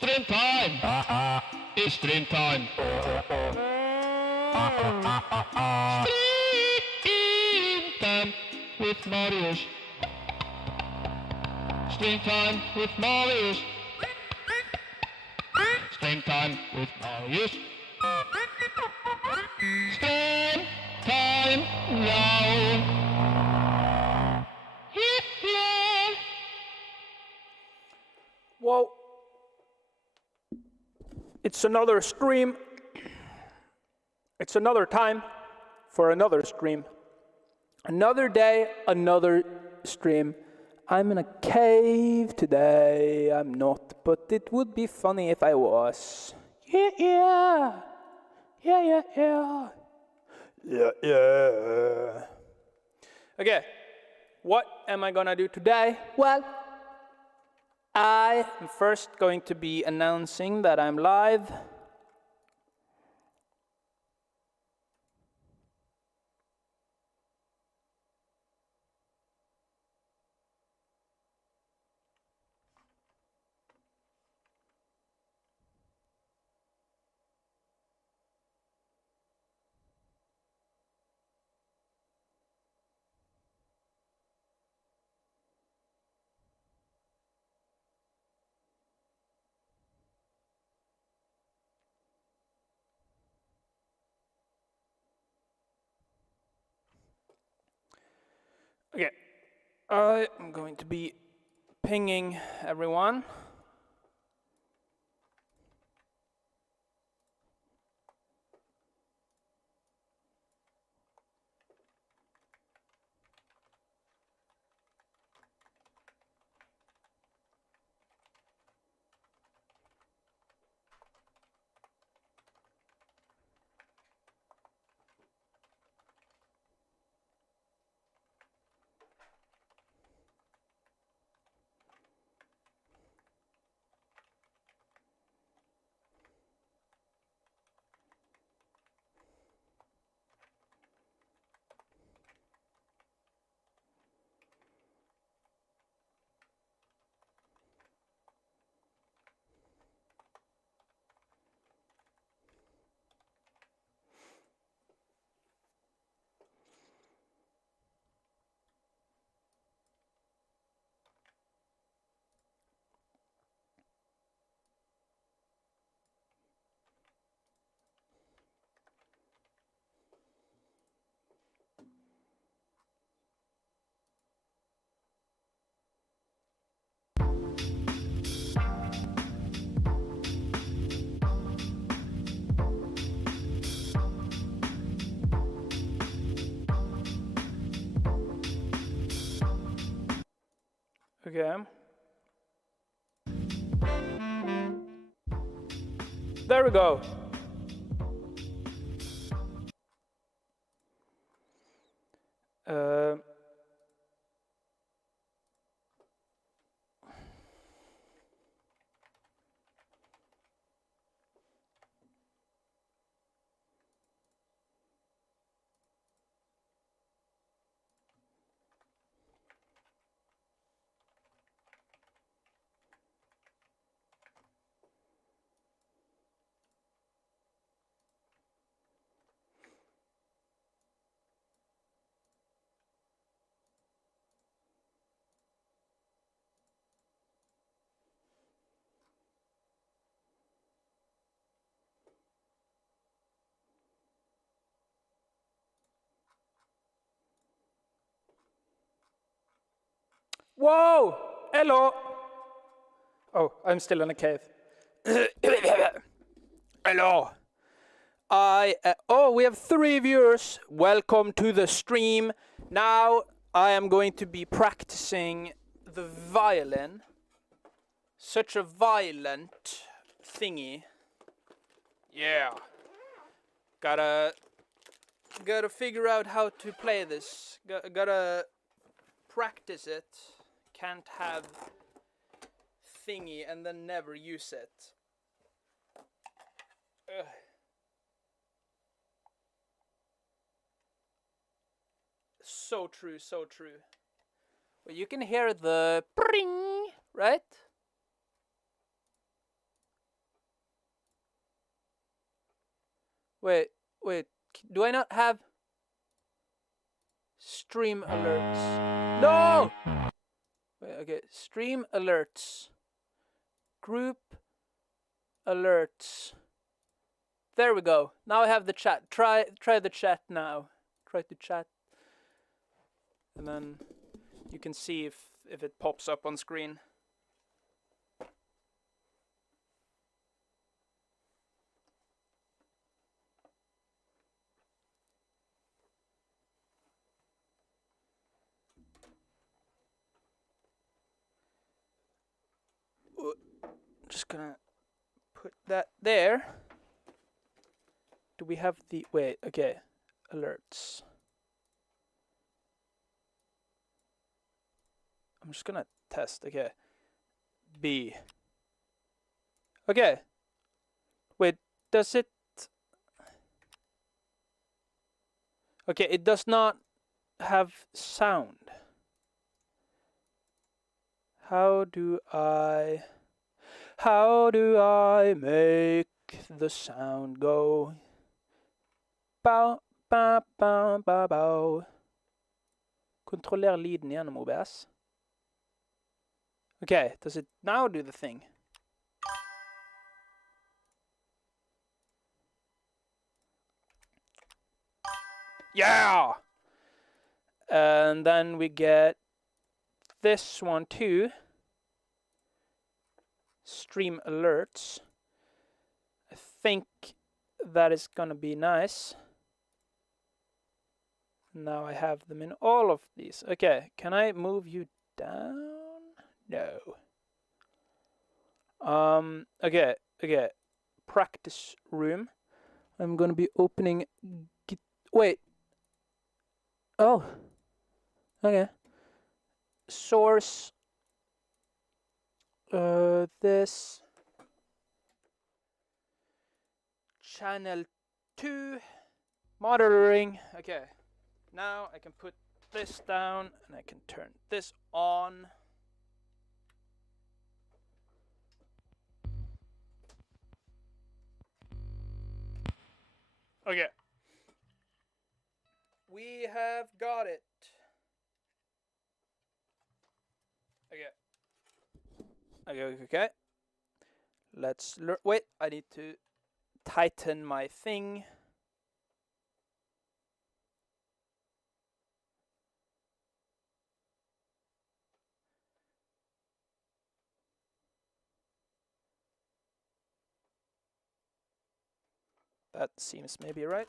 Stream time! It's stream time! Stream time with Marius! Stream time with Marius! Stream time with Marius! Stream time now! Well, it's another stream. It's another time for another stream. Another day, another stream. I'm in a cave today. I'm not, but it would be funny if I was. Yeah. Okay, what am I gonna do today? Well, I am first going to be announcing that I'm live. Okay, I am going to be pinging everyone. Okay. There we go. Whoa! Hello! Oh, I'm still in a cave. Hello! We have 3 viewers. Welcome to the stream. Now I am going to be practicing the violin. Such a violent thingy. Yeah. Gotta figure out how to play this. Gotta practice it. Can't have thingy and then never use it. Ugh. So true, so true. Well, you can hear the pring, right? Wait, do I not have stream alerts? No! Wait, okay, stream alerts. Group alerts. There we go. Now I have the chat. Try the chat now. Try to chat. And then you can see if it pops up on screen. Just gonna put that there. Do we have the... Wait, okay. Alerts. I'm just gonna test, okay. B. Okay. Wait, does it... Okay, it does not have sound. How do I make the sound go? Bow, bow, bow, bow, bow. Kontroller lyden gjennom OBS. Okay, does it now do the thing? Yeah! And then we get this one too. Stream alerts. I think that is gonna be nice. Now I have them in all of these. Okay, can I move you down? No. Okay. Practice room. I'm gonna be opening... Wait. Oh. Okay. Source. This. Channel 2. Monitoring. Okay. Now I can put this down and I can turn this on. Okay. We have got it. Okay. Let's learn. Wait, I need to tighten my thing. That seems maybe right.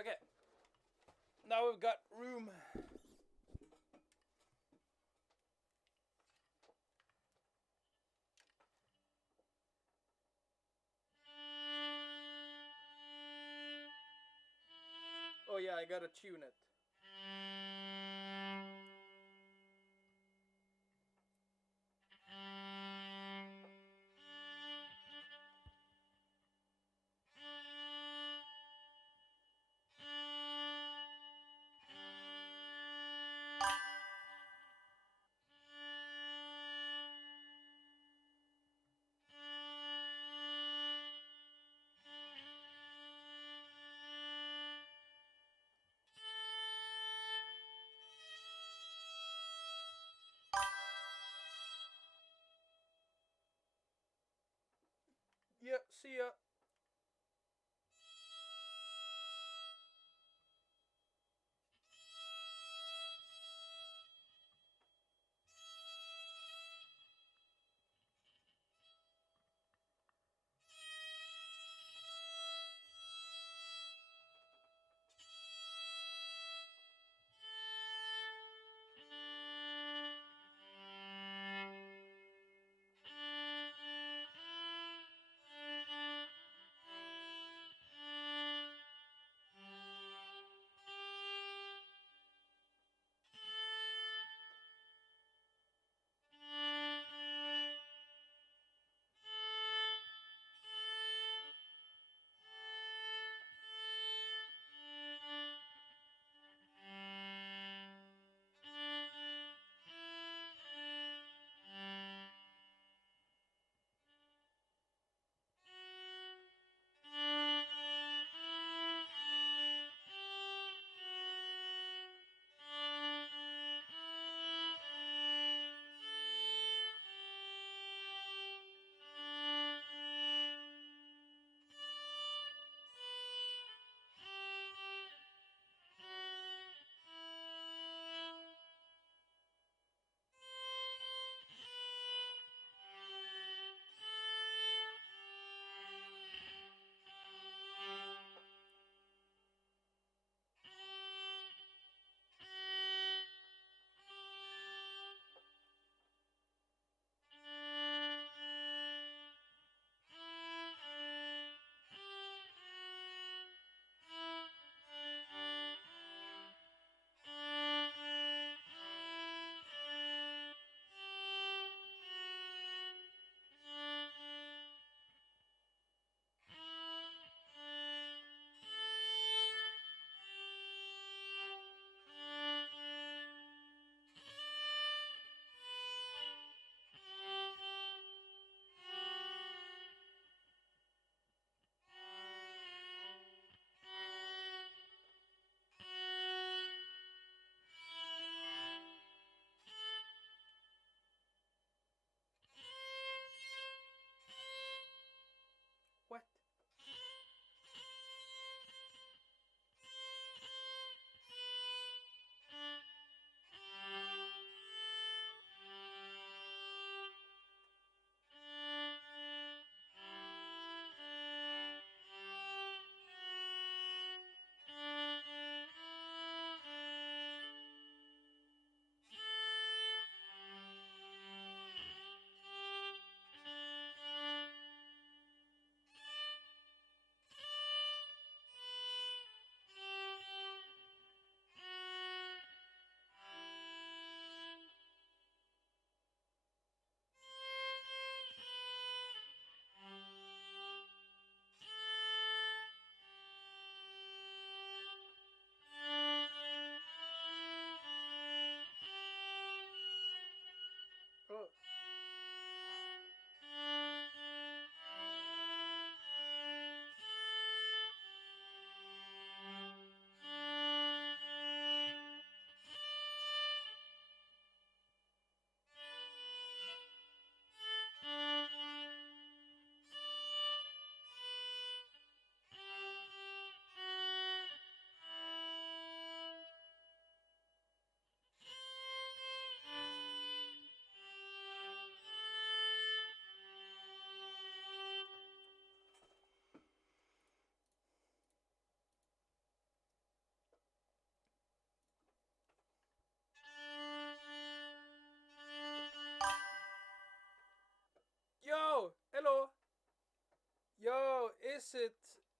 Okay. Now we've got room. Oh yeah, I gotta tune it. Yeah, see ya.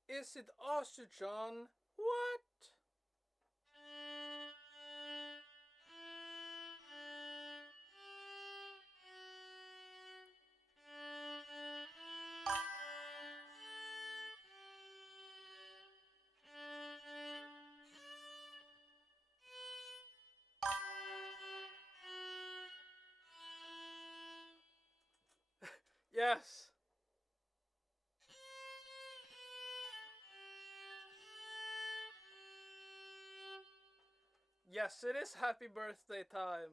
Is it oxygen? What? Yes. Yes, it is happy birthday time.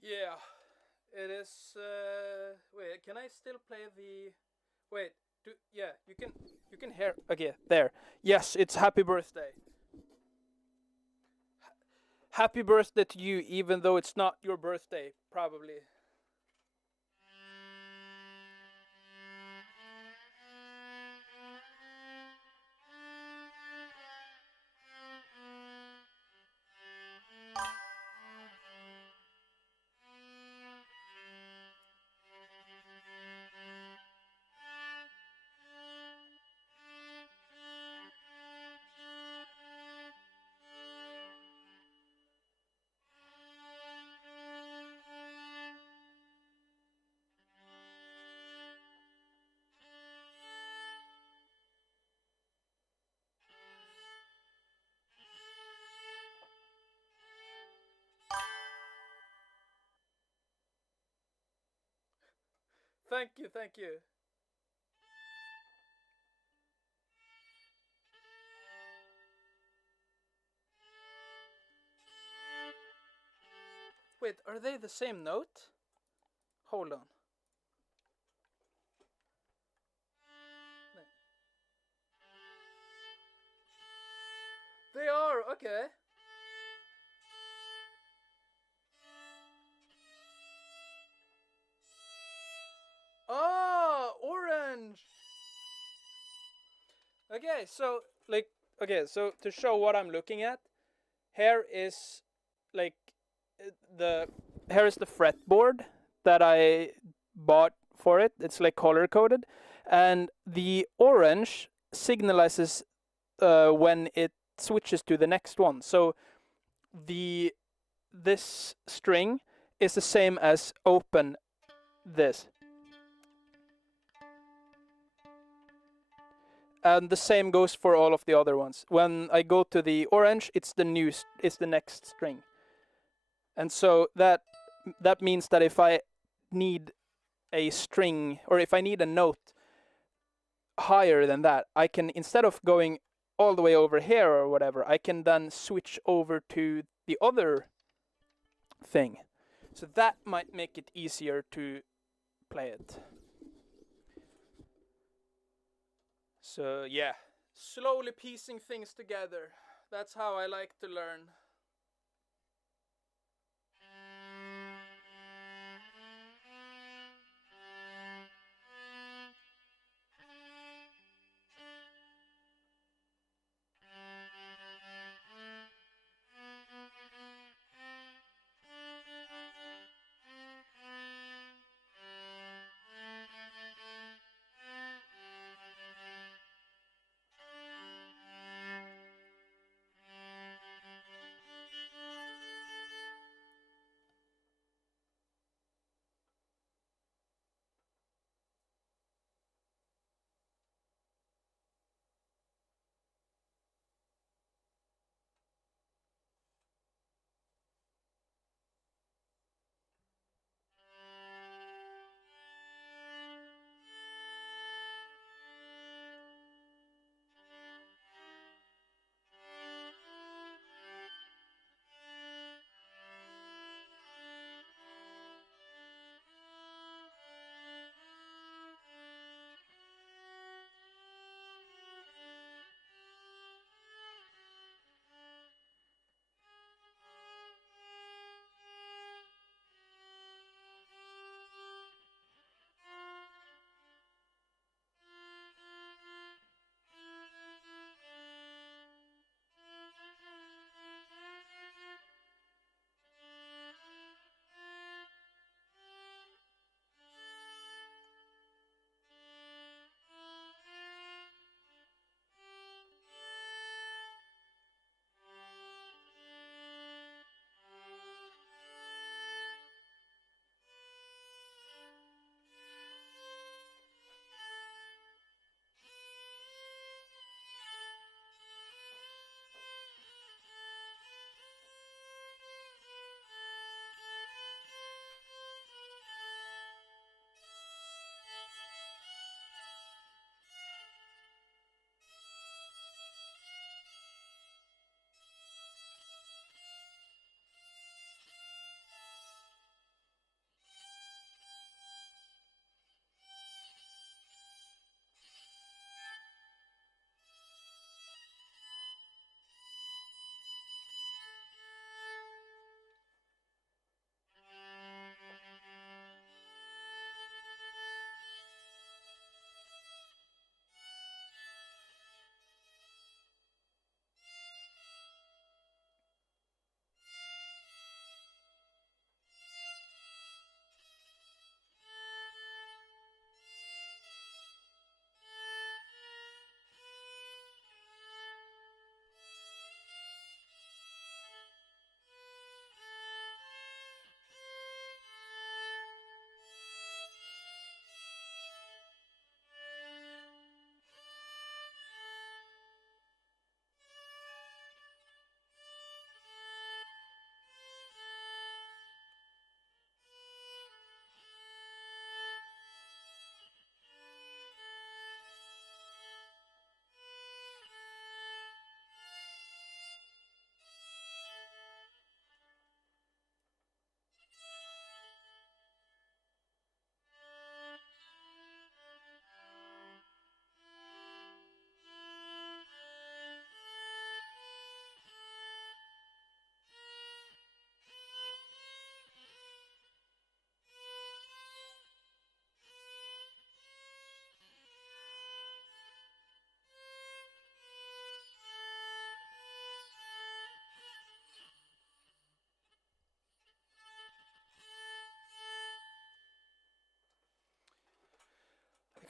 Yeah, it is. Wait, can I still play the? Wait, yeah, you can hear. Okay, there. Yes, it's happy birthday. Happy birthday to you, even though it's not your birthday, probably. Thank you, thank you. Wait, are they the same note? Hold on. They are, okay. Ah, orange. Okay, so so to show what I'm looking at, here is like the here is the fretboard that I bought for it. It's like color coded, and the orange signalizes when it switches to the next one. So this string is the same as open this. And the same goes for all of the other ones. When I go to the orange, it's the next string. And so that means that if I need a string, or if I need a note higher than that, I can, instead of going all the way over here or whatever, I can then switch over to the other thing. So that might make it easier to play it. So yeah, slowly piecing things together. That's how I like to learn.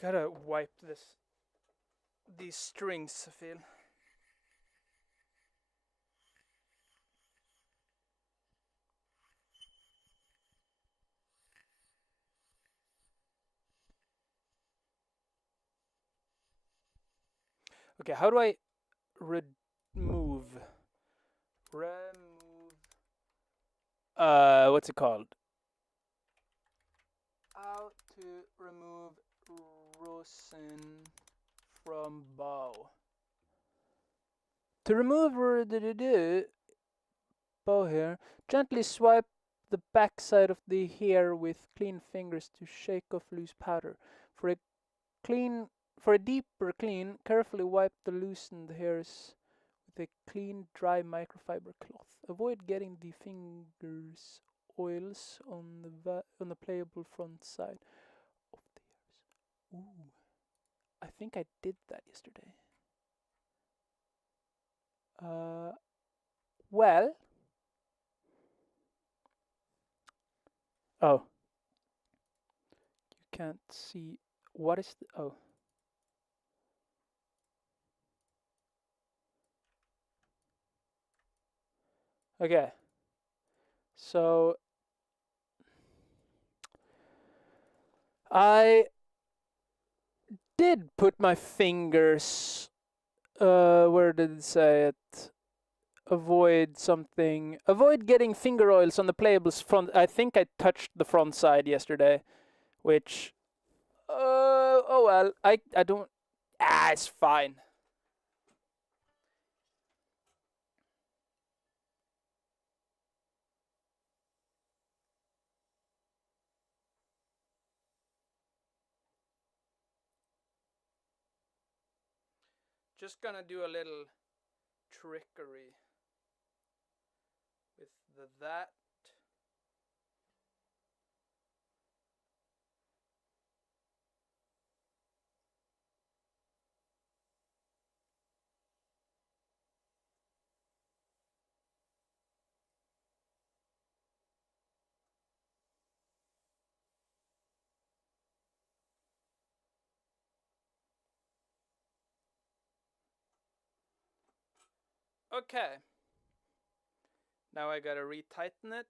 Gotta wipe these strings, I feel. Okay, how do I remove? What's it called? How to remove rosin from bow. To remove bow hair, gently swipe the backside of the hair with clean fingers to shake off loose powder. For a deeper clean, carefully wipe the loosened hairs with a clean, dry microfiber cloth. Avoid getting the fingers oils on the playable front side of the hairs. Ooh, I think I did that yesterday. Well. Oh. You can't see. What is the. Oh. Okay. So. I did put my fingers. Where did it say it? Avoid something. Avoid getting finger oils on the playable's front. I think I touched the front side yesterday, which. Oh well. I don't. It's fine. Just gonna do a little trickery with that. Okay. Now I gotta retighten it.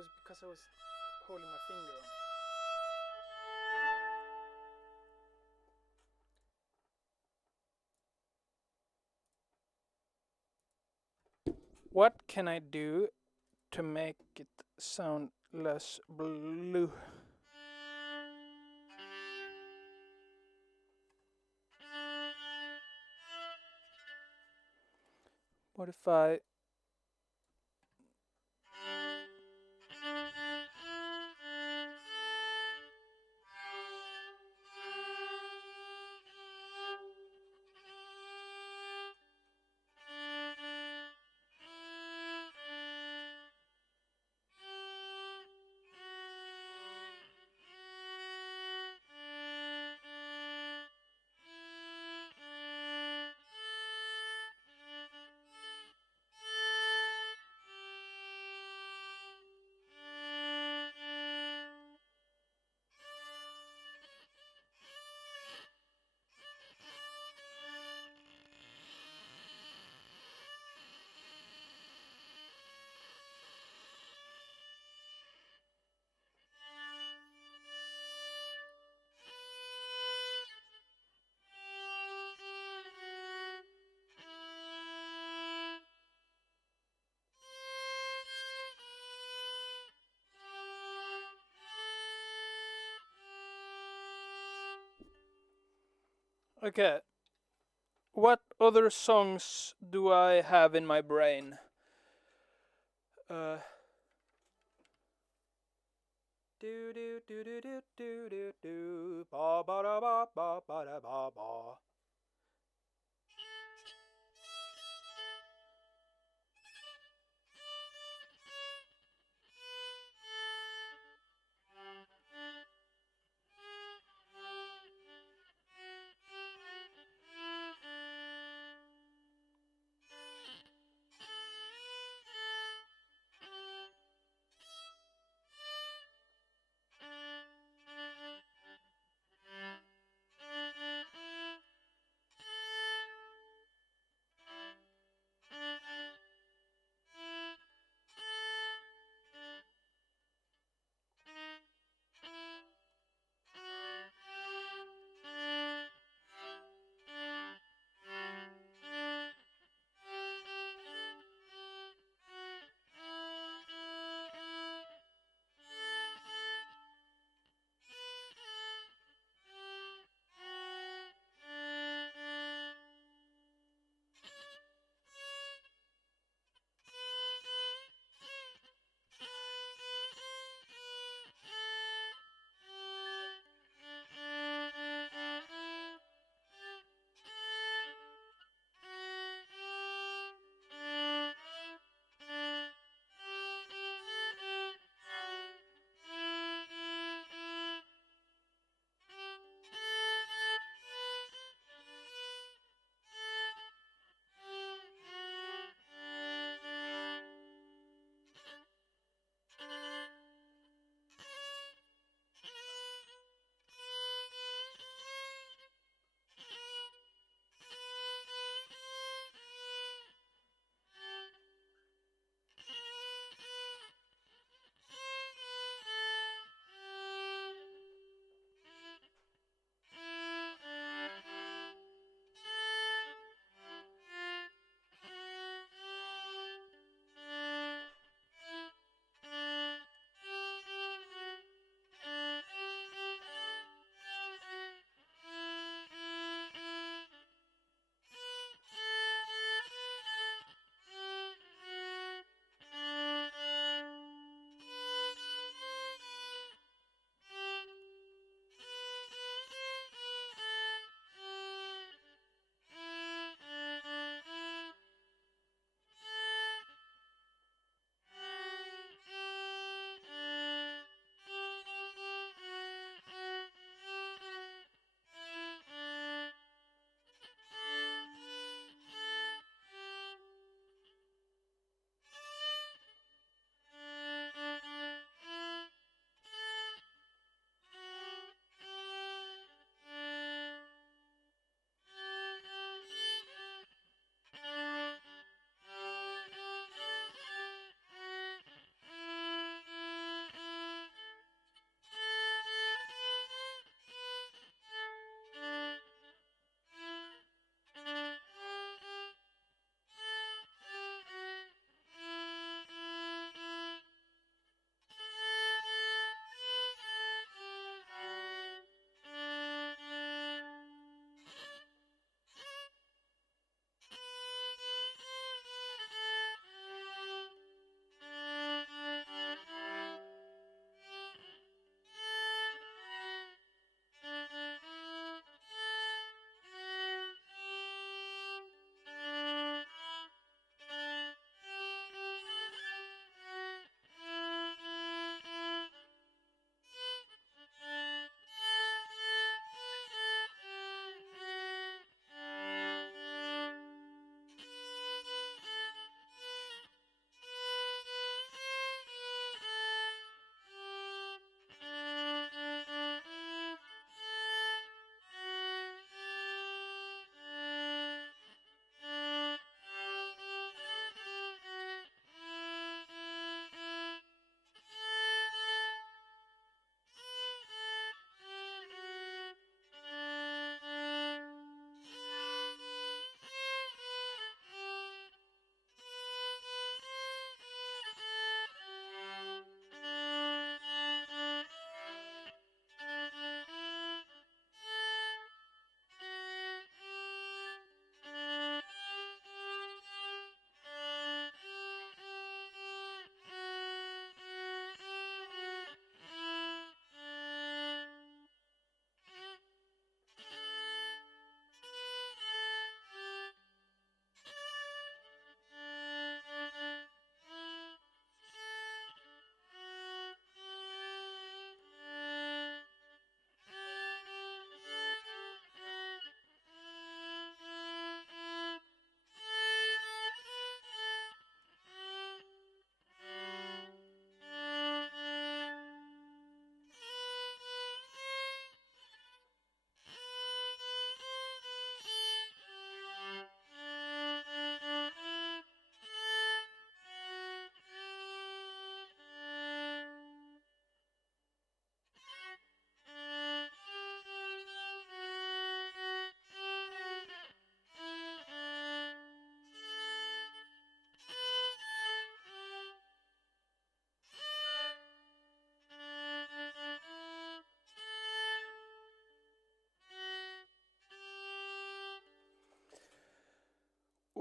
was because I was holding my finger on it. What can I do to make it sound less blue? What if I Okay. What other songs do I have in my brain? Do do do do do do do do ba ba da ba ba ba da ba ba.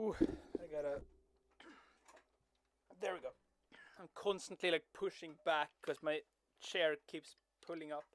Ooh, I gotta. There we go. I'm constantly like pushing back because my chair keeps pulling up.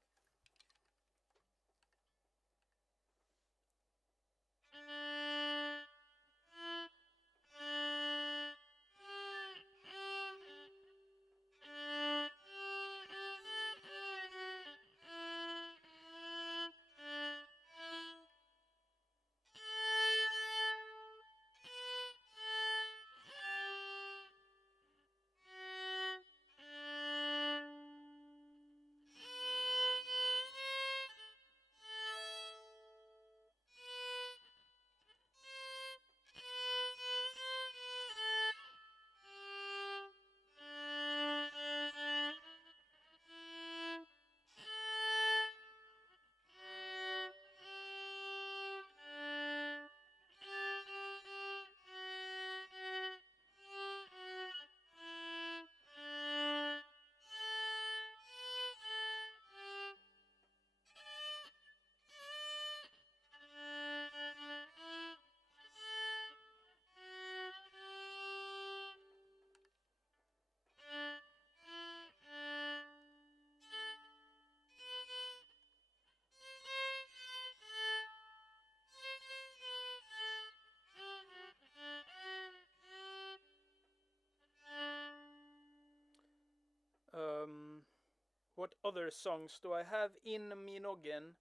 What other songs do I have in my noggin?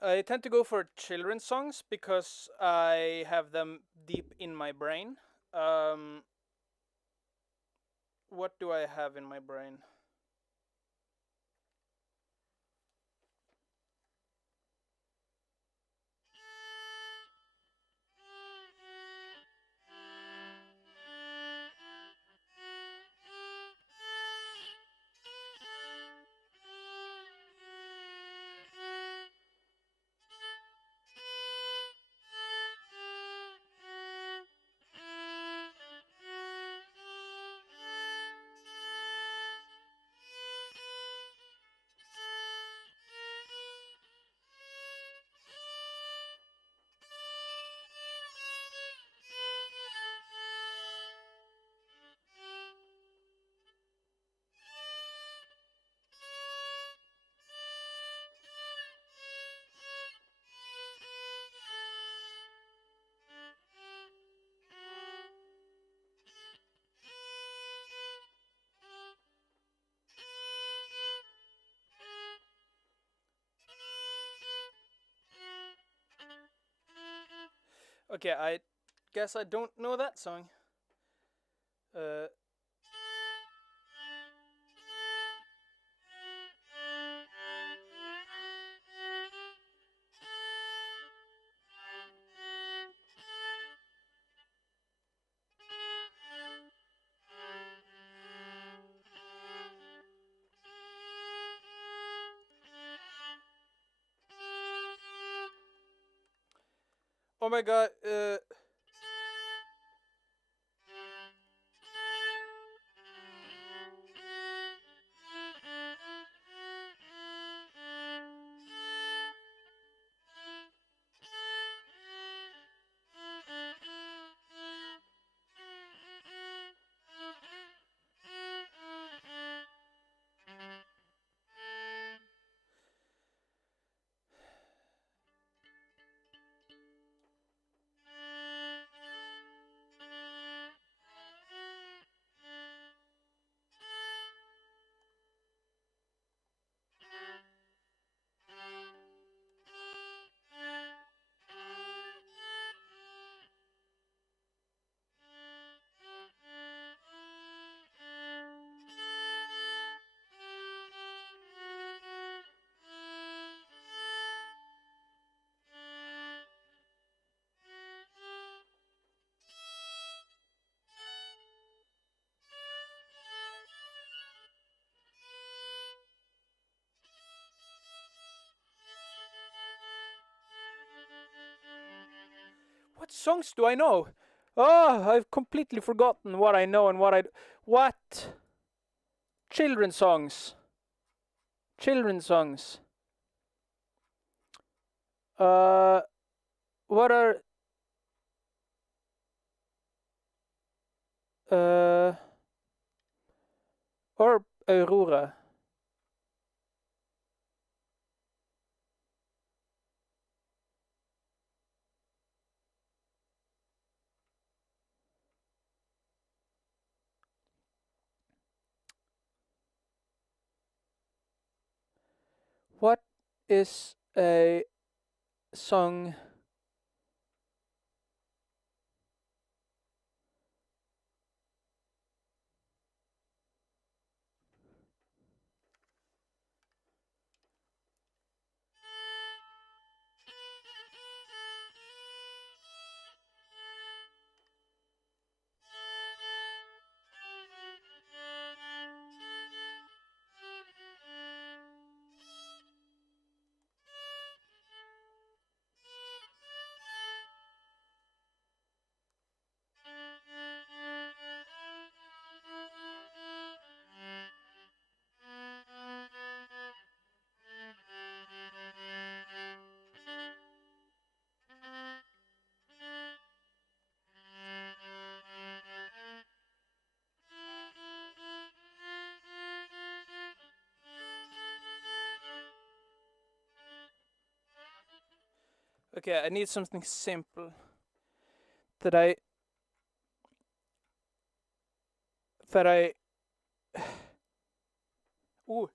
I tend to go for children's songs because I have them deep in my brain. What do I have in my brain? Okay, I guess I don't know that song. Oh my god. What songs do I know? Oh, I've completely forgotten what I know and what I. What? Children's songs. Children's songs. What are. Or Aurora. What is a song? Okay, I need something simple that I ooh.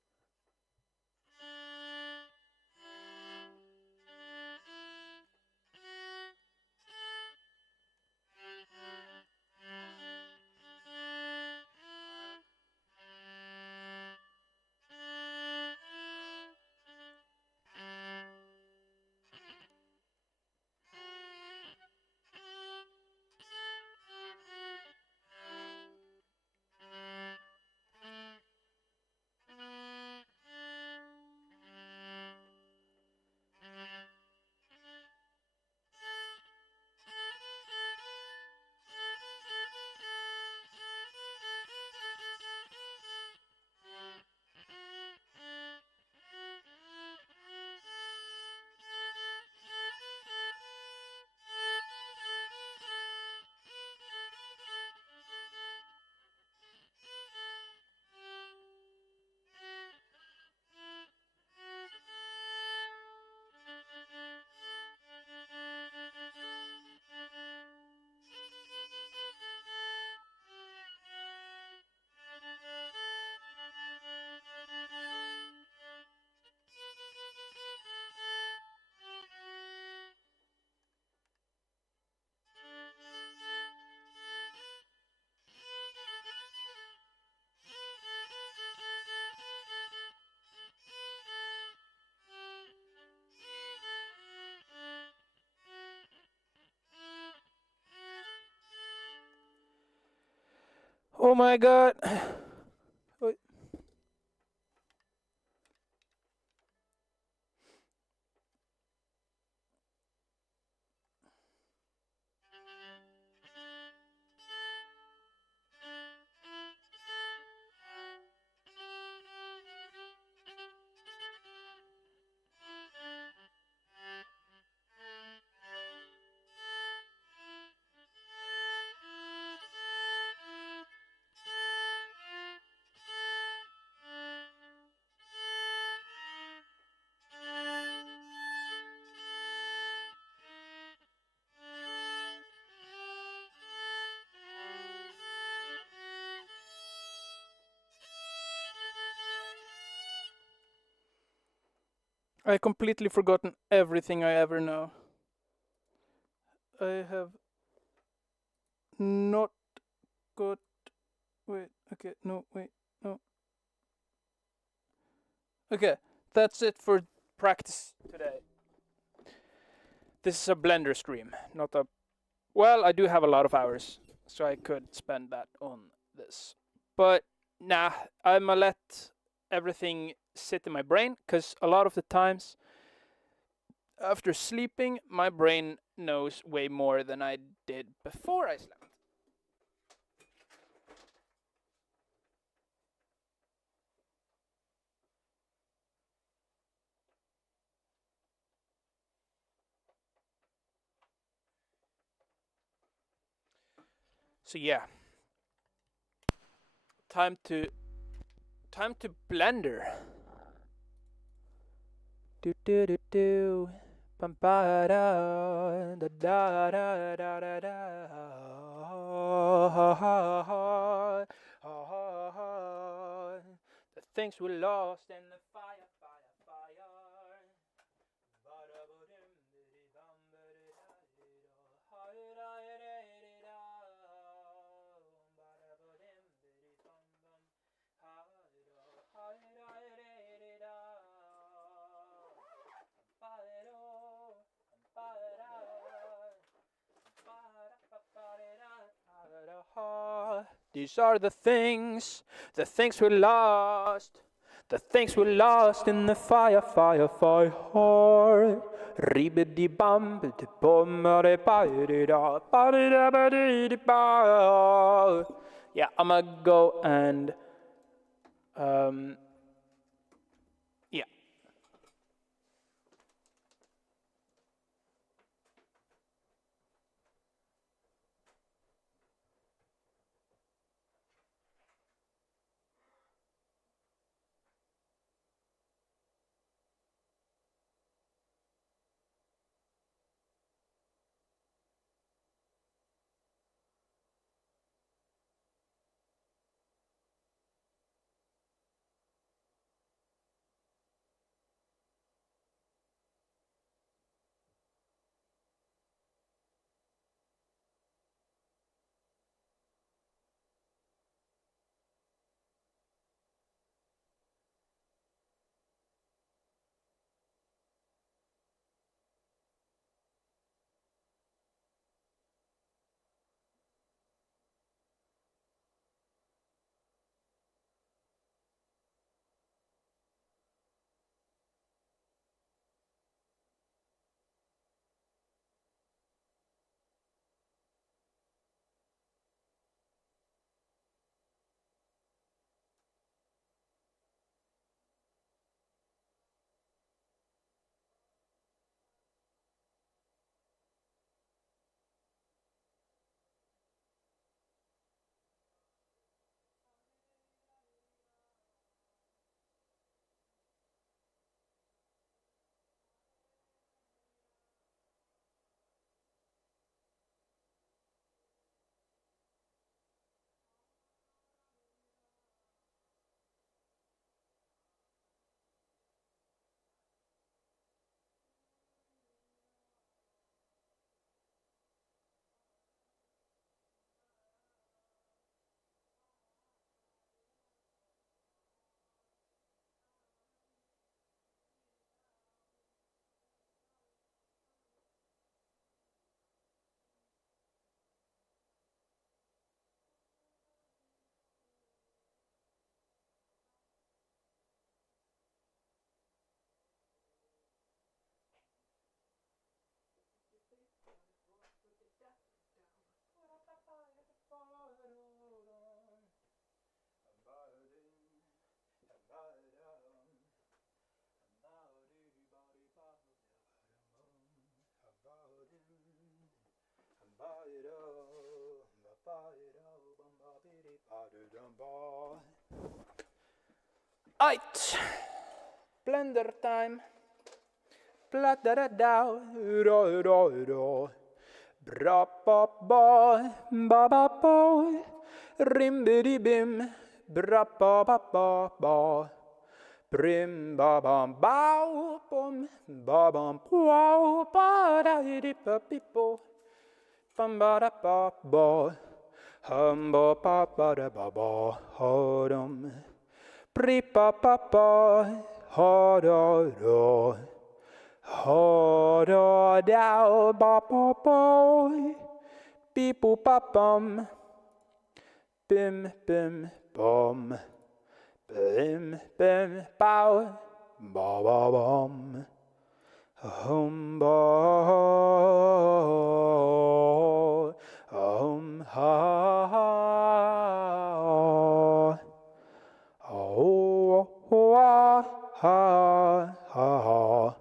Oh my god. Wait. I completely forgotten everything I ever know. I have not got. Wait, okay, no, wait, no. Okay, that's it for practice today. This is a Blender stream, not a. Well, I do have a lot of hours, so I could spend that on this. But nah, I'ma let everything sit in my brain, because a lot of the times after sleeping, my brain knows way more than I did before I slept. So yeah, Time to blender. Do do do do. Bum ba da da da da da da da. Ha ha ha ha ha. The things we lost in the fire, fire, fire. These are the things we lost. The things we lost in the fire, fire, fire. Ribbidi bum, bidi bum, bidi da, bidi da, bidi ba. Yeah, I'm gonna go and yeah. Aight, blender time. Bla da da da da da da. Bra ba ba ba. Rim bidi bim. Bra ba ba. Brim ba bam bow bum ba bam wow ba da di ba bi bo. Bum ba da ba ba. Hum ba ba da ba ba. Ha dum. Pri ba ba. Ha da da. Ha da da ba ba ba. Beep boop ba bum. Bim bim bum. Bim bim bow. Ba ba bum. Ba ha oh ha ha ha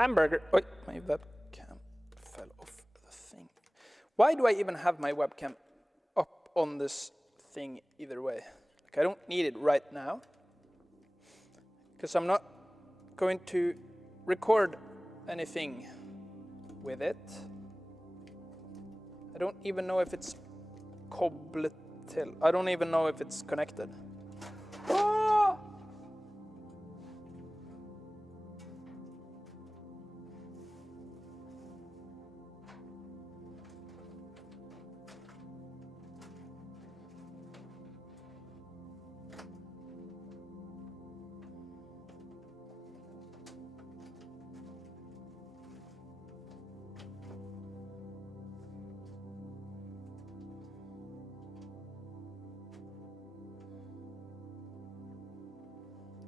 Hamburger. Wait, my webcam fell off the thing. Why do I even have my webcam up on this thing either way? Like, I don't need it right now, because I'm not going to record anything with it. I don't even know if it's cobbled till. I don't even know if it's connected. Ah!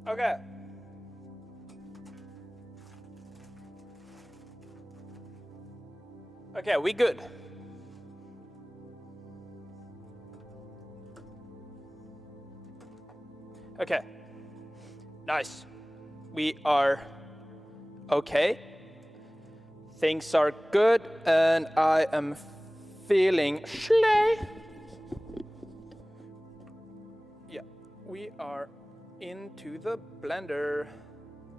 Okay. Okay, we good. Okay. Nice. We are okay. Things are good, and I am feeling schley. Yeah, we are into the blender.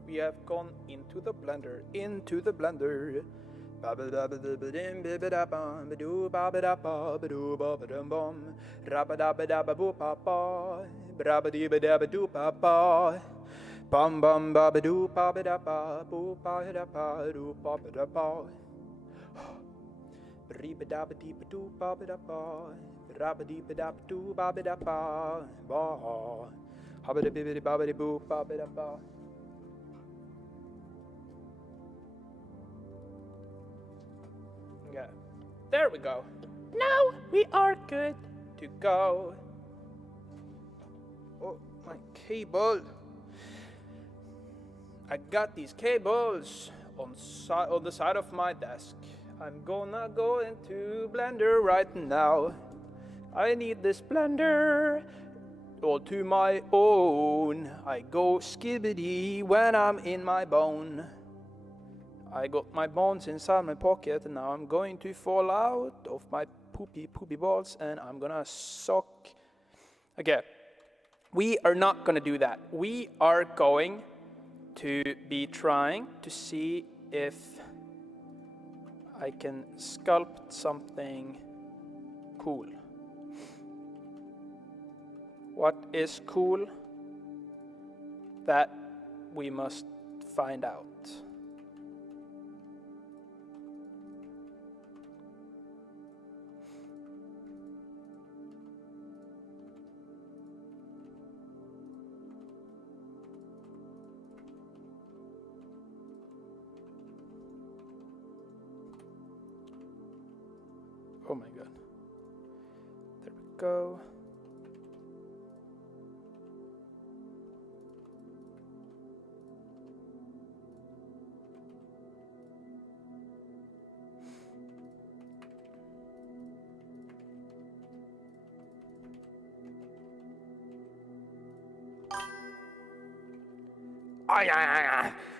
We have gone into the blender. Into the blender. Bum bum ba ba doo ba ba da ba boo ba da ba doo ba ba da ba. Ba da ba dee ba doo ba ba da ba. Ra ba dee ba da ba doo ba ba da ba. Ba. Ha ba da bi bi ba ba di boo ba ba da ba. Okay. There we go. Now we are good to go. Oh, my cable. I got these cables on the side of my desk. I'm gonna go into Blender right now. I need this blender all to my own. I go skibbity when I'm in my bone. I got my bones inside my pocket, and now I'm going to fall out of my poopy balls, and I'm gonna suck. Okay, we are not gonna do that. We are going to be trying to see if I can sculpt something cool. What is cool? That we must find out. Oh my god. There we go.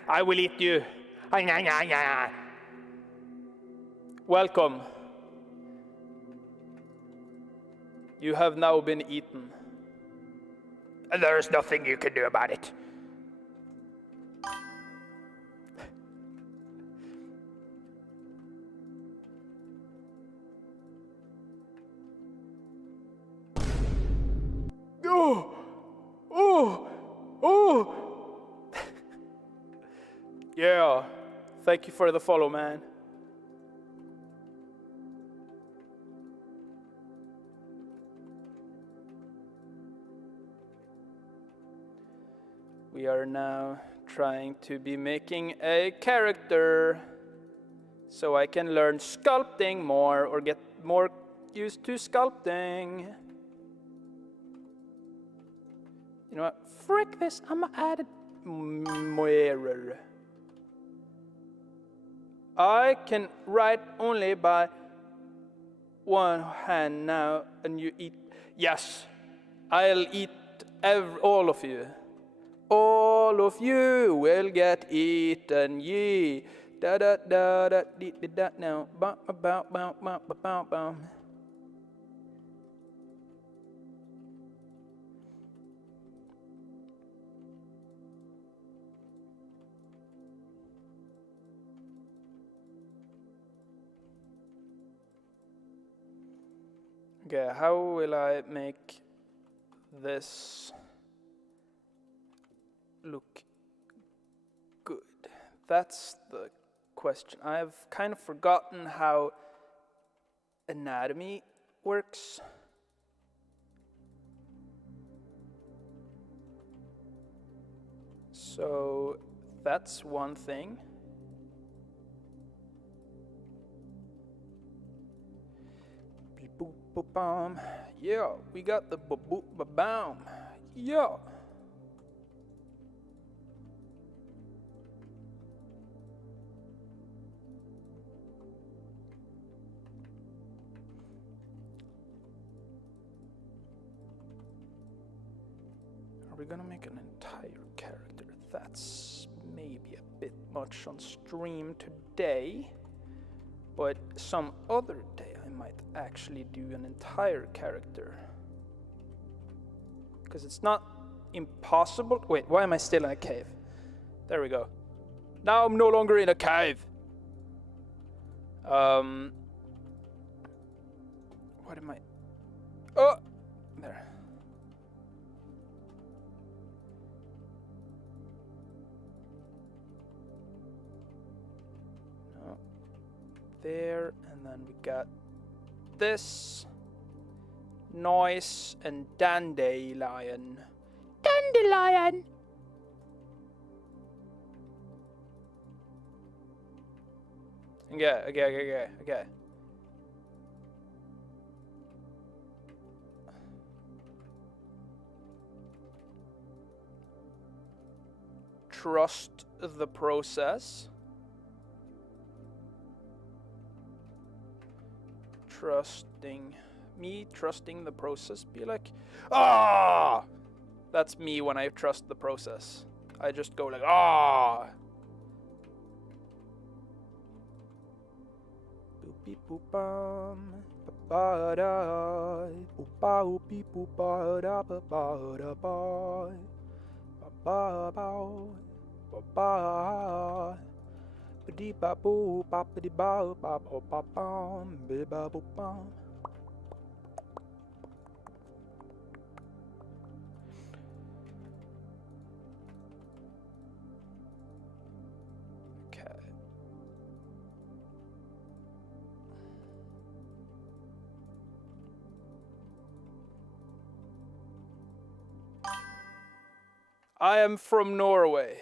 I will eat you. Welcome. You have now been eaten. And there is nothing you can do about it. Oh! Oh! Oh! Yeah. Thank you for the follow, man. We are now trying to be making a character so I can learn sculpting more or get more used to sculpting. You know what? Frick this, I'm gonna add a mirror. I can write only by one hand now, and you eat. Yes, I'll eat all of you. All of you will get eaten, ye. Da da da da dee dee da now. Ba ba ba ba ba ba ba ba. Okay, how will I make this look good? That's the question. I've kind of forgotten how anatomy works. So that's one thing. Boop-boop-bam. Yeah, we got the boop-boop-bam. Yeah. Are we gonna make an entire character? That's maybe a bit much on stream today, but some other day I might actually do an entire character. Because it's not impossible. Wait, why am I still in a cave? There we go. Now I'm no longer in a cave. What am I? Oh, there. No. There, and then we got this. Noise and dandelion. Dandelion! Okay. Trust the process. Trusting the process. Be like, ah! That's me when I trust the process. I just go like, ah! Boopy boopam, ba da, boopa oopy boopa da ba da ba, ba ba ba. Ba-dee ba boo, ba ba dee ba ba ba ba bum, ba ba boo bum. Okay. I am from Norway.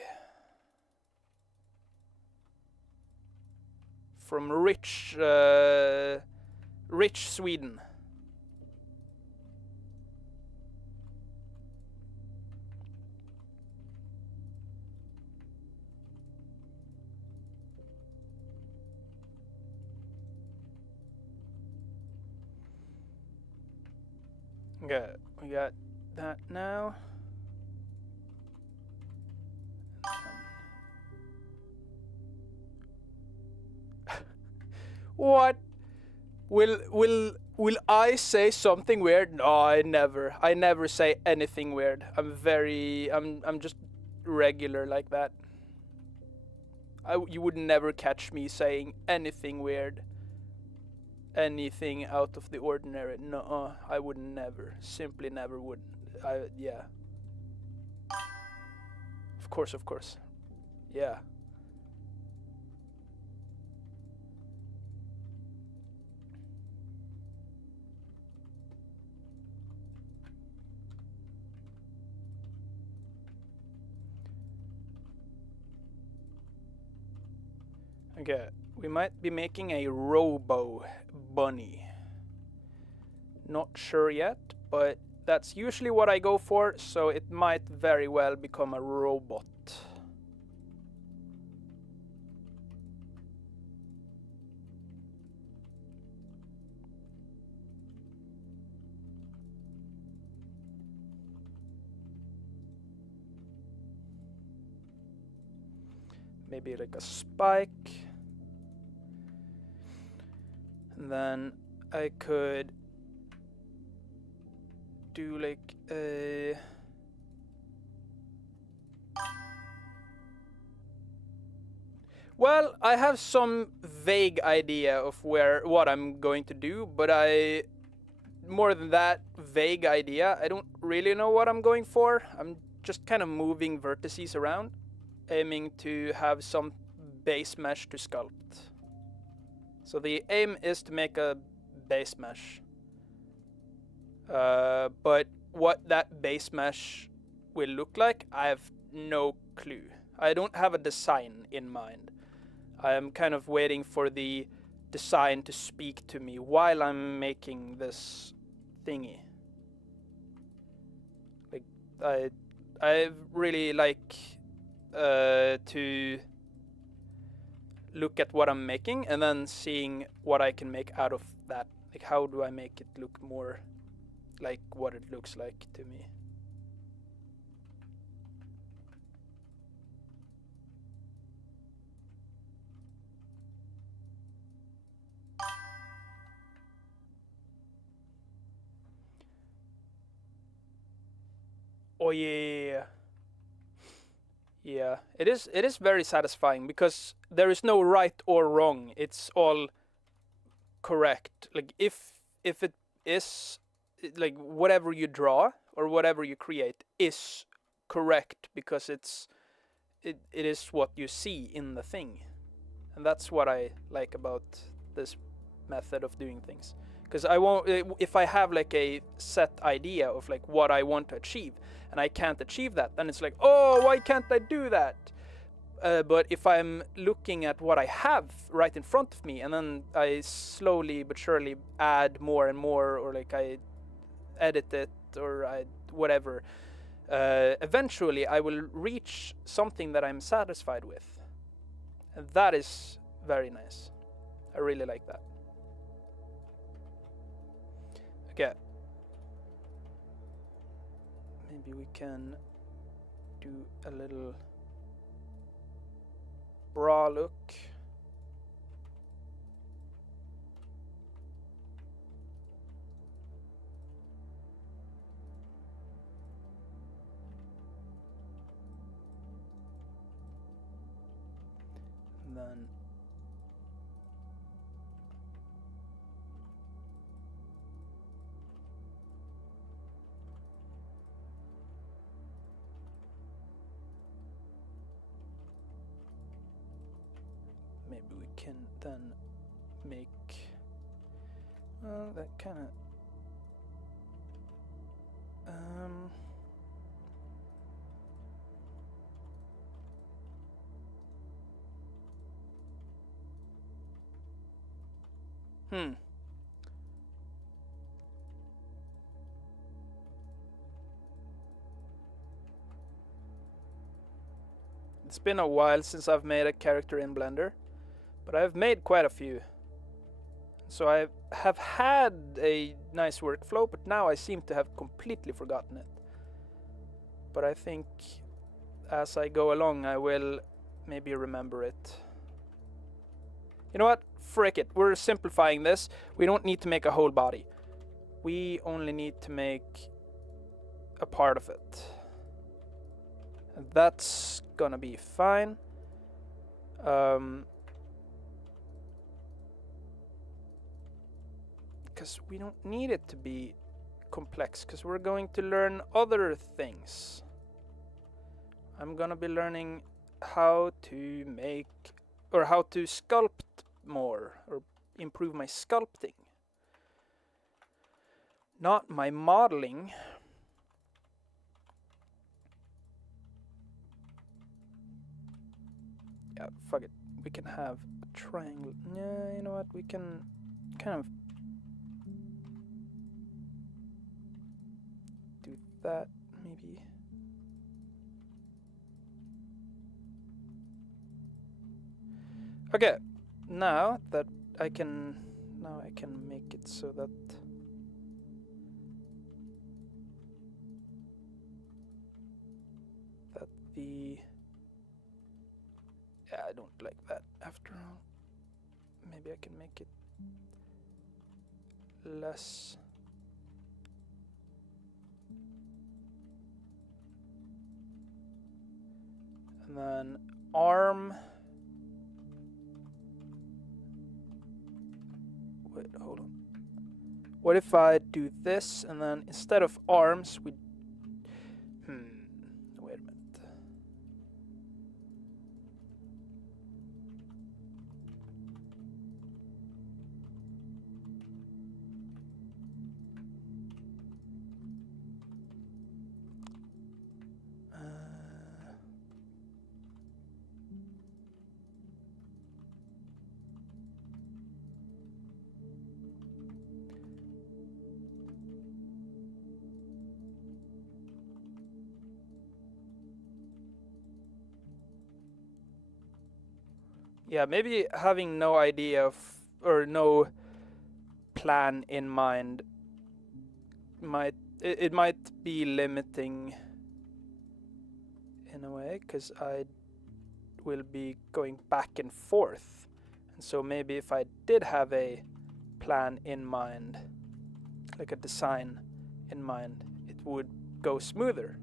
From rich Sweden. Okay, we got that now. What? Will I say something weird? No, I never. I never say anything weird. I'm just regular like that. You would never catch me saying anything weird. Anything out of the ordinary. No, I would never. Simply never would. Yeah. Of course. Yeah. Okay, we might be making a robo bunny. Not sure yet, but that's usually what I go for, so it might very well become a robot. Maybe like a spike. then I could do like a... Well, I have some vague idea of what I'm going to do, but more than that vague idea, I don't really know what I'm going for. I'm just kind of moving vertices around, aiming to have some base mesh to sculpt. So the aim is to make a base mesh. But what that base mesh will look like, I have no clue. I don't have a design in mind. I am kind of waiting for the design to speak to me while I'm making this thingy. Like, I really like to look at what I'm making and then seeing what I can make out of that. Like, how do I make it look more like what it looks like to me? Oh yeah. Yeah, it is very satisfying because there is no right or wrong. It's all correct. Like if it is like whatever you draw or whatever you create is correct because it is what you see in the thing. And that's what I like about this method of doing things. Because I won't, if I have like a set idea of like what I want to achieve and I can't achieve that, then it's like, oh, why can't I do that? But if I'm looking at what I have right in front of me and then I slowly but surely add more and more, or like I edit it or whatever, eventually I will reach something that I'm satisfied with. And that is very nice. I really like that. Okay. Maybe we can do a little bra look. And then maybe we can then make that kind of It's been a while since I've made a character in Blender, but I've made quite a few. So I have had a nice workflow, but now I seem to have completely forgotten it. But I think as I go along, I will maybe remember it. You know what? Frick it. We're simplifying this. We don't need to make a whole body. We only need to make a part of it. And that's gonna be fine. Because we don't need it to be complex, because we're going to learn other things. I'm gonna be learning how to make, or how to sculpt more, or improve my sculpting. Not my modeling. Yeah, fuck it. We can have a triangle. Yeah, you know what? We can kind of do that, maybe. Okay, now I can make it so that the... Yeah, I don't like that after all. Maybe I can make it less. And then arm. Wait, hold on. What if I do this and then instead of arms we... Wait a minute. Yeah, maybe having no idea of, or no plan in mind might, it might be limiting in a way, because I will be going back and forth. And so maybe if I did have a plan in mind, like a design in mind, it would go smoother.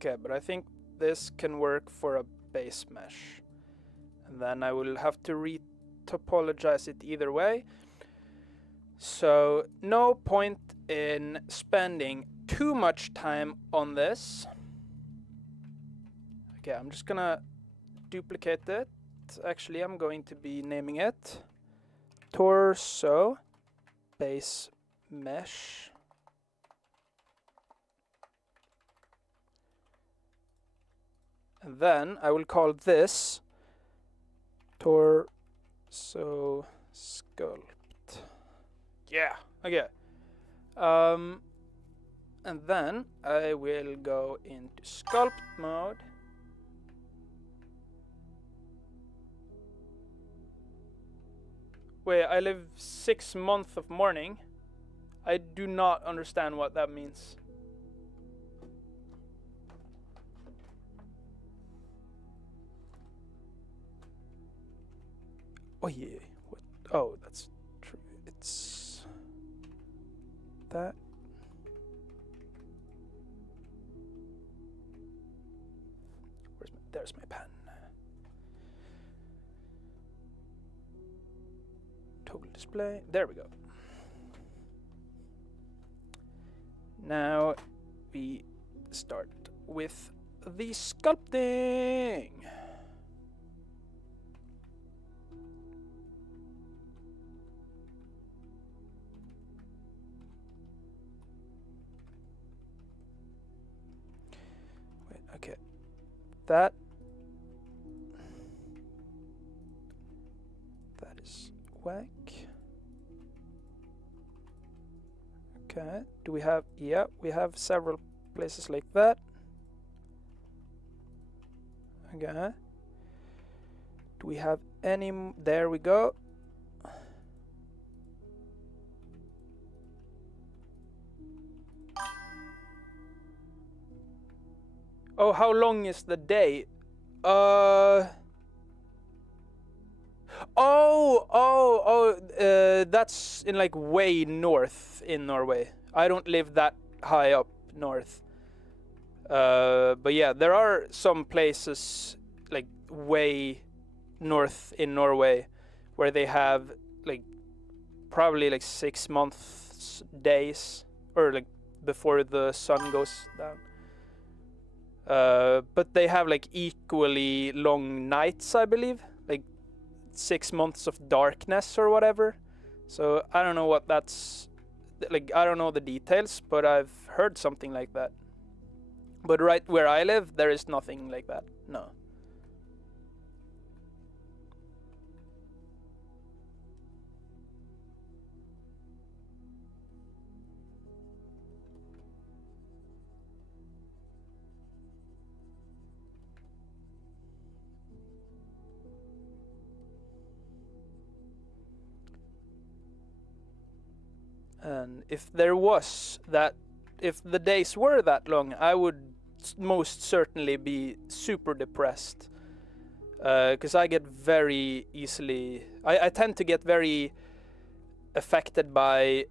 Okay, but I think this can work for a base mesh. And then I will have to re-topologize it either way. So no point in spending too much time on this. Okay, I'm just gonna duplicate it. Actually, I'm going to be naming it torso base mesh. And then I will call this torso sculpt. Yeah, okay. And then I will go into sculpt mode. Wait, I live 6 months of morning. I do not understand what that means. Oh yeah, what? Oh, that's true. It's that. There's my pen. Toggle display. There we go. Now we start with the sculpting. Wait, okay. That is whack. Okay, do we have, yeah, we have several places like that. Okay. Do we have any, there we go. Oh, how long is the day? That's in like way north in Norway. I don't live that high up north. But yeah, there are some places like way north in Norway where they have like probably like 6 months days, or like before the sun goes down. But they have like equally long nights, I believe, like 6 months of darkness or whatever. So I don't know what that's Like, I don't know the details, but I've heard something like that. But right where I live, there is nothing like that. No. And if there was that, if the days were that long, I would most certainly be super depressed. Because I get very easily, I tend to get very affected by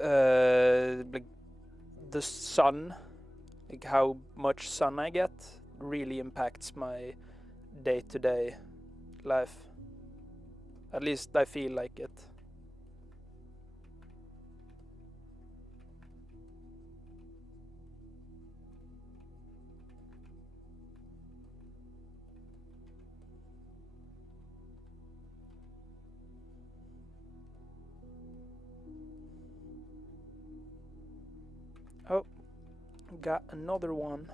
like the sun, like how much sun I get really impacts my day-to-day life. At least I feel like it. Oh, got another one.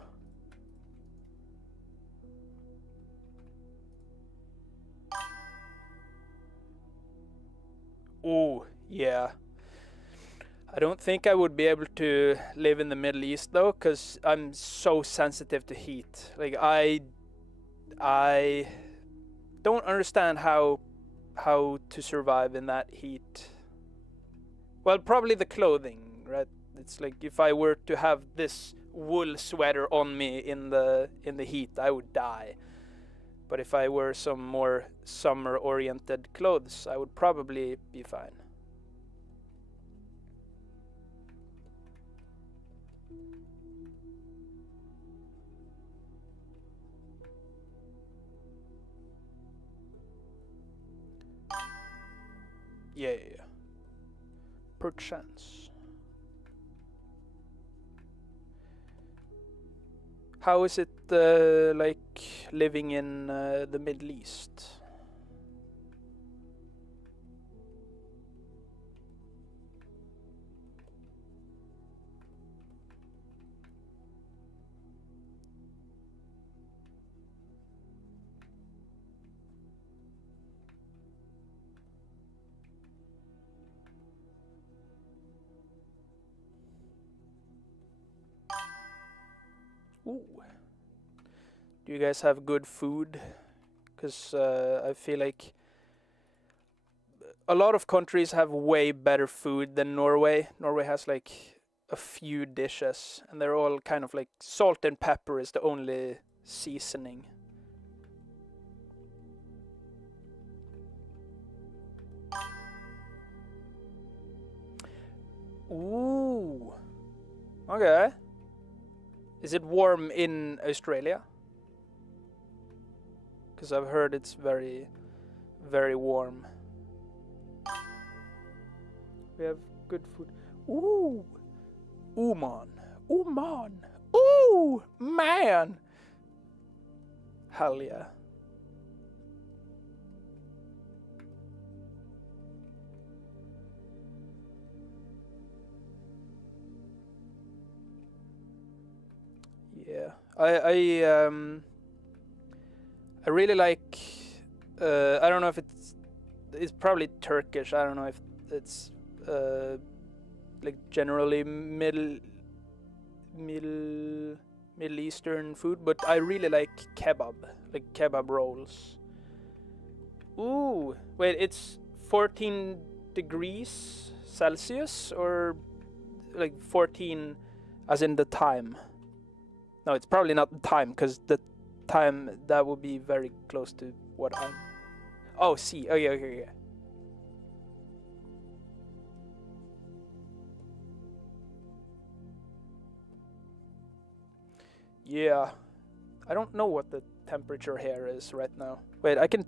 Oh, yeah. I don't think I would be able to live in the Middle East though, because I'm so sensitive to heat. Like I don't understand how to survive in that heat. Well, probably the clothing, right? It's like if I were to have this wool sweater on me in the heat, I would die. But if I wear some more summer-oriented clothes, I would probably be fine. Yeah. Perchance. How is it like living in the Middle East? Ooh. Do you guys have good food? Because I feel like a lot of countries have way better food than Norway. Norway has like a few dishes, and they're all kind of like salt and pepper is the only seasoning. Ooh. Okay. Is it warm in Australia? Because I've heard it's very, very warm. We have good food. Ooh. Oman. Oman. Ooh, man. Hell yeah. Yeah. I really like I don't know if it's probably Turkish. I don't know if it's like generally Middle Eastern food, but I really like kebab, like kebab rolls. Ooh, wait, it's 14 degrees Celsius or like 14 as in the time? No, it's probably not the time, because the time that would be very close to what I'm. Oh, see. Okay. Yeah. I don't know what the temperature here is right now. Wait, I can.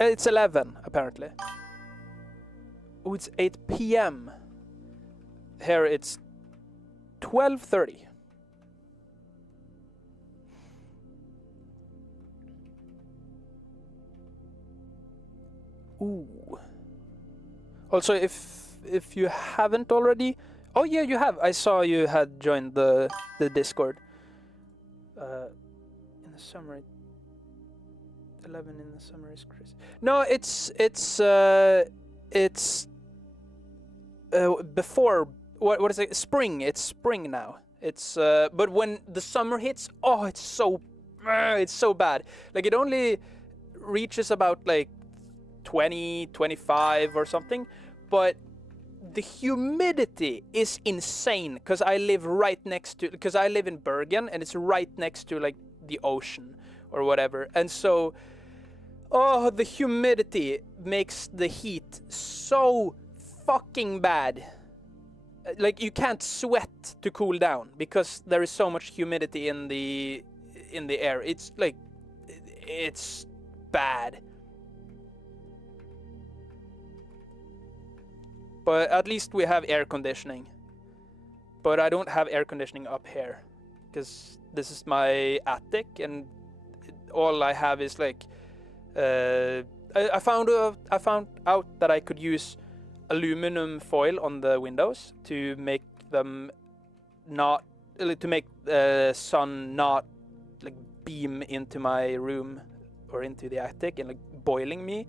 It's 11 apparently. Oh, it's 8 p.m. Here it's 12:30. Ooh. Also, if if you haven't already. Oh yeah, you have. I saw you had joined the Discord. In the summer, 11 in the summer is Chris. No, it's before what is it? Spring. It's spring now. It's but when the summer hits, oh, it's so bad. Like it only reaches about like 20, 25 or something, but the humidity is insane because I live because I live in Bergen and it's right next to like the ocean or whatever, and so the humidity makes the heat so fucking bad. Like you can't sweat to cool down because there is so much humidity in the air. It's like it's bad. But at least we have air conditioning. But I don't have air conditioning up here because this is my attic and all I have is like I found out that I could use aluminum foil on the windows to make them not to make the sun not like beam into my room or into the attic and like boiling me.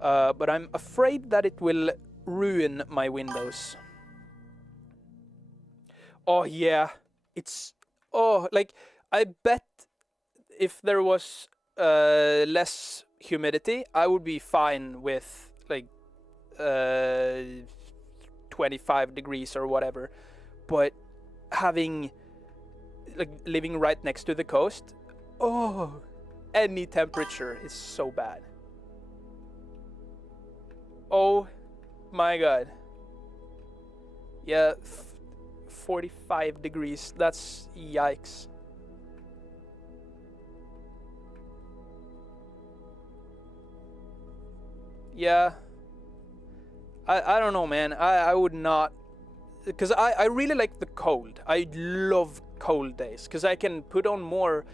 But I'm afraid that it will ruin my windows. Oh yeah, it's like I bet if there was less humidity, I would be fine with like 25 degrees or whatever. But having like living right next to the coast, any temperature is so bad. Oh my god. Yeah, 45 degrees. That's yikes. Yeah. I don't know, man. I would not, because I really like the cold. I love cold days because I can put on more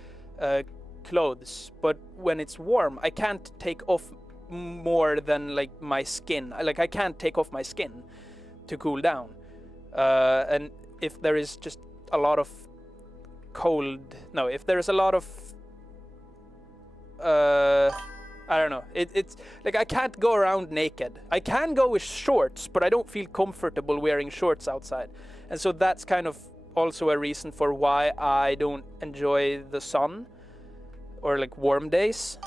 clothes, but when it's warm I can't take off more than like my skin. Like I can't take off my skin to cool down, and if there is just a lot of if there is a lot of I don't know, it's like I can't go around naked. I can go with shorts, but I don't feel comfortable wearing shorts outside, and so that's kind of also a reason for why I don't enjoy the sun or like warm days,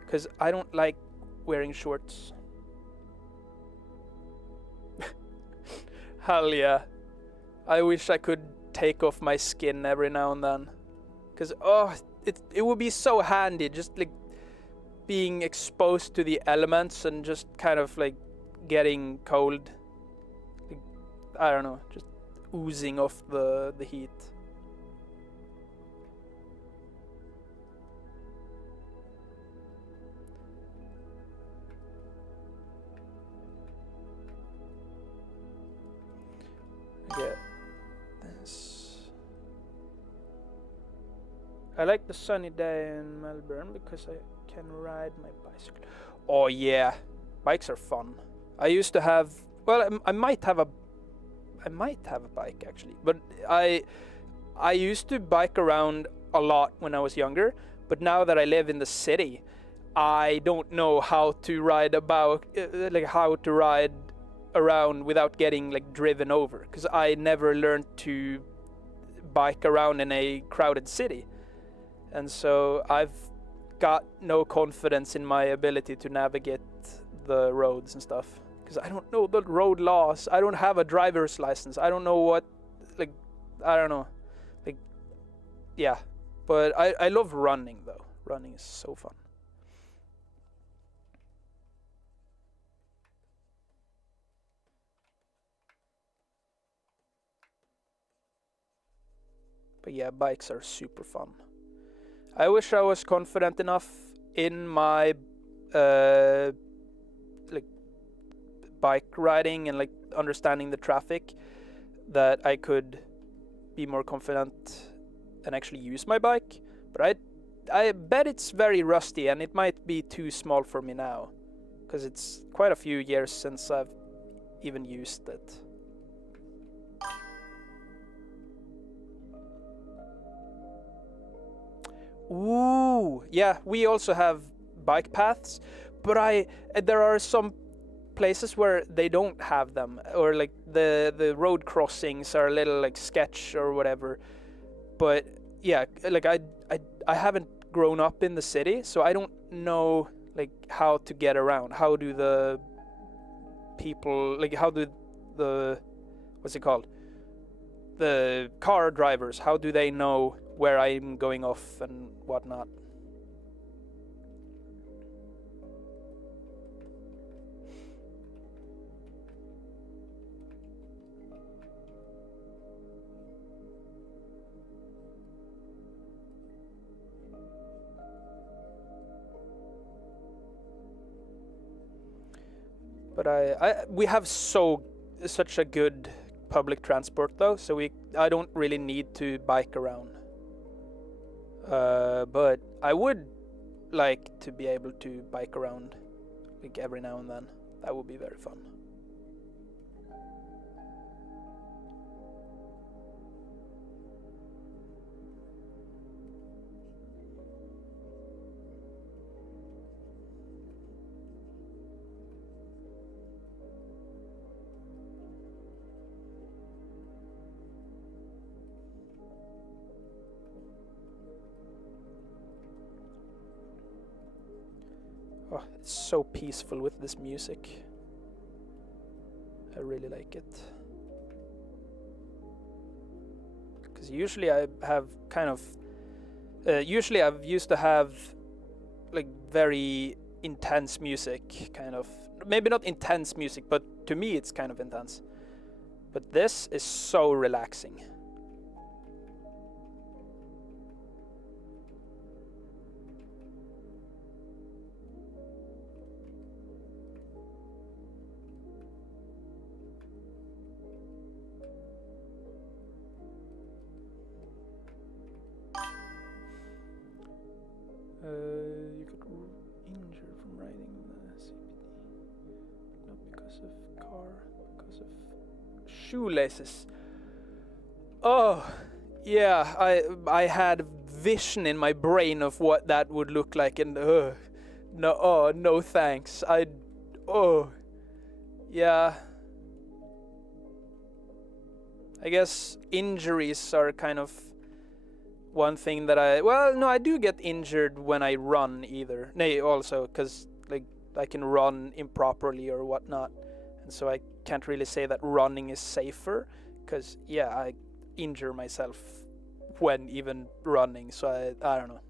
because I don't like wearing shorts. Hell yeah. I wish I could take off my skin every now and then, because it would be so handy just like being exposed to the elements and just kind of like getting cold, like, I don't know, just oozing off the heat. Get this. I like the sunny day in Melbourne because I can ride my bicycle. Oh yeah, bikes are fun. I used to have, well, I might have a bike actually, but I used to bike around a lot when I was younger, but now that I live in the city, I don't know how to ride around without getting like driven over, because I never learned to bike around in a crowded city, and so I've got no confidence in my ability to navigate the roads and stuff, because I don't know the road laws. I don't have a driver's license. I don't know what, like, I don't know, like, yeah. But I love running though. Running is so fun. But yeah, bikes are super fun. I wish I was confident enough in my like bike riding and like understanding the traffic that I could be more confident and actually use my bike. But I bet it's very rusty and it might be too small for me now, because it's quite a few years since I've even used it. Ooh, yeah, we also have bike paths, but there are some places where they don't have them, or like the road crossings are a little like sketch or whatever. But yeah, like I haven't grown up in the city, so I don't know like how to get around. How do the people, like how do the, what's it called, the car drivers, how do they know where I'm going off and whatnot? But we have such a good public transport though, so I don't really need to bike around. But I would like to be able to bike around like every now and then. That would be very fun. Oh, it's so peaceful with this music. I really like it. Because usually I have kind of... usually I've used to have like very intense music, kind of. Maybe not intense music, but to me it's kind of intense. But this is so relaxing. You could injure from riding the CPD, not because of car, because of shoelaces. Oh, yeah, I had vision in my brain of what that would look like, and no thanks. Yeah. I guess injuries are kind of one thing that I do get injured when I run either. Nay, also, because like I can run improperly or whatnot, and so I can't really say that running is safer, because yeah, I injure myself when even running, so I don't know.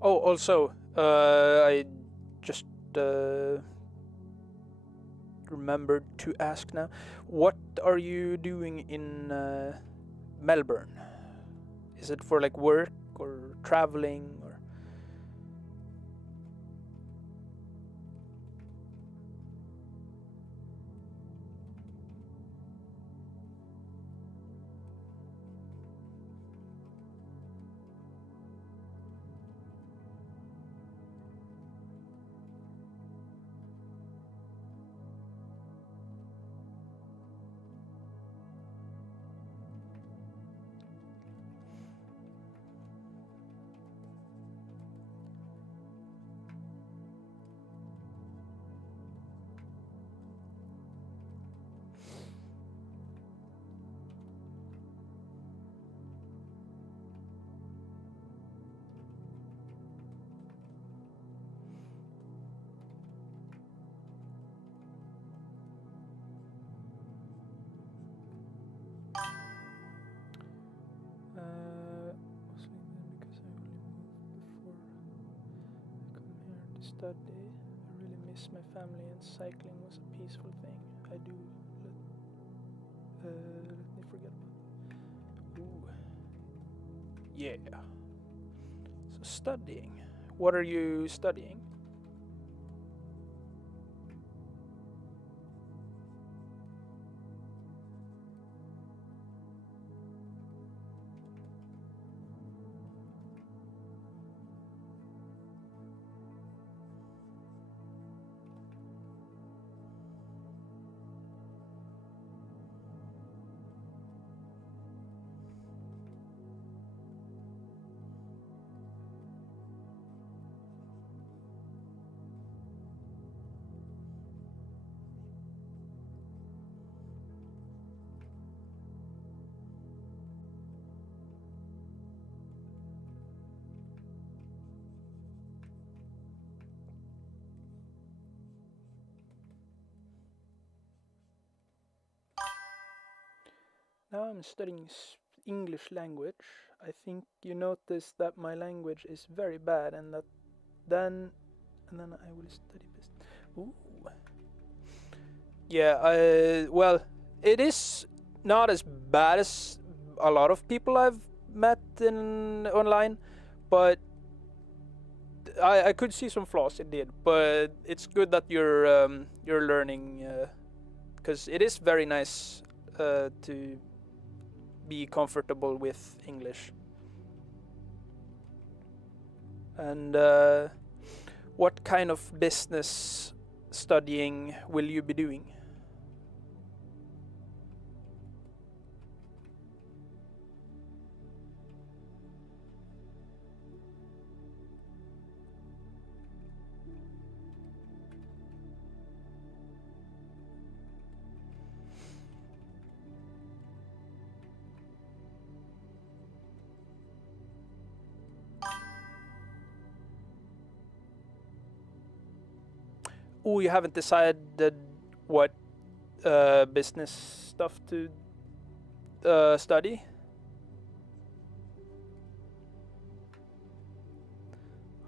Oh, also, I just remembered to ask now. What are you doing in Melbourne? Is it for like work or traveling or? study. I really miss my family, and cycling was a peaceful thing. I do. Let me forget about. Ooh. Yeah. So studying. What are you studying? Now I'm studying English language. I think you notice that my language is very bad, and then I will study this. Ooh. Yeah, well, it is not as bad as a lot of people I've met online, but I could see some flaws it did. But it's good that you're learning, because it is very nice to be comfortable with English. And what kind of business studying will you be doing? Oh, you haven't decided what business stuff to study?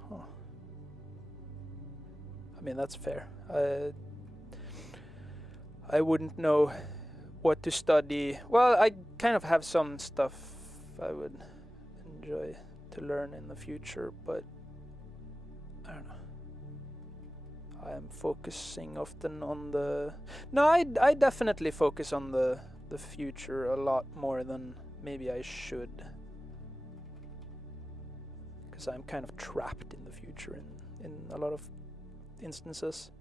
Huh. I mean, that's fair. I wouldn't know what to study. Well, I kind of have some stuff I would enjoy to learn in the future, but I don't know. I am focusing often on the... No, I definitely focus on the future a lot more than maybe I should. Because I'm kind of trapped in the future in a lot of instances.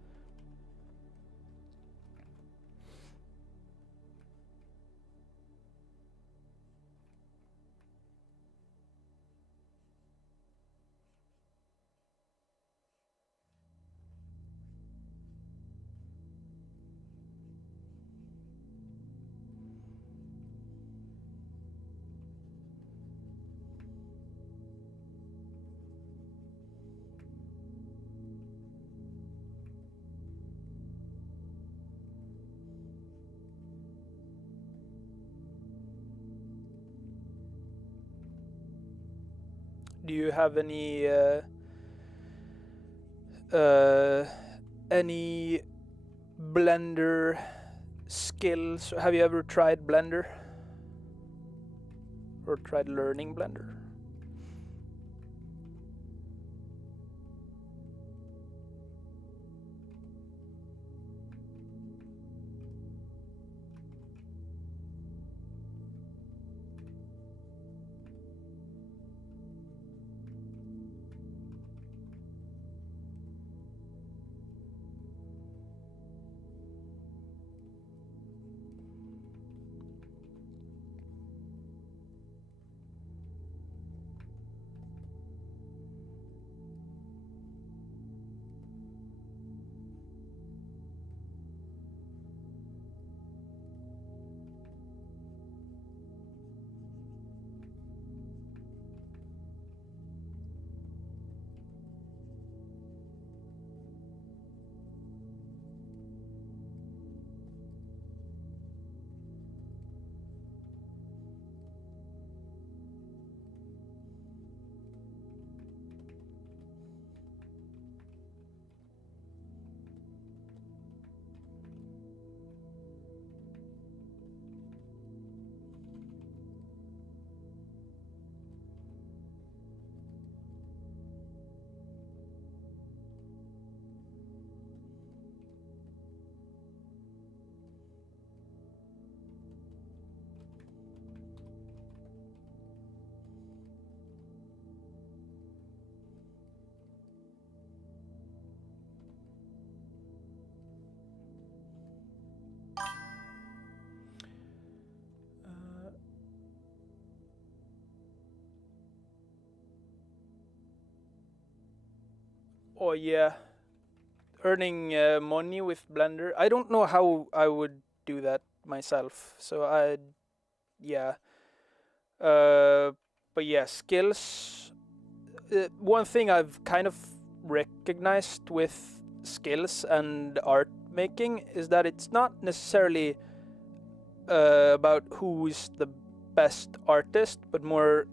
Do you have any Blender skills? Have you ever tried Blender? Or tried learning Blender? Oh yeah, earning money with Blender. I don't know how I would do that myself. So yeah. But yeah, skills. One thing I've kind of recognized with skills and art making is that it's not necessarily about who's the best artist, but more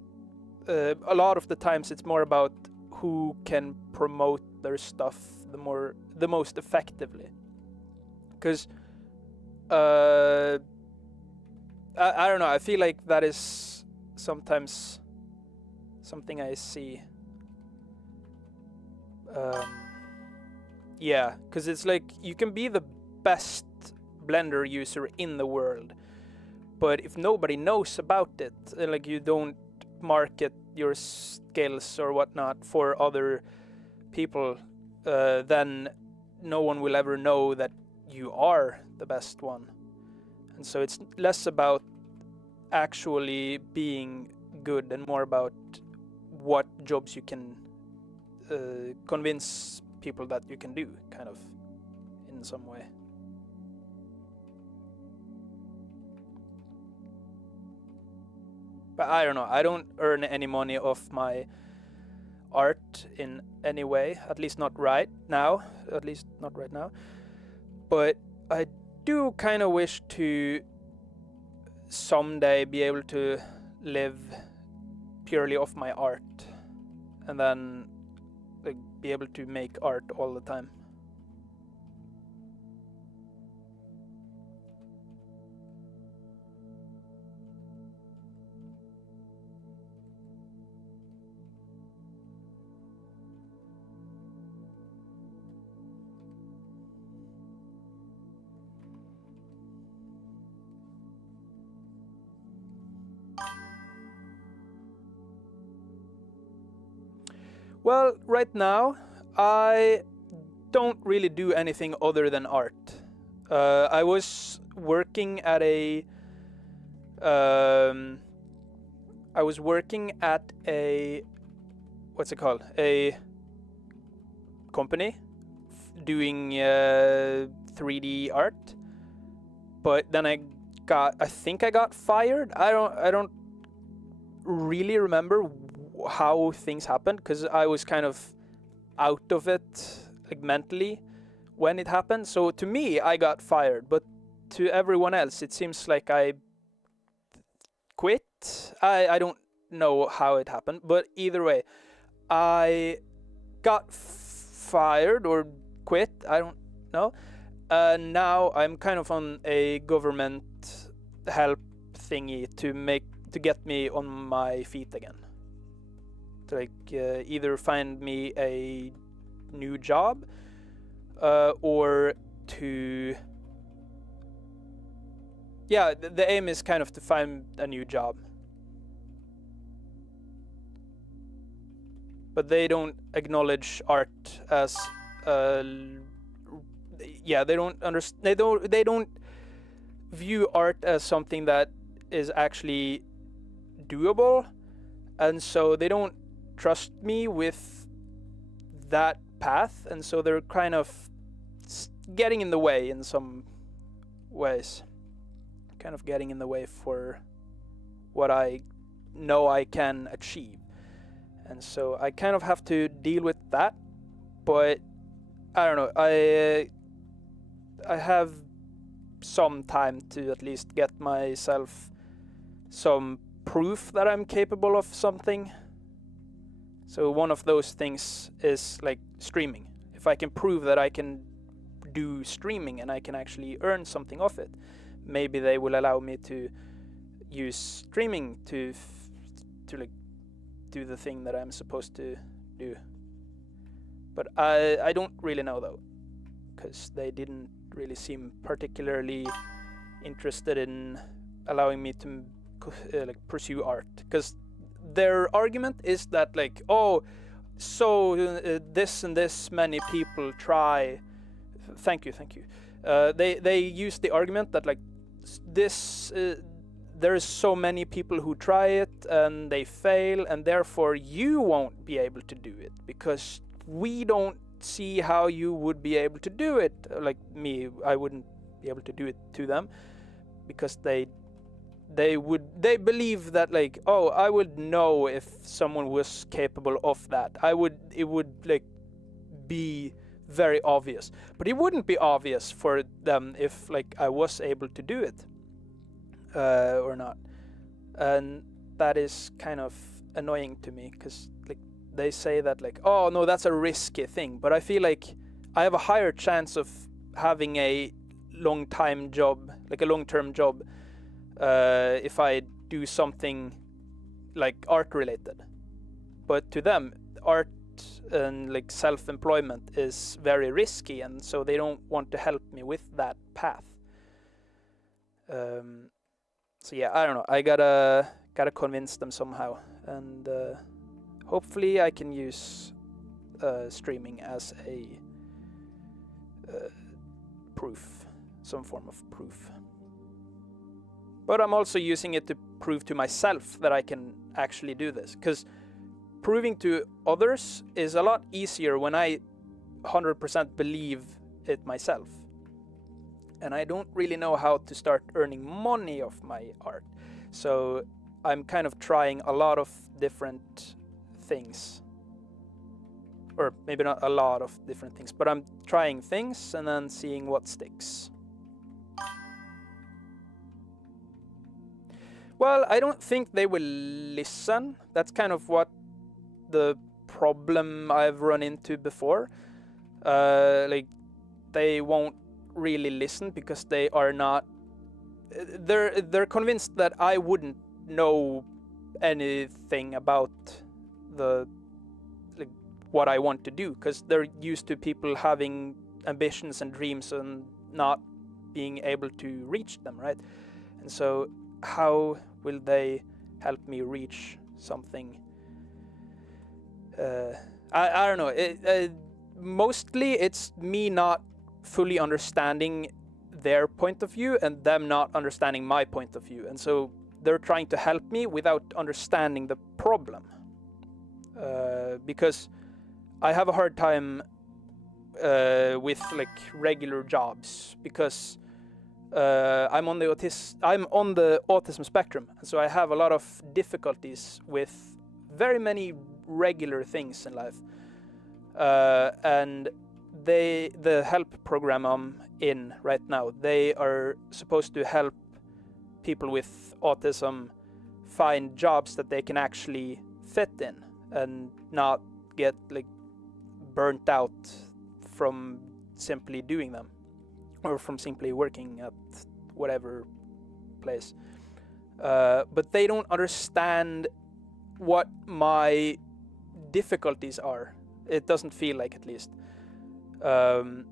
a lot of the times it's more about who can promote their stuff the most effectively. Because I don't know, I feel like that is sometimes something I see. Yeah, because it's like you can be the best Blender user in the world, but if nobody knows about it, like you don't market your skills or whatnot for other people, then no one will ever know that you are the best one. And so it's less about actually being good and more about what jobs you can convince people that you can do, kind of, in some way. But I don't know, I don't earn any money off my art in any way, at least not right now, but I do kind of wish to someday be able to live purely off my art and then like be able to make art all the time. Well, right now, I don't really do anything other than art. I was working at a what's it called? A company doing 3D art, but then I think I got fired. I don't really remember how things happened because I was kind of out of it, like mentally, when it happened. So to me, I got fired, but to everyone else, it seems like I quit. I don't know how it happened, but either way, I got fired or quit. I don't know. Now I'm kind of on a government help thingy to get me on my feet again. To like either find me a new job or to the aim is kind of to find a new job, but they don't acknowledge art as they don't view art as something that is actually doable, and so they don't trust me with that path, and so they're kind of getting in the way in some ways, kind of getting in the way for what I know I can achieve, and so I kind of have to deal with that. But I don't know, I have some time to at least get myself some proof that I'm capable of something. So one of those things is like streaming. If I can prove that I can do streaming and I can actually earn something off it, maybe they will allow me to use streaming to like do the thing that I'm supposed to do. But I don't really know though, because they didn't really seem particularly interested in allowing me to like pursue art, because their argument is that like, oh, so this and this many people try. Thank you. They use the argument that like this there's so many people who try it and they fail, and therefore you won't be able to do it because we don't see how you would be able to do it. Like me, I wouldn't be able to do it to them because they believe that like, oh, I would know if someone was capable of that. It would like be very obvious, but it wouldn't be obvious for them if like I was able to do it or not. And that is kind of annoying to me because like they say that like, oh no, that's a risky thing, but I feel like I have a higher chance of having a long-term job if I do something like art related. But to them, art and like self-employment is very risky, and so they don't want to help me with that path. So yeah, I don't know. I gotta convince them somehow, and hopefully I can use streaming as a proof, some form of proof. But I'm also using it to prove to myself that I can actually do this, because proving to others is a lot easier when I 100% believe it myself. And I don't really know how to start earning money off my art. So I'm kind of trying a lot of different things. Or maybe not a lot of different things, but I'm trying things and then seeing what sticks. Well, I don't think they will listen. That's kind of what the problem I've run into before. Like, they won't really listen because they are not... They're convinced that I wouldn't know anything about the like what I want to do, because they're used to people having ambitions and dreams and not being able to reach them, right? And so how will they help me reach something? I don't know. Mostly it's me not fully understanding their point of view and them not understanding my point of view. And so they're trying to help me without understanding the problem. Because I have a hard time with like regular jobs, because I'm on the autism spectrum, and so I have a lot of difficulties with very many regular things in life. And the help program I'm in right now, they are supposed to help people with autism find jobs that they can actually fit in and not get like burnt out from simply doing them, or from simply working at whatever place. But they don't understand what my difficulties are. It doesn't feel like, at least. And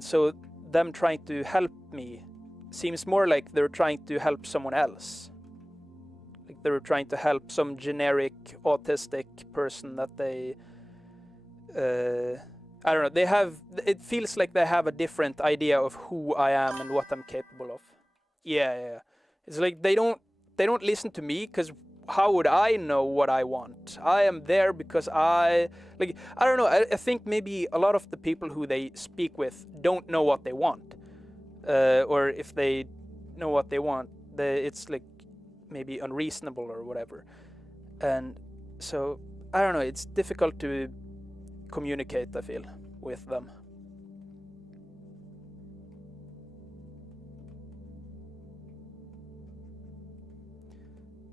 so them trying to help me seems more like they're trying to help someone else. Like they're trying to help some generic autistic person that they... I don't know, it feels like they have a different idea of who I am and what I'm capable of. Yeah. It's like they don't listen to me, because how would I know what I want? I am there because I don't know, I think maybe a lot of the people who they speak with don't know what they want. Or if they know what they want, it's like maybe unreasonable or whatever. And so, I don't know, it's difficult to communicate, I feel, with them.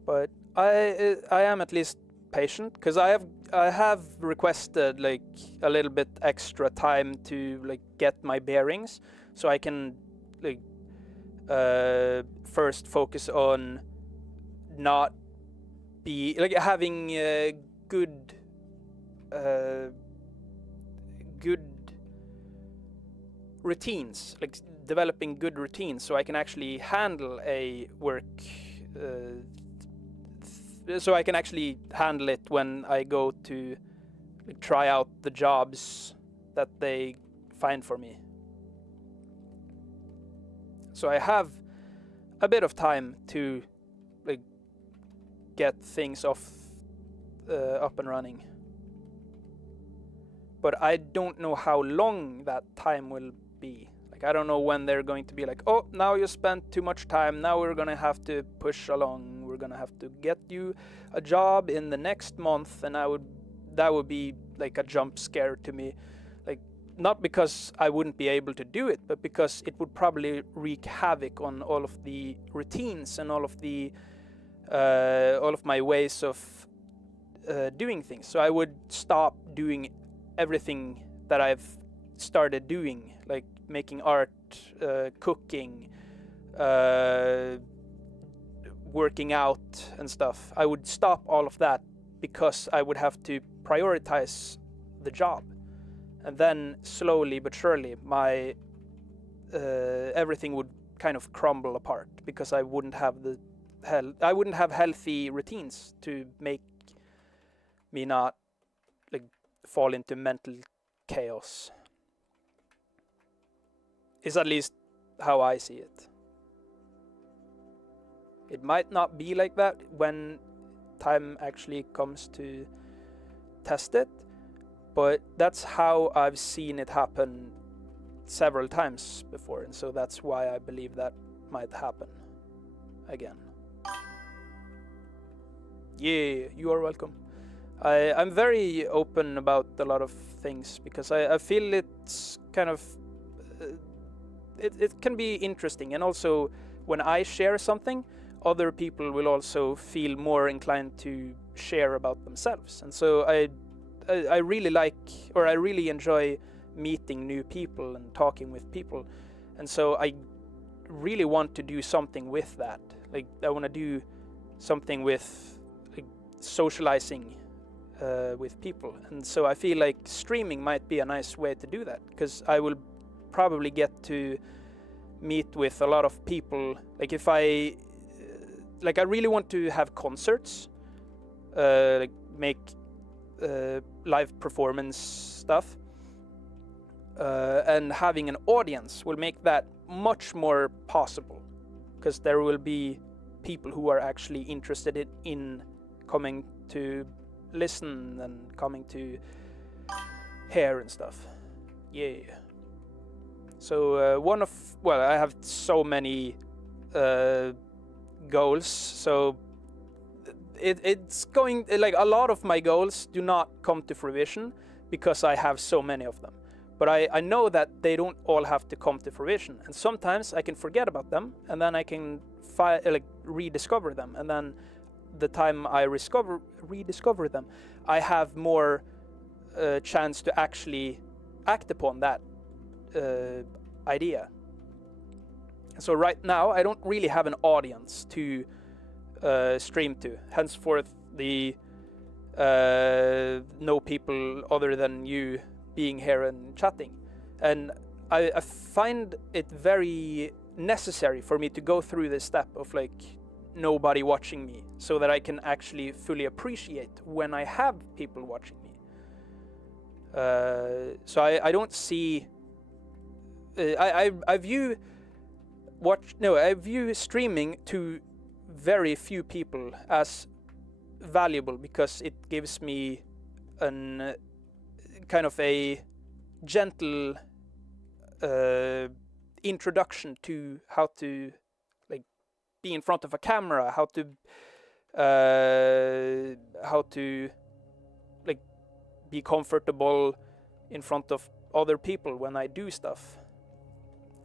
But I am at least patient, because I have requested like a little bit extra time to like get my bearings, so I can like first focus on not be like having good routines, like developing good routines, so I can actually handle a work, so I can actually handle it when I go to like, try out the jobs that they find for me. So I have a bit of time to like get things up and running. but I don't know how long that time will be. Like, I don't know when they're going to be like, oh, now you spent too much time, now we're gonna have to push along, we're gonna have to get you a job in the next month, and that would be like a jump scare to me. Like, not because I wouldn't be able to do it, but because it would probably wreak havoc on all of the routines and all of my ways of doing things. So I would stop doing everything that I've started doing, like making art, cooking, working out and stuff. I would stop all of that because I would have to prioritize the job. And then slowly but surely my everything would kind of crumble apart because I wouldn't have healthy routines to make me not like fall into mental chaos. Is at least how I see it. It might not be like that when time actually comes to test it, but that's how I've seen it happen several times before, and so that's why I believe that might happen again. Yeah, you are welcome. I'm very open about a lot of things because I feel it's kind of it can be interesting, and also when I share something, other people will also feel more inclined to share about themselves. And so I really like, or I really enjoy meeting new people and talking with people, and so I really want to do something with that. Like, I want to do something with like socializing with people, and so I feel like streaming might be a nice way to do that, because I will probably get to meet with a lot of people. Like, if I really want to have concerts, like make live performance stuff, and having an audience will make that much more possible, because there will be people who are actually interested in coming to listen and coming to hear and stuff. Yeah. So I have so many goals, so it's going, like, a lot of my goals do not come to fruition because I have so many of them. But I know that they don't all have to come to fruition, and sometimes I can forget about them, and then I can rediscover them, and then the time I rediscover them, I have more chance to actually act upon that idea. So right now I don't really have an audience to stream to. Henceforth, the no people other than you being here and chatting. And I find it very necessary for me to go through this step of like nobody watching me, so that I can actually fully appreciate when I have people watching me. So I don't see. I view streaming to very few people as valuable, because it gives me an kind of a gentle introduction to how to like be in front of a camera, how to like be comfortable in front of other people when I do stuff.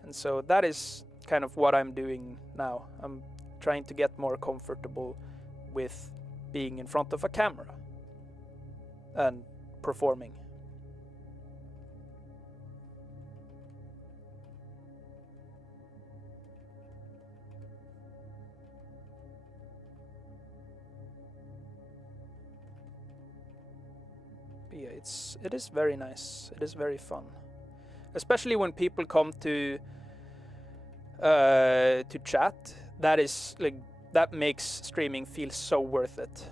And so that is kind of what I'm doing now. I'm trying to get more comfortable with being in front of a camera and performing. But yeah, it is very nice. It is very fun, especially when people come to chat. That is like, that makes streaming feel so worth it.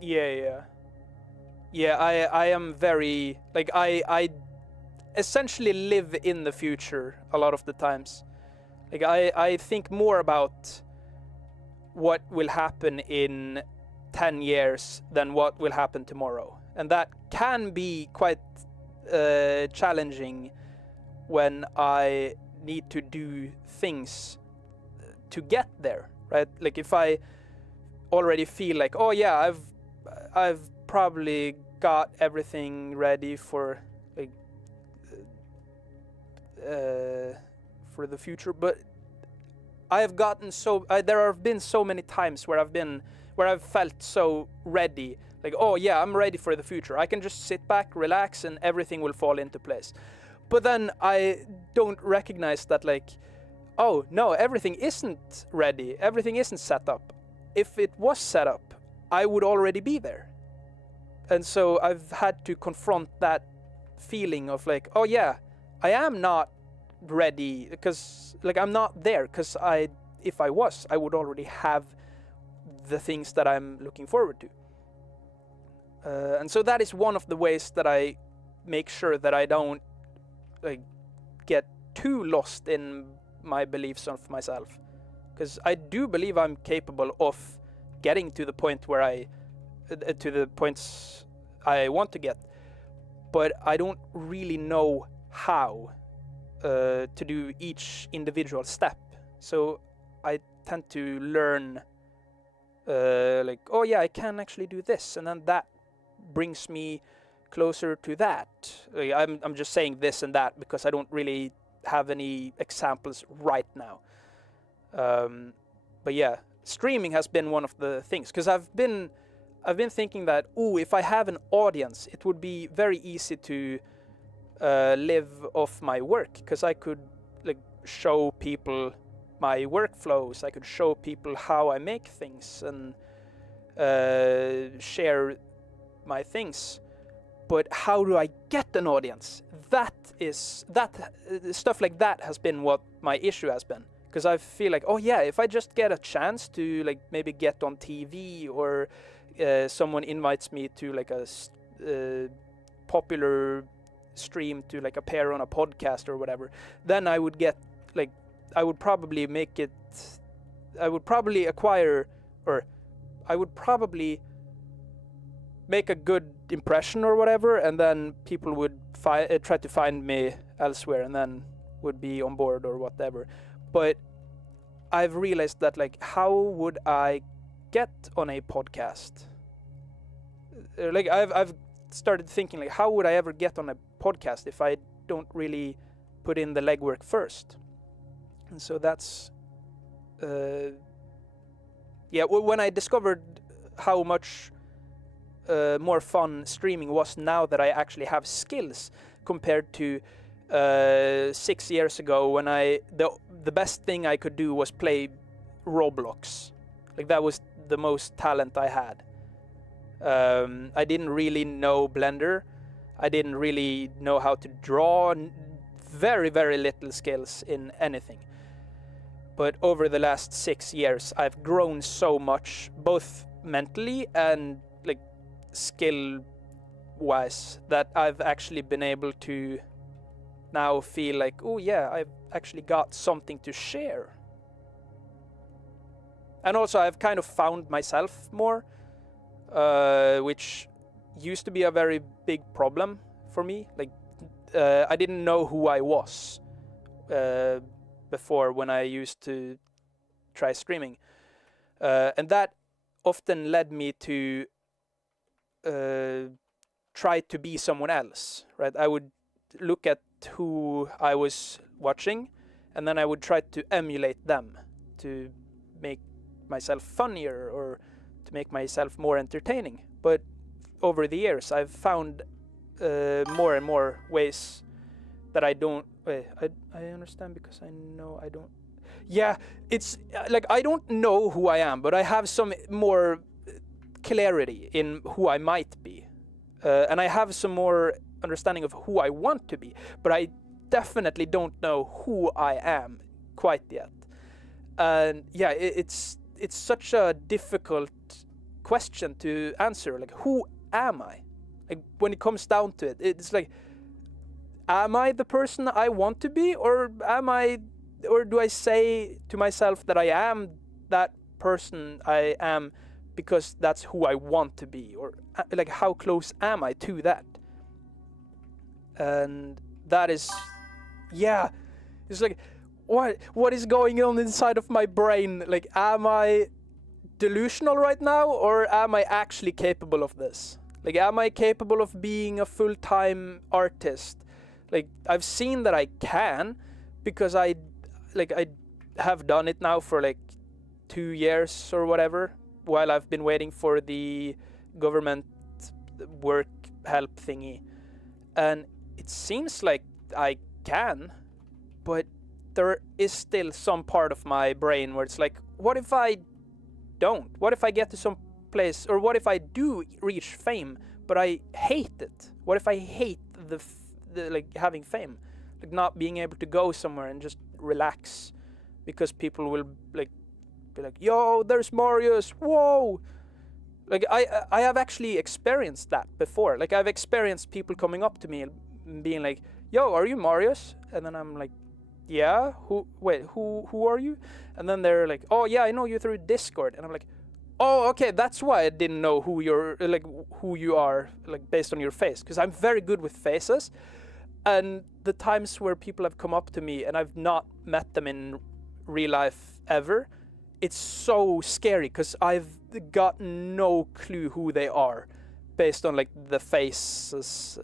Yeah. I am very like I essentially live in the future a lot of the times. Like, I think more about what will happen in 10 years than what will happen tomorrow. And that can be quite challenging when I need to do things to get there, right? Like if I already feel like, oh yeah, I've probably got everything ready for like for the future, but I have gotten there have been so many times where I've felt so ready, like, oh yeah, I'm ready for the future. I can just sit back, relax, and everything will fall into place. But then I don't recognize that, like, oh no, everything isn't ready, everything isn't set up. If it was set up, I would already be there. And so I've had to confront that feeling of like, oh yeah, I am not ready, because like I'm not there, because if I was, I would already have the things that I'm looking forward to. And so that is one of the ways that I make sure that I don't like get too lost in my beliefs of myself, because I do believe I'm capable of getting to the point where to the points I want to get, but I don't really know how to do each individual step. So I tend to learn like, oh yeah, I can actually do this, and then that brings me closer to that. Like, I'm just saying this and that because I don't really have any examples right now. But yeah, streaming has been one of the things, because I've been thinking that, if I have an audience, it would be very easy to live off my work, because I could like show people my workflows, I could show people how I make things and share my things. But how do I get an audience? That stuff like that has been what my issue has been, because I feel like, oh yeah, if I just get a chance to like maybe get on TV, or someone invites me to like a popular stream to like appear on a podcast or whatever, then I would get like, I would probably acquire, or I would probably make a good impression or whatever, and then people would try to find me elsewhere and then would be on board or whatever. But I've realized that, like, how would I get on a podcast? Like I've started thinking, like, how would I ever get on a podcast if I don't really put in the legwork first? And so that's when I discovered how much more fun streaming was now that I actually have skills, compared to 6 years ago when the best thing I could do was play Roblox. Like, that was the most talent I had. I didn't really know Blender. I didn't really know how to draw. Very, very little skills in anything. But over the last 6 years, I've grown so much, both mentally and like skill-wise, that I've actually been able to now feel like, oh yeah, I've actually got something to share. And also I've kind of found myself more, which used to be a very big problem for me. Like, I didn't know who I was before, when I used to try streaming. And that often led me to try to be someone else, right? I would look at who I was watching, and then I would try to emulate them to make myself funnier or to make myself more entertaining. But over the years, I've found more and more ways that I don't... Wait, I understand, because I know I don't... Yeah, it's like, I don't know who I am, but I have some more clarity in who I might be. And I have some more understanding of who I want to be, but I definitely don't know who I am quite yet. And yeah, it's such a difficult question to answer. Like, who am I? Like, when it comes down to it, it's like, am I the person I want to be, or do I say to myself that I am that person I am because that's who I want to be, or like how close am I to that? And that is, yeah, it's like, what is going on inside of my brain? Like, am I delusional right now, or am I actually capable of this? Like, am I capable of being a full-time artist? Like, I've seen that I can, because I have done it now for like 2 years or whatever, while I've been waiting for the government work help thingy. And it seems like I can, but there is still some part of my brain where it's like, what if I don't? What if I get to some place, or what if I do reach fame, but I hate it? What if I hate the like having fame, like not being able to go somewhere and just relax, because people will like be like, yo, there's Marius, whoa. Like I have actually experienced that before. Like I've experienced people coming up to me and being like, yo, are you Marius? And then I'm like, yeah, who are you? And then they're like, oh yeah, I know you through Discord. And I'm like, oh, okay, that's why I didn't know who you are, like based on your face, because I'm very good with faces. And the times where people have come up to me and I've not met them in real life ever, it's so scary, because I've got no clue who they are based on like the faces.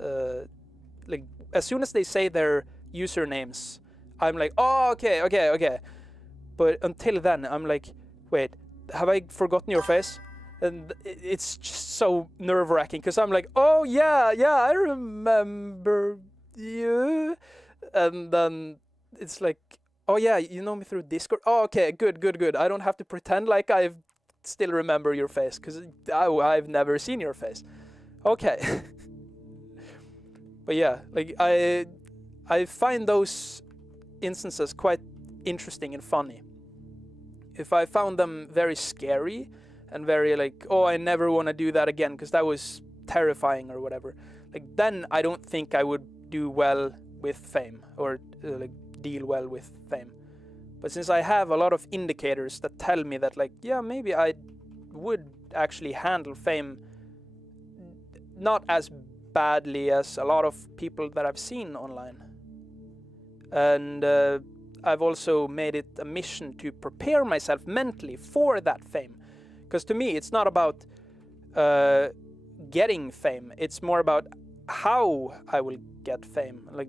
Like as soon as they say their usernames, I'm like, oh, okay. But until then, I'm like, wait, have I forgotten your face? And it's just so nerve-wracking, because I'm like, oh yeah, I remember you. And then it's like, oh yeah, you know me through Discord? Oh, okay, good. I don't have to pretend like I still remember your face, because I've never seen your face. Okay. But yeah, like I find those instances quite interesting and funny. If I found them very scary and very like, oh, I never want to do that again because that was terrifying or whatever, like then I don't think I would do well with fame, or like deal well with fame. But since I have a lot of indicators that tell me that like, yeah, maybe I would actually handle fame not as badly as a lot of people that I've seen online. And I've also made it a mission to prepare myself mentally for that fame. Because to me, it's not about getting fame. It's more about how I will get fame. Like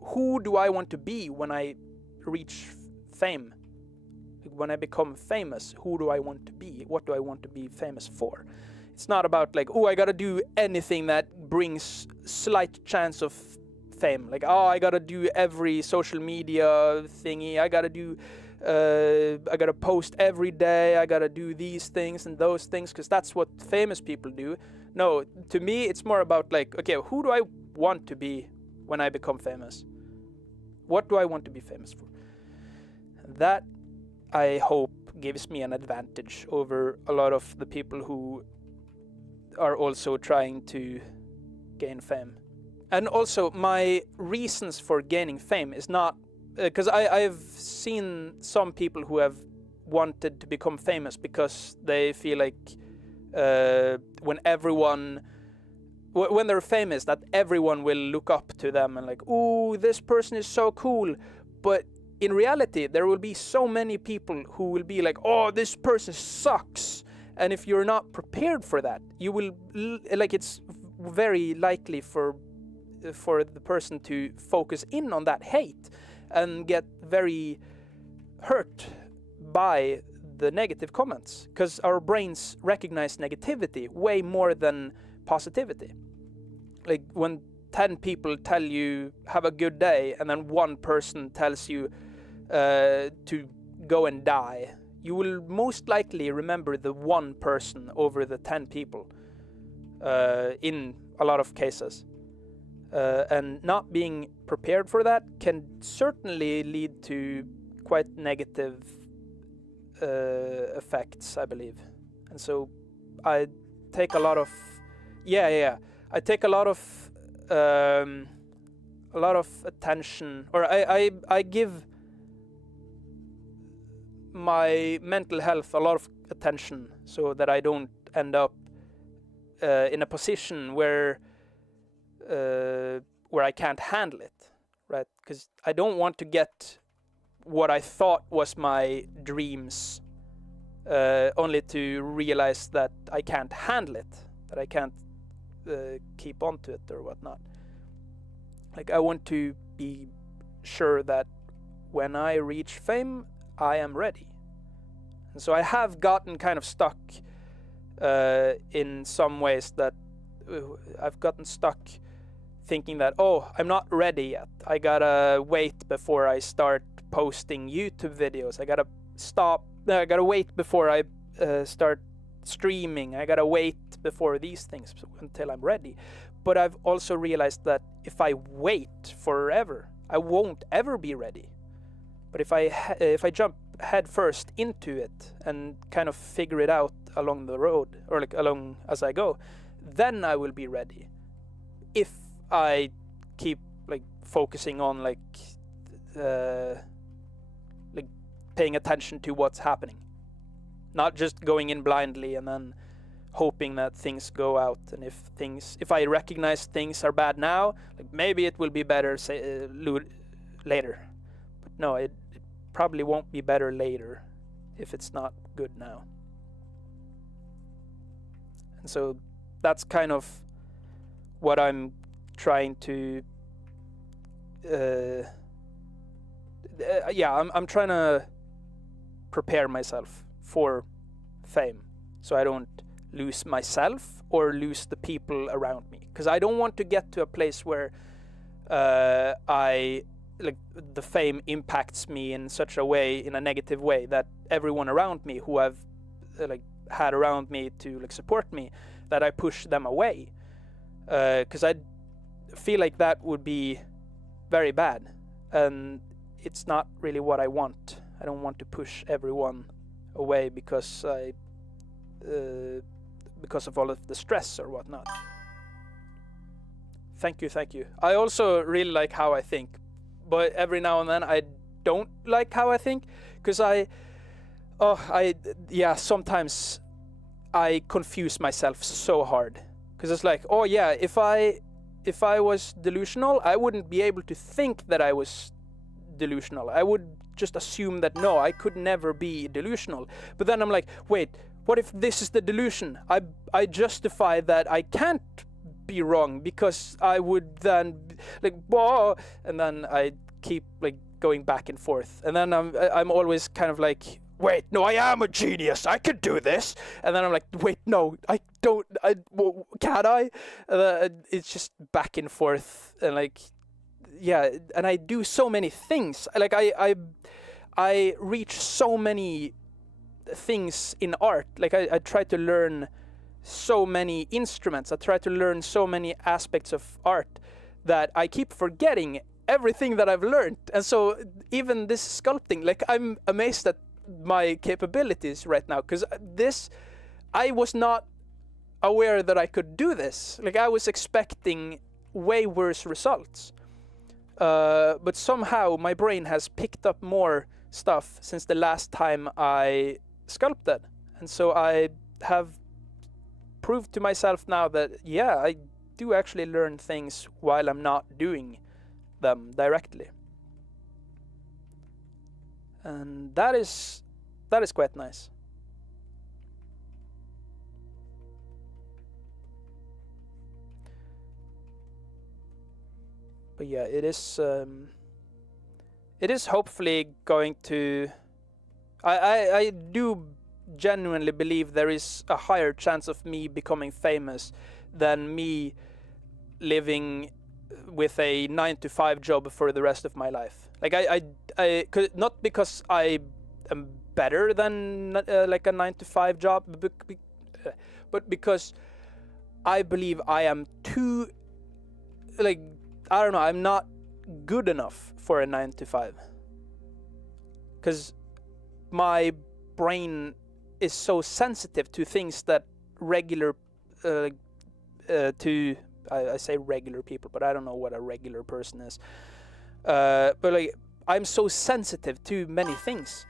who do I want to be when I reach fame? Like when I become famous, who do I want to be? What do I want to be famous for? It's not about like, oh, I gotta do anything that brings slight chance of fame. Like, oh, I gotta do every social media thingy. I gotta post every day. I gotta do these things and those things because that's what famous people do. No, to me, it's more about like, okay, who do I want to be when I become famous? What do I want to be famous for? That, I hope, gives me an advantage over a lot of the people who are also trying to gain fame. And also, my reasons for gaining fame is not... Because I've seen some people who have wanted to become famous because they feel like when they're famous, that everyone will look up to them and like, ooh, this person is so cool. But in reality, there will be so many people who will be like, oh, this person sucks. And if you're not prepared for that, you will, it's very likely for the person to focus in on that hate and get very hurt by the negative comments, because our brains recognize negativity way more than positivity. Like when 10 people tell you have a good day and then one person tells you to go and die, you will most likely remember the one person over the 10 people in a lot of cases. And not being prepared for that can certainly lead to quite negative effects, I believe. And so I take a lot of I take a lot of attention, or I give my mental health a lot of attention so that I don't end up in a position where I can't handle it, right? Because I don't want to get what I thought was my dreams only to realize that I can't handle it, that I can't keep on to it or whatnot. Like, I want to be sure that when I reach fame, I am ready. And so I have gotten kind of stuck in some ways, that I've gotten stuck thinking that, oh, I'm not ready yet. I gotta wait before I start posting YouTube videos. I gotta wait before I start streaming. I gotta wait before these things until I'm ready. But I've also realized that if I wait forever, I won't ever be ready. But if I jump head first into it and kind of figure it out along the road, or like along as I go, then I will be ready. If I keep like focusing on like paying attention to what's happening, not just going in blindly and then hoping that things go out. And if I recognize things are bad now, like maybe it will be better later. But no, it probably won't be better later if it's not good now. And so that's kind of what I'm trying to I'm trying to prepare myself for fame so I don't lose myself or lose the people around me, because I don't want to get to a place where the fame impacts me in such a way, in a negative way, that everyone around me who I've had around me to support me, that I push them away, because I feel like that would be very bad, and it's not really what I want. I don't want to push everyone away because of all of the stress or whatnot. Thank you. I also really like how I think, but every now and then I don't like how I think, because sometimes I confuse myself so hard, because it's like, oh yeah, if I was delusional, I wouldn't be able to think that I was delusional. I would just assume that no, I could never be delusional. But then I'm like, wait, what if this is the delusion? I justify that I can't be wrong, because I would then whoa, and then I keep going back and forth, and then I'm always kind of like, wait, no, I am a genius, I could do this, and then I'm like, wait, no, I don't, can I? It's just back and forth, and and I do so many things. I reach so many things in art. I try to learn so many instruments. I try to learn so many aspects of art that I keep forgetting everything that I've learned. And so even this sculpting, I'm amazed at my capabilities right now, because I was not aware that I could do this. I was expecting way worse results. But somehow my brain has picked up more stuff since the last time I sculpted. And so I have proved to myself now that, yeah, I do actually learn things while I'm not doing them directly. And that is quite nice. But yeah, it is hopefully going to, I do genuinely believe there is a higher chance of me becoming famous than me living with a 9-to-5 job for the rest of my life. Not because I am better than a 9-to-5 job, but because I believe I am too, I don't know, I'm not good enough for a 9-to-5. Because my brain is so sensitive to things that regular, I say regular people, but I don't know what a regular person is. But I'm so sensitive to many things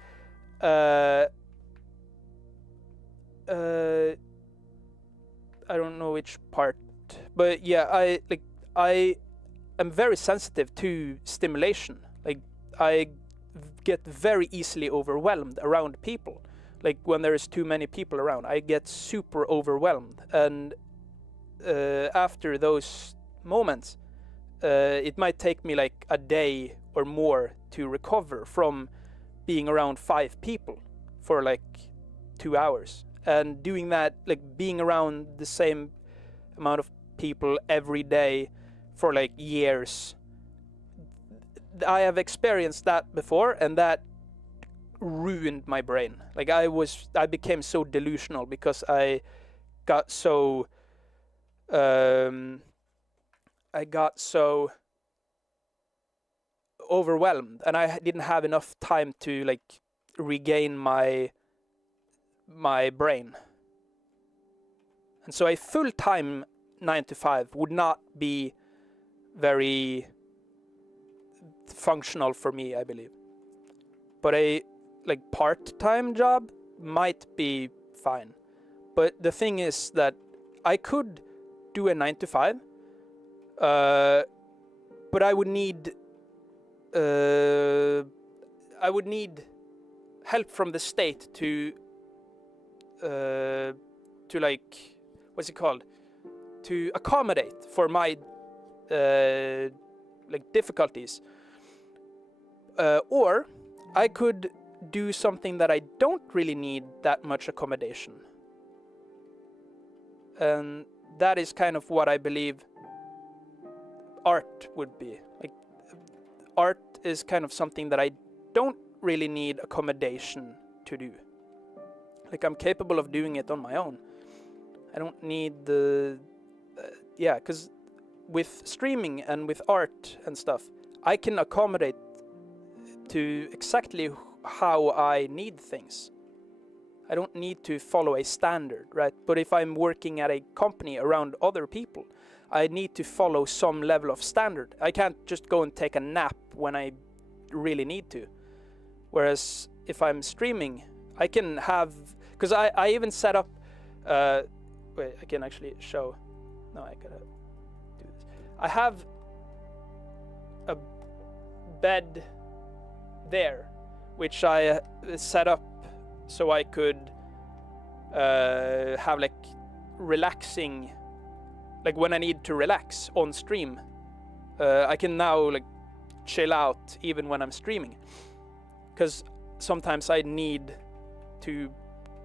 I don't know which part, but yeah, I am very sensitive to stimulation. Like I get very easily overwhelmed around people. Like when there is too many people around, I get super overwhelmed, and after those moments, it might take me like a day or more to recover from being around 5 people for like 2 hours. And doing that, like being around the same amount of people every day for like years, I have experienced that before, and that ruined my brain. Like I became so delusional because I got so overwhelmed, and I didn't have enough time to like regain my brain. And so a full-time 9 to 5 would not be very functional for me, I believe. But a like part-time job might be fine. But the thing is that I could do a 9 to 5, but I would need help from the state to like, what's it called, to accommodate for my like difficulties, or I could do something that I don't really need that much accommodation, and that is kind of what I believe art would be. Like art is kind of something that I don't really need accommodation to do. Like I'm capable of doing it on my own. I don't need the yeah, because with streaming and with art and stuff, I can accommodate to exactly how I need things. I don't need to follow a standard, right? But if I'm working at a company around other people, I need to follow some level of standard. I can't just go and take a nap when I really need to. Whereas if I'm streaming, I can have, because I even set up, wait, I can actually show, no, I gotta do this. I have a bed there, which I set up so I could have like relaxing, like when I need to relax on stream, I can now like chill out even when I'm streaming, because sometimes I need to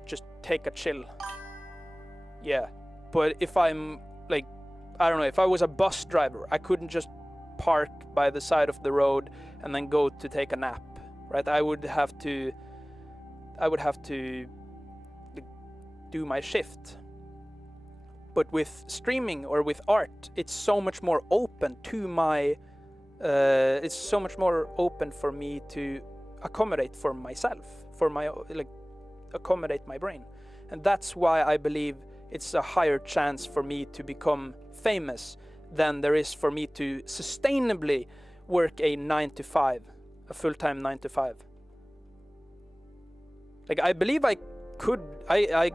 just take a chill. Yeah, but if I'm like, I don't know, if I was a bus driver, I couldn't just park by the side of the road and then go to take a nap, right? I would have to like, do my shift. But with streaming or with art, it's so much more open to my it's so much more open for me to accommodate for myself, for my like accommodate my brain. And that's why I believe it's a higher chance for me to become famous than there is for me to sustainably work a 9 to 5, a full-time 9 to 5. Like I believe I could, I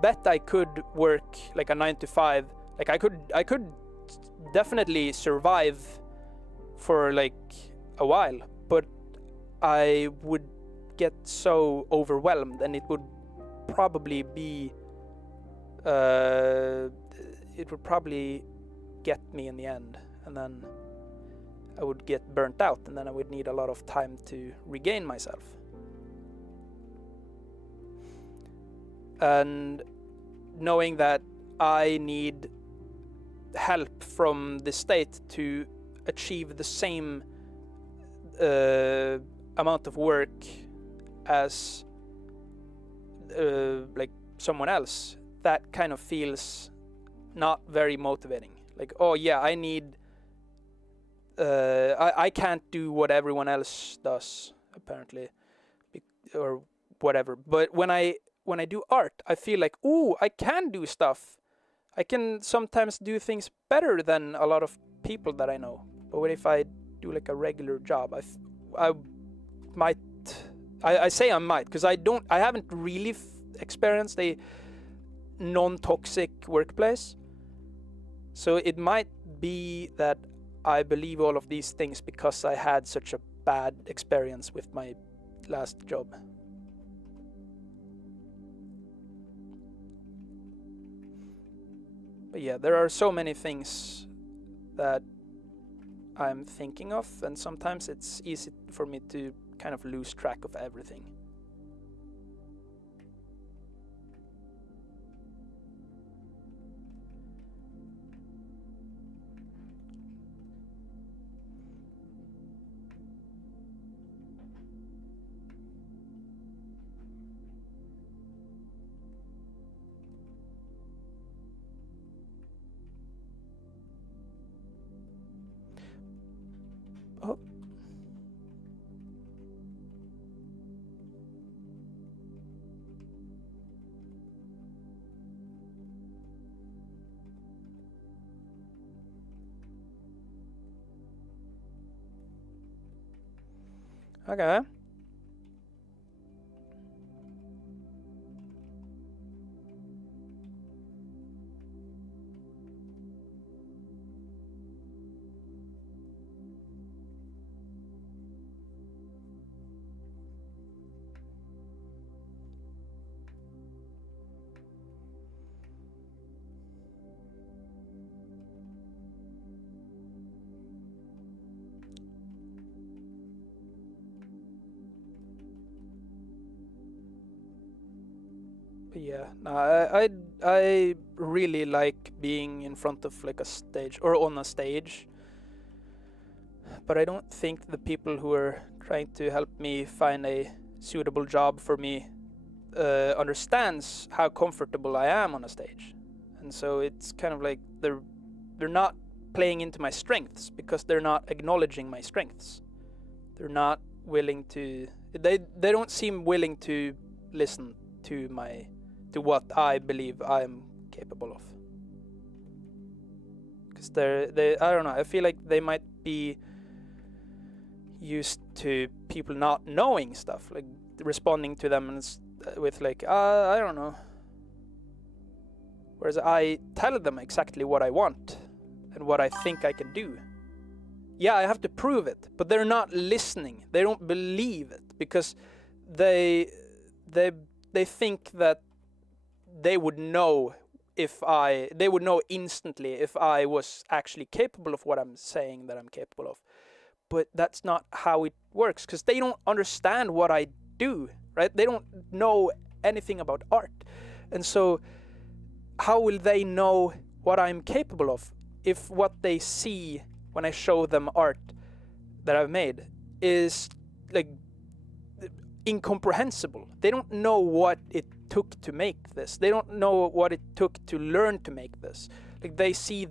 bet I could work like a 9 to 5. Like I could definitely survive for like a while, but I would get so overwhelmed, and it would probably be it would probably get me in the end, and then I would get burnt out, and then I would need a lot of time to regain myself. And knowing that I need help from the state to achieve the same amount of work as like someone else, that kind of feels not very motivating. Like, oh yeah, I need I can't do what everyone else does, apparently, or whatever. But when I do art, I feel like, ooh, I can do stuff. I can sometimes do things better than a lot of people that I know. But what if I do like a regular job? I might I say I might, because I haven't really experienced a non-toxic workplace. So it might be that I believe all of these things because I had such a bad experience with my last job. But yeah, there are so many things that I'm thinking of, and sometimes it's easy for me to kind of lose track of everything. Oh. Okay. But yeah, no, I really like being in front of like a stage or on a stage. But I don't think the people who are trying to help me find a suitable job for me understands how comfortable I am on a stage. And so it's kind of like they're not playing into my strengths because they're not acknowledging my strengths. They're not willing to they don't seem willing to listen to what I believe I'm capable of. Because they I don't know, I feel like they might be used to people not knowing stuff, like responding to them with like, I don't know. Whereas I tell them exactly what I want and what I think I can do. Yeah, I have to prove it, but they're not listening. They don't believe it because they think that they would know instantly if I was actually capable of what I'm saying that I'm capable of. But that's not how it works because they don't understand what I do, right? They don't know anything about art. And so how will they know what I'm capable of if what they see when I show them art that I've made is like incomprehensible? They don't know what it took to make this. They don't know what it took to learn to make this. Like they see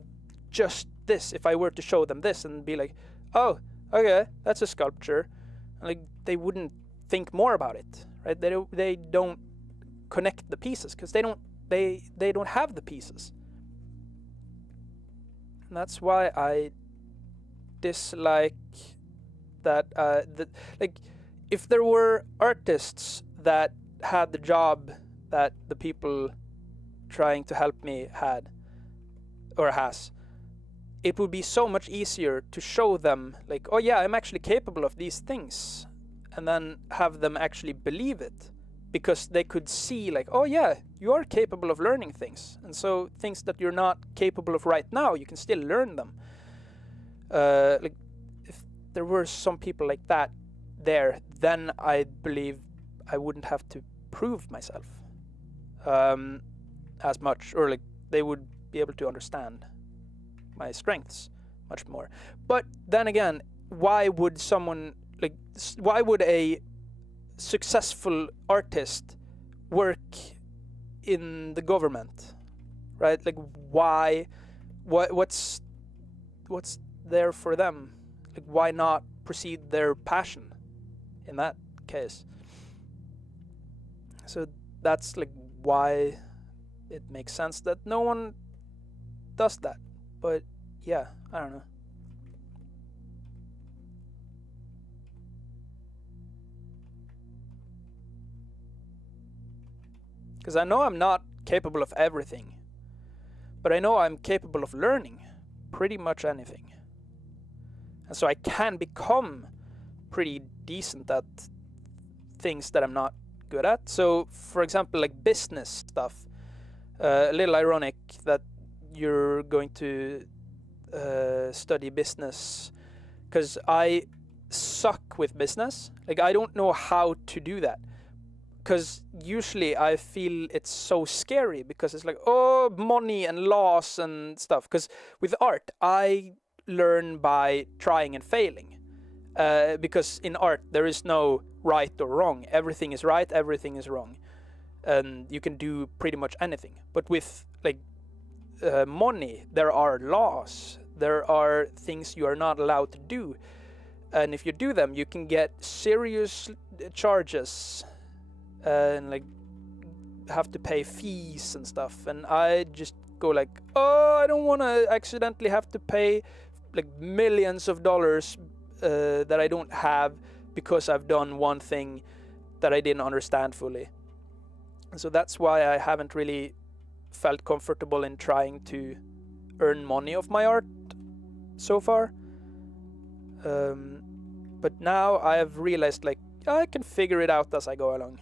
just this. If I were to show them this and be like, oh, okay, that's a sculpture, and like they wouldn't think more about it, right? They don't connect the pieces because they don't have the pieces. And that's why I dislike that. Like, if there were artists that had the job that the people trying to help me had or has, it would be so much easier to show them like, oh yeah, I'm actually capable of these things, and then have them actually believe it because they could see like, oh yeah, you are capable of learning things, and so things that you're not capable of right now, you can still learn them. Like if there were some people like that there, then I believe I wouldn't have to prove myself as much, or like they would be able to understand my strengths much more. But then again, why would a successful artist work in the government, right? Like why? What's there for them? Like why not proceed their passion in that case? So that's like why it makes sense that no one does that. But yeah, I don't know. Because I know I'm not capable of everything, but I know I'm capable of learning pretty much anything. And so I can become pretty decent at things that I'm not good at. So, for example, like business stuff. A little ironic that you're going to study business, because I suck with business. Like, I don't know how to do that. Because usually I feel it's so scary because it's like, oh, money and laws and stuff. Because with art, I learn by trying and failing. Because in art, there is no right or wrong. Everything is right, everything is wrong. And you can do pretty much anything. But with like money, there are laws. There are things you are not allowed to do. And if you do them, you can get serious charges and like have to pay fees and stuff. And I just go like, oh, I don't want to accidentally have to pay like millions of dollars that I don't have because I've done one thing that I didn't understand fully. And so that's why I haven't really felt comfortable in trying to earn money off my art so far. But now I have realized like I can figure it out as I go along.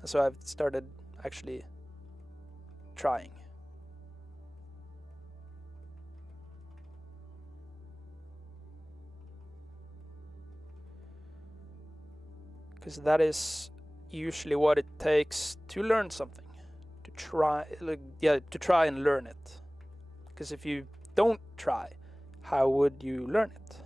And so I've started actually trying. Because that is usually what it takes to learn something. To try and learn it. Because if you don't try, how would you learn it?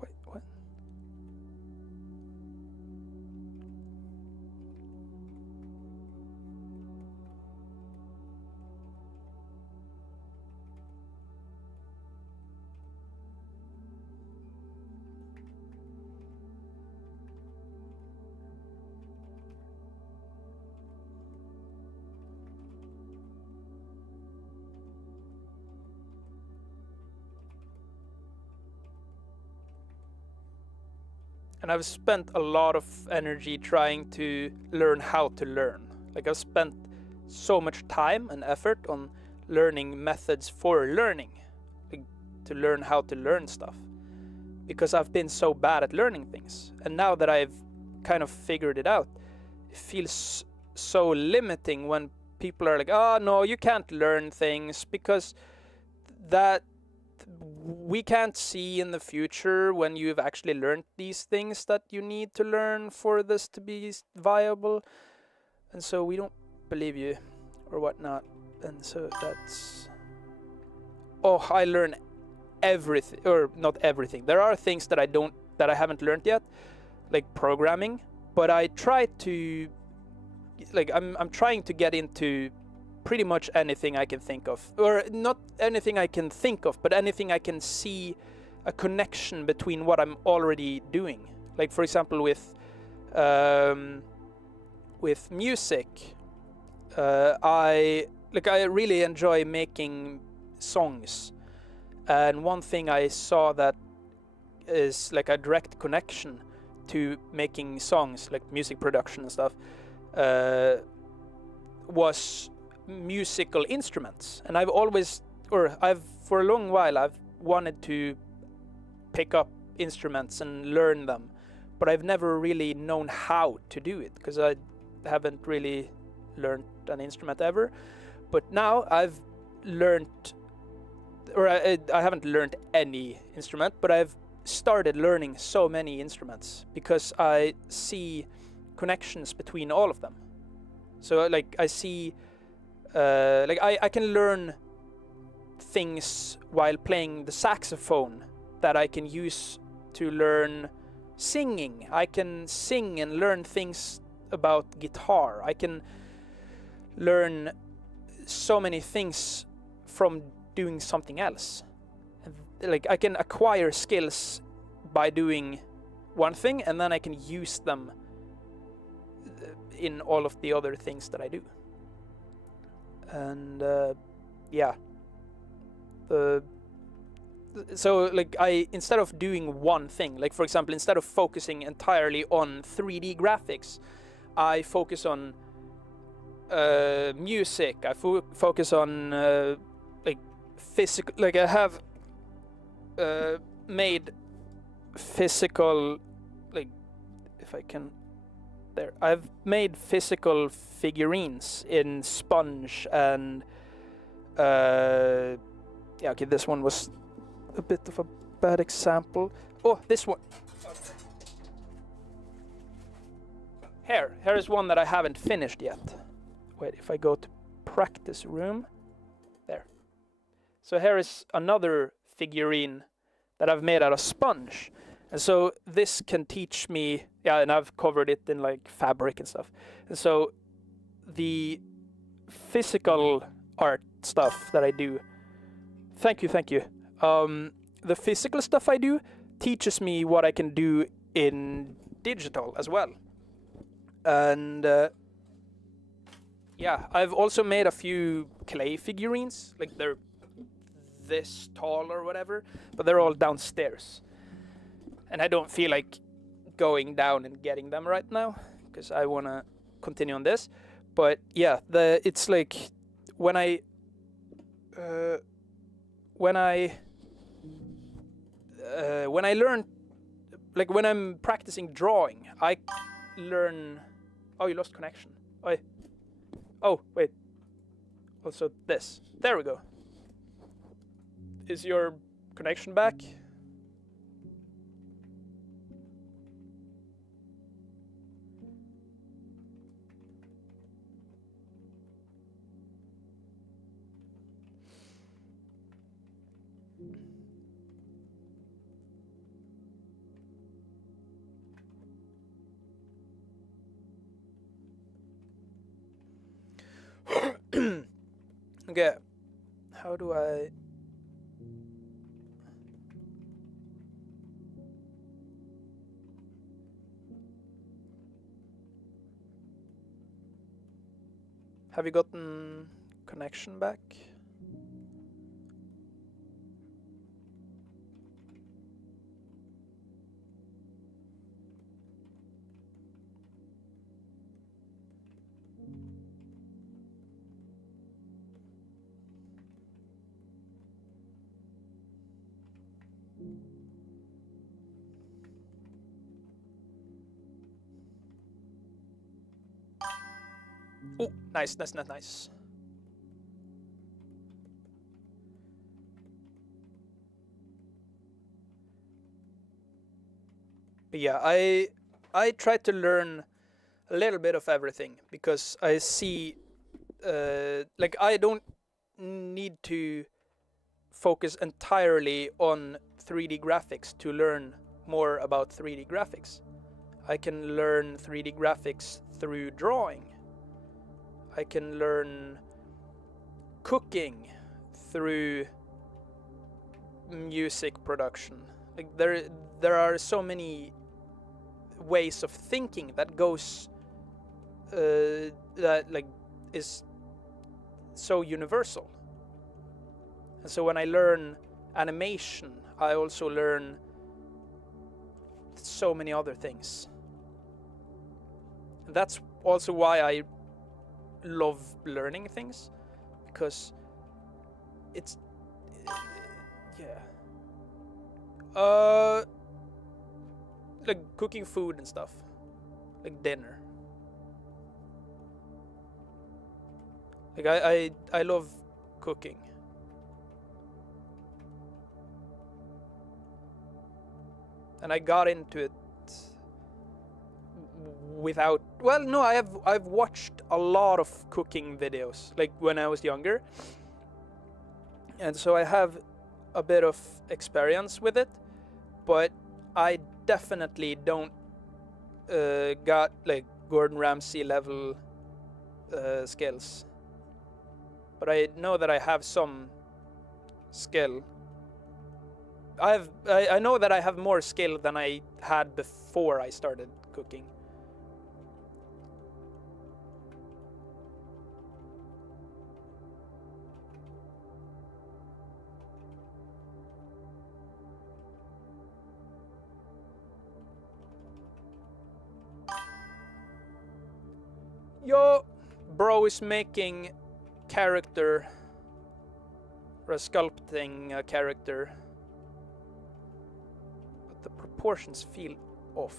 Wait, what? And I've spent a lot of energy trying to learn how to learn. Like I've spent so much time and effort on learning methods for learning, like to learn how to learn stuff, because I've been so bad at learning things. And now that I've kind of figured it out, it feels so limiting when people are like, oh no, you can't learn things because that we can't see in the future when you've actually learned these things that you need to learn for this to be viable, and so we don't believe you or whatnot. And so that's, oh, I learn everything, or not everything. There are things that I haven't learned yet, like programming, but I try to, like, I'm trying to get into pretty much anything I can think of, or not anything I can think of, but anything I can see a connection between what I'm already doing. Like for example with music, I really enjoy making songs, and one thing I saw that is like a direct connection to making songs, like music production and stuff, was musical instruments. And for a long while I've wanted to pick up instruments and learn them, but I've never really known how to do it because I haven't really learned an instrument ever. But now I've learned, or I haven't learned any instrument, but I've started learning so many instruments because I see connections between all of them. So like I see I can learn things while playing the saxophone that I can use to learn singing. I can sing and learn things about guitar. I can learn so many things from doing something else. Like I can acquire skills by doing one thing, and then I can use them in all of the other things that I do. And so like instead of doing one thing, like for example, instead of focusing entirely on 3D graphics, I focus on music. I focus on like physical. Like I have made physical, like if I can, there. I've made physical figurines in sponge and yeah. Okay, this one was a bit of a bad example. Oh, this one. Here is one that I haven't finished yet. Wait, if I go to practice room, there. So here is another figurine that I've made out of sponge. And so this can teach me, yeah, and I've covered it in like fabric and stuff. And so the physical art stuff that I do, thank you. The physical stuff I do teaches me what I can do in digital as well. And yeah, I've also made a few clay figurines, like they're this tall or whatever, but they're all downstairs. And I don't feel like going down and getting them right now, because I want to continue on this. But yeah, it's like when I learn, like when I'm practicing drawing, I learn. Oh, you lost connection. Oh, wait. Also this. There we go. Is your connection back? Okay. How do I... Have you gotten connection back? Oh, nice. But yeah, I try to learn a little bit of everything because I see, like I don't need to focus entirely on 3D graphics to learn more about 3D graphics. I can learn 3D graphics through drawing. I can learn cooking through music production. Like there are so many ways of thinking that goes that like is so universal. And so when I learn animation, I also learn so many other things. And that's also why I love learning things, because it's like cooking food and stuff, like dinner. Like I love cooking. And I got into it without, well, no, I've watched a lot of cooking videos like when I was younger, and so I have a bit of experience with it, but I definitely don't got like Gordon Ramsay level skills, but I know that I have some skill. I know that I have more skill than I had before I started cooking. Yo, bro is making character, or sculpting a character, but the proportions feel off.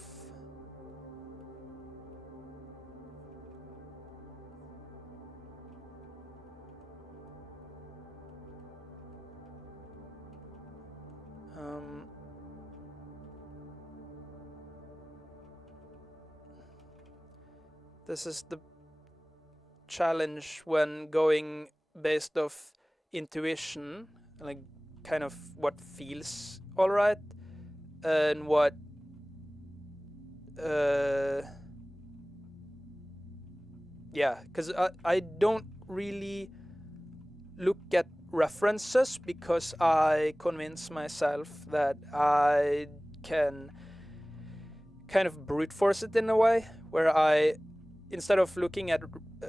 This is the challenge when going based off intuition, like kind of what feels alright and what yeah, because I don't really look at references because I convince myself that I can kind of brute force it in a way where I, instead of looking at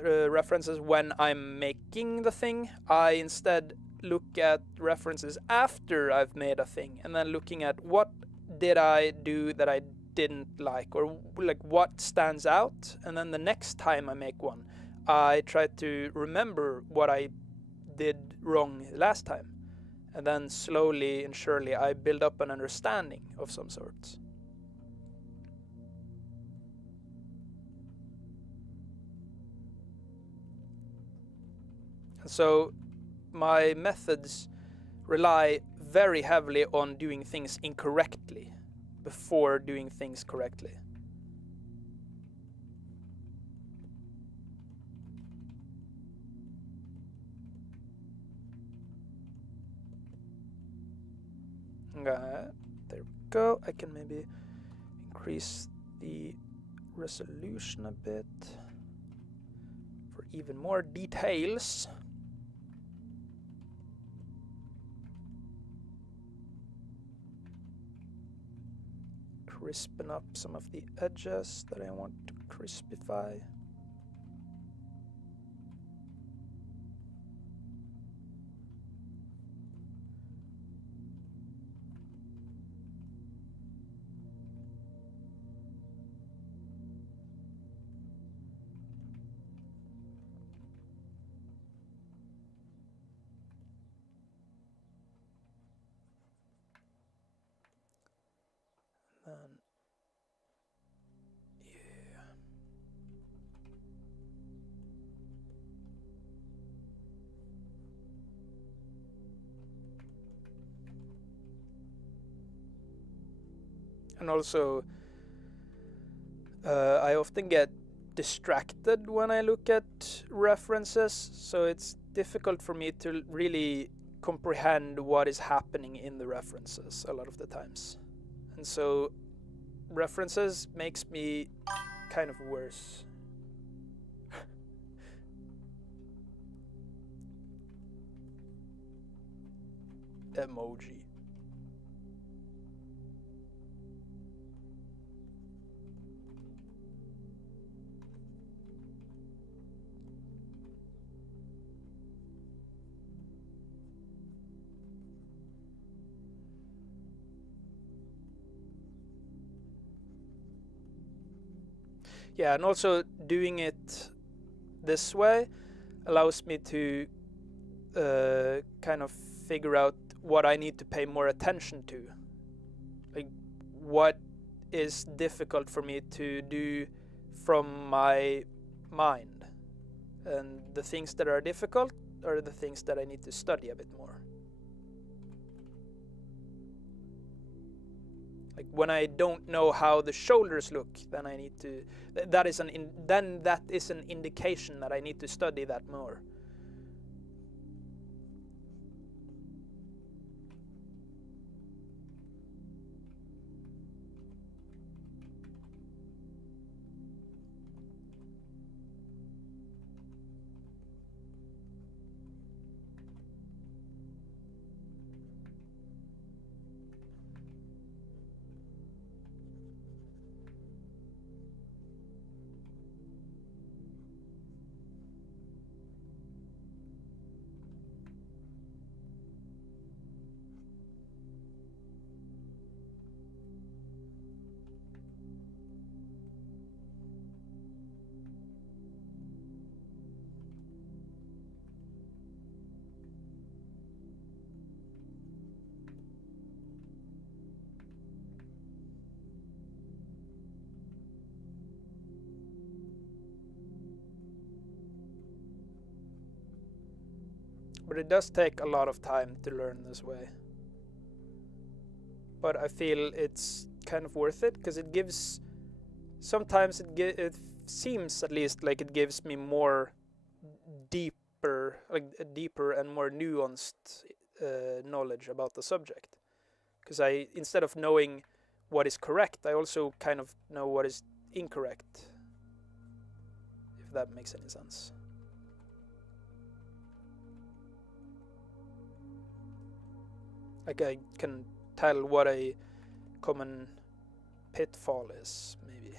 references when I'm making the thing, I instead look at references after I've made a thing, and then looking at what did I do that I didn't like, or like what stands out, and then the next time I make one, I try to remember what I did wrong last time, and then slowly and surely I build up an understanding of some sorts. So my methods rely very heavily on doing things incorrectly before doing things correctly. There we go. I can maybe increase the resolution a bit for even more details. Crispen up some of the edges that I want to crispify. And also, I often get distracted when I look at references, so it's difficult for me to really comprehend what is happening in the references a lot of the times. And so references makes me kind of worse. Emoji. Yeah, and also doing it this way allows me to kind of figure out what I need to pay more attention to. Like, what is difficult for me to do from my mind. And the things that are difficult are the things that I need to study a bit more. Like when I don't know how the shoulders look, then I need to. That is an indication that I need to study that more. But it does take a lot of time to learn this way. But I feel it's kind of worth it, because it gives... Sometimes it seems, at least, like it gives me more deeper, like a deeper and more nuanced knowledge about the subject. Because instead of knowing what is correct, I also kind of know what is incorrect. If that makes any sense. Like I can tell what a common pitfall is, maybe.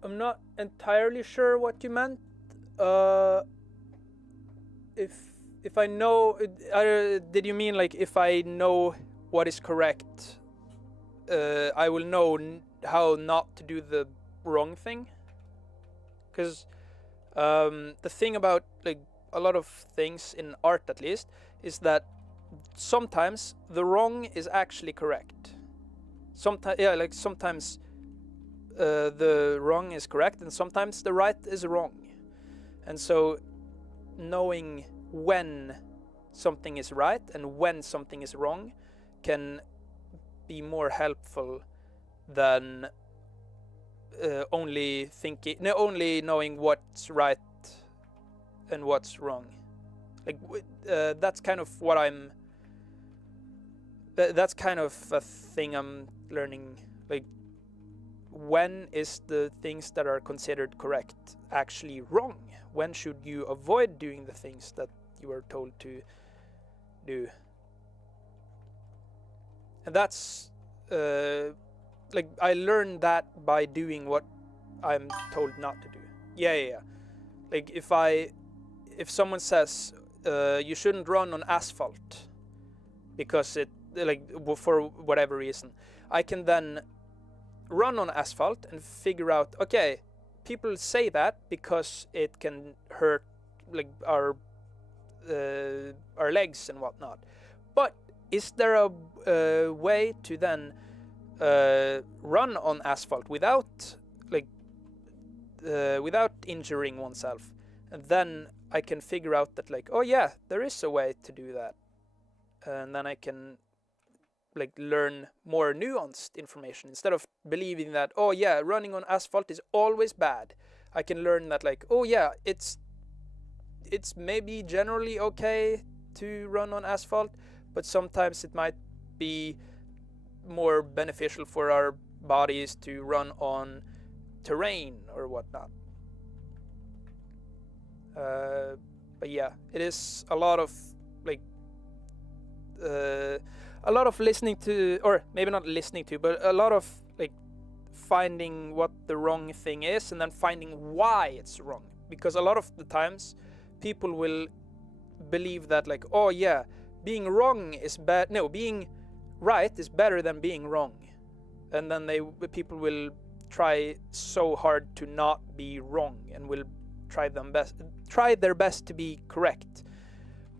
I'm not entirely sure what you meant. If I know, did you mean like if I know what is correct, I will know how not to do the wrong thing? Because the thing about like a lot of things in art, at least, is that sometimes the wrong is actually correct. Sometimes the wrong is correct, and sometimes the right is wrong. And so knowing when something is right and when something is wrong can be more helpful than only knowing what's right and what's wrong. Like that's kind of what I'm. That's kind of a thing I'm learning. Like, when is the things that are considered correct actually wrong? When should you avoid doing the things that you are told to do? And that's like I learned that by doing what I'm told not to do. Yeah. Like if someone says you shouldn't run on asphalt because it, like, for whatever reason, I can then run on asphalt and figure out, okay, people say that because it can hurt like our legs and whatnot. But is there a way to then run on asphalt without without injuring oneself? And then I can figure out that, like, oh yeah, there is a way to do that, and then I can like learn more nuanced information instead of believing that, oh yeah, running on asphalt is always bad. I can learn that, like, oh yeah, it's maybe generally okay to run on asphalt, but sometimes it might be more beneficial for our bodies to run on terrain or whatnot. But yeah, it is a lot of like a lot of listening to, or maybe not listening to, but a lot of like finding what the wrong thing is and then finding why it's wrong. Because a lot of the times people will believe that, like, oh yeah, being wrong is bad. No, being right is better than being wrong. And then people will try so hard to not be wrong and will try their best to be correct.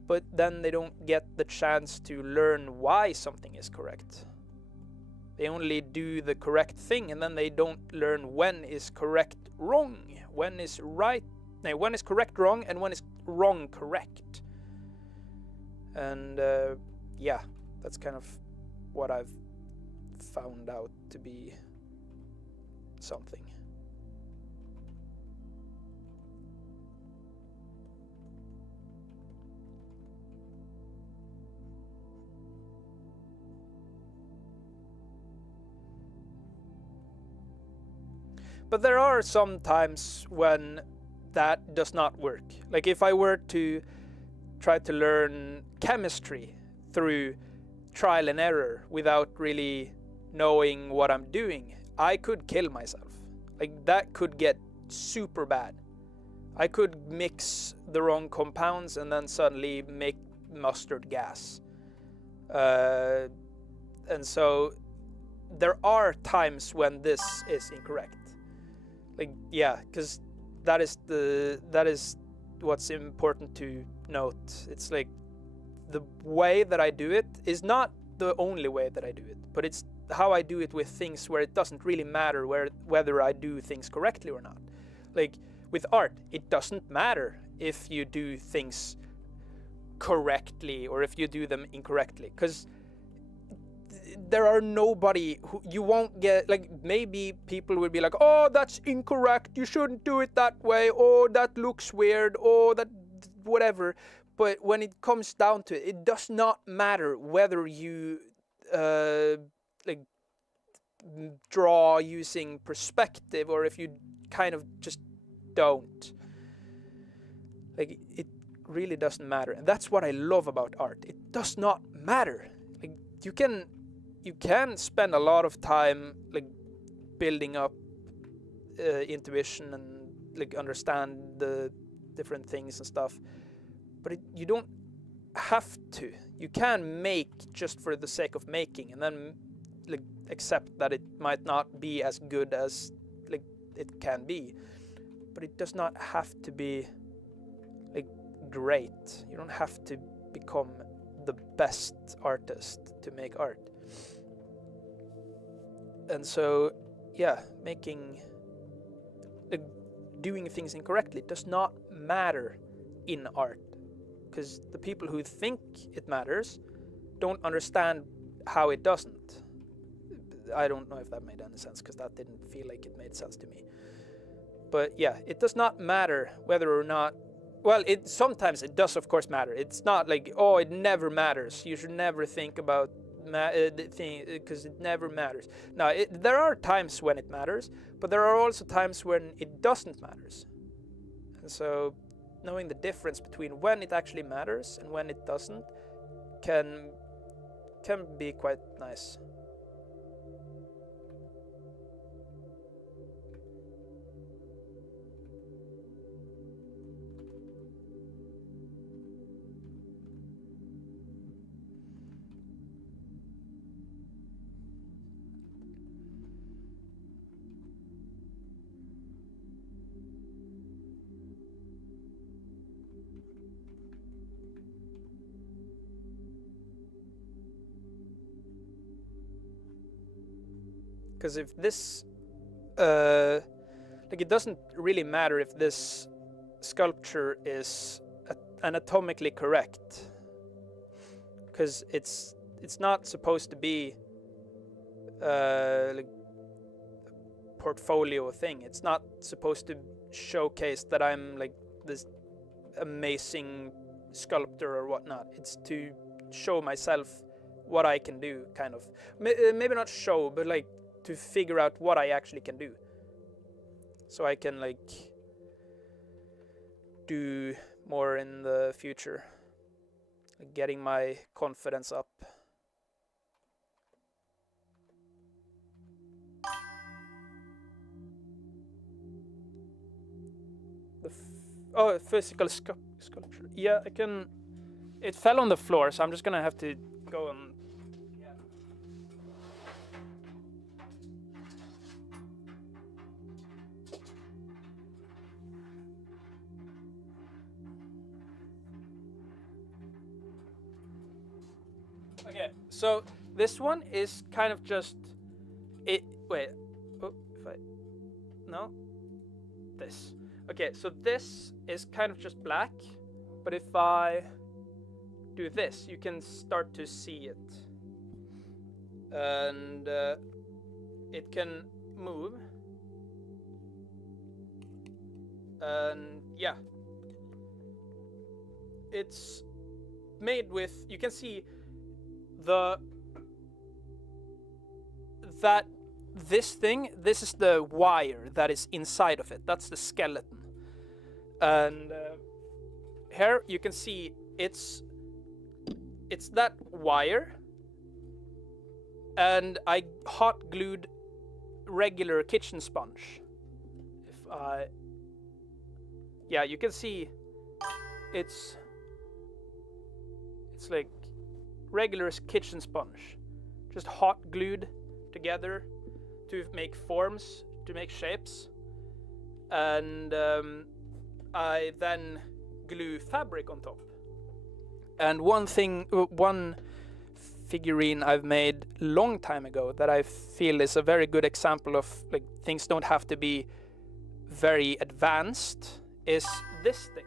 But then they don't get the chance to learn why something is correct. They only do the correct thing, and then they don't learn when is correct wrong, when is right, no, when is correct wrong, and when is wrong correct. And yeah, that's kind of what I've found out to be something. But there are some times when that does not work. Like if I were to try to learn chemistry through trial and error without really knowing what I'm doing, I could kill myself. Like that could get super bad. I could mix the wrong compounds and then suddenly make mustard gas. And so there are times when this is incorrect. Like, yeah, because that is what's important to note. It's like the way that I do it is not the only way that I do it, but it's how I do it with things where it doesn't really matter whether I do things correctly or not. Like with art, it doesn't matter if you do things correctly or if you do them incorrectly, because there are nobody who you won't get. Like maybe people will be like, oh, that's incorrect, you shouldn't do it that way, oh, that looks weird, oh, that whatever. But when it comes down to it, it does not matter whether you like draw using perspective or if you kind of just don't. Like it really doesn't matter, and that's what I love about art. It does not matter. Like you can spend a lot of time like building up intuition and like understand the different things and stuff, but you don't have to. You can make just for the sake of making, and then like accept that it might not be as good as like it can be, but it does not have to be like great. You don't have to become the best artist to make art. And so yeah, doing things incorrectly does not matter in art, because the people who think it matters don't understand how it doesn't. I don't know if that made any sense, because that didn't feel like it made sense to me. But yeah, it does not matter whether or not, well, sometimes it does of course matter. It's not like, oh, it never matters, you should never think about the thing, because it never matters. Now there are times when it matters, but there are also times when it doesn't matters. And so knowing the difference between when it actually matters and when it doesn't can be quite nice. Because if this like it doesn't really matter if this sculpture is anatomically correct, because it's not supposed to be like a portfolio thing. It's not supposed to showcase that I'm like this amazing sculptor or whatnot. It's to show myself what I can do, kind of. Maybe not show, but like to figure out what I actually can do, so I can like do more in the future, like getting my confidence up. Physical sculpture. Yeah, I can. It fell on the floor, so I'm just gonna have to go and. Okay, so this one is kind of just it. Wait, oh, if I no, this. Okay, so this is kind of just black, but if I do this, you can start to see it, and it can move, and yeah, it's made with. You can see that this thing, this is the wire that is inside of it. That's the skeleton. And here you can see it's that wire, and I hot glued regular kitchen sponge. Yeah, you can see it's like regular kitchen sponge, just hot glued together to make forms, to make shapes, and I then glue fabric on top. And one figurine I've made long time ago that I feel is a very good example of like things don't have to be very advanced is this thing.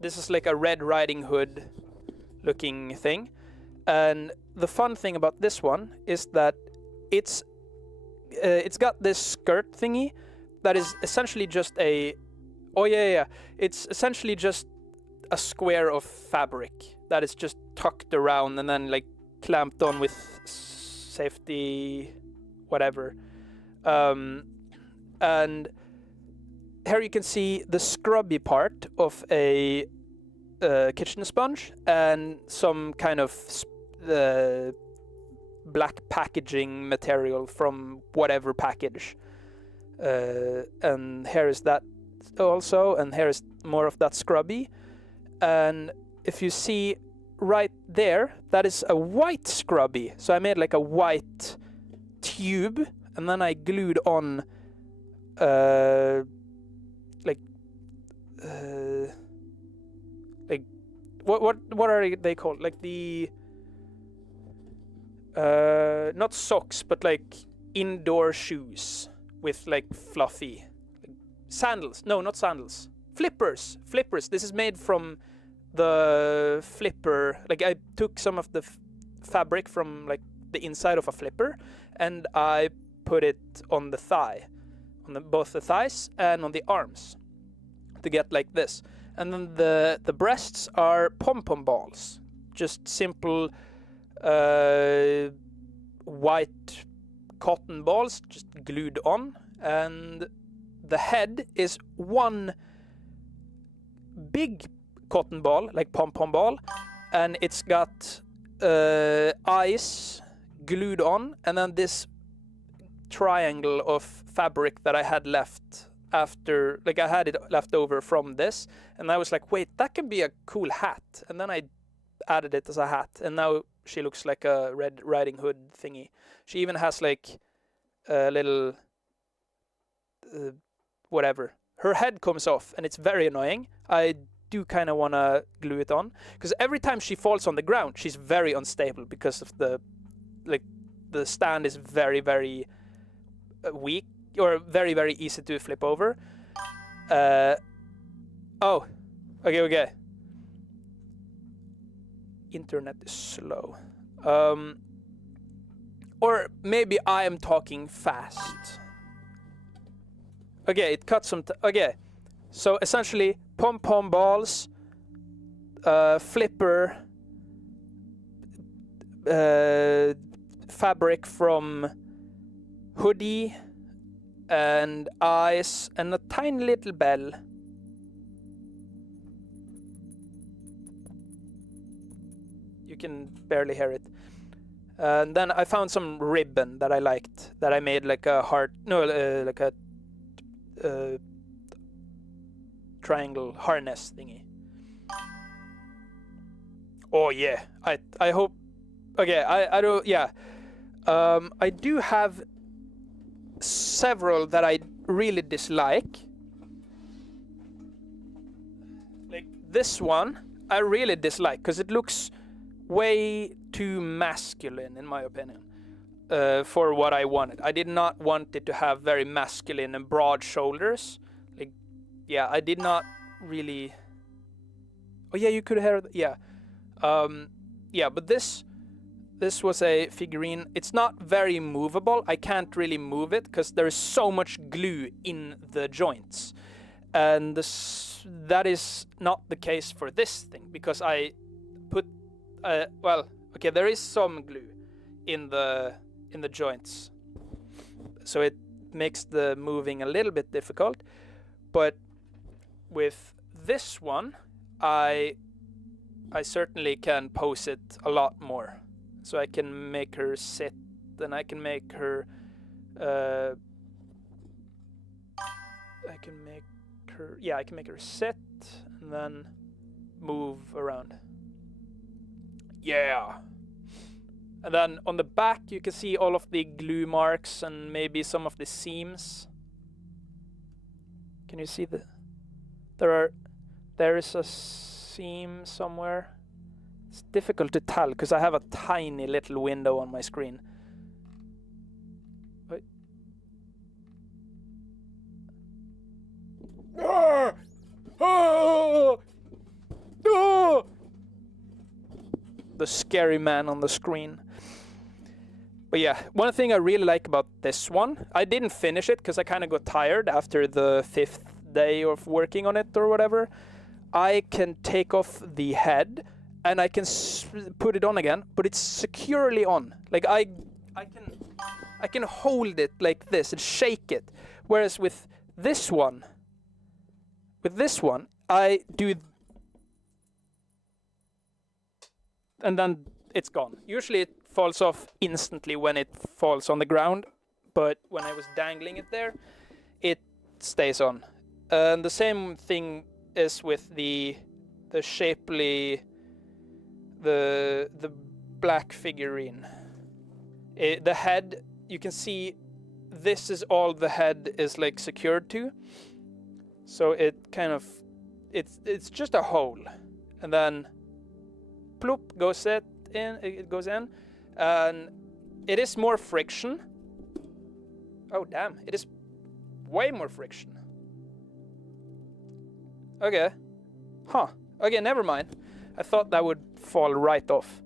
This is like a Red Riding Hood looking thing, and the fun thing about this one is that it's got this skirt thingy that is essentially just a it's essentially just a square of fabric that is just tucked around and then like clamped on with safety whatever, and here you can see the scrubby part of a kitchen sponge and some kind of black packaging material from whatever package, and here is that also, and here is more of that scrubby. And if you see right there, that is a white scrubby. So I made like a white tube, and then I glued on what are they called? Like the not socks, but like indoor shoes with like fluffy sandals. No, not sandals. Flippers. This is made from the flipper. Like I took some of the fabric from like the inside of a flipper, and I put it on the thigh, on both the thighs and on the arms, to get like this. And then the breasts are pom-pom balls, just simple white cotton balls just glued on, and the head is one big cotton ball, like pom-pom ball, and it's got eyes glued on, and then this triangle of fabric that I had left after, like I had it left over from this, and I was like, wait, that could be a cool hat, and then I added it as a hat, and now she looks like a Red Riding Hood thingy. She even has like a little whatever. Her head comes off, and it's very annoying. I do kind of want to glue it on, because every time she falls on the ground, she's very unstable because of the stand is very, very weak, or very, very easy to flip over. Oh, okay. Internet is slow. Or maybe I am talking fast. Okay, it cuts some. Okay, so essentially, pom-pom balls, flipper, fabric from hoodie, and eyes, and a tiny little bell. You can barely hear it. And then I found some ribbon that I liked, that I made like a heart, like a triangle harness thingy. Oh yeah, I hope. Okay, I don't. Yeah, I do have several that I really dislike. Like this one, I really dislike because it looks way too masculine, in my opinion, for what I wanted. I did not want it to have very masculine and broad shoulders. Like, yeah, I did not really. Oh yeah, you could hear. Yeah, yeah, but this was a figurine. It's not very movable. I can't really move it because there is so much glue in the joints, and that is not the case for this thing, because I put well, okay, there is some glue in the in the joints. So it makes the moving a little bit difficult. But with this one, I certainly can pose it a lot more. So I can make her sit, and I can make her I can make her sit and then move around. Yeah. And then on the back you can see all of the glue marks and maybe some of the seams. Can you see there is a seam somewhere? It's difficult to tell because I have a tiny little window on my screen. Wait. Ah! Ah! Ah! The scary man on the screen. But yeah, one thing I really like about this one, I didn't finish it because I kind of got tired after the 5th day of working on it or whatever. I can take off the head and I can put it on again, but it's securely on. Like I can hold it like this and shake it. Whereas with this one, I do, and then it's gone. Usually it falls off instantly when it falls on the ground, but when I was dangling it there, it stays on. And the same thing is with the shapely, the black figurine. The head, you can see this is all the head is like secured to. So it kind of, it's just a hole, and then ploop goes it goes in, and it is more friction. Oh damn, it is way more friction. Okay. Huh. Okay, never mind. I thought that would fall right off.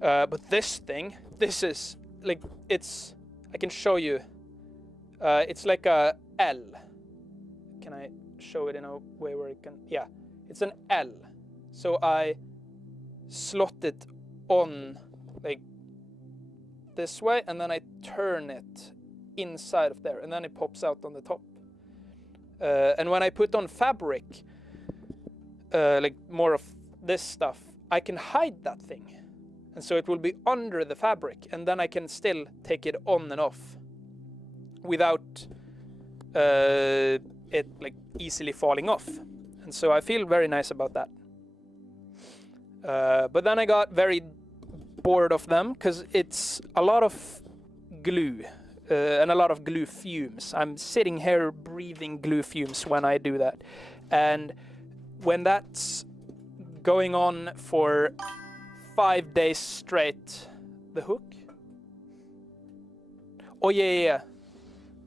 But this thing, this is like, it's, I can show you. It's like a L. Can I show it in a way where it can, yeah. It's an L. So I slot it on like this way, and then I turn it inside of there, and then it pops out on the top. And when I put on fabric, like more of this stuff, I can hide that thing. And so it will be under the fabric, and then I can still take it on and off without it like easily falling off. And so I feel very nice about that. But then I got very bored of them because it's a lot of glue and a lot of glue fumes. I'm sitting here breathing glue fumes when I do that. And when that's going on for 5 days straight, the hook? Oh yeah.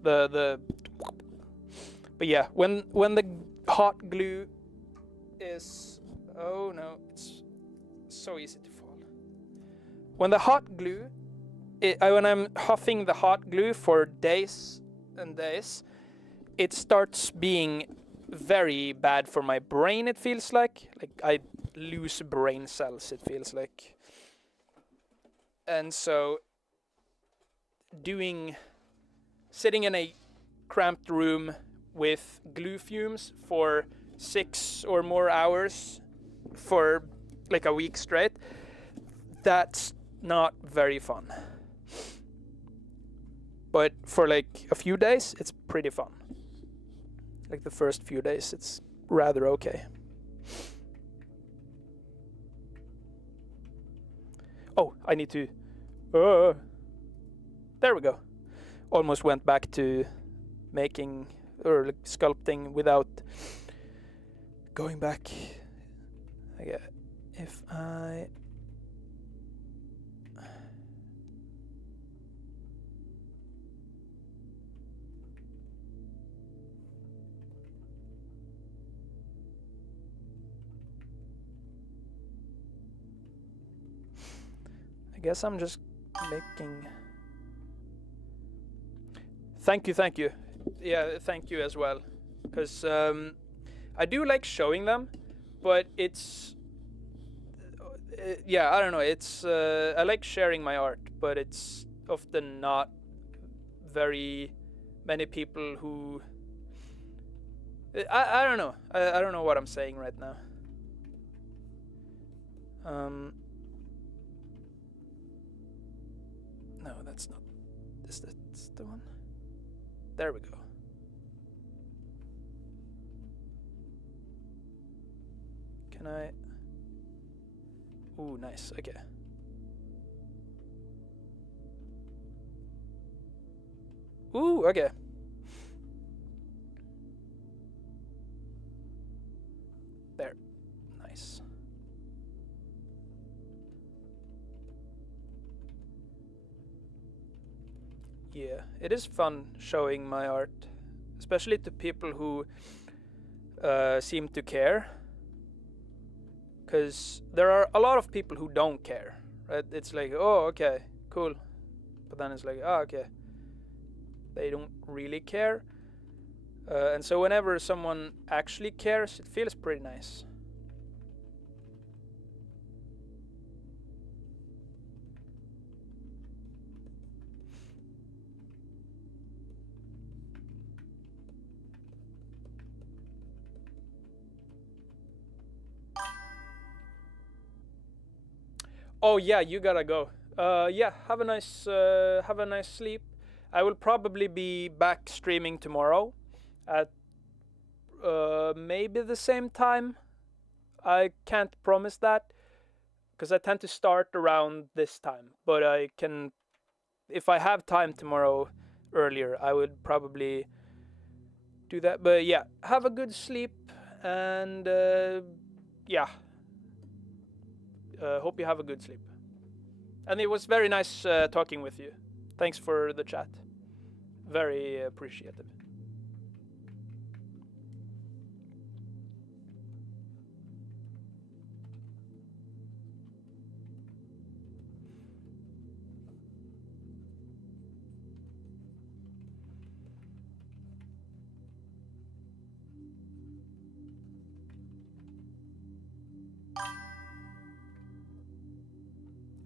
But yeah, when the hot glue is, oh no, it's so easy to fall. When the hot glue, when I'm huffing the hot glue for days and days, it starts being very bad for my brain, it feels like. Like I lose brain cells, it feels like. And so sitting in a cramped room with glue fumes for 6 or more hours for like a week straight, that's not very fun. But for like a few days, it's pretty fun. Like the first few days, it's rather okay. Oh, I need to... there we go. Almost went back to making or like sculpting without going back. Okay, if I guess I'm just making... Thank you. Yeah, thank you as well. Because I do like showing them, but it's... yeah, I don't know. It's I like sharing my art, but it's often not very many people who I don't know. I don't know what I'm saying right now. No, that's not this. That's the one. There we go. Can I? Ooh, nice. Okay. Ooh, okay. There. Nice. Yeah, it is fun showing my art, especially to people who seem to care. Because there are a lot of people who don't care, right? It's like, oh, okay, cool. But then it's like, oh, okay. They don't really care. And so whenever someone actually cares, it feels pretty nice. Oh yeah, you gotta go. Yeah, have a nice sleep. I will probably be back streaming tomorrow at maybe the same time. I can't promise that because I tend to start around this time. But I can, if I have time tomorrow earlier, I would probably do that. But yeah, have a good sleep and yeah. Hope you have a good sleep. And it was very nice talking with you. Thanks for the chat. Very appreciative.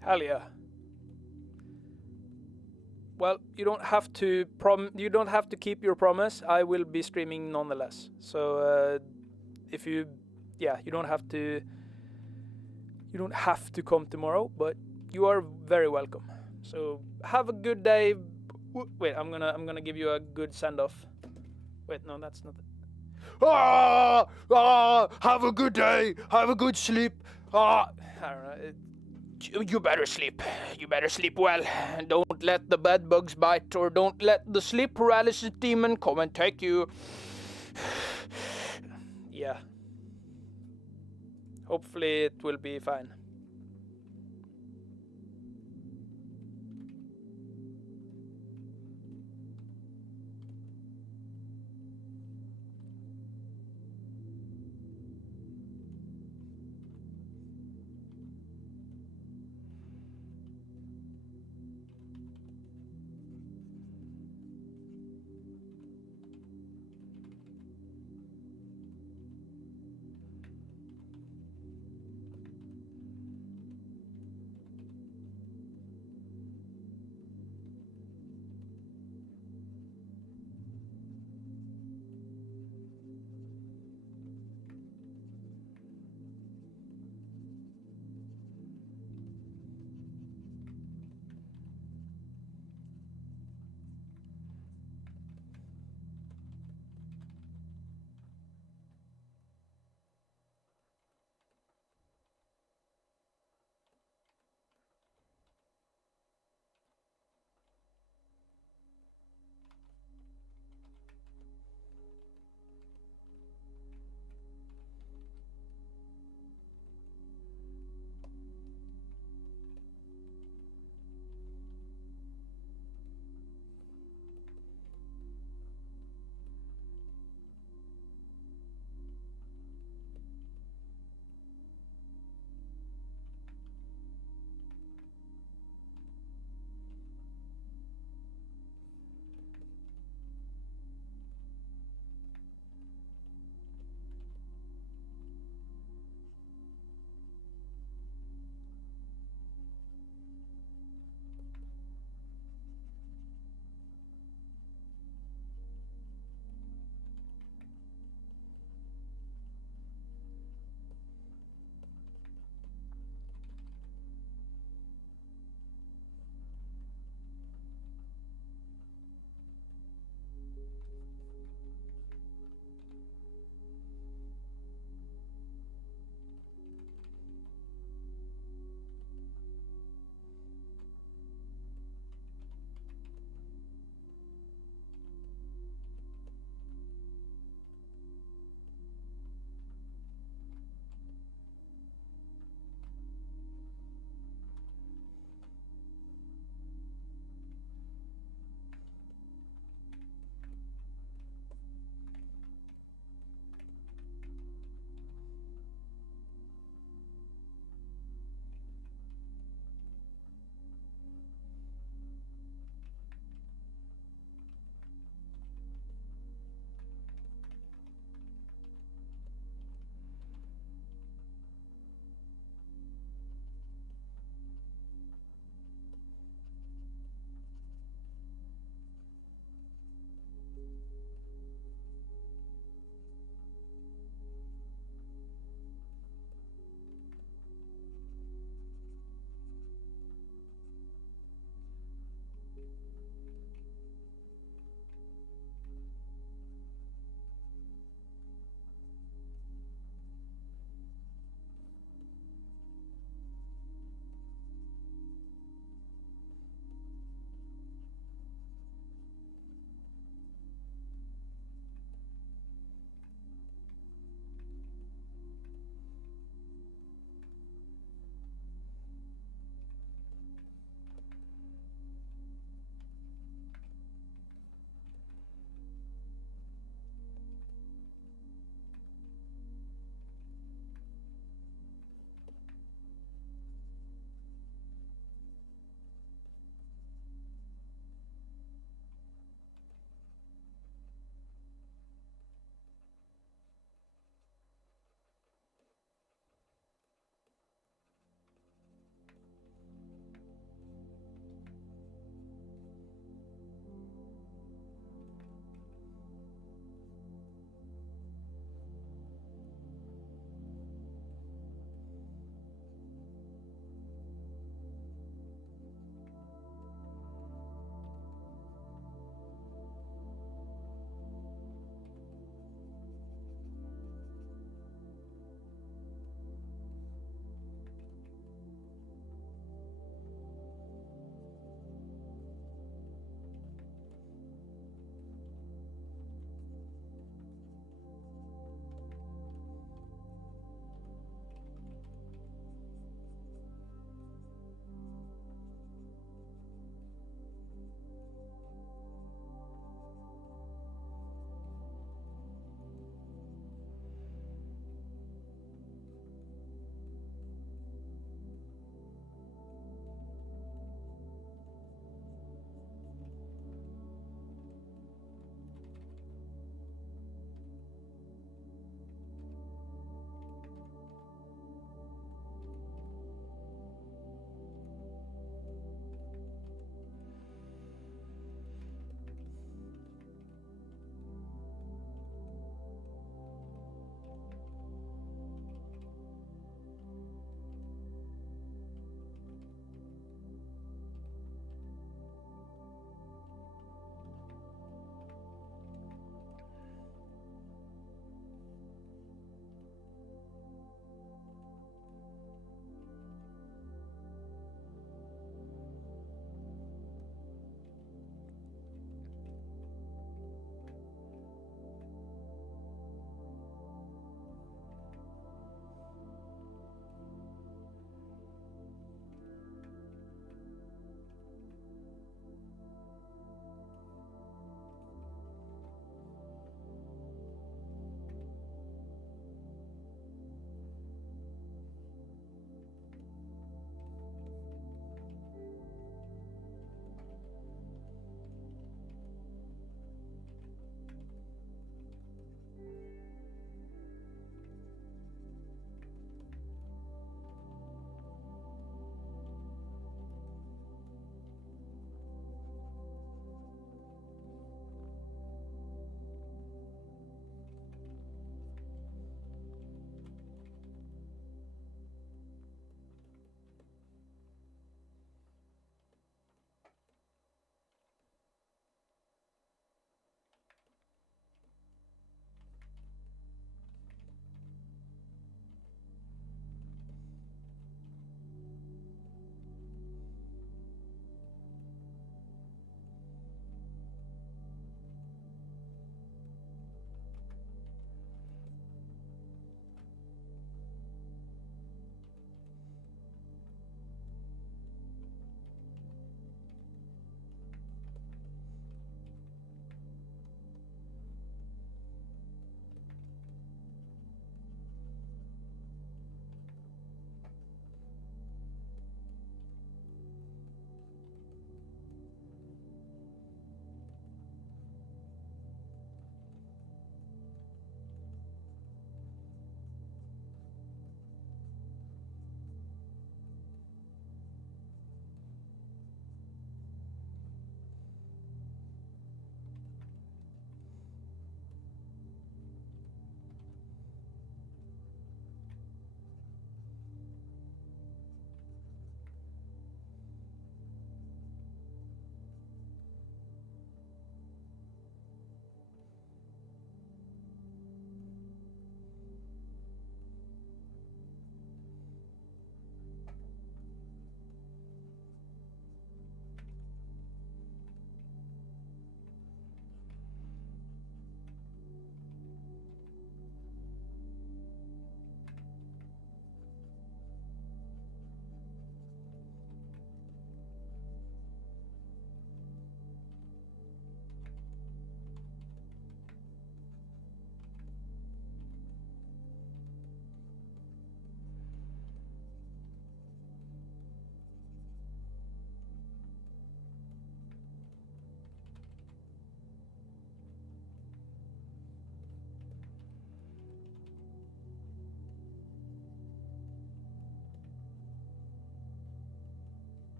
Hell yeah. Well, you don't have to keep your promise. I will be streaming nonetheless. So if you don't have to come tomorrow, but you are very welcome. So have a good day. Wait, I'm gonna give you a good send off. Wait, no, that's not it. Have a good day. Have a good sleep. I don't know. You better sleep. You better sleep well. Don't let the bed bugs bite, or don't let the sleep paralysis demon come and take you. Yeah. Hopefully it will be fine.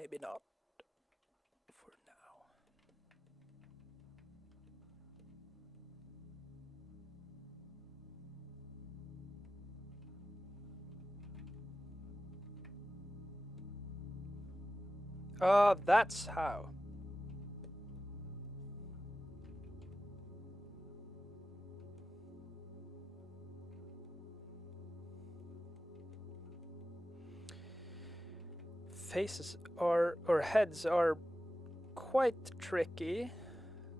Maybe not for now. That's how. Faces are, or heads are quite tricky,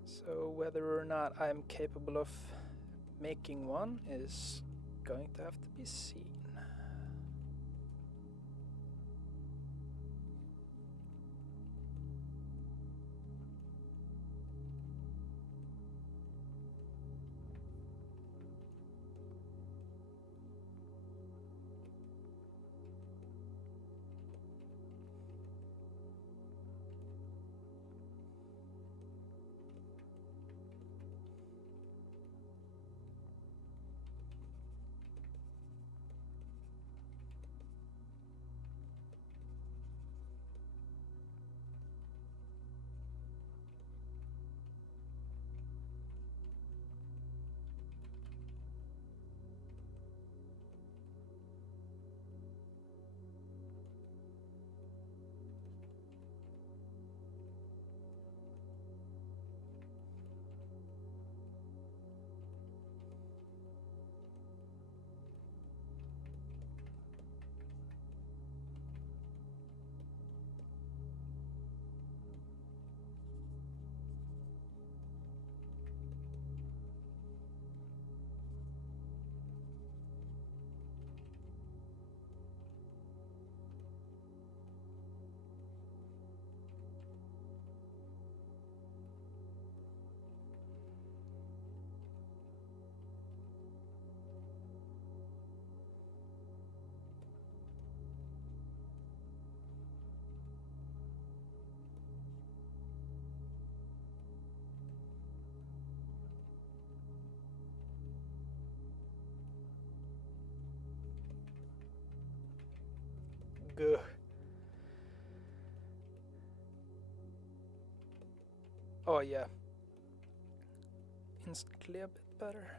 so whether or not I'm capable of making one is going to have to be seen. Good. Oh yeah. Instantly a bit better.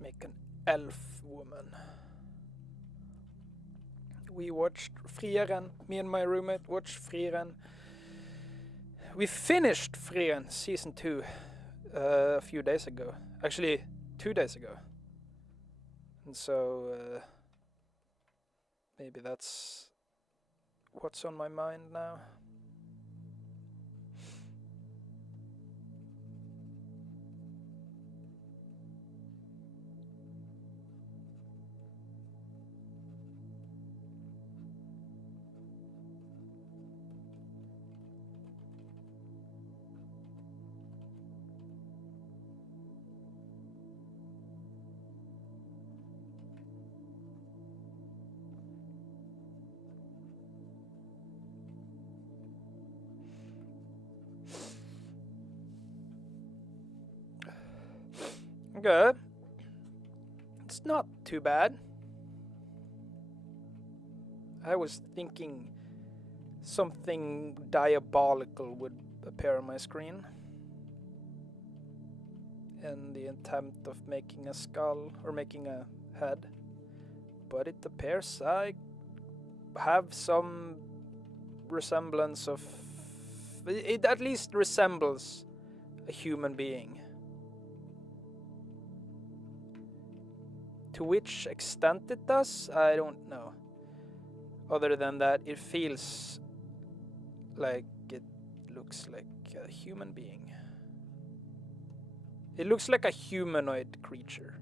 Let's make an elf woman. We watched Frieren. Me and my roommate watched Frieren. We finished Frieren season 2 a few days ago. Actually, 2 days ago. And so maybe that's what's on my mind now. Good. It's not too bad. I was thinking something diabolical would appear on my screen in the attempt of making a skull or making a head, but it appears I have some resemblance of it at least resembles a human being. To which extent it does, I don't know. Other than that, it feels like it looks like a human being. It looks like a humanoid creature.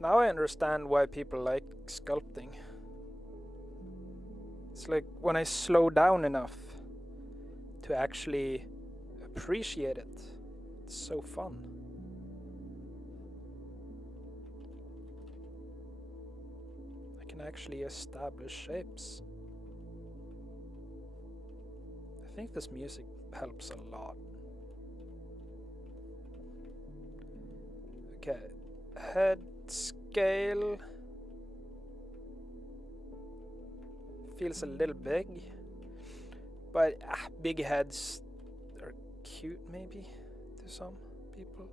Now I understand why people like sculpting. It's like when I slow down enough to actually appreciate it. It's so fun. I can actually establish shapes. I think this music helps a lot. Okay, head scale feels a little big, but big heads are cute maybe. to some people.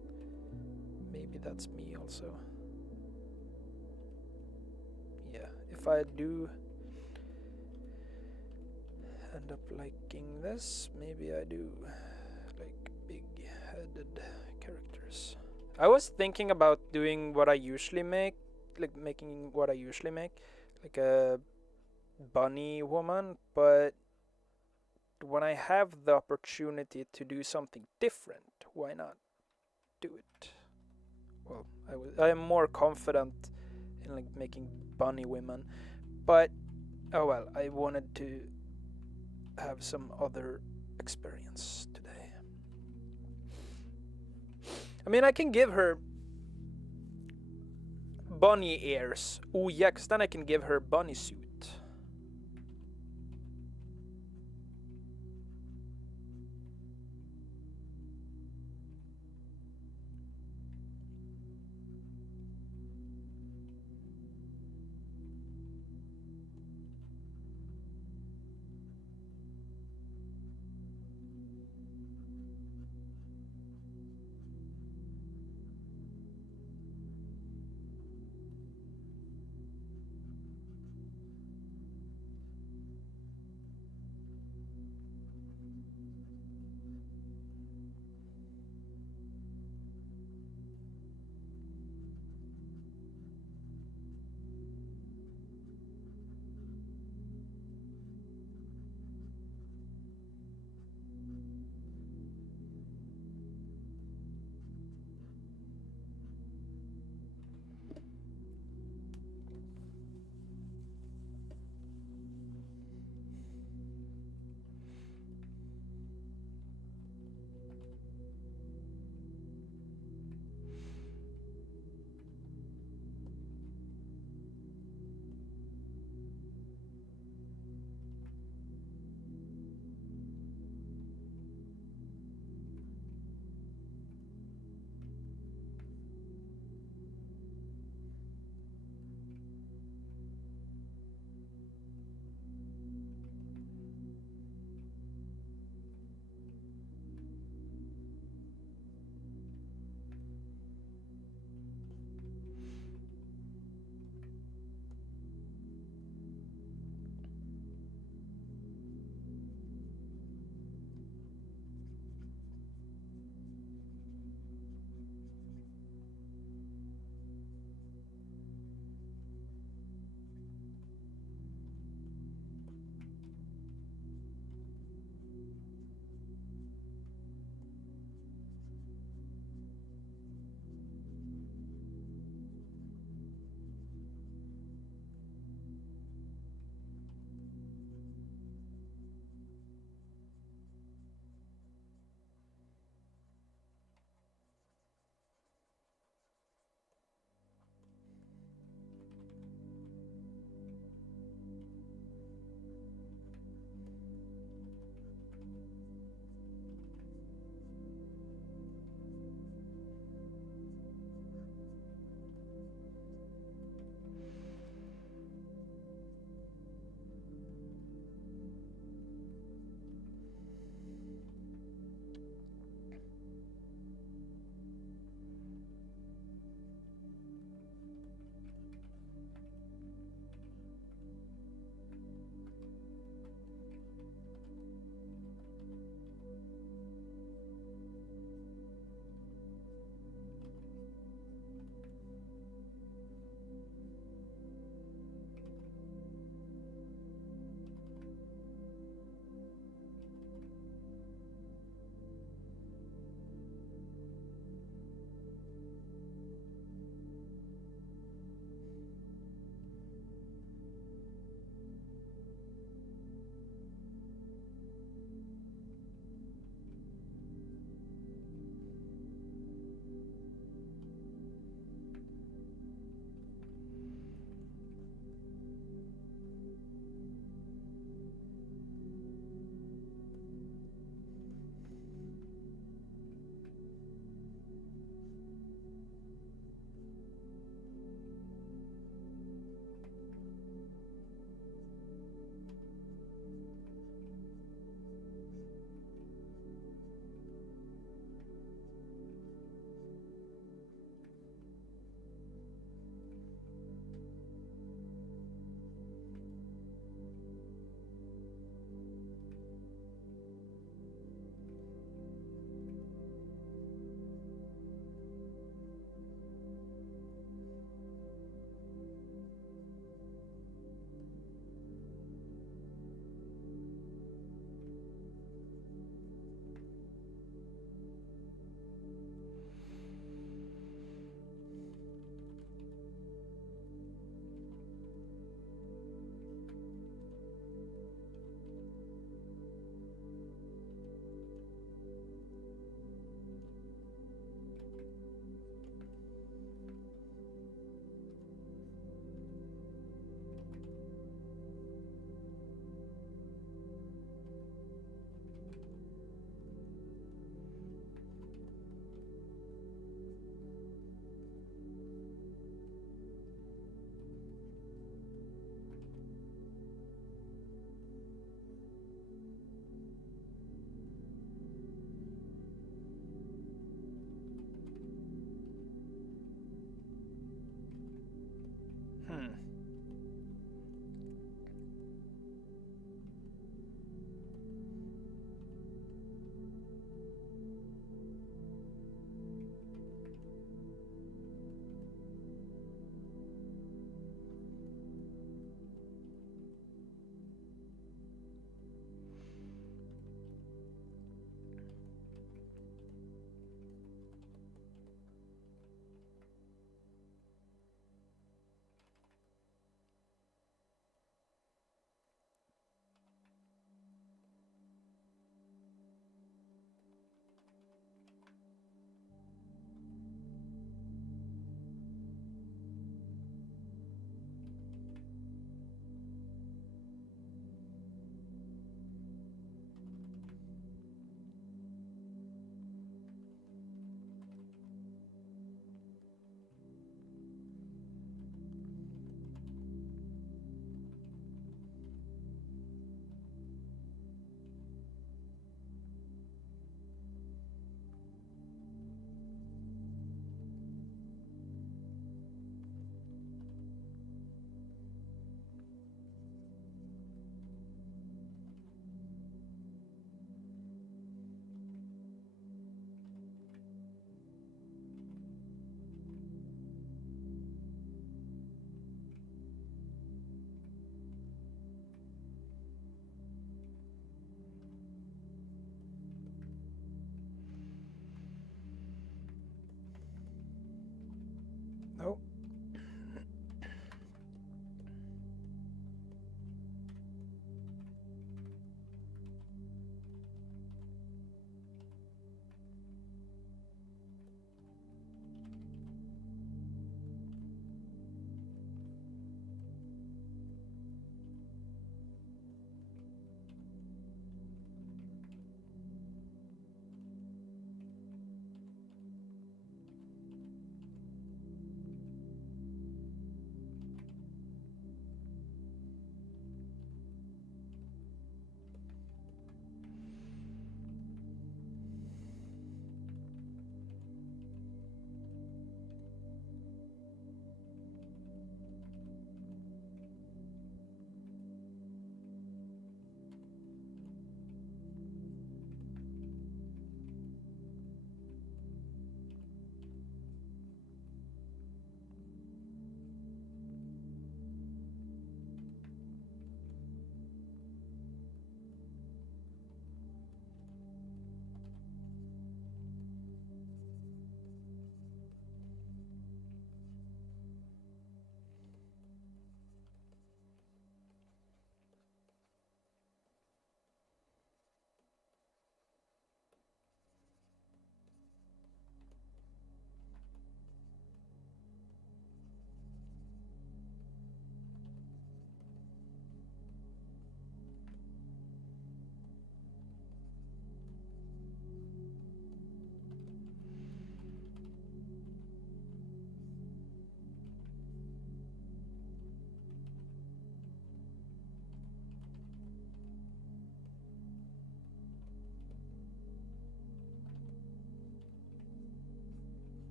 Maybe that's me also. Yeah, if I do end up liking this, maybe I do like big-headed characters. I was thinking about doing what I usually make, like making what I usually make, like a bunny woman, but when I have the opportunity to do something different, why not do it? Well, I am more confident in like making bunny women, but oh well, I wanted to have some other experience today. I mean, I can give her bunny ears. Oh yeah, 'cause then I can give her bunny suit.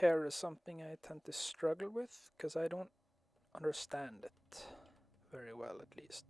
here is something I tend to struggle with, because I don't understand it very well, at least.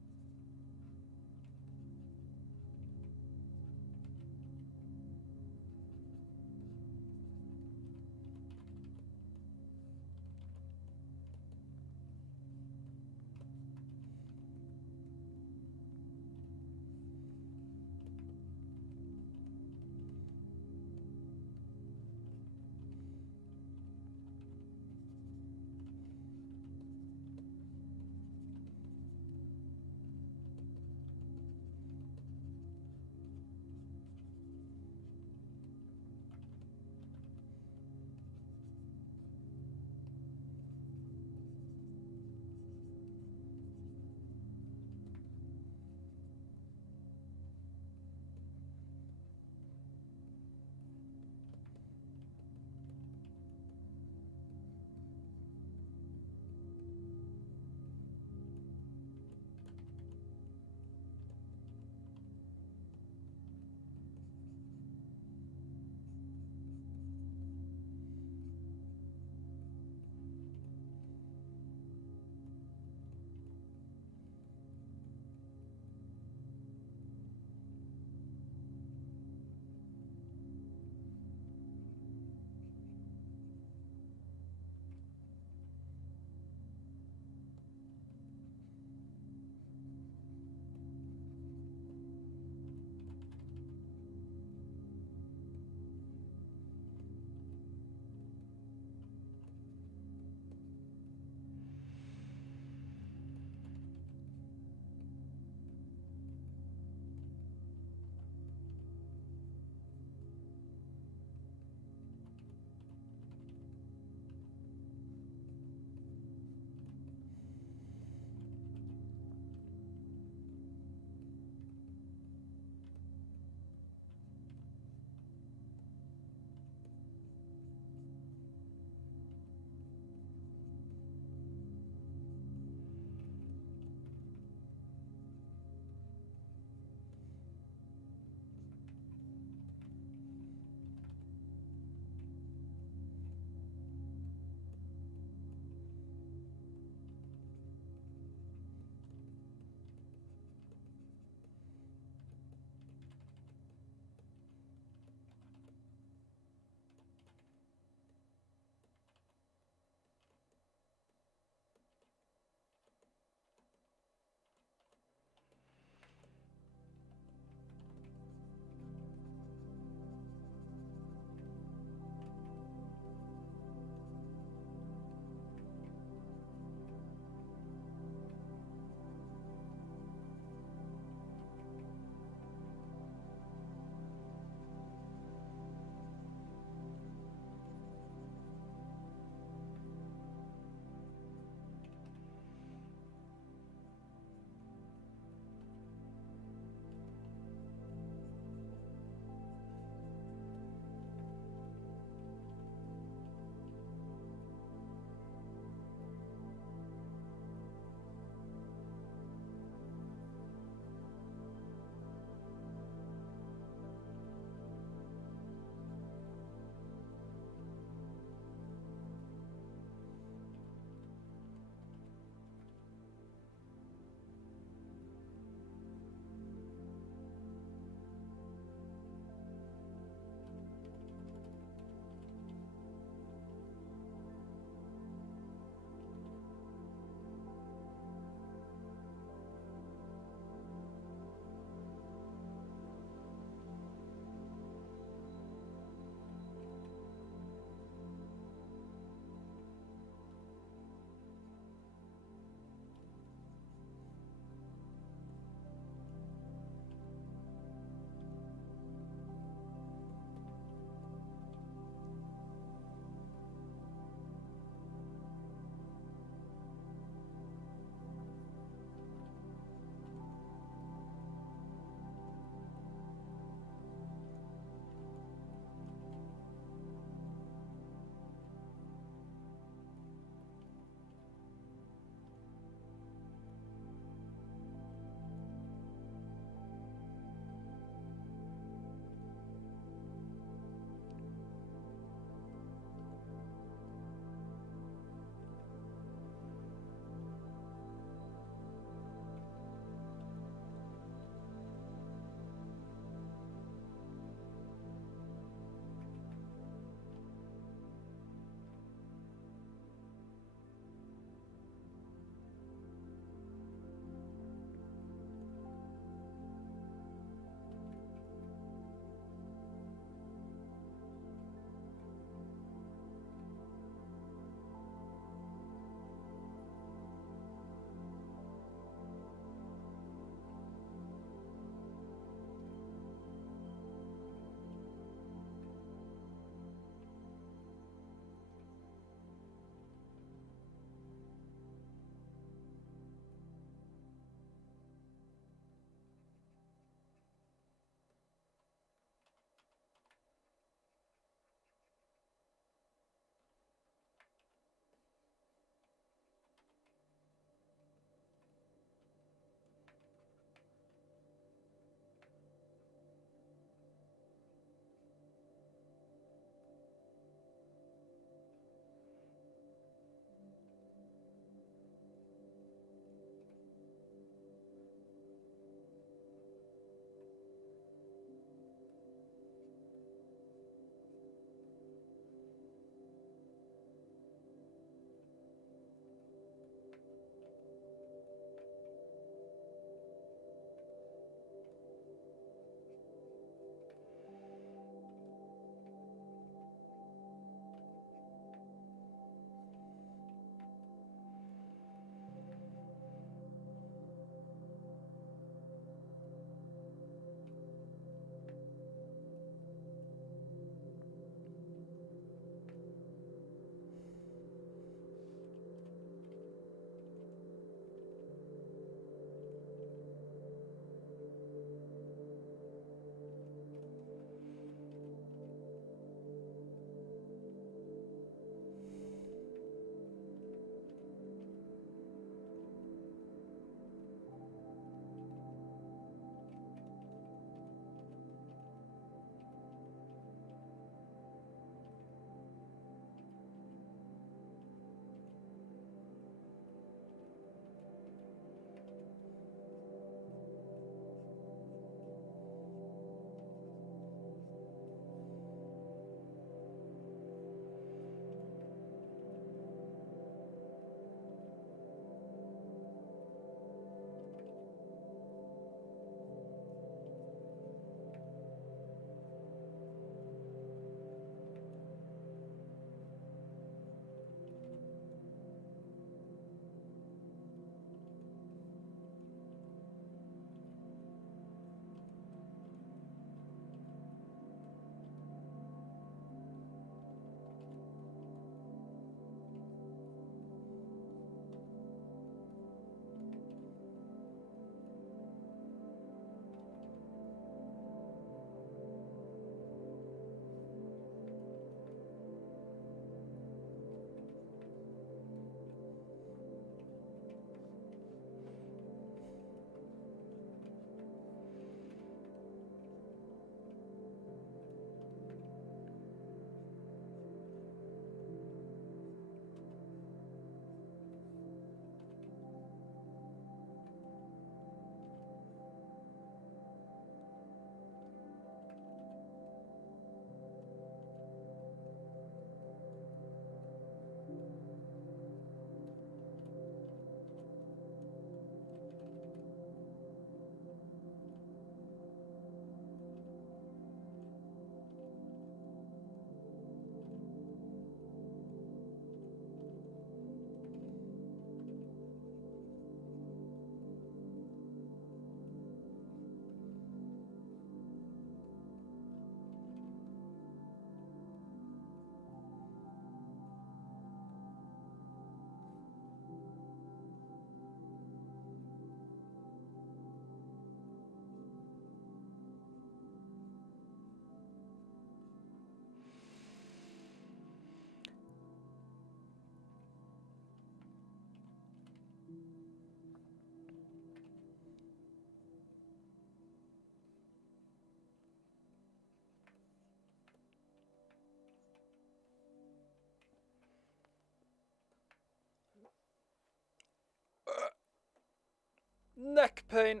neck pain.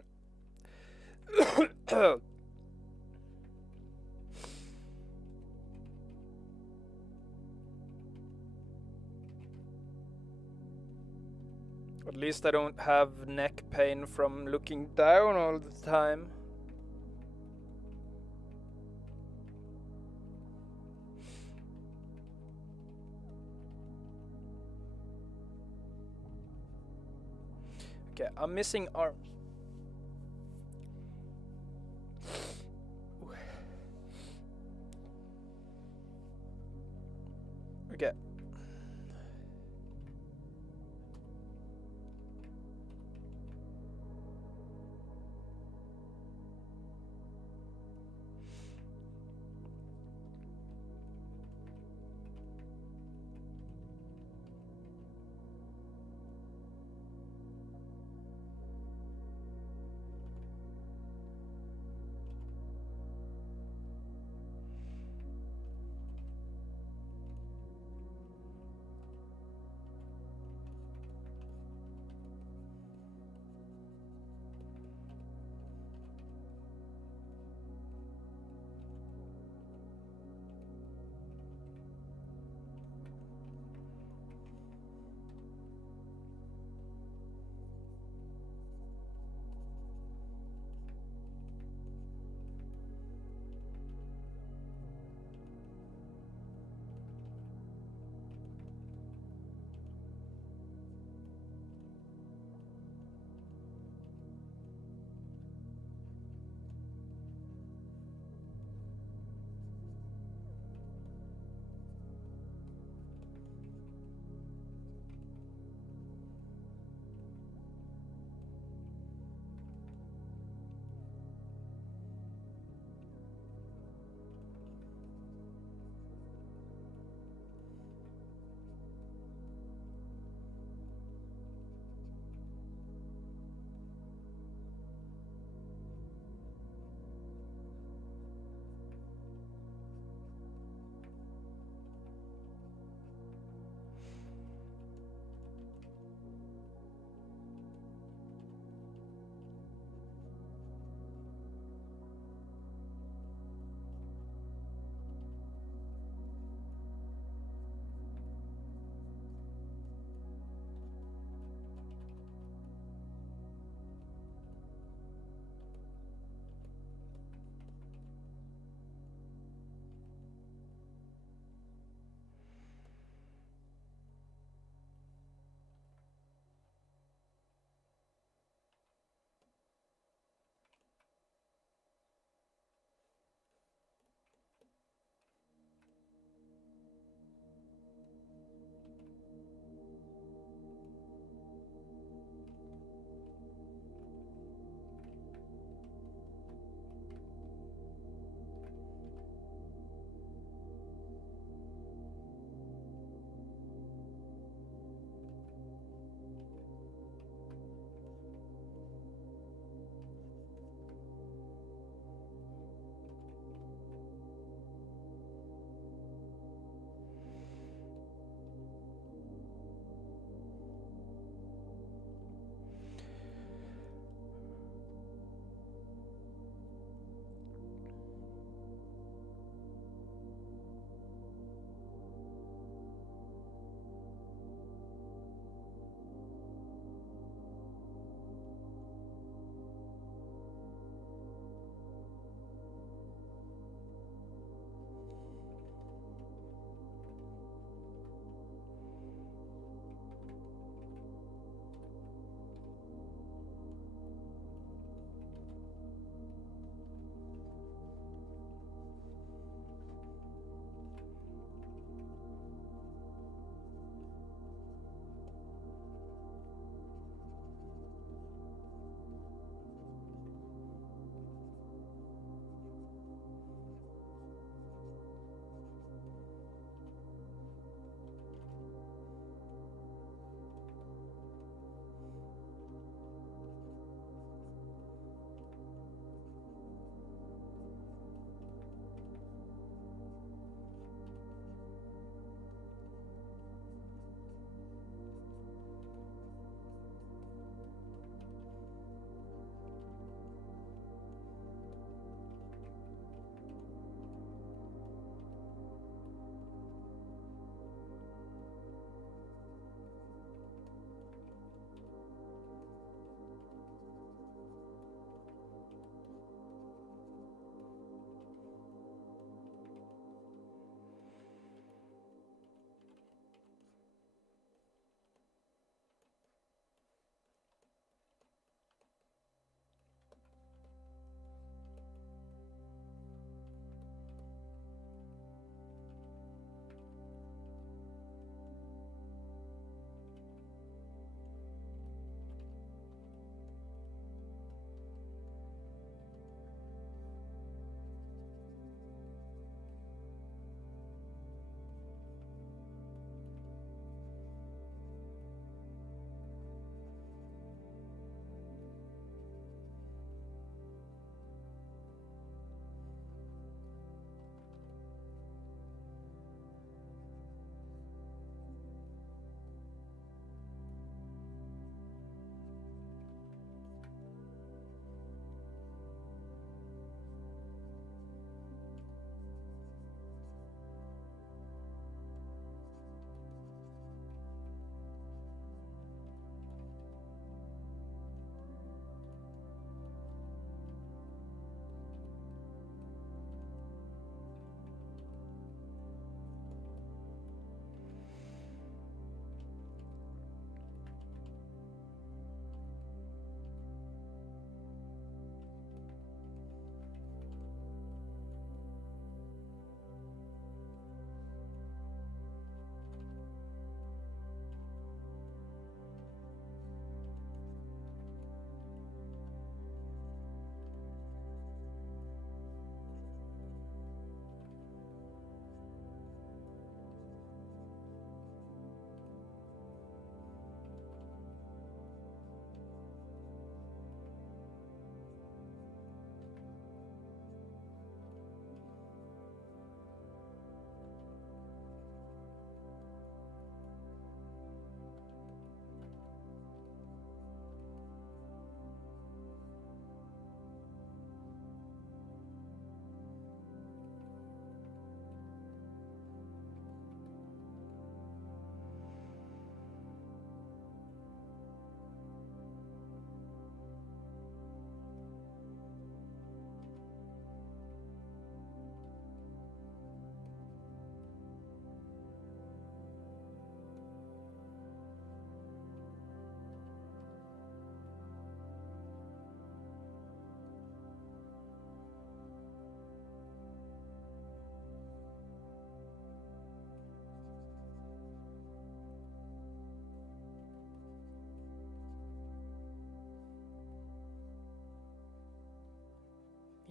At least I don't have neck pain from looking down all the time. Okay, I'm missing arms. Okay.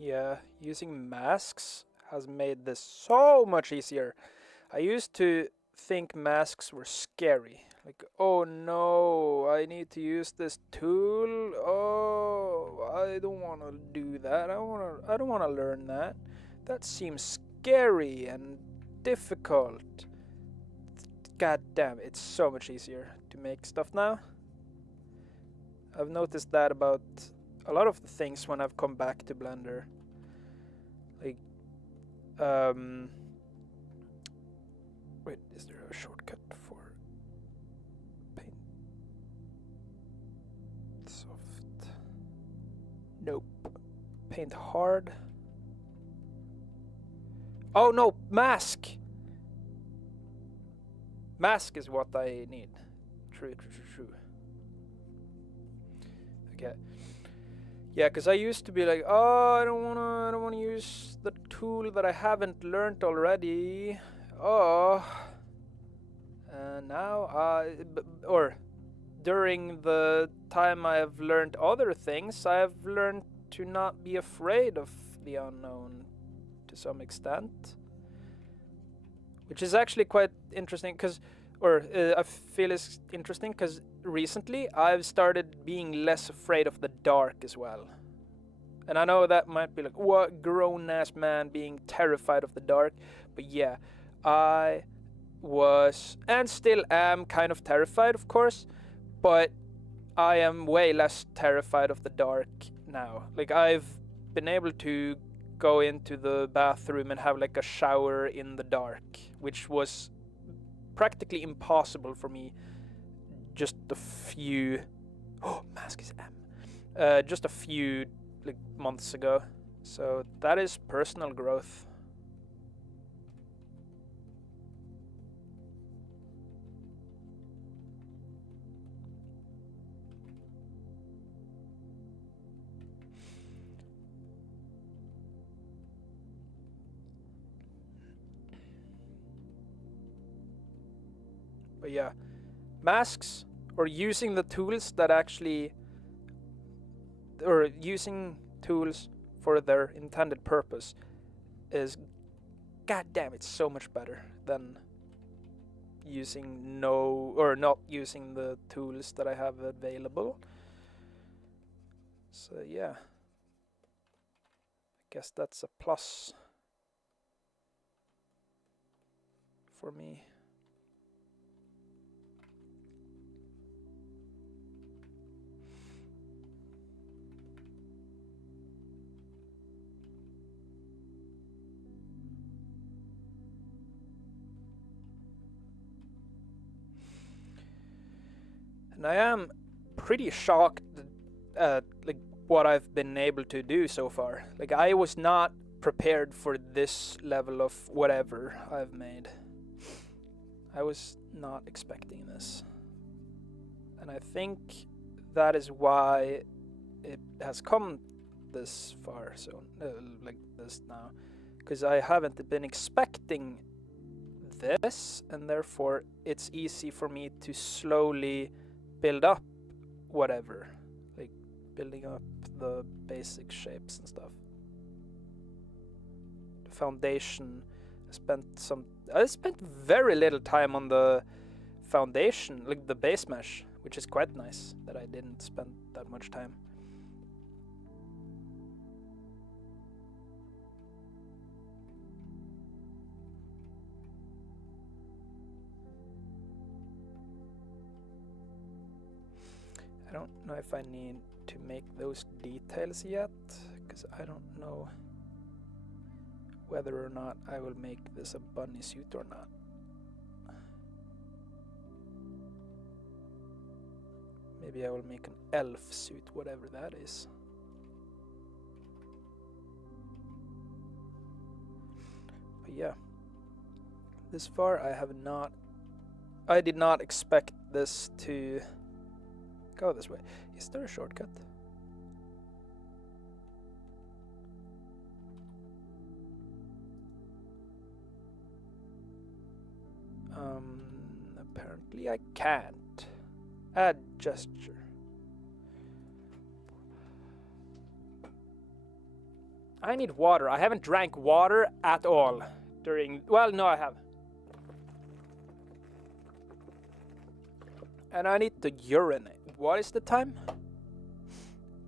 Yeah, using masks has made this so much easier. I used to think masks were scary. Like, oh no, I need to use this tool. Oh, I don't want to do that. I don't want to learn that. That seems scary and difficult. God damn, it's so much easier to make stuff now. I've noticed that about a lot of the things when I've come back to Blender. Like, wait, is there a shortcut for paint soft? Nope. Paint hard. Oh no, mask! Mask is what I need. True. Okay. Yeah, because I used to be like, oh, I don't wanna use the tool that I haven't learned already. Oh. Now or during the time I have learned other things, I have learned to not be afraid of the unknown to some extent, which is actually quite interesting. I feel it's interesting because recently I've started being less afraid of the dark as well. And I know that might be like, what grown-ass man being terrified of the dark, but yeah, I was and still am kind of terrified, of course, but I am way less terrified of the dark now. Like, I've been able to go into the bathroom and have like a shower in the dark, which was practically impossible for me just a few mask is M just a few like months ago. So that is personal growth. But yeah, masks or using the tools that actually, or using tools for their intended purpose is, goddamn, it's so much better than using not using the tools that I have available. So yeah, I guess that's a plus for me. And I am pretty shocked at like what I've been able to do so far. Like, I was not prepared for this level of whatever I've made. I was not expecting this. And I think that is why it has come this far, so like this now. Because I haven't been expecting this, and therefore it's easy for me to slowly build up whatever, like building up the basic shapes and stuff. The foundation, I spent very little time on the foundation, like the base mesh, which is quite nice that I didn't spend that much time. I don't know if I need to make those details yet, because I don't know whether or not I will make this a bunny suit or not. Maybe I will make an elf suit, whatever that is. But yeah, this far I did not expect this to go this way. Is there a shortcut? Apparently I can't. Add gesture. I need water. I haven't drank water at all during... Well, no, I have. And I need to urinate. What is the time?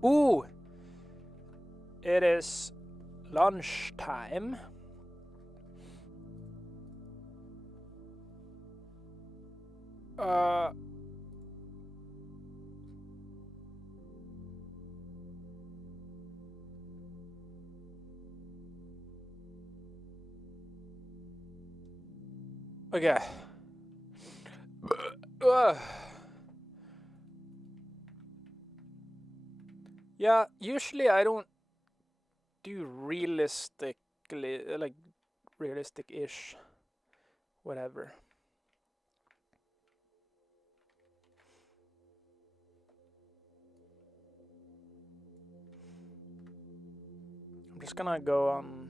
Ooh! It is lunchtime. Okay. Yeah, usually I don't do realistically, like realistic-ish, whatever. I'm just gonna go on.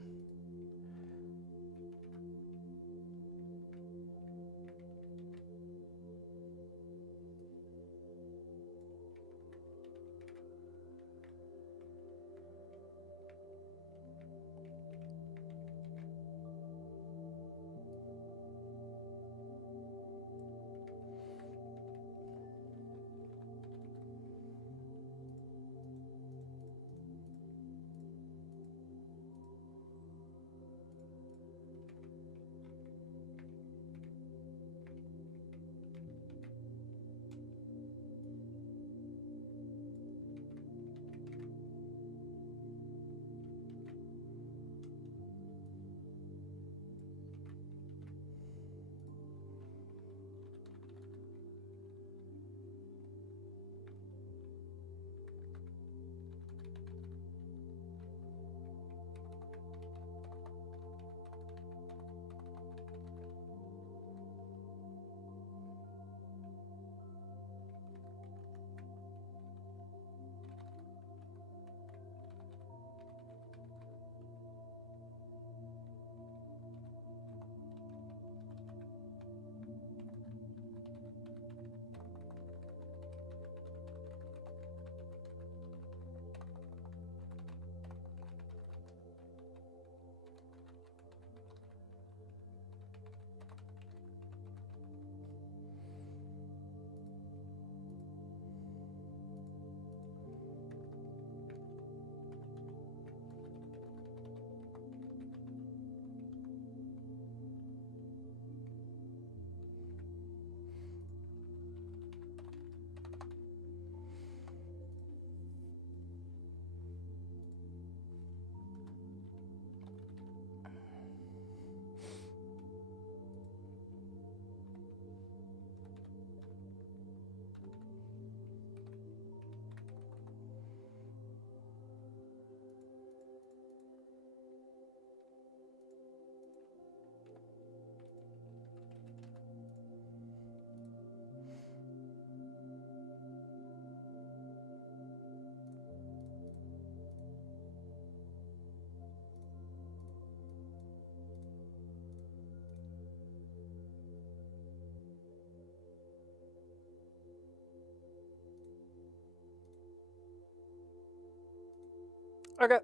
Okay.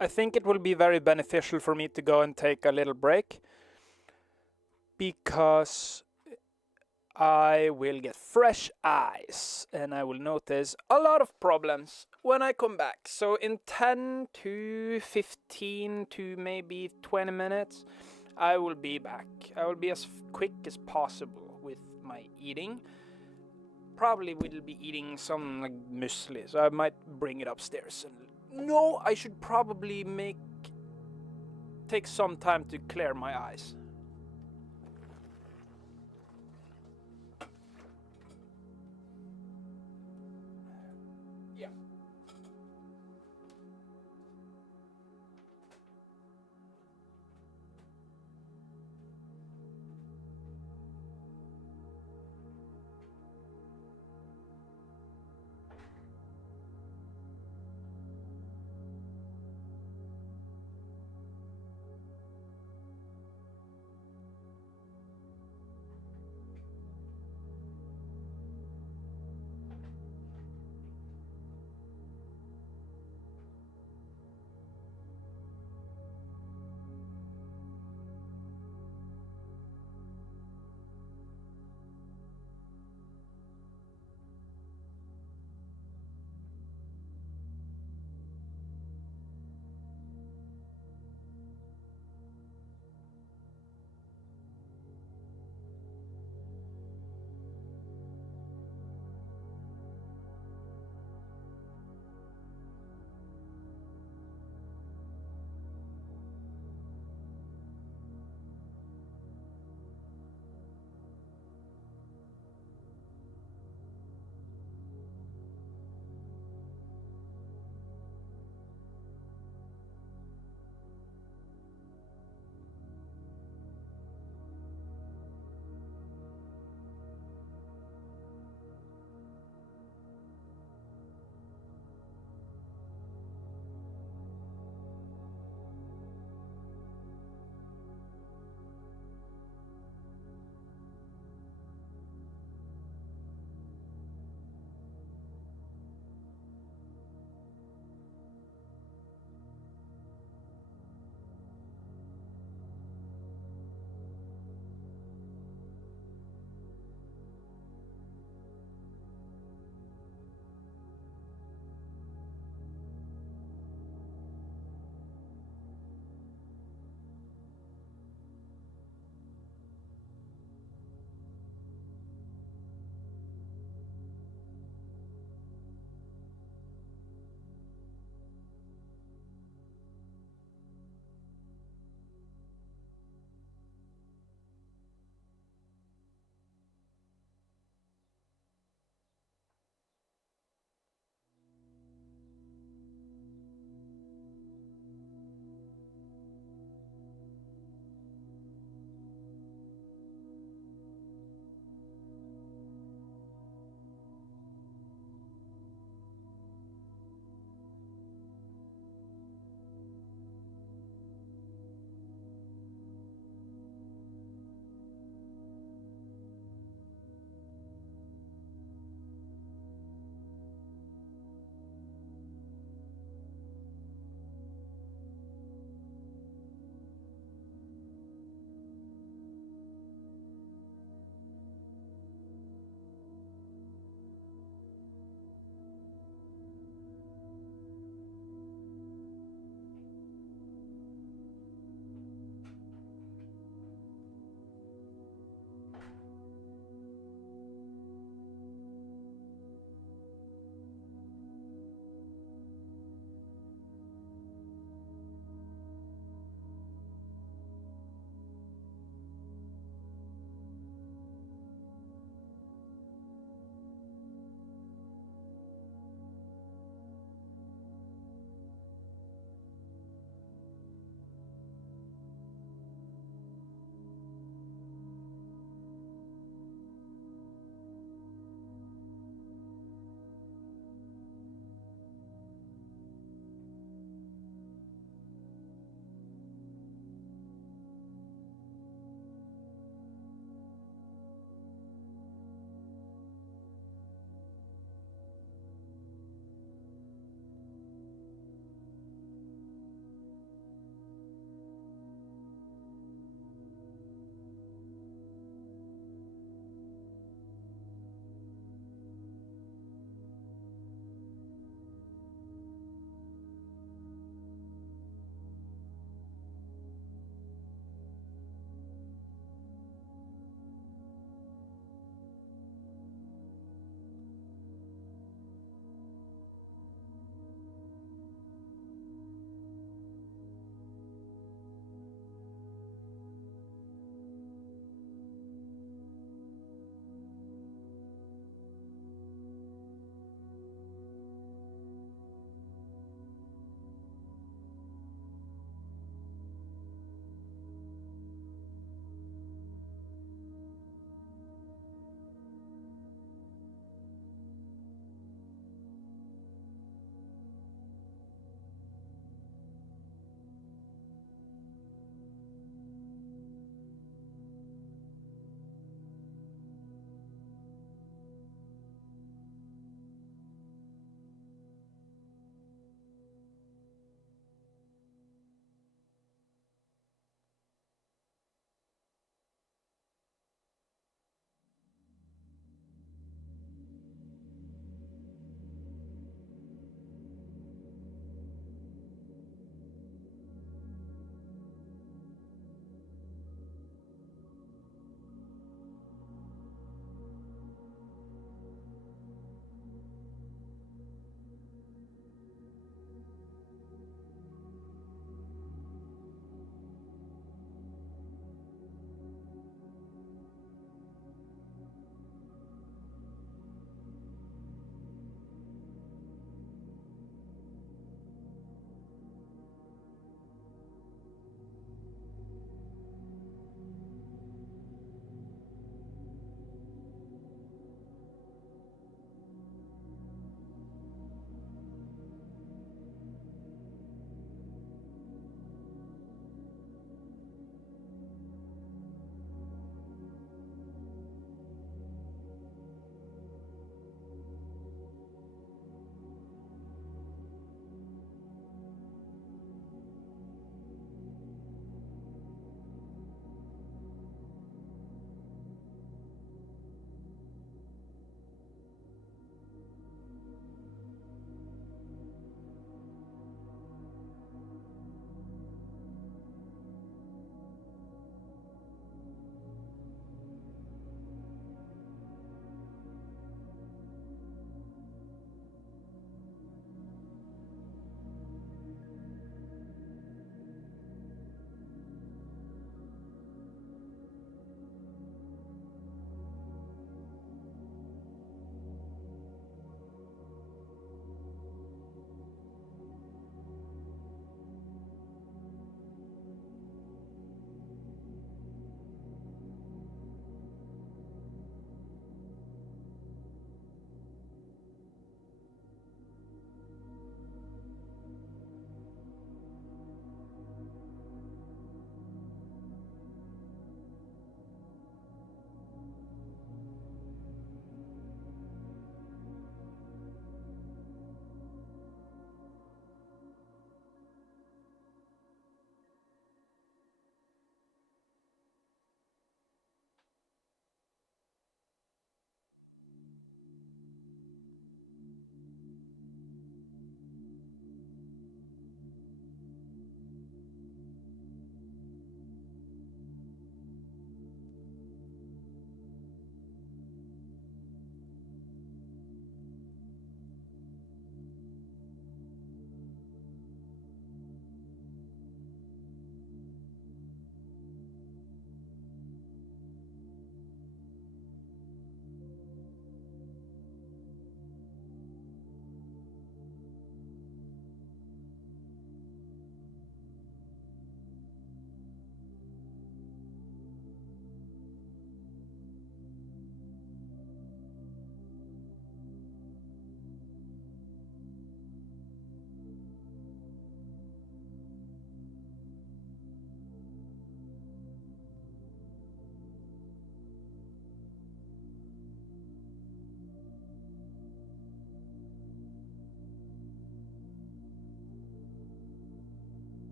I think it will be very beneficial for me to go and take a little break, because I will get fresh eyes and I will notice a lot of problems when I come back. So in 10 to 15 to maybe 20 minutes, I will be back. I will be as quick as possible with my eating. Probably will be eating some like muesli, so I might bring it upstairs. And no, I should probably take some time to clear my eyes. Yeah.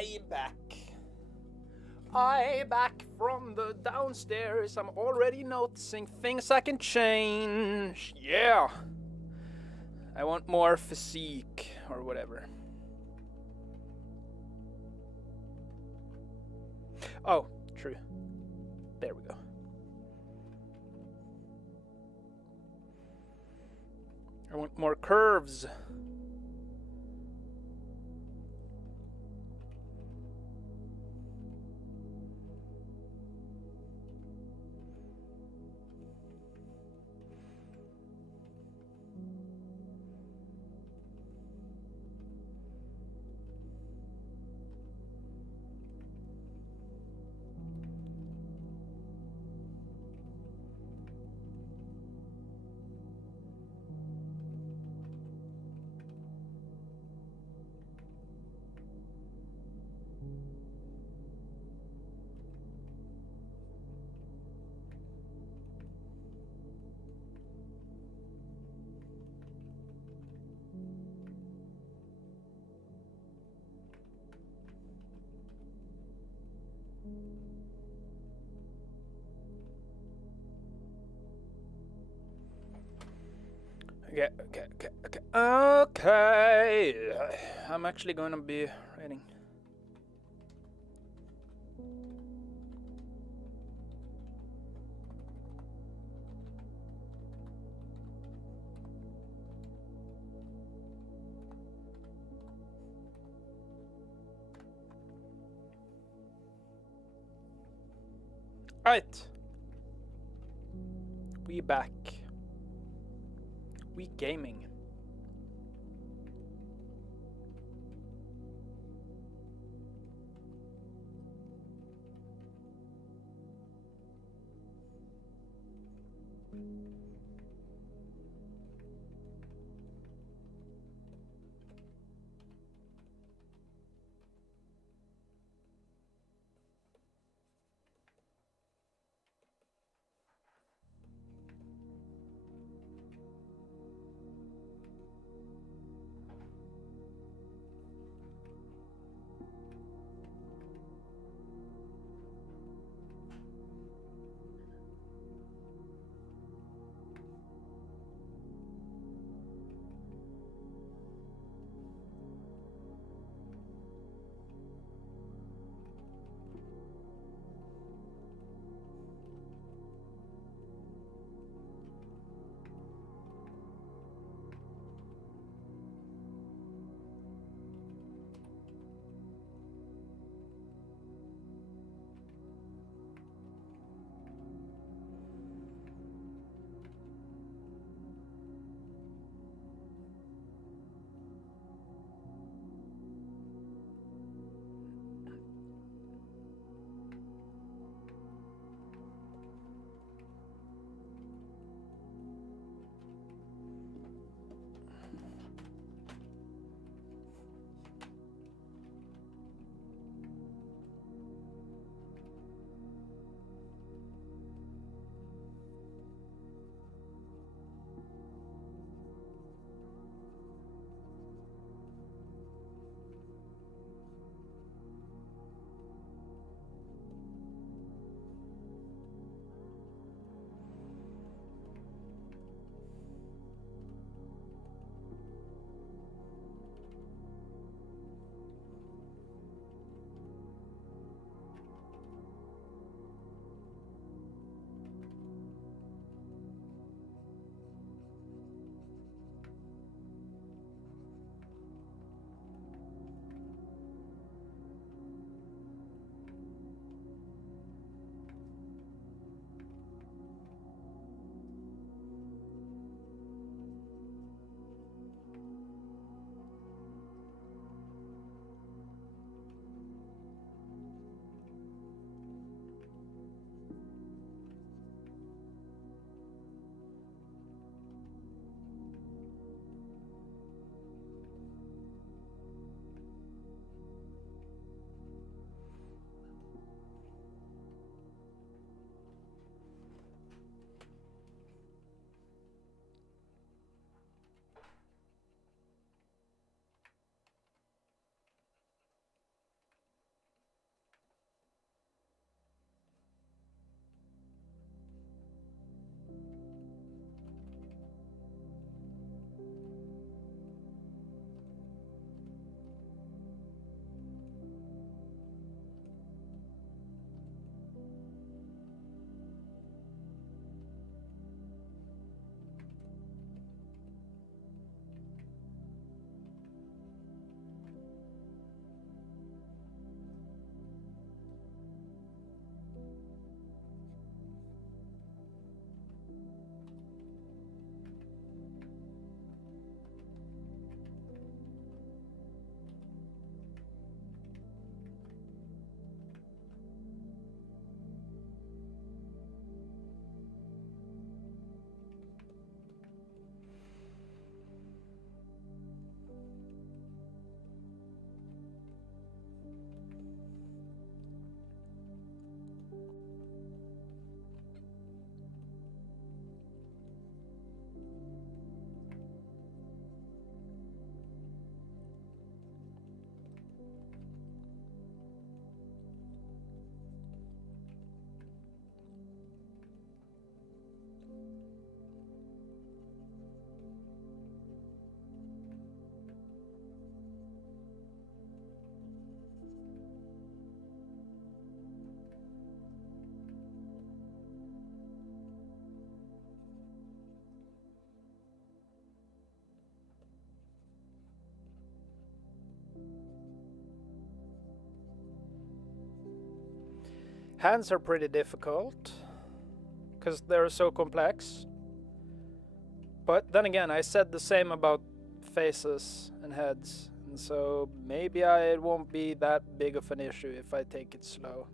I back. I back from the downstairs. I'm already noticing things I can change. Yeah. I want more physique or whatever. Oh, true. There we go. I want more curves. Okay. I'm actually gonna be writing. Alright. We back. We gaming. Hands are pretty difficult because they're so complex. But then again, I said the same about faces and heads, and so maybe it won't be that big of an issue if I take it slow.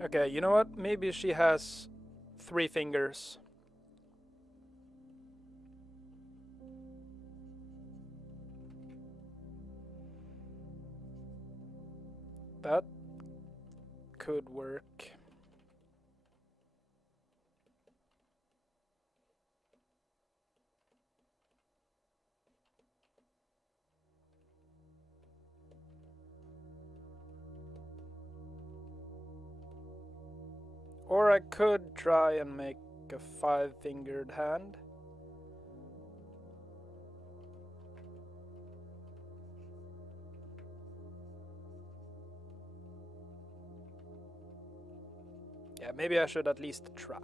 Okay, you know what? Maybe she has 3 fingers. That could work. Or I could try and make a 5-fingered hand. Yeah, maybe I should at least try.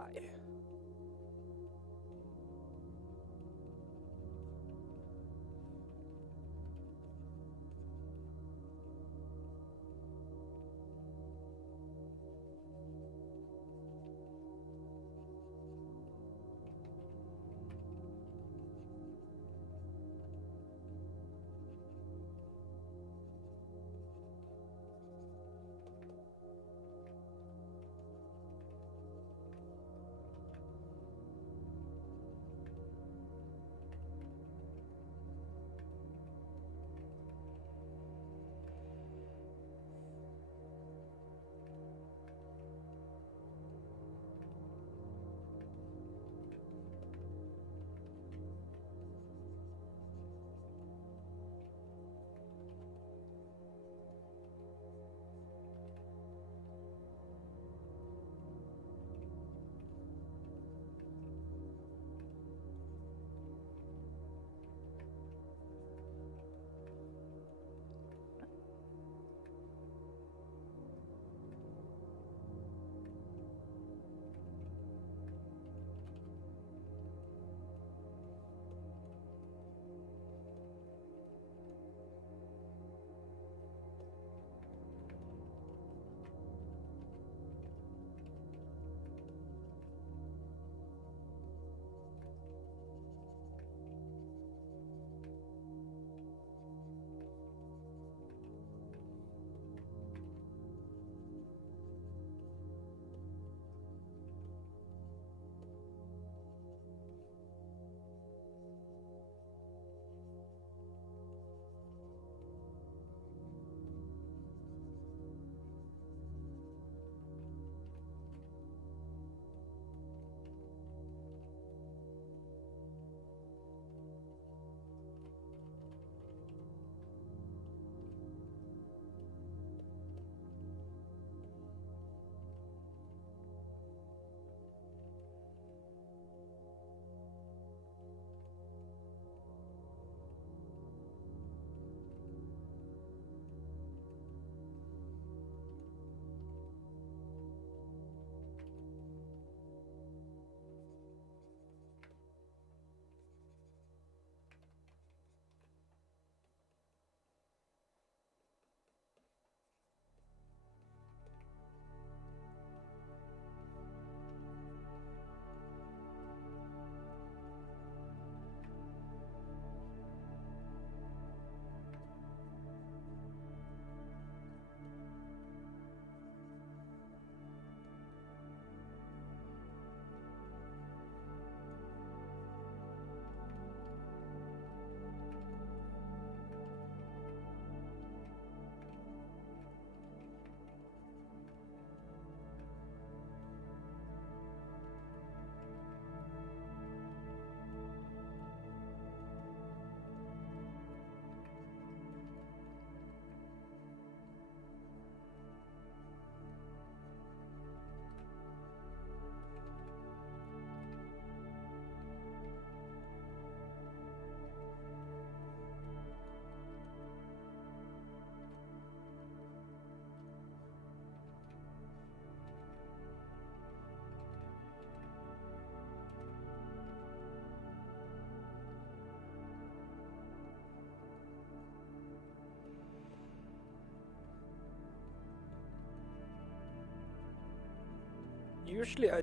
Usually I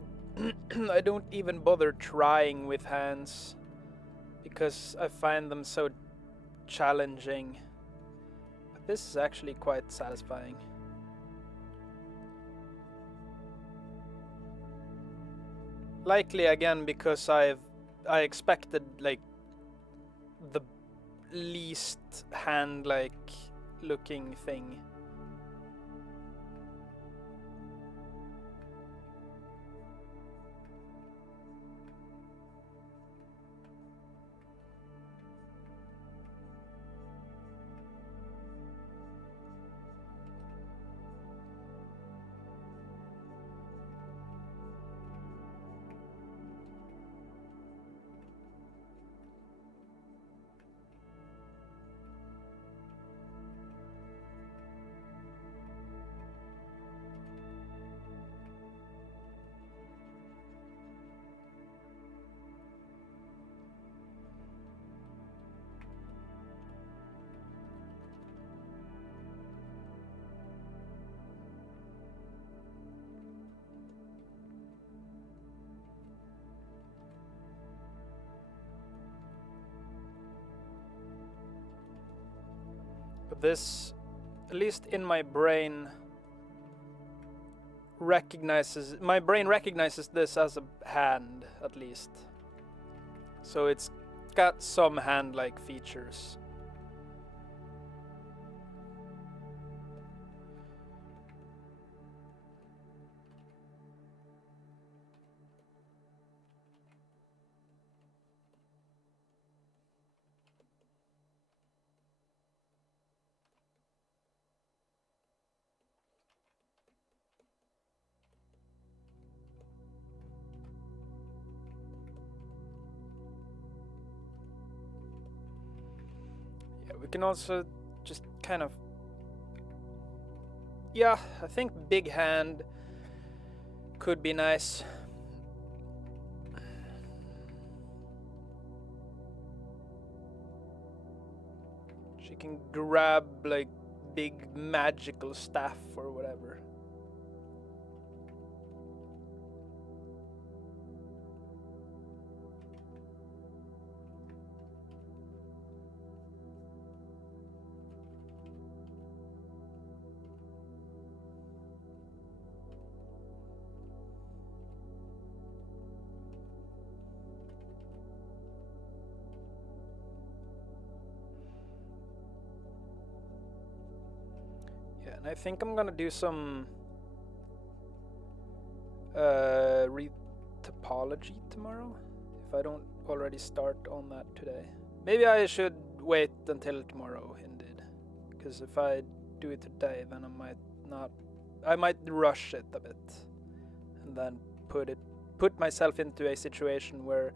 I don't even bother trying with hands because I find them so challenging. But this is actually quite satisfying. Likely again because I expected like the least hand-like looking thing. But this, at least in my brain, recognizes this as a hand, at least. So it's got some hand-like features. We can also just kind of... Yeah, I think big hand could be nice. She can grab like big magical staff or whatever. And I think I'm gonna do some retopology tomorrow, if I don't already start on that today. Maybe I should wait until tomorrow, indeed, because if I do it today, then I might rush it a bit, and then put myself into a situation where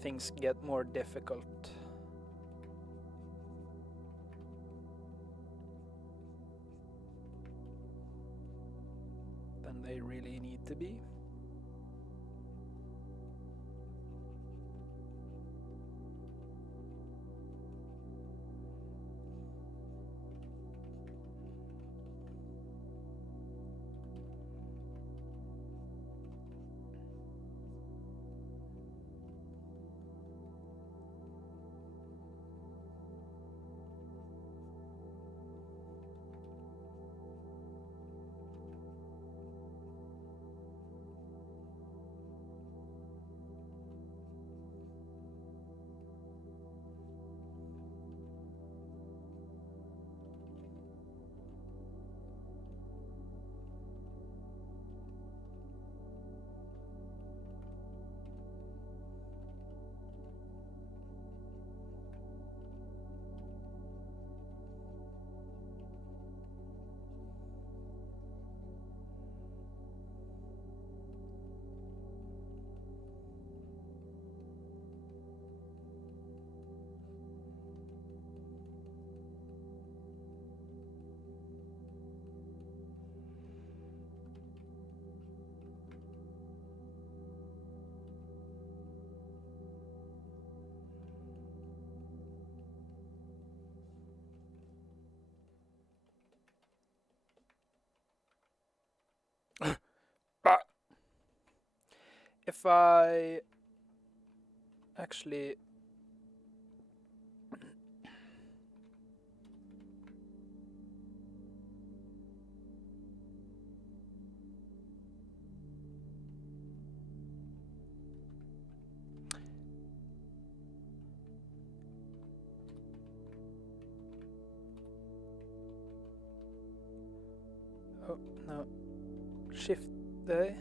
things get more difficult. They really need to be. if I actually oh no, shift A.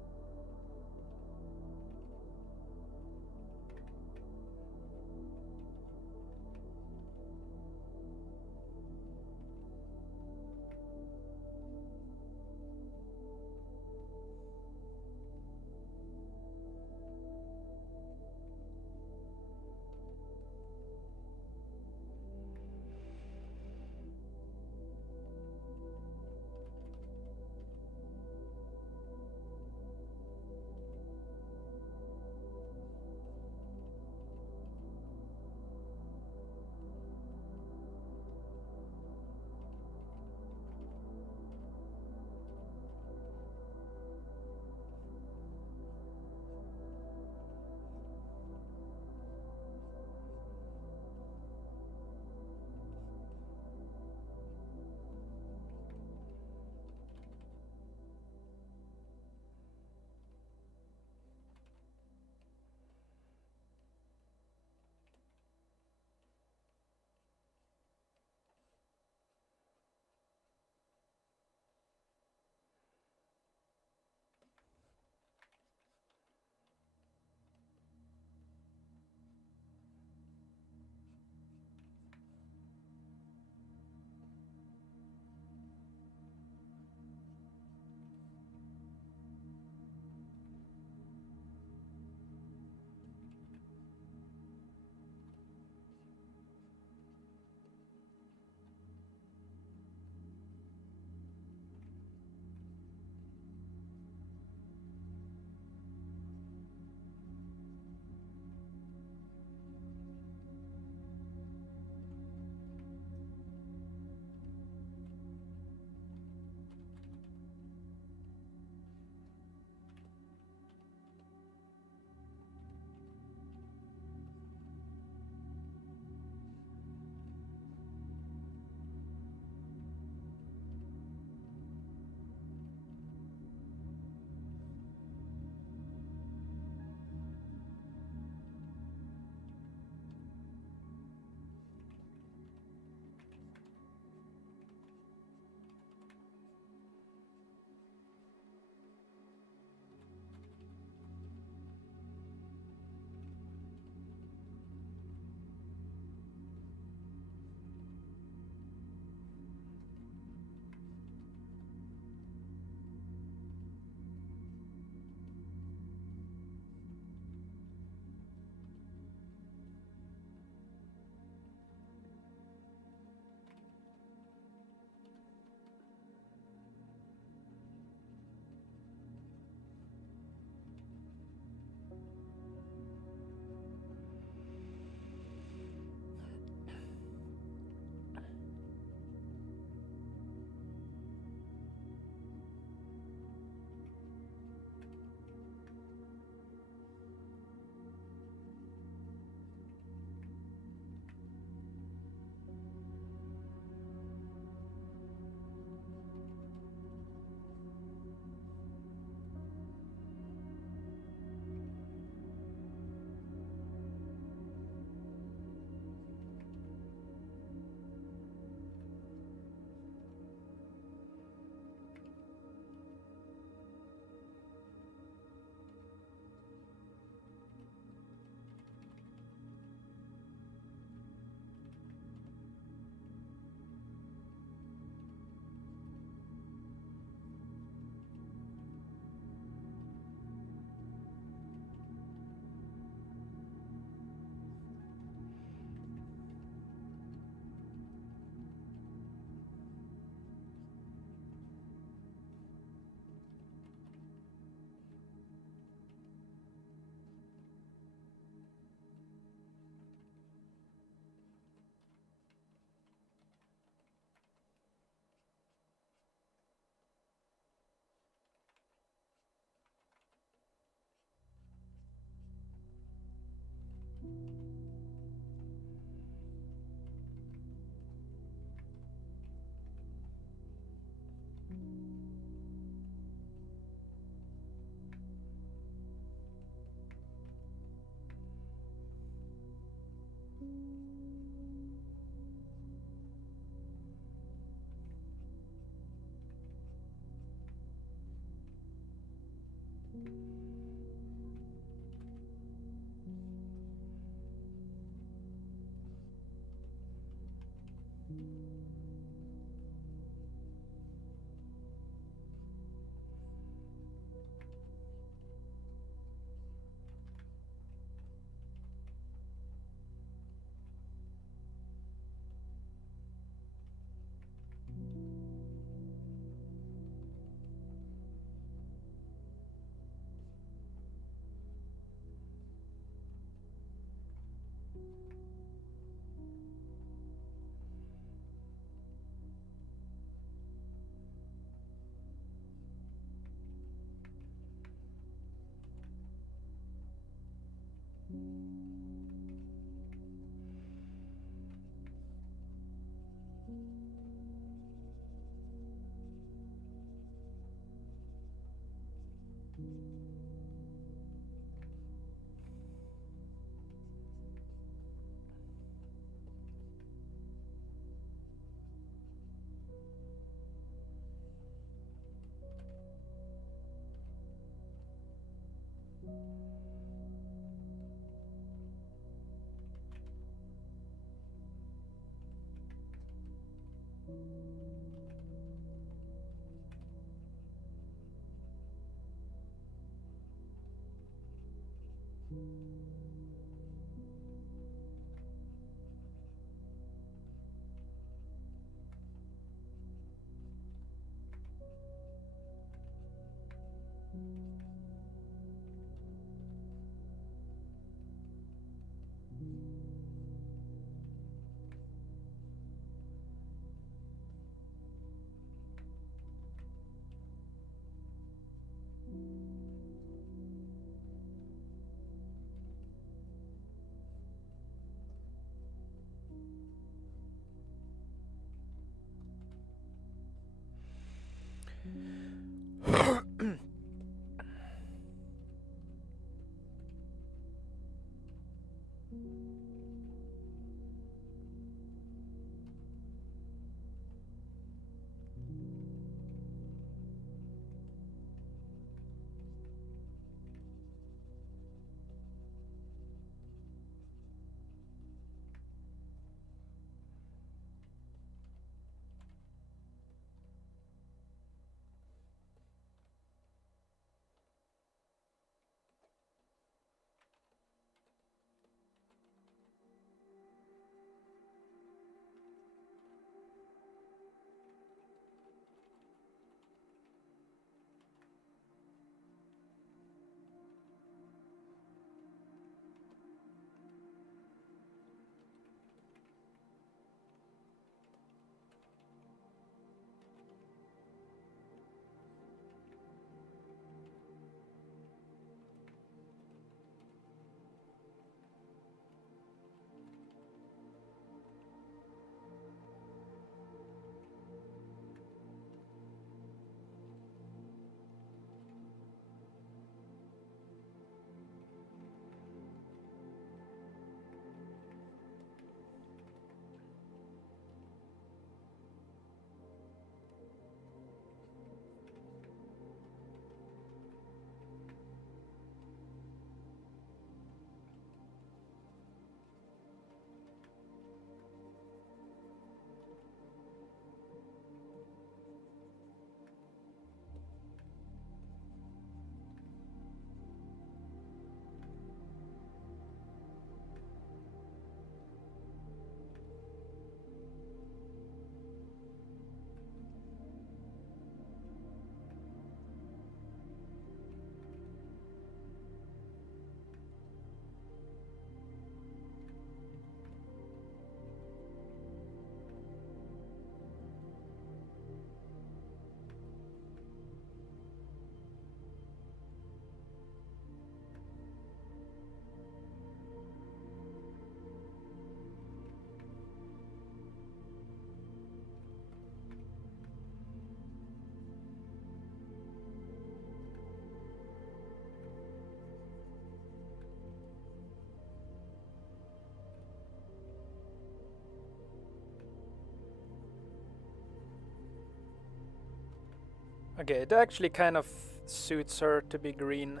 Okay, it actually kind of suits her to be green.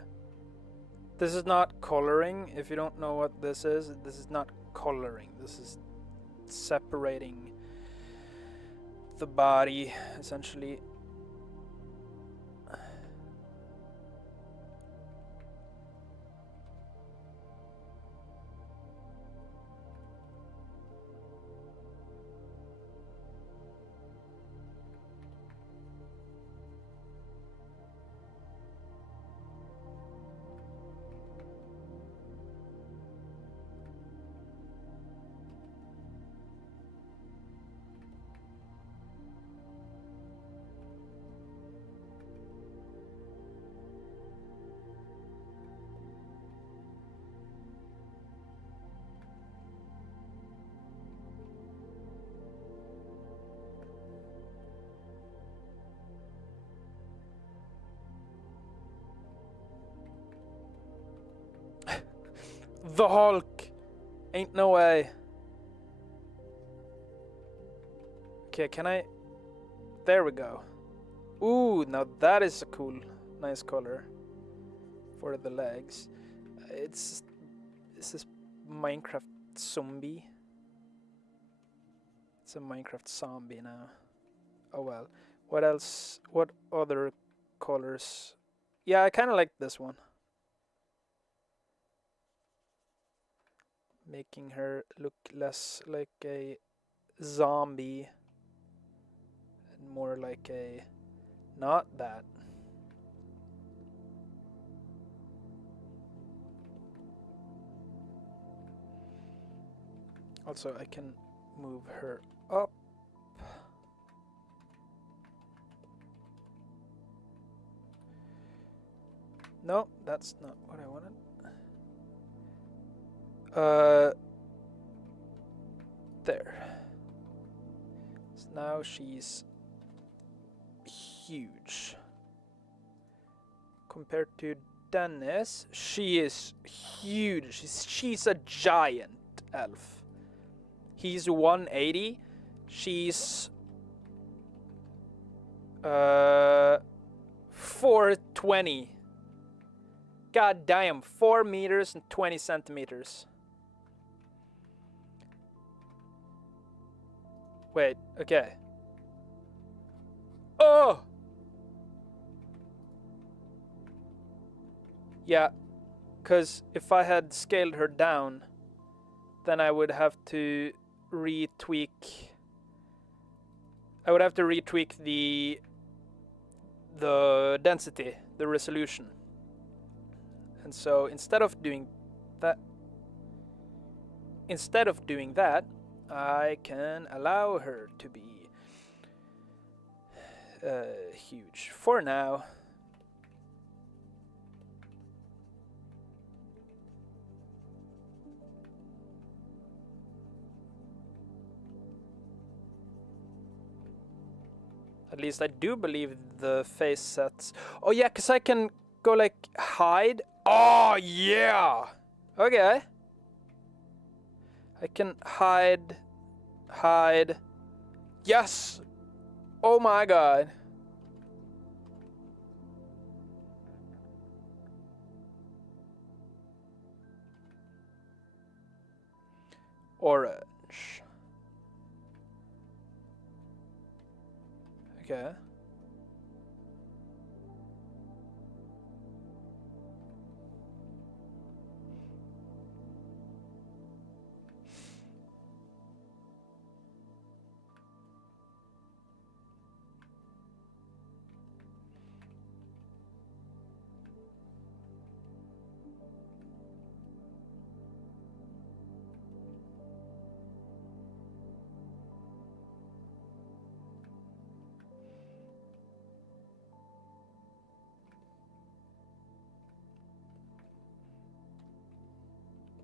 This is not coloring. If you don't know what this is not coloring. This is separating the body, essentially. The Hulk! Ain't no way. Okay, can I... There we go. Ooh, now that is a cool, nice color for the legs. Is this Minecraft zombie? It's a Minecraft zombie now. Oh well. What else? What other colors? Yeah, I kind of like this one. Making her look less like a zombie and more like a... not that. Also, I can move her up. No, that's not what I wanted. There. So now she's huge. Compared to Dennis, she is huge. She's a giant elf. He's 180. She's 420. God damn, 4 meters and 20 centimeters. Wait, okay. Oh! Yeah, because if I had scaled her down, then I would have to retweak. I would have to retweak the density, the resolution. And so instead of doing that, I can allow her to be huge for now. At least I do believe the face sets. Oh yeah, because I can go like hide. Oh yeah! Okay. I can hide. Yes! Oh my god. Orange. Okay.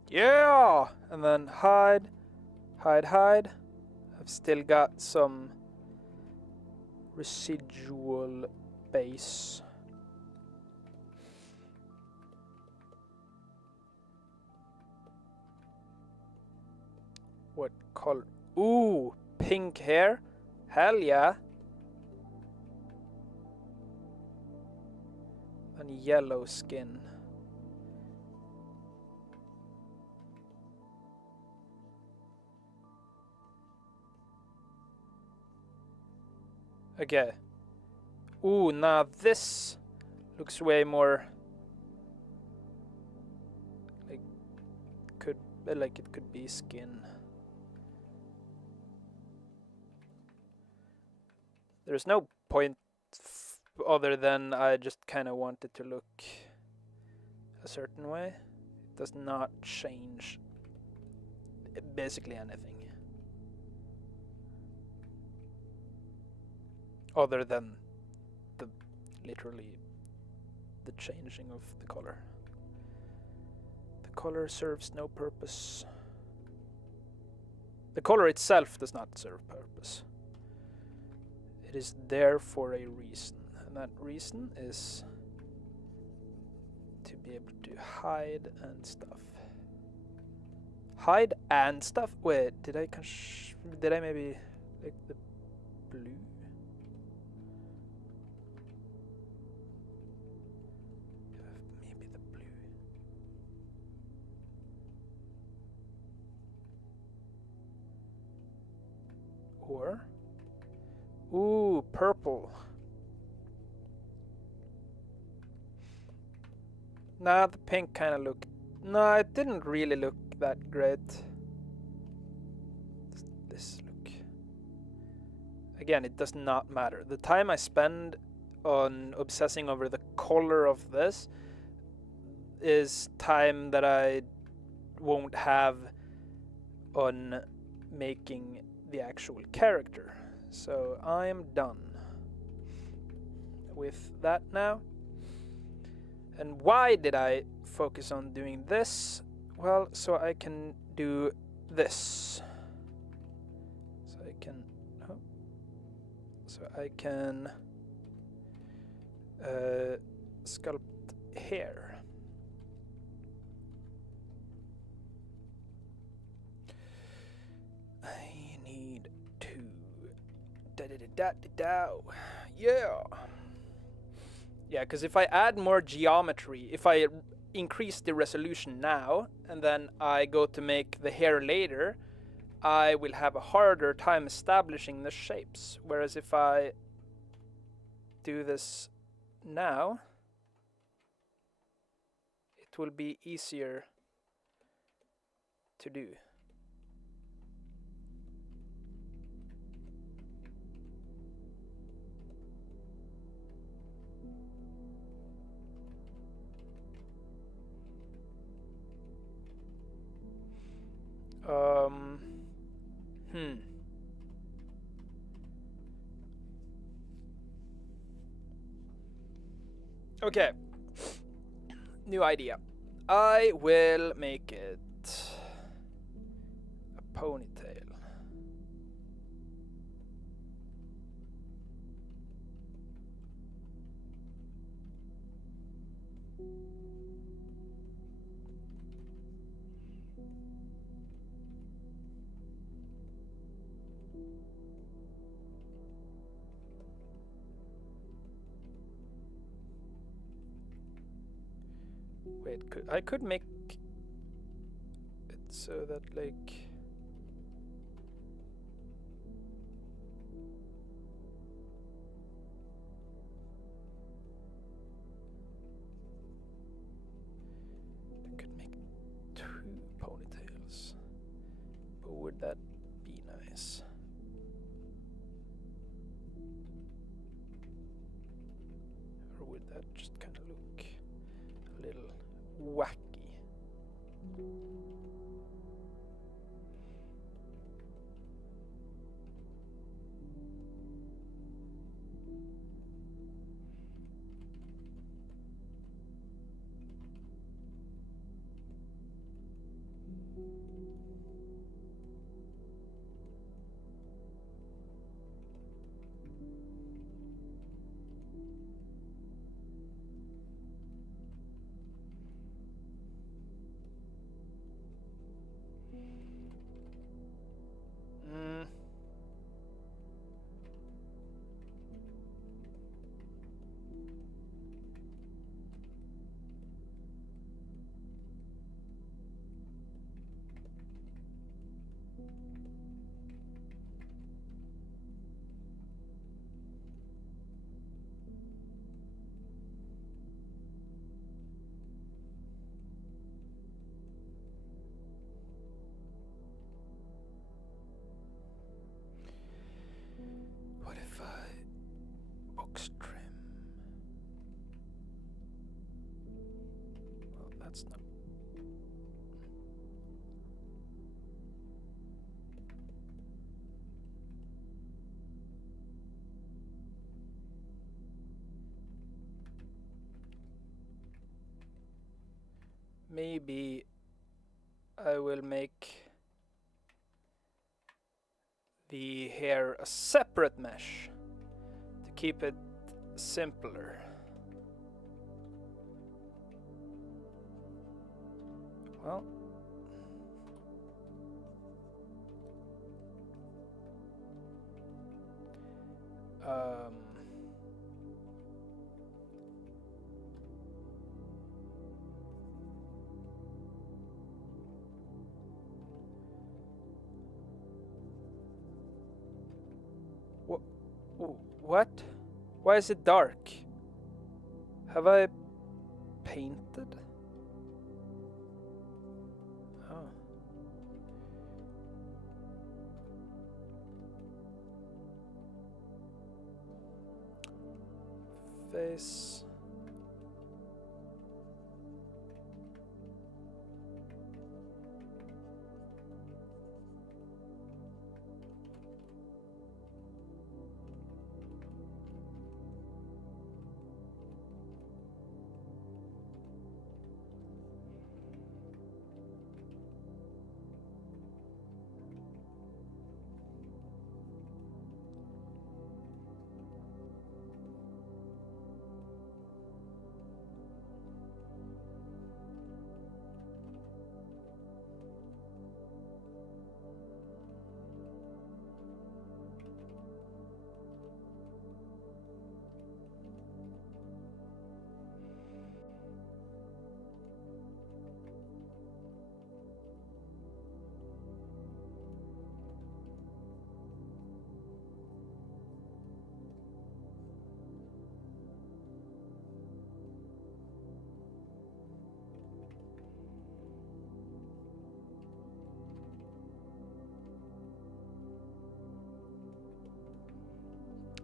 Yeah! And then hide. I've still got some residual base. What color? Ooh, pink hair. Hell yeah. yellow skin. Okay. Ooh, now this looks way more like it could be skin. There's no point other than I just kind of want it to look a certain way. It does not change basically anything other than literally the changing of the color. The color serves no purpose. The color itself does not serve purpose. It is there for a reason, and that reason is to be able to hide and stuff. Hide and stuff? Wait, did I maybe like the blue? Maybe the blue. Or ooh, purple. Nah, the pink kind of looked... Nah, it didn't really look that great. This look... Again, it does not matter. The time I spend on obsessing over the color of this is time that I won't have on making the actual character. So I am done with that now. And why did I focus on doing this? Well, so I can do this. So I can sculpt hair. I need to yeah, because if I add more geometry, if I increase the resolution now and then I go to make the hair later, I will have a harder time establishing the shapes. Whereas if I do this now, it will be easier to do. Okay. New idea. I will make it a ponytail. Wait, I could make it so that like I could make 2 ponytails, but would that be nice? Or would that just kind of look a little wacky? That's not. Maybe I will make the hair a separate mesh to keep it simpler. Well, what? Why is it dark? Have I painted? Oh. Face.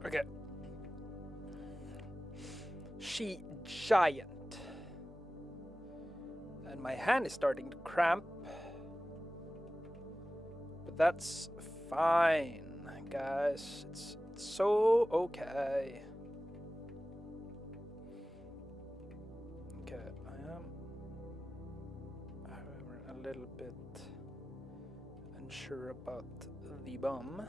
Okay. She giant. And my hand is starting to cramp. But that's fine, guys. It's so okay. Okay, I am, however, a little bit unsure about the bum.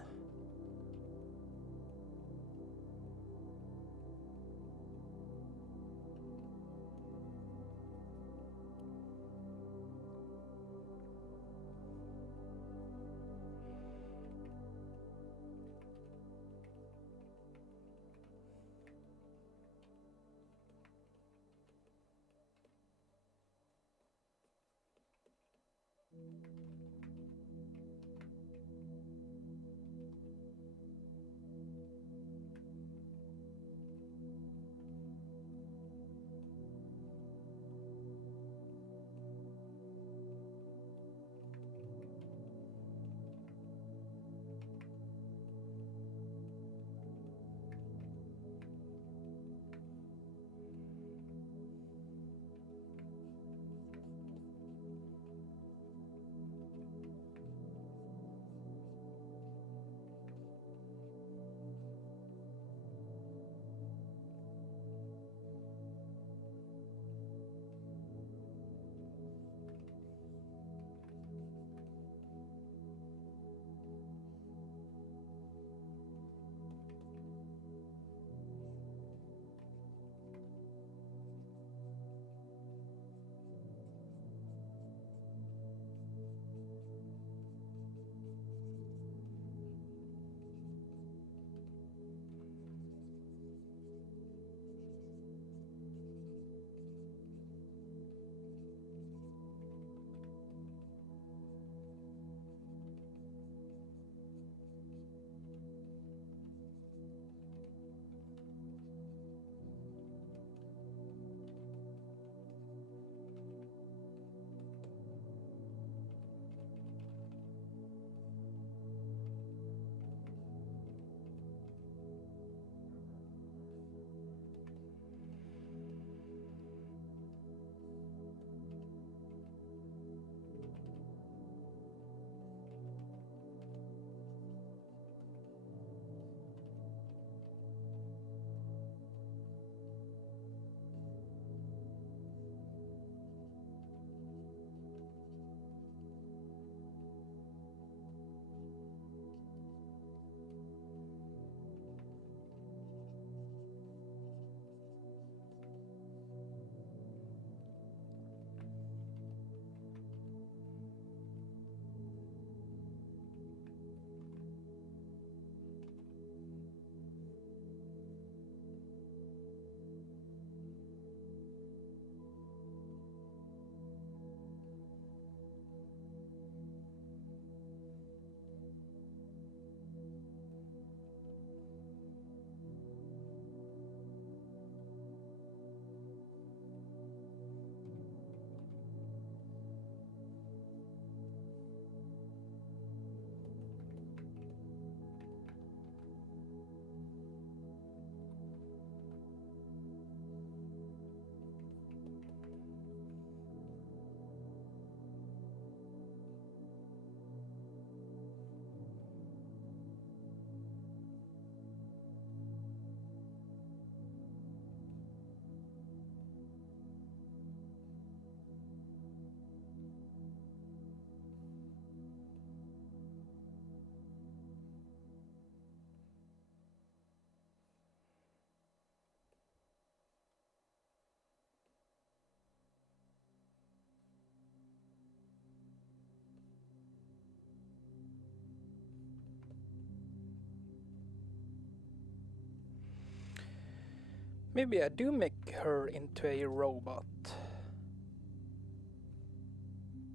Maybe I do make her into a robot.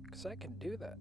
Because I can do that.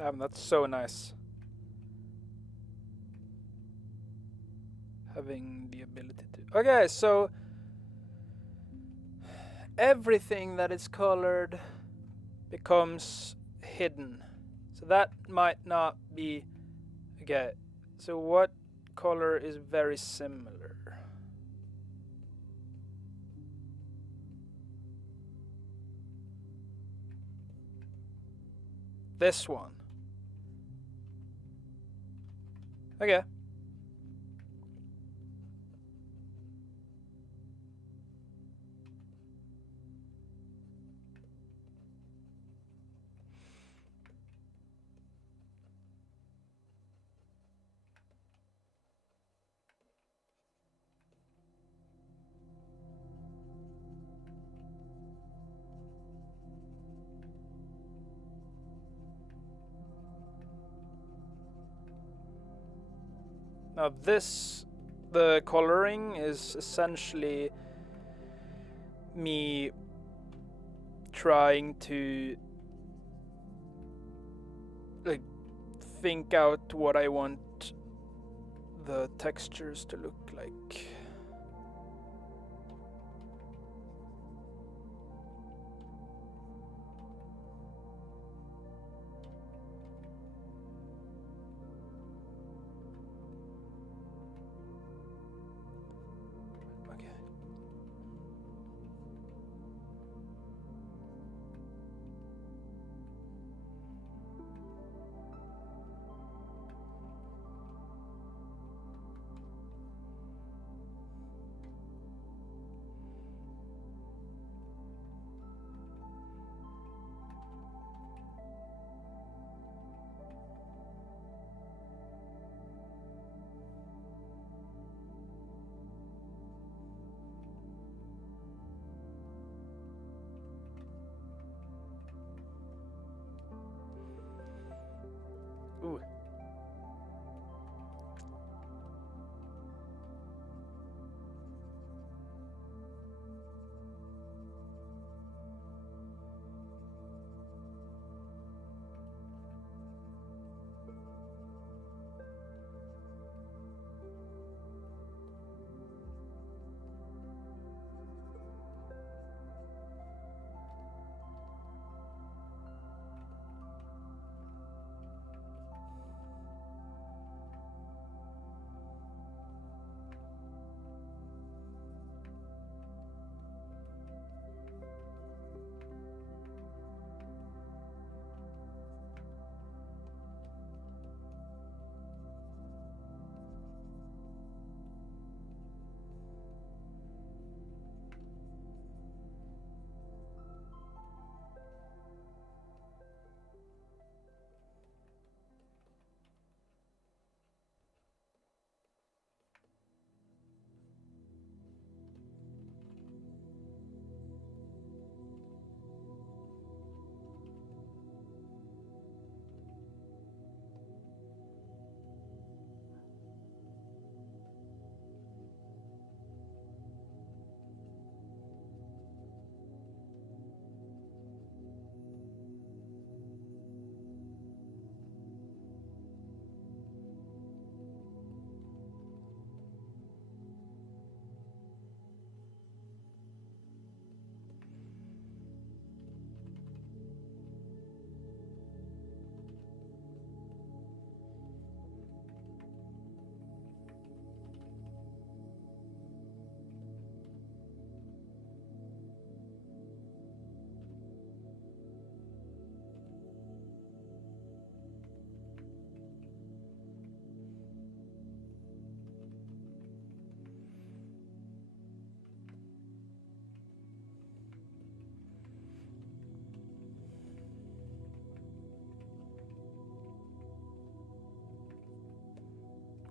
Damn, that's so nice. Having the ability to... Okay, so... everything that is colored becomes hidden. So that might not be... Okay, so what color is very similar? This one. Okay. Now this, the coloring is essentially me trying to like think out what I want the textures to look like.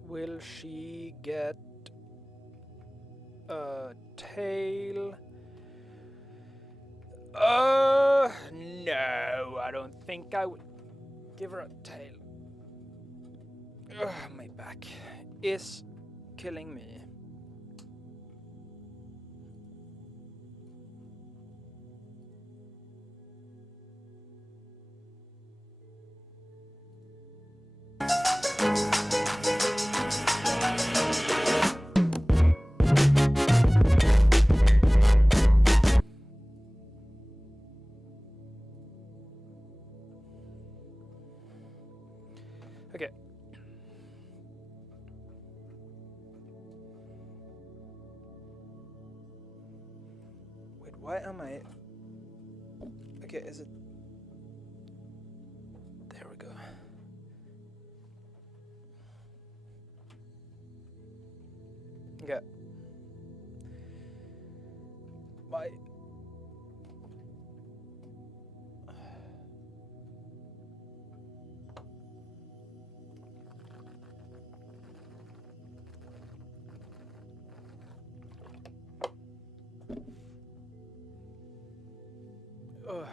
Will she get a tail? No, I don't think I would give her a tail. Ugh, my back is killing me. Okay. Wait, why am I... Okay, is it... There we go. Okay. My... Ugh.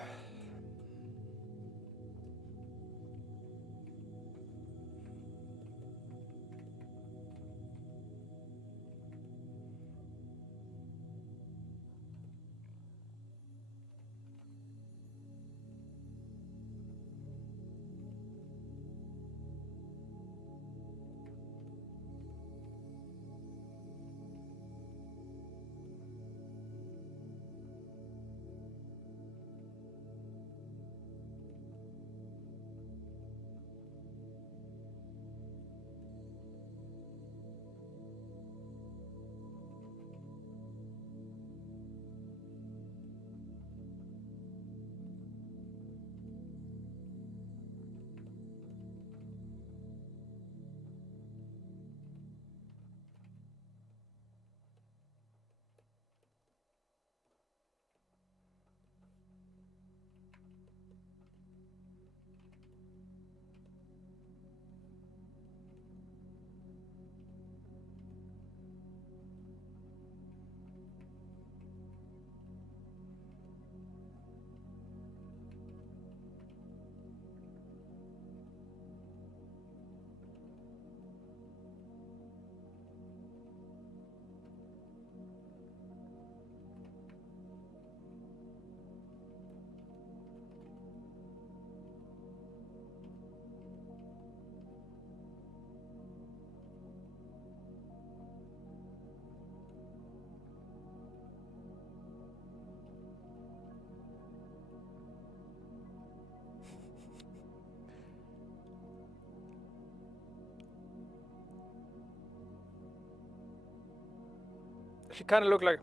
She kind of looked like...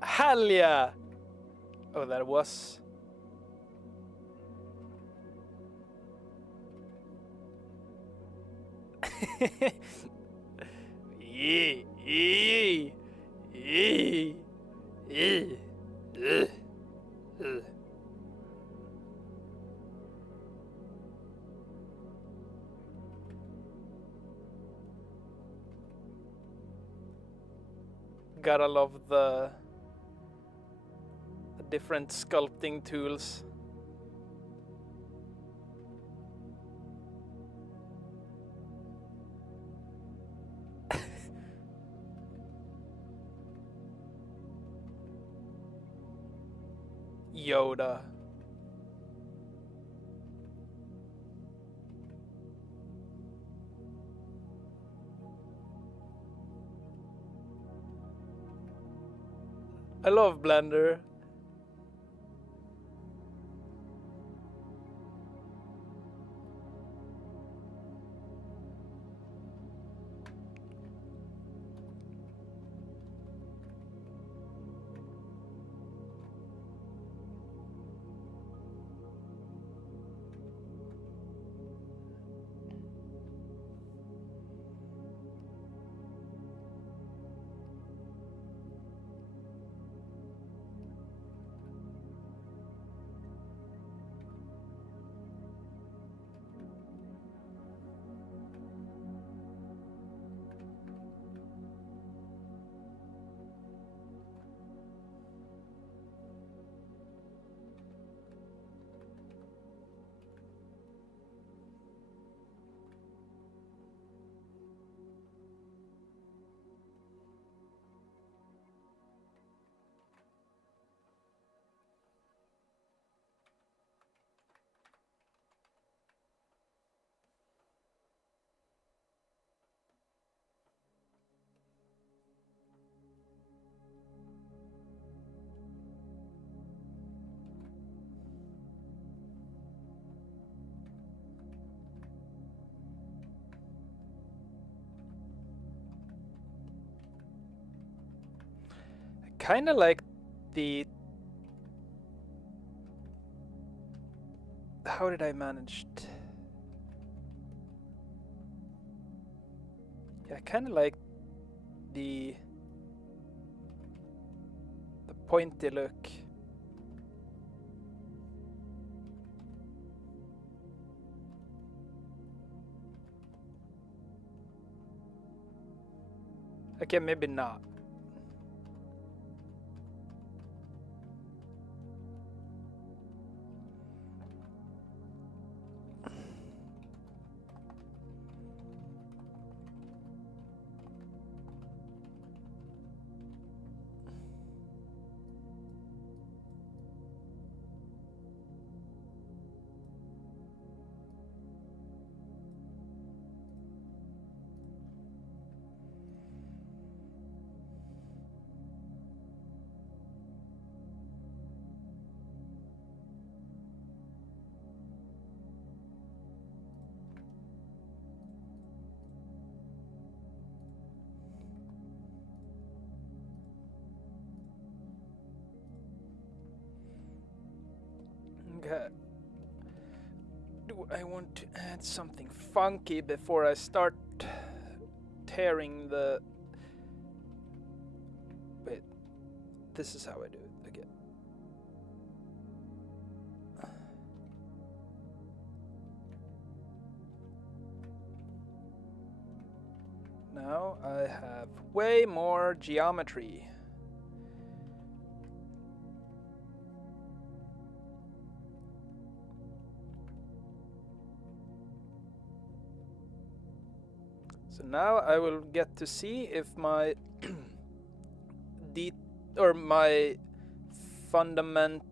Hell yeah! Oh, that was... Gotta love the different sculpting tools. Yoda. I love Blender. kind of like the... How did I manage Yeah, I kind of like the pointy look. Okay, maybe not. Okay. Do I want to add something funky before I start tearing the... Wait. This is how I do it again. Now I have way more geometry. So now I will get to see if my my fundament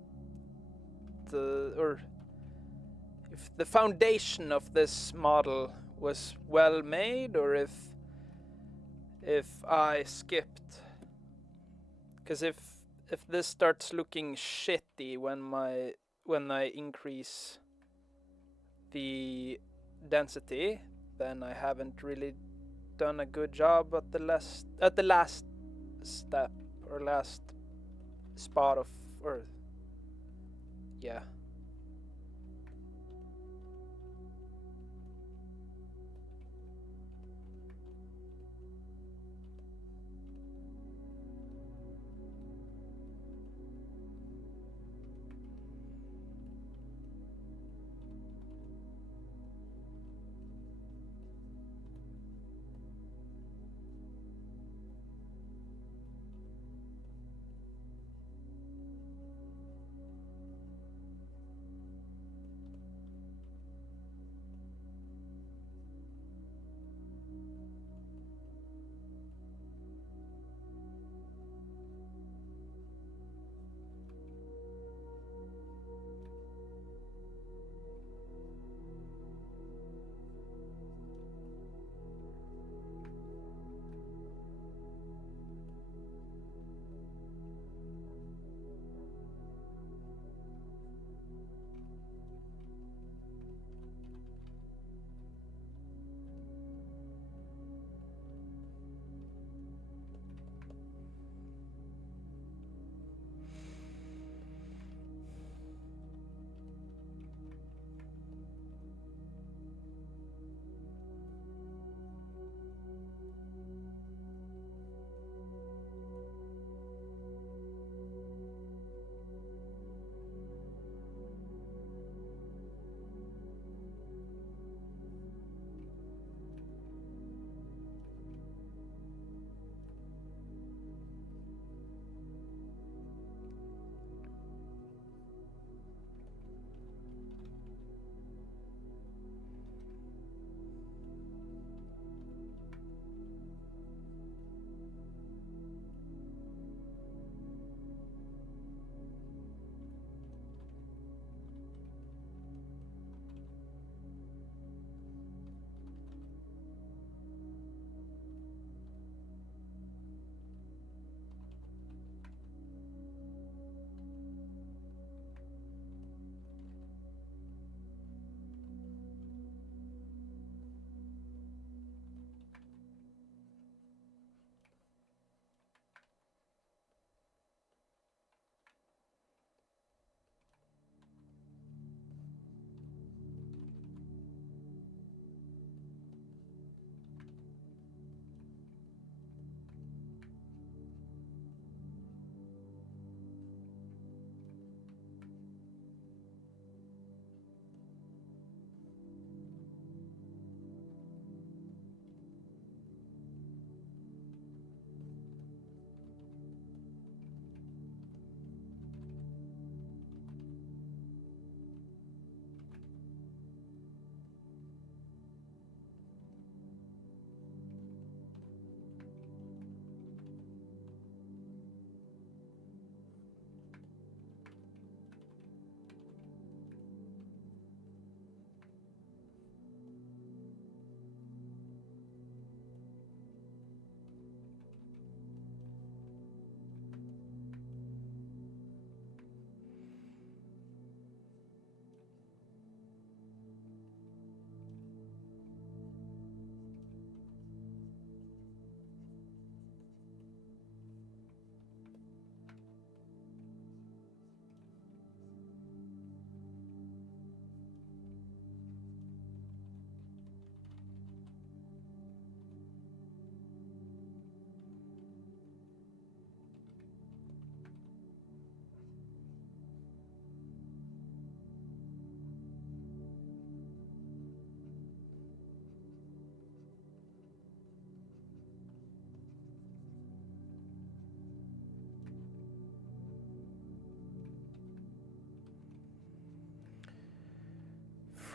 or if the foundation of this model was well made, or if I skipped. Because if this starts looking shitty when I increase the density, then I haven't really done a good job at the last step or last spot of yeah.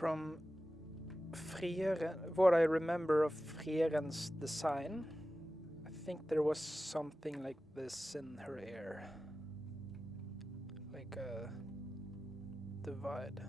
from what I remember of Frieren's design, I think there was something like this in her ear. Like a divide.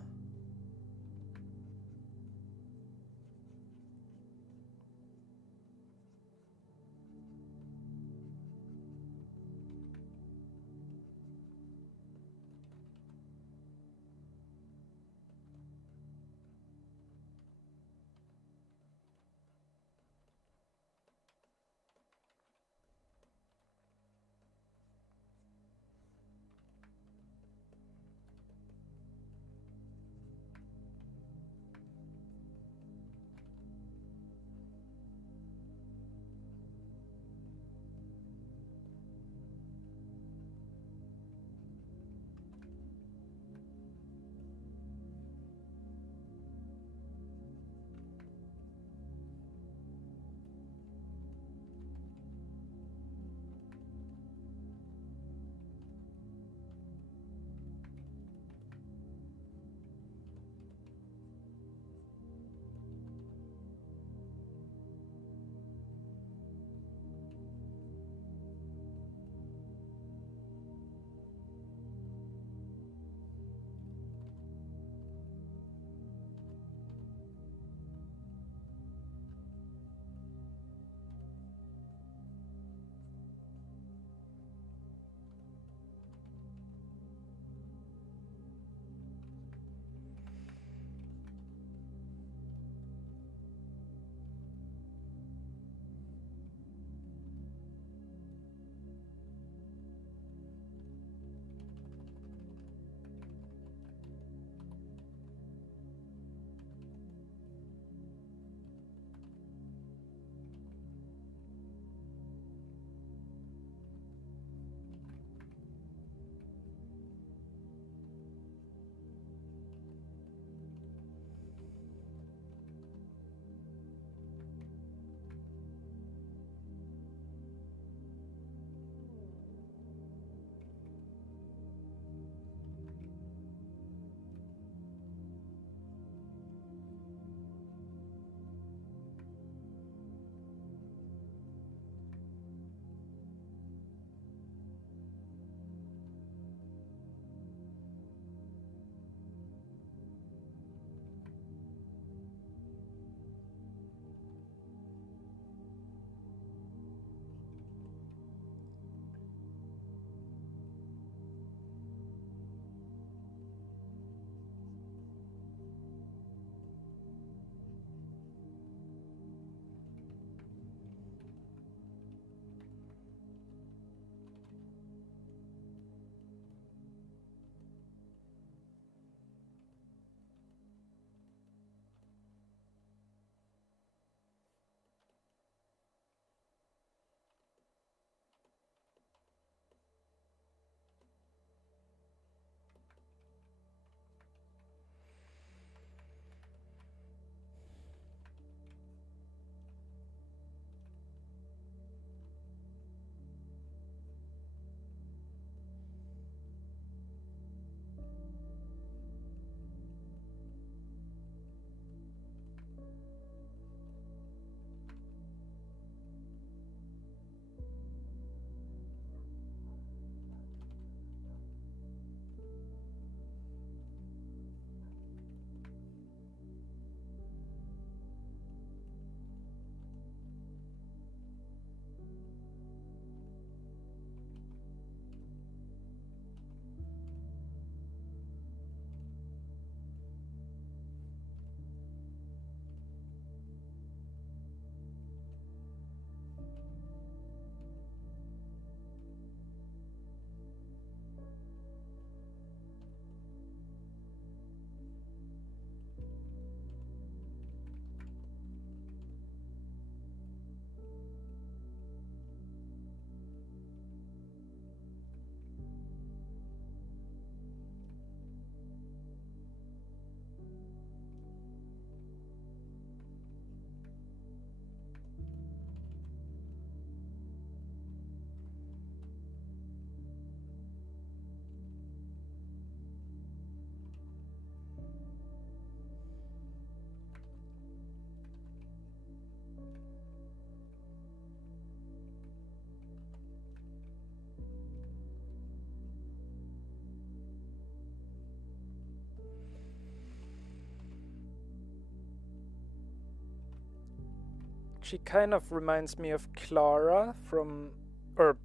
She kind of reminds me of Clara from, or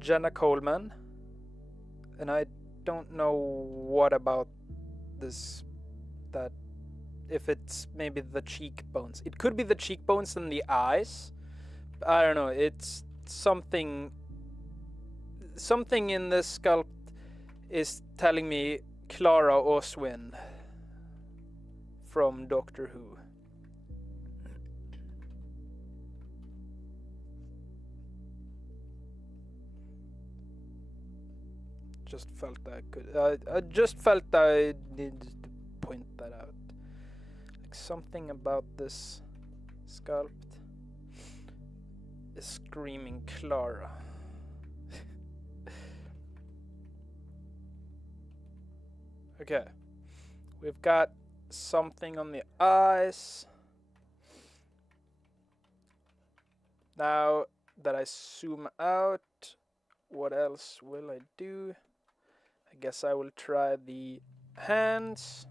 Jenna Coleman. And I don't know what about this, that if it's maybe the cheekbones. It could be the cheekbones and the eyes. I don't know, it's something in this sculpt is telling me Clara Oswin from Doctor Who. Just felt I could. I just felt I needed to point that out. Like something about this sculpt is screaming Clara. Okay, we've got something on the eyes. Now that I zoom out, what else will I do? I guess I will try the hands,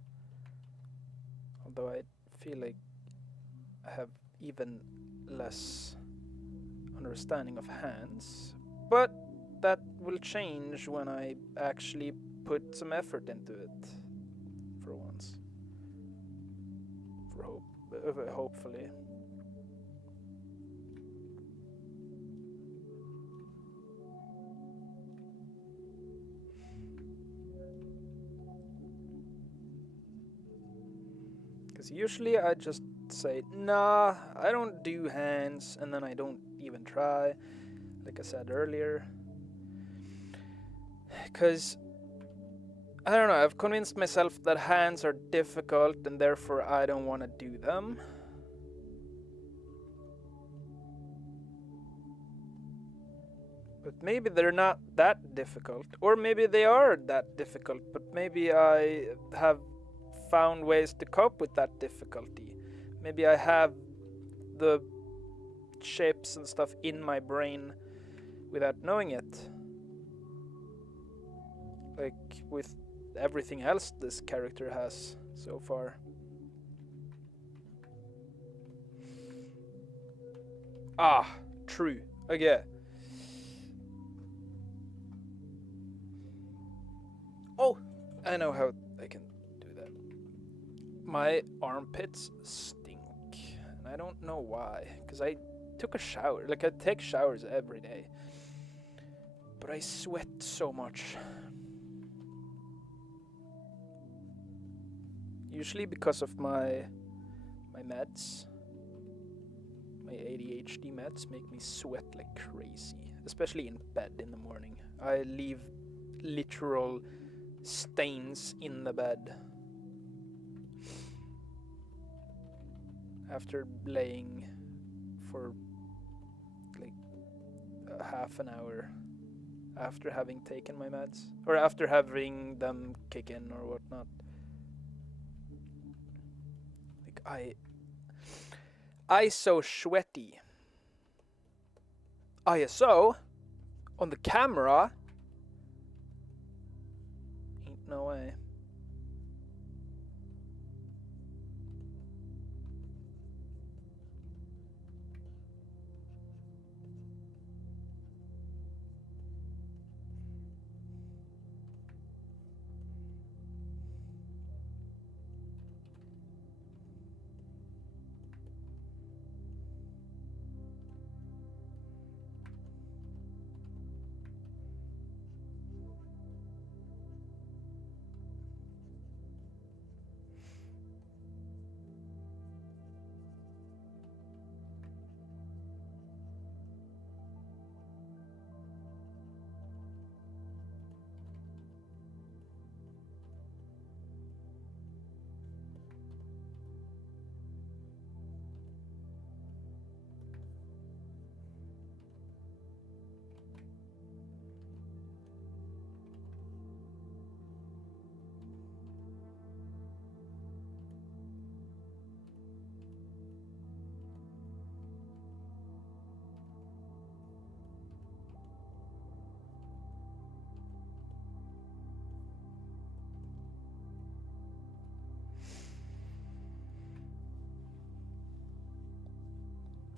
although I feel like I have even less understanding of hands, but that will change when I actually put some effort into it for once, hopefully. Usually I just say, nah, I don't do hands, and then I don't even try, like I said earlier. Because, I don't know, I've convinced myself that hands are difficult, and therefore I don't want to do them. But maybe they're not that difficult, or maybe they are that difficult, but maybe I have found ways to cope with that difficulty. Maybe I have the shapes and stuff in my brain without knowing it. Like with everything else this character has so far. Ah, true. Okay. Oh, I know how I can do that. My armpits stink, and I don't know why, because I took a shower. Like, I take showers every day, but I sweat so much. Usually because of my meds. My ADHD meds make me sweat like crazy, especially in bed in the morning. I leave literal stains in the bed after laying for like half an hour after having taken my meds, or after having them kick in or whatnot. Like I so sweaty. ISO on the camera. Ain't no way.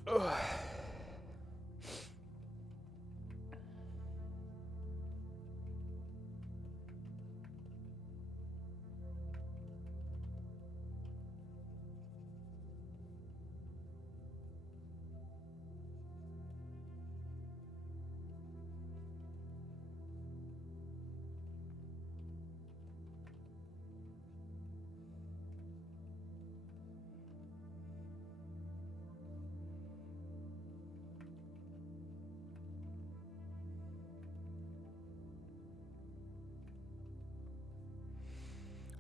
Ugh.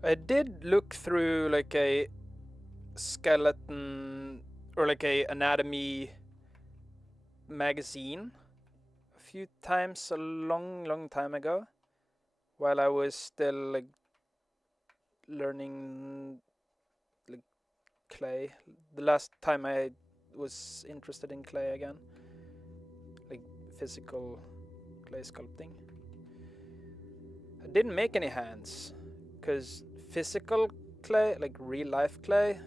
I did look through like a skeleton or like a anatomy magazine a few times a long time ago while I was still like learning like clay. The last time I was interested in clay again, like physical clay sculpting. I didn't make any hands because physical clay, like real life clay,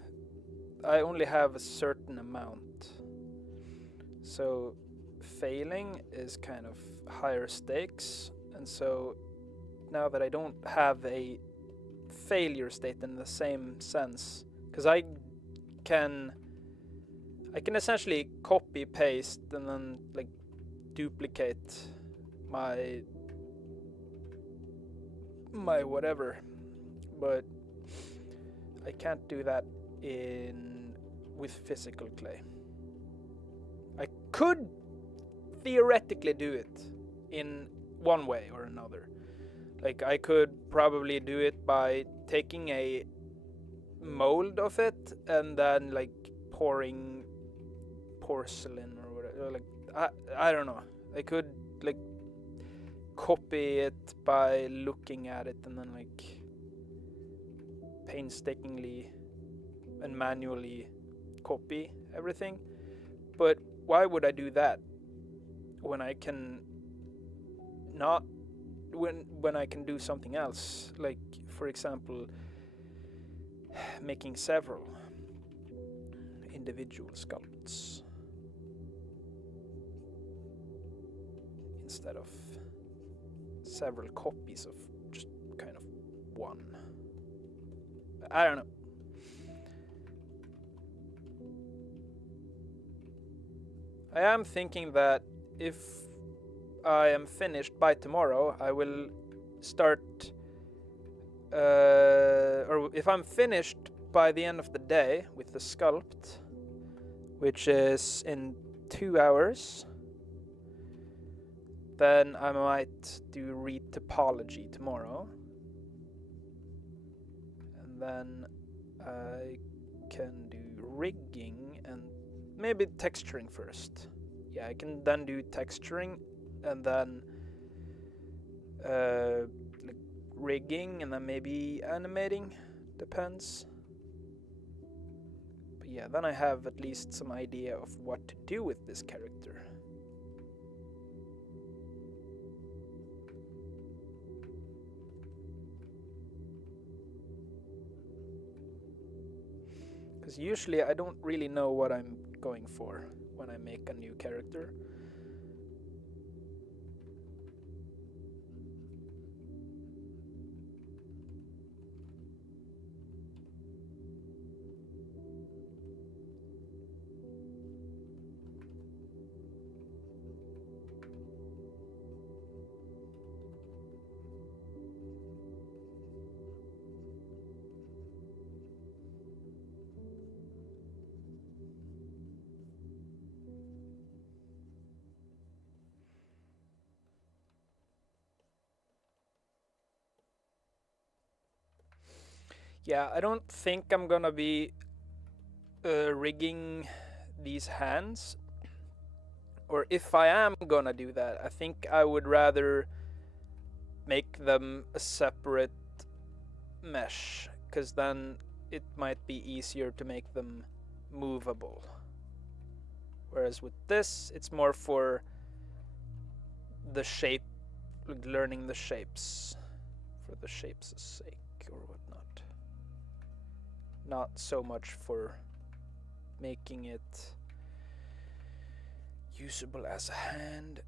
I only have a certain amount. So failing is kind of higher stakes, and so now that I don't have a failure state in the same sense, because I can essentially copy paste and then like duplicate my whatever, but I can't do that with physical clay. I could theoretically do it in one way or another. Like I could probably do it by taking a mold of it and then like pouring porcelain or whatever. Like I don't know. I could like copy it by looking at it and then like painstakingly and manually copy everything. But why would I do that when I can not when I can do something else, like for example making several individual sculpts instead of several copies of just kind of one. I don't know. I am thinking that if I am finished by tomorrow, I will start, or if I'm finished by the end of the day with the sculpt, which is in 2 hours, then I might do retopology tomorrow. And then I can do rigging and maybe texturing first. Yeah, I can then do texturing and then like rigging and then maybe animating, depends. But yeah, then I have at least some idea of what to do with this character. Because usually I don't really know what I'm going for when I make a new character. Yeah, I don't think I'm gonna be rigging these hands. Or if I am gonna do that, I think I would rather make them a separate mesh, because then it might be easier to make them movable. Whereas with this, it's more for the shape, like learning the shapes, for the shapes' sake or whatnot. Not so much for making it usable as a hand.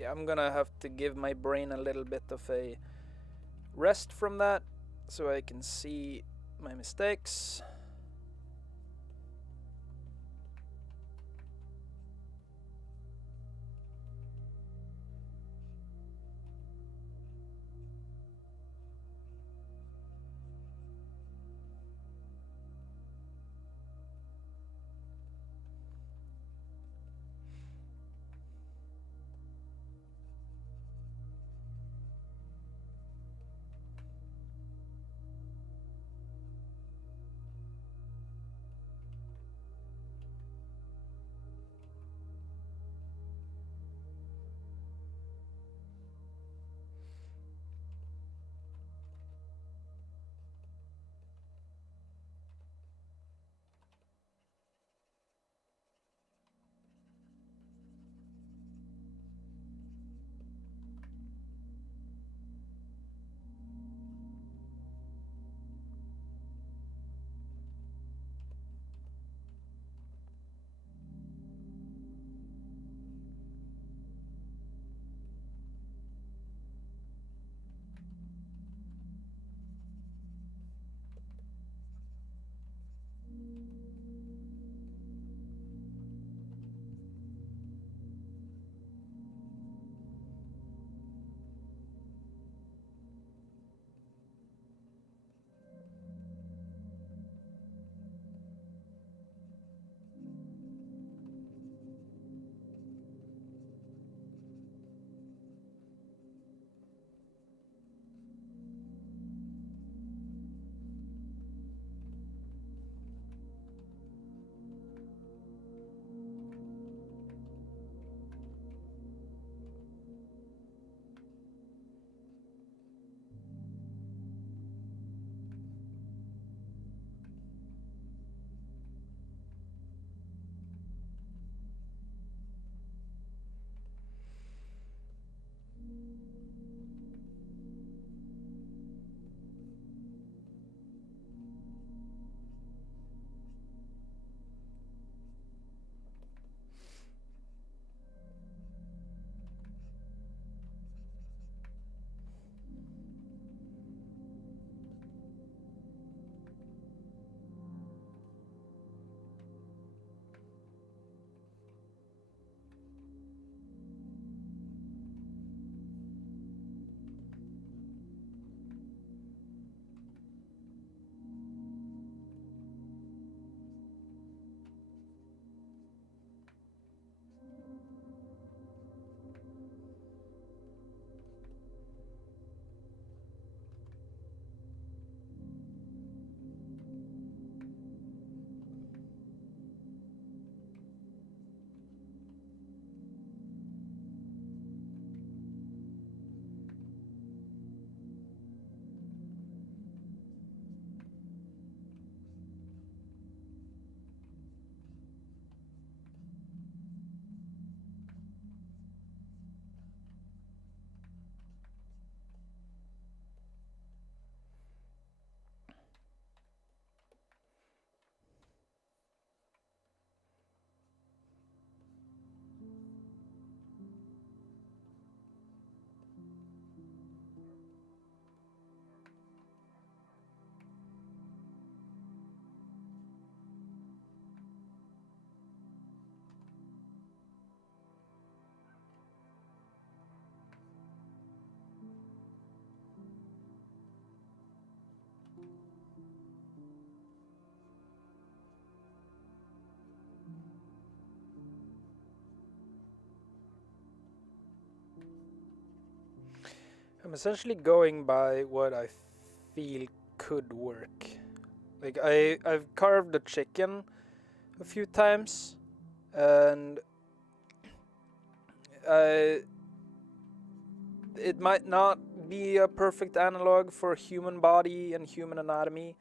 Yeah, I'm gonna have to give my brain a little bit of a rest from that so I can see my mistakes. I'm essentially going by what I feel could work. Like I've carved a chicken a few times, and it might not be a perfect analog for human body and human anatomy,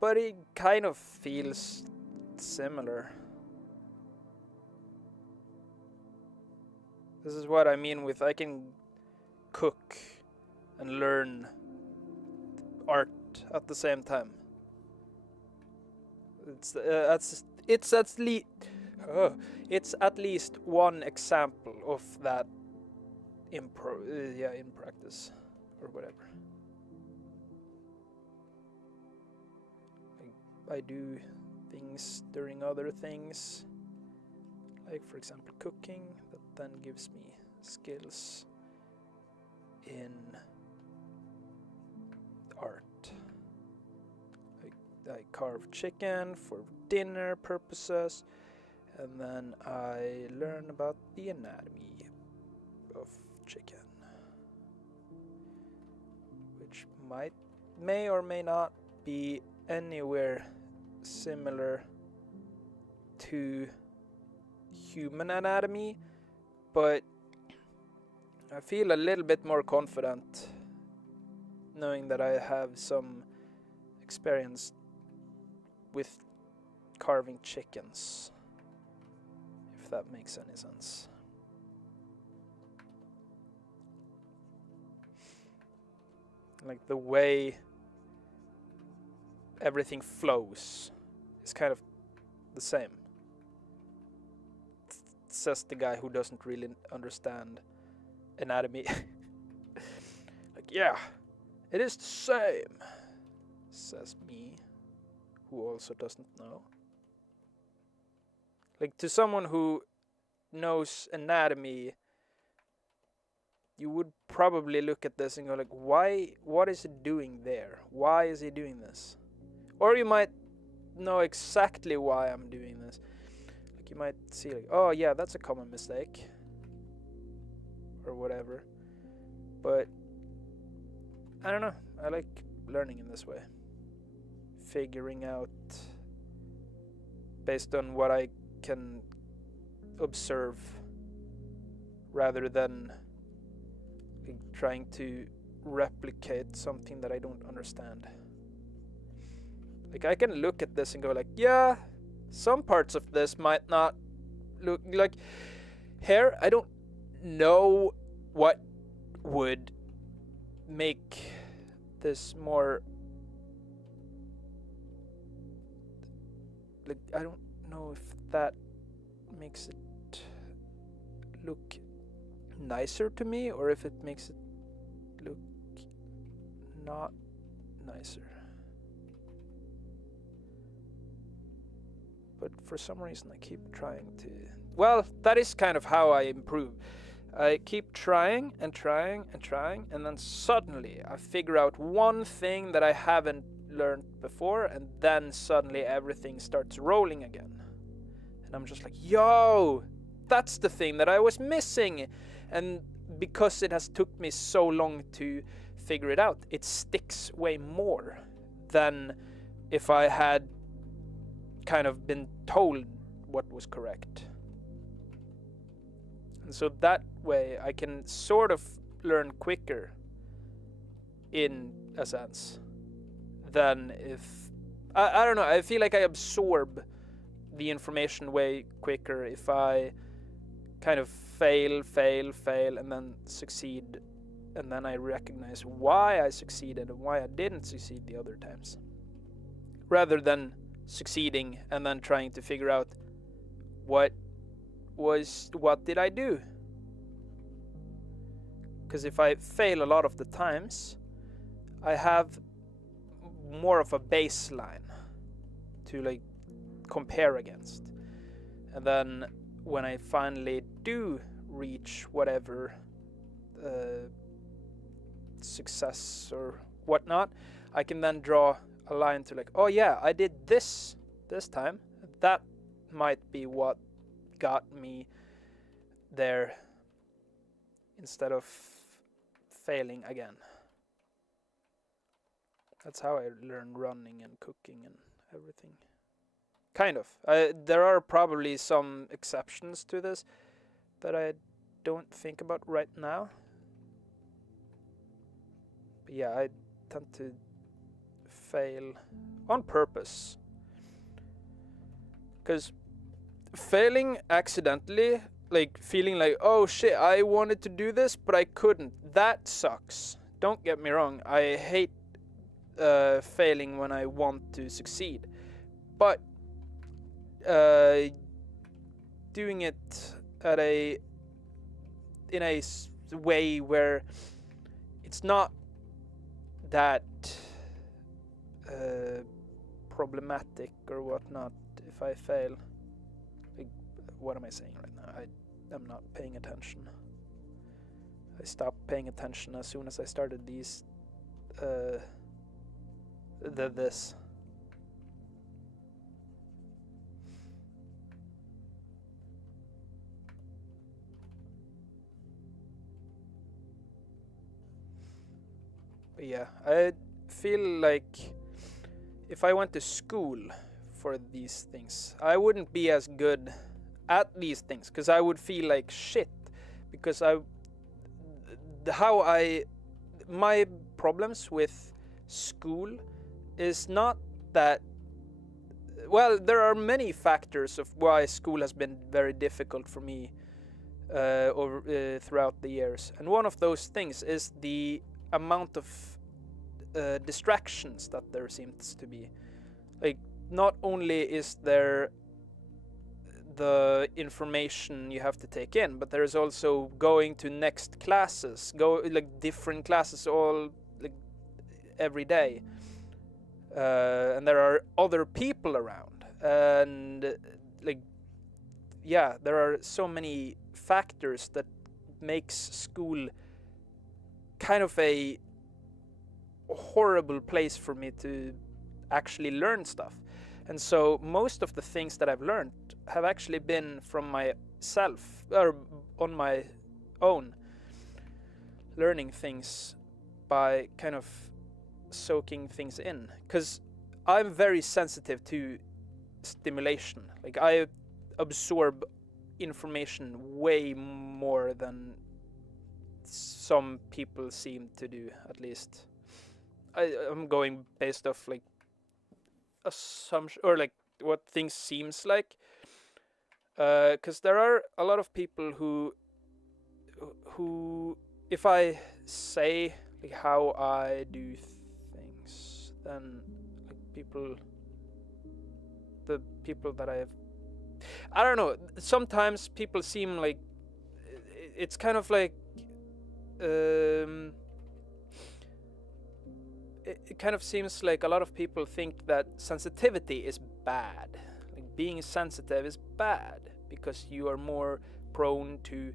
but it kind of feels similar. This is what I mean with I can cook and learn art at the same time. It's at least one example of that in practice or whatever. I do things during other things, like for example cooking, that then gives me skills in art. I carve chicken for dinner purposes, and then I learn about the anatomy of chicken, which may or may not be anywhere similar to human anatomy, but I feel a little bit more confident knowing that I have some experience with carving chickens, if that makes any sense. Like the way everything flows is kind of the same. Says the guy who doesn't really understand anatomy. Like, yeah, it is the same, says me, who also doesn't know. Like, to someone who knows anatomy, you would probably look at this and go like, why, what is it doing there? Why is he doing this? Or you might know exactly why I'm doing this. Like, you might see like, oh yeah, that's a common mistake, or whatever. But I don't know, I like learning in this way, figuring out based on what I can observe, rather than like trying to replicate something that I don't understand. Like, I can look at this and go like, yeah, some parts of this might not look like here. I don't know what would make this more like, I don't know if that makes it look nicer to me, or if it makes it look not nicer. But for some reason I keep trying to... Well, that is kind of how I improve. I keep trying and trying and trying, and then suddenly I figure out one thing that I haven't learned before, and then suddenly everything starts rolling again. And I'm just like, yo, that's the thing that I was missing. And because it has took me so long to figure it out, it sticks way more than if I had kind of been told what was correct. And so that way I can sort of learn quicker, in a sense, than if... I don't know, I feel like I absorb the information way quicker if I kind of fail, and then succeed, and then I recognize why I succeeded and why I didn't succeed the other times, rather than succeeding and then trying to figure out what did I do. Because if I fail a lot of the times, I have more of a baseline to like compare against, and then when I finally do reach whatever success or whatnot, I can then draw a line to like, oh yeah, I did this time. That might be what got me there, instead of failing again. That's how I learned running and cooking and everything. Kind of. There are probably some exceptions to this that I don't think about right now. But yeah, I tend to fail on purpose. Because failing accidentally, like feeling like, oh shit, I wanted to do this, but I couldn't. That sucks. Don't get me wrong. I hate failing when I want to succeed. But doing it in a way where it's not that problematic or whatnot if I fail. Like, what am I saying right now? I'm not paying attention. I stopped paying attention as soon as I started these this. But yeah, I feel like if I went to school for these things, I wouldn't be as good at these things because I would feel like shit. Because my problems with school is not that. Well, there are many factors of why school has been very difficult for me throughout the years, and one of those things is the amount of distractions that there seems to be. Like, not only is there the information you have to take in, but there is also going to next classes, different classes all like every day, and there are other people around, and like, yeah, there are so many factors that makes school kind of a horrible place for me to actually learn stuff. And so most of the things that I've learned have actually been from myself, or on my own, learning things by kind of soaking things in. Because I'm very sensitive to stimulation. Like, I absorb information way more than some people seem to do, at least. I'm going based off like assumption, or like what things seems like, because there are a lot of people who if I say like how I do things, then like the people that I don't know, sometimes people seem like it's kind of like it kind of seems like a lot of people think that sensitivity is bad. Like, being sensitive is bad because you are more prone to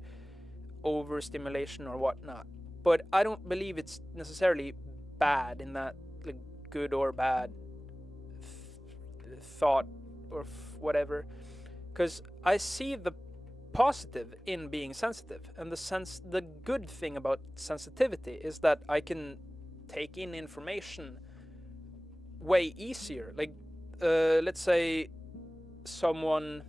overstimulation or whatnot. But I don't believe it's necessarily bad in that, like, good or bad thought or whatever. Because I see the positive in being sensitive, and the good thing about sensitivity is that I can take in information way easier. Like, let's say someone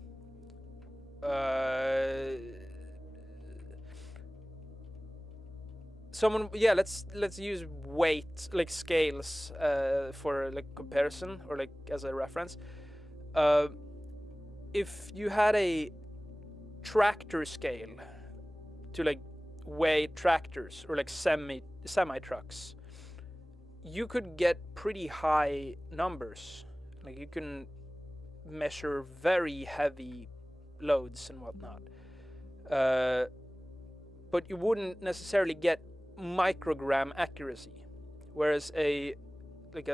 let's use weight, like scales, for like comparison or like as a reference. If you had a tractor scale to like weigh tractors or like semi trucks, you could get pretty high numbers. Like, you can measure very heavy loads and whatnot, but you wouldn't necessarily get microgram accuracy. Whereas a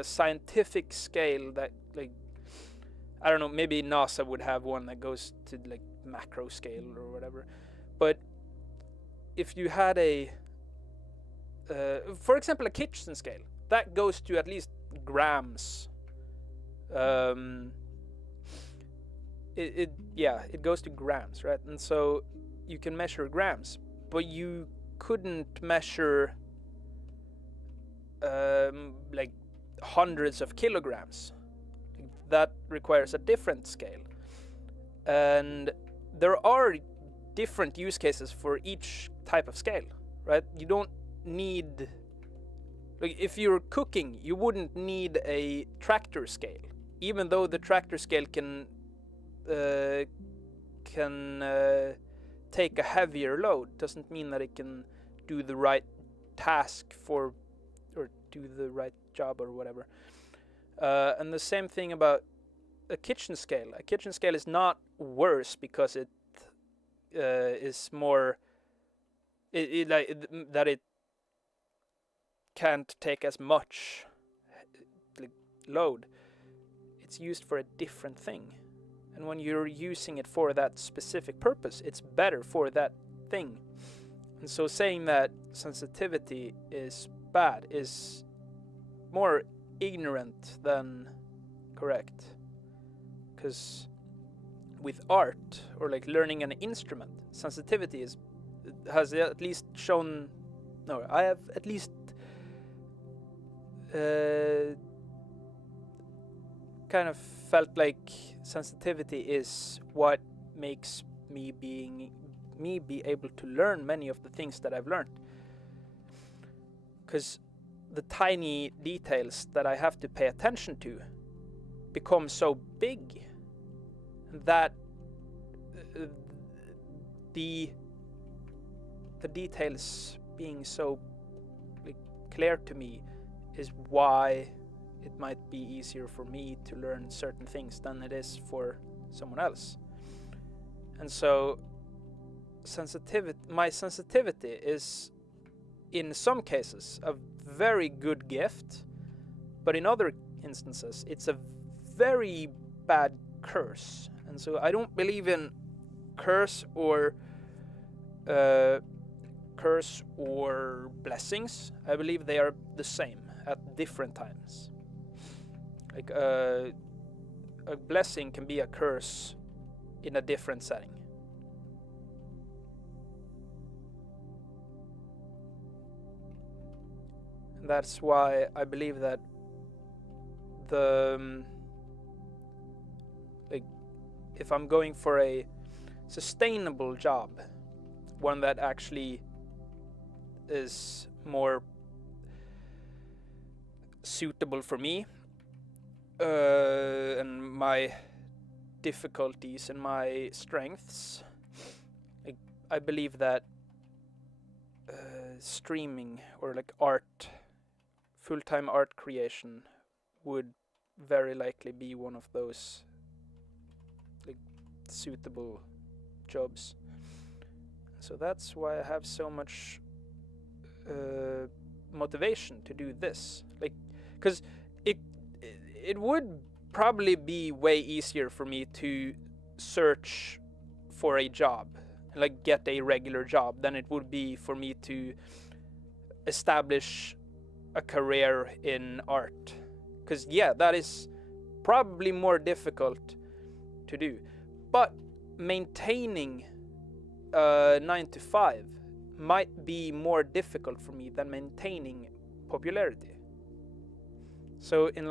scientific scale that, like, I don't know, maybe NASA would have one that goes to like macro scale or whatever. But if you had for example, a kitchen scale, that goes to at least grams. It goes to grams, right? And so you can measure grams, but you couldn't measure like hundreds of kilograms. That requires a different scale. And there are different use cases for each type of scale, right? You don't need, like, if you're cooking, you wouldn't need a tractor scale, even though the tractor scale can take a heavier load. Doesn't mean that it can do the right task for, or do the right job or whatever. And the same thing about a kitchen scale. A kitchen scale is not worse because it is more that it can't take as much load. It's used for a different thing, and when you're using it for that specific purpose, it's better for that thing. And so saying that sensitivity is bad is more ignorant than correct, because with art or like learning an instrument, sensitivity has at least shown, no, I have at least kind of felt like sensitivity is what makes me be able to learn many of the things that I've learned, because the tiny details that I have to pay attention to become so big that the details being so clear to me is why it might be easier for me to learn certain things than it is for someone else. And so my sensitivity is in some cases a very good gift, but in other instances it's a very bad curse. And so I don't believe in curse or blessings. I believe they are the same at different times. Like a blessing can be a curse in a different setting. And that's why I believe that if I'm going for a sustainable job, one that actually is more suitable for me and my difficulties and my strengths, I believe that streaming or like art, full-time art creation would very likely be one of those suitable jobs. So that's why I have so much motivation to do this, because it would probably be way easier for me to search for a job, like get a regular job, than it would be for me to establish a career in art. Because yeah, that is probably more difficult to do. But maintaining 9 to 5 might be more difficult for me than maintaining popularity. So in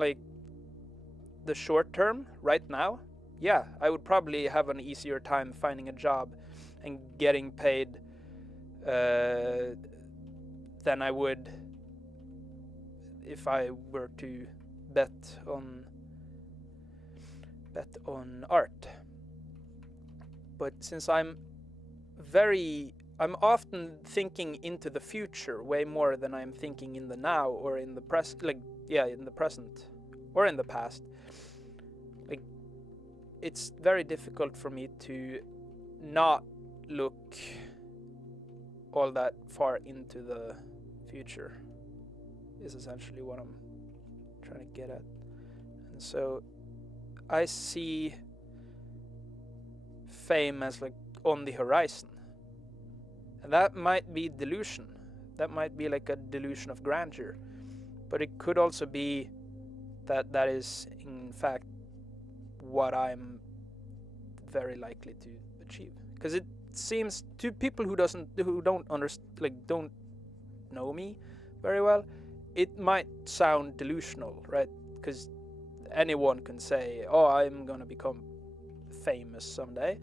the short term, right now, yeah, I would probably have an easier time finding a job and getting paid than I would if I were to bet on art. But since I'm often thinking into the future way more than I'm thinking in the now or in the present, in the present or in the past. It's very difficult for me to not look all that far into the future, is essentially what I'm trying to get at. And so I see fame as on the horizon, and that might be delusion. That might be like a delusion of grandeur, but it could also be that is in fact what I'm very likely to achieve. Because it seems to people who don't know me very well, it might sound delusional, right? Because anyone can say, oh, I'm gonna become famous someday.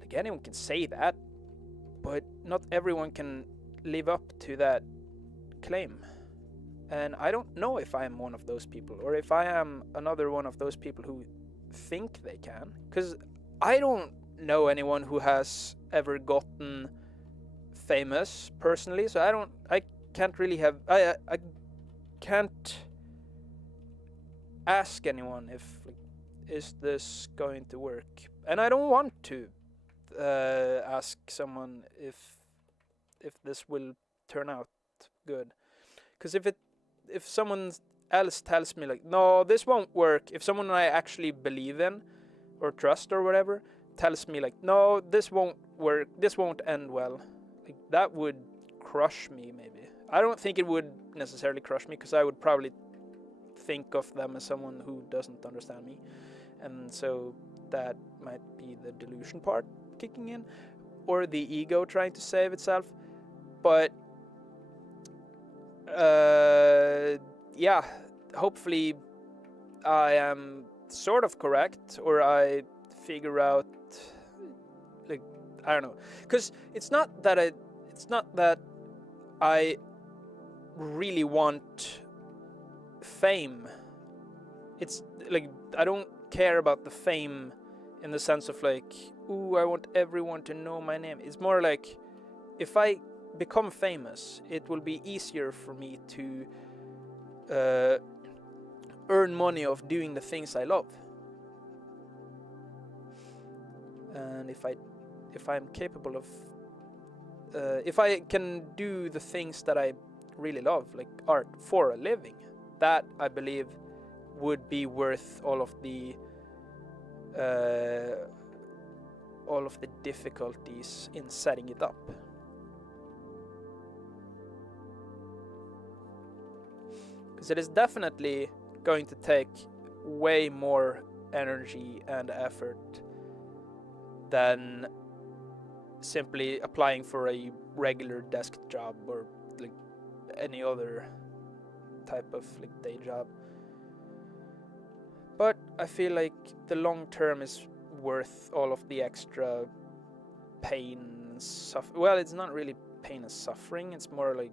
Like, anyone can say that, but not everyone can live up to that claim. And I don't know if I am one of those people, or if I am another one of those people who think they can. Because I don't know anyone who has ever gotten famous personally, so I can't really have, I can't ask anyone if, like, is this going to work? And I don't want to ask someone if this will turn out good. Because if someone else tells me, like, no, this won't work, if someone I actually believe in or trust or whatever tells me, like, no, this won't work, this won't end well, like, that would crush me. Maybe I don't think it would necessarily crush me, because I would probably think of them as someone who doesn't understand me, and so that might be the delusion part kicking in, or the ego trying to save itself. But yeah, hopefully I am sort of correct, or I figure out, like, I don't know, because it's not that I really want fame. It's like, I don't care about the fame in the sense of, like, ooh, I want everyone to know my name. It's more like, if I become famous, it will be easier for me to earn money of doing the things I love. And if I'm capable of, if I can do the things that I really love, like art, for a living, that I believe would be worth all of the difficulties in setting it up. Because it is definitely going to take way more energy and effort than simply applying for a regular desk job, or like any other type of, like, day job. But I feel like the long term is worth all of the extra pain and well, it's not really pain and suffering, it's more like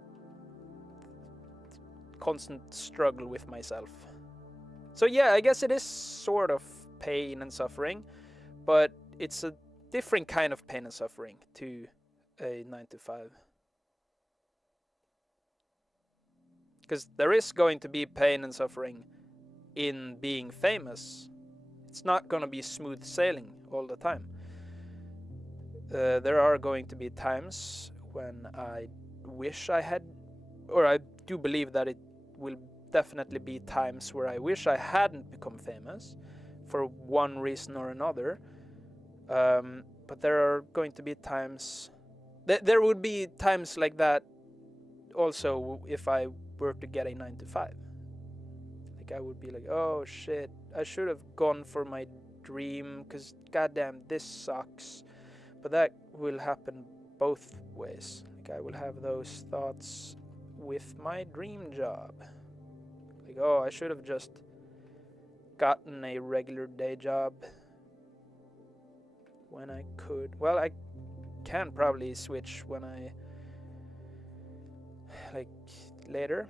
constant struggle with myself. So yeah, I guess it is sort of pain and suffering, but it's a different kind of pain and suffering to a 9-to-5. Because there is going to be pain and suffering in being famous. It's not going to be smooth sailing all the time. There are going to be times when I wish I had, or I do believe that it will definitely be times where I wish I hadn't become famous for one reason or another. But there are going to be times, there would be times like that also if I were to get a 9-to-5. Like, I would be like, oh shit, I should have gone for my dream, because goddamn, this sucks. But that will happen both ways. Like, I will have those thoughts with my dream job. Like, oh, I should have just gotten a regular day job when I could. Well, I can probably switch when I, like, later,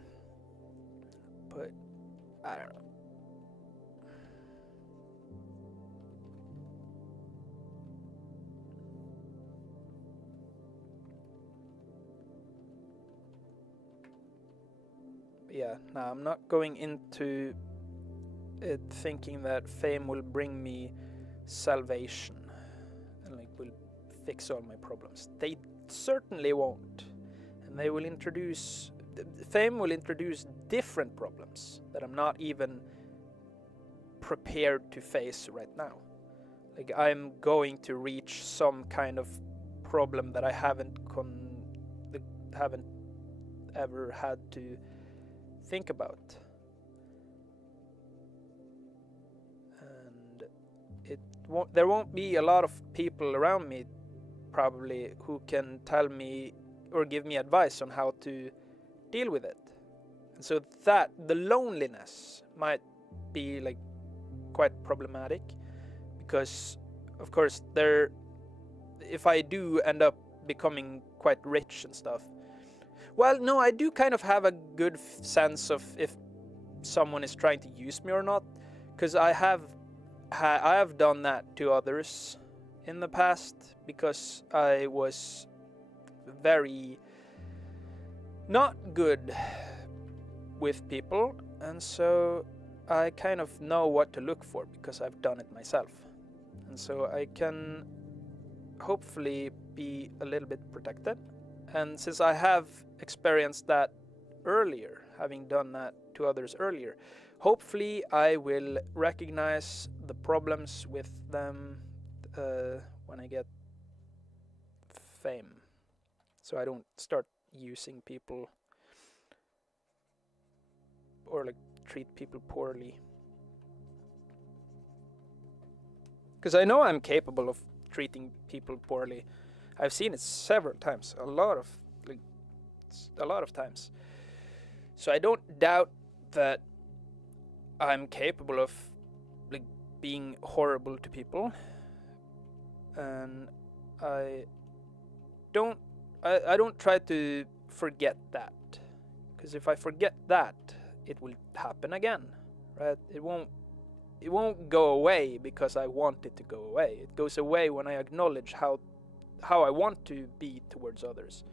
but I don't know. Yeah, no, I'm not going into it thinking that fame will bring me salvation and, like, will fix all my problems. They certainly won't. And they will introduce, fame will introduce different problems that I'm not even prepared to face right now. Like, I'm going to reach some kind of problem that I haven't ever had to think about. And there won't be a lot of people around me probably who can tell me or give me advice on how to deal with it. And so that the loneliness might be like quite problematic, because of course if I do end up becoming quite rich and stuff, well, no, I do kind of have a good sense of if someone is trying to use me or not, because I have done that to others in the past, because I was very not good with people, and so I kind of know what to look for because I've done it myself, and so I can hopefully be a little bit protected. And since I have experienced that earlier, having done that to others earlier, hopefully I will recognize the problems with them when I get fame, so I don't start using people or like treat people poorly, because I know I'm capable of treating people poorly. I've seen it several times, a lot of times. So I don't doubt that I'm capable of like being horrible to people, and I don't try to forget that, because if I forget that, it will happen again, right? It won't go away because I want it to go away. It goes away when I acknowledge how I want to be towards others,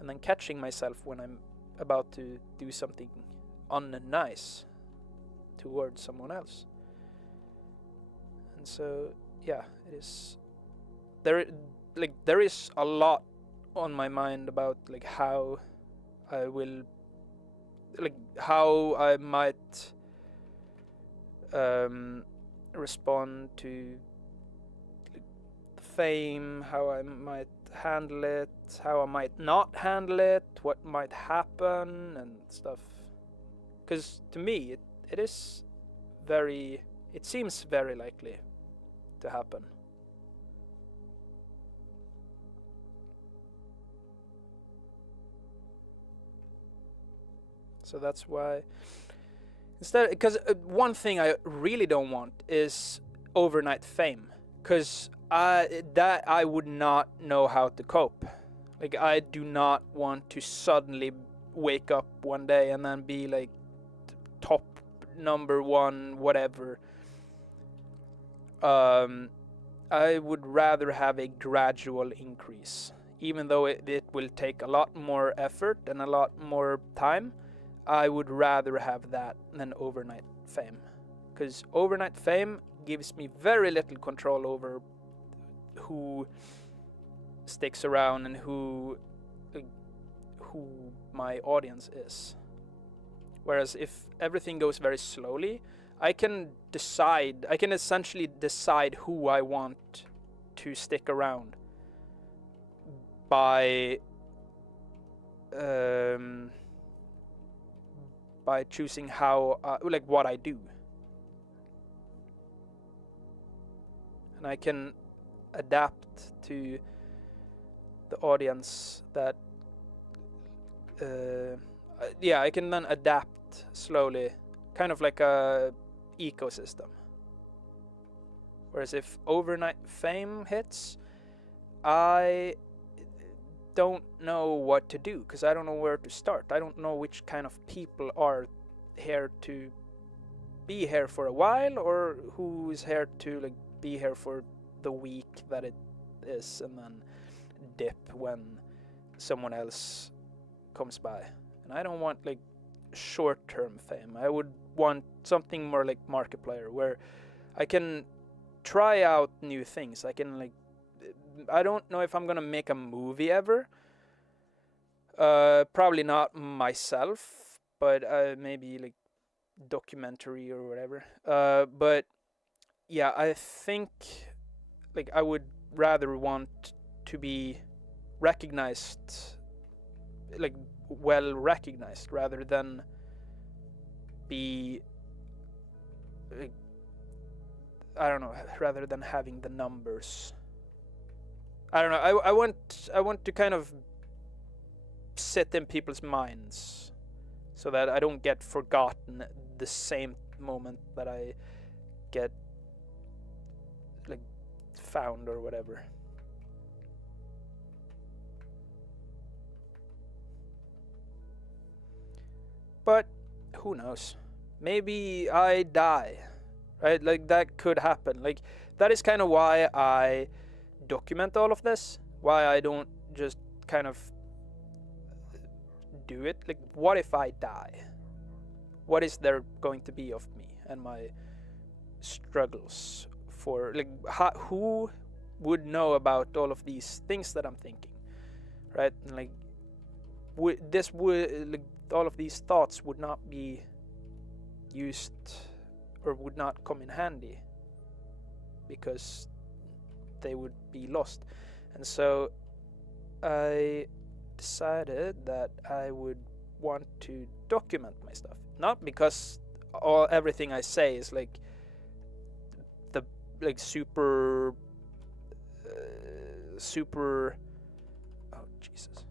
and then catching myself when I'm about to do something unnice towards someone else. And so yeah, it is there is a lot on my mind about like how I will, like how I might respond to fame, how I might handle it, how I might not handle it, what might happen and stuff. Because to me, it seems very likely to happen. So that's why instead, because one thing I really don't want is overnight fame, because I would not know how to cope. Like, I do not want to suddenly wake up one day and then be like top number one whatever. I would rather have a gradual increase, even though it will take a lot more effort and a lot more time. I would rather have that than overnight fame, because overnight fame gives me very little control over who sticks around and who my audience is. Whereas if everything goes very slowly, I can essentially decide who I want to stick around by choosing how what I do, and I can adapt to the audience that I can then adapt slowly, kind of like a ecosystem. Whereas if overnight fame hits, I don't know what to do, because I don't know where to start. I don't know which kind of people are here to be here for a while, or who is here to like be here for the week that it is and then dip when someone else comes by. And I don't want like short-term fame. I would want something more like Markiplier, where I can try out new things. I can like, I don't know if I'm gonna make a movie ever. Probably not myself, but maybe like documentary or whatever. But yeah, I think like I would rather want to be recognized, like well recognized, rather than be like, I don't know, rather than having the numbers. I don't know. I want to kind of sit in people's minds, so that I don't get forgotten the same moment that I get like found or whatever. But who knows? Maybe I die, right? Like that could happen. Like that is kind of why I document all of this. Why I don't just kind of do it. Like, what if I die? What is there going to be of me and my struggles? For like, who would know about all of these things that I'm thinking, right? And like, like, all of these thoughts would not be used or would not come in handy because they would be lost. And so I decided that I would want to document my stuff, not because everything I say is like the like super oh Jesus,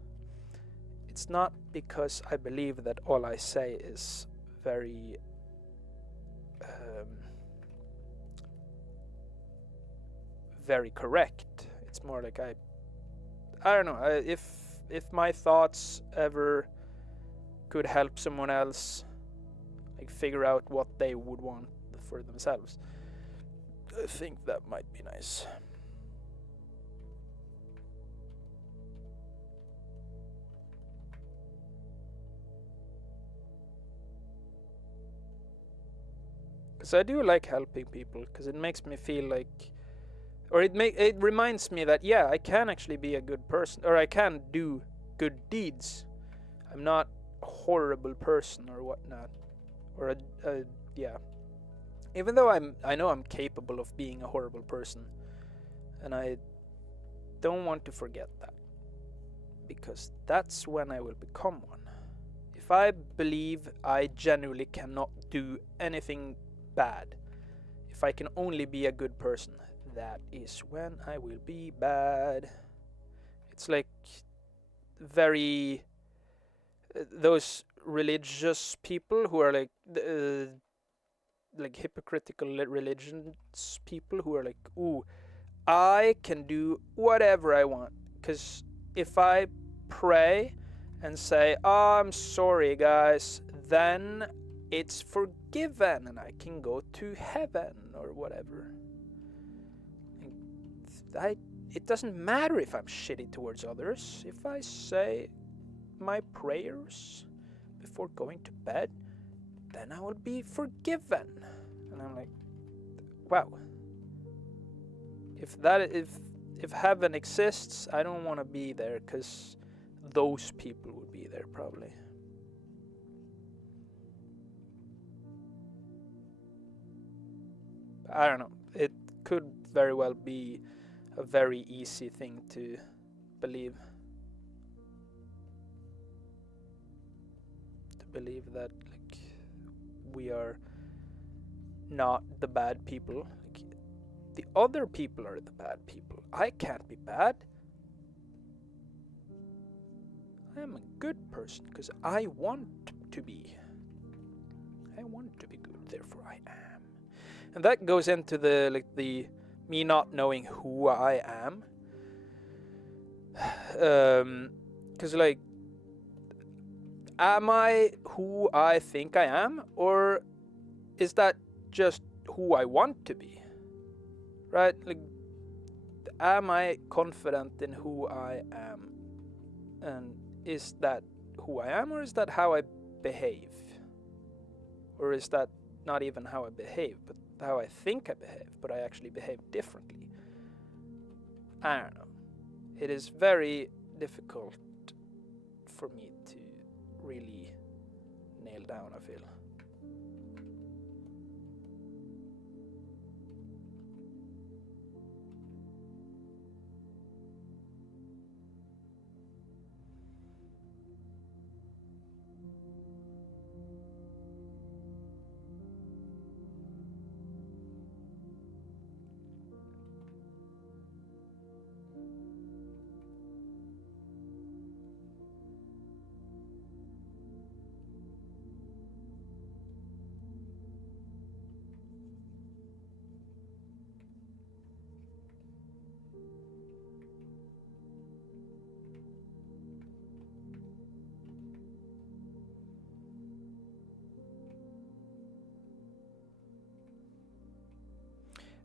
it's not because I believe that all I say is very very correct. It's more like I don't know, if my thoughts ever could help someone else like figure out what they would want for themselves, I think that might be nice. Because I do like helping people, because it makes me feel like, or it reminds me that yeah, I can actually be a good person, or I can do good deeds. I'm not a horrible person or whatnot, or yeah. Even though I know I'm capable of being a horrible person, and I don't want to forget that, because that's when I will become one. If I believe I genuinely cannot do anything bad, if I can only be a good person, that is when I will be bad. It's like very those religious people who are like hypocritical religions people who are like, ooh, I can do whatever I want, because if I pray and say, oh, I'm sorry guys, then it's forgiven and I can go to heaven or whatever. It doesn't matter if I'm shitty towards others. If I say my prayers before going to bed, then I will be forgiven. And I'm like, wow. If heaven exists, I don't want to be there, because those people would be there probably. I don't know. It could very well be a very easy thing to believe. To believe that like we are not the bad people. Like, the other people are the bad people. I can't be bad. I am a good person because I want to be. I want to be good, therefore I am. And that goes into the me not knowing who I am. Because like, am I who I think I am, or is that just who I want to be? Right? Like, am I confident in who I am? And is that who I am, or is that how I behave? Or is that not even how I behave, but how I think I behave, but I actually behave differently? I don't know. It is very difficult for me to really nail down, I feel.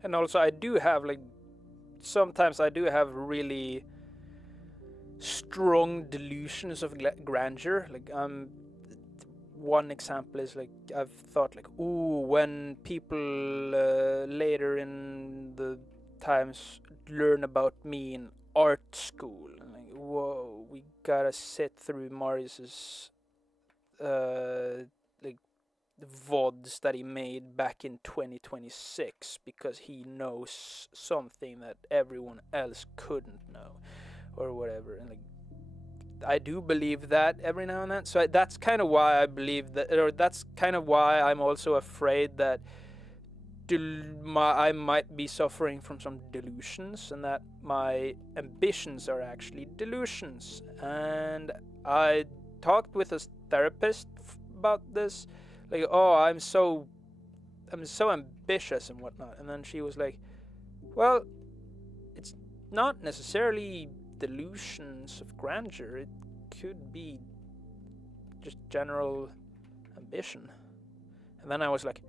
And also I do have like, sometimes I do have really strong delusions of grandeur. Like one example is like I've thought like, ooh, when people later in the times learn about me in art school, and like, whoa, we gotta sit through Marius's like the VODs that he made back in 2026 because he knows something that everyone else couldn't know or whatever. And like, I do believe that every now and then. So that's kind of why I believe that, or that's kind of why I'm also afraid that I might be suffering from some delusions, and that my ambitions are actually delusions. And I talked with a therapist about this, like, oh, I'm so ambitious and whatnot. And then she was like, well, it's not necessarily delusions of grandeur. It could be just general ambition. And then I was like,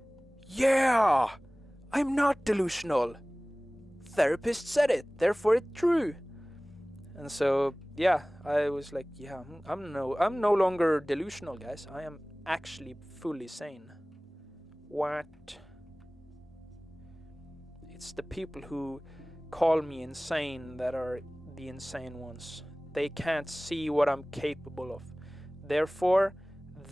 yeah, I'm not delusional. Therapist said it, therefore it's true. And so yeah, I was like, yeah, I'm no longer delusional, guys. I am actually fully sane. What? It's the people who call me insane that are the insane ones. They can't see what I'm capable of. Therefore,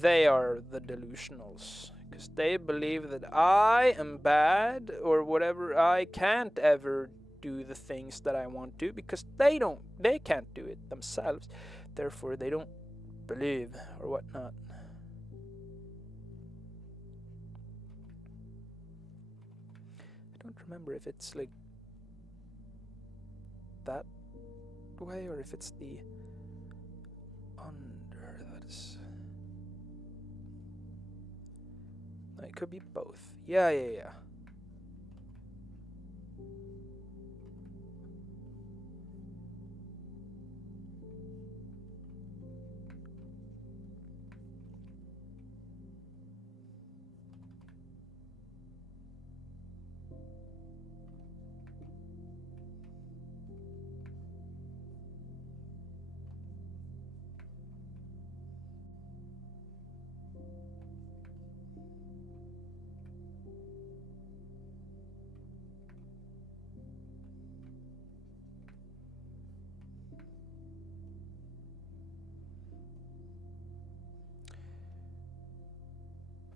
they are the delusionals. Because they believe that I am bad or whatever. I can't ever do the things that I want to because they can't do it themselves. Therefore, they don't believe or whatnot. I don't remember if it's like that way or if it's the under that is. No, it could be both. Yeah.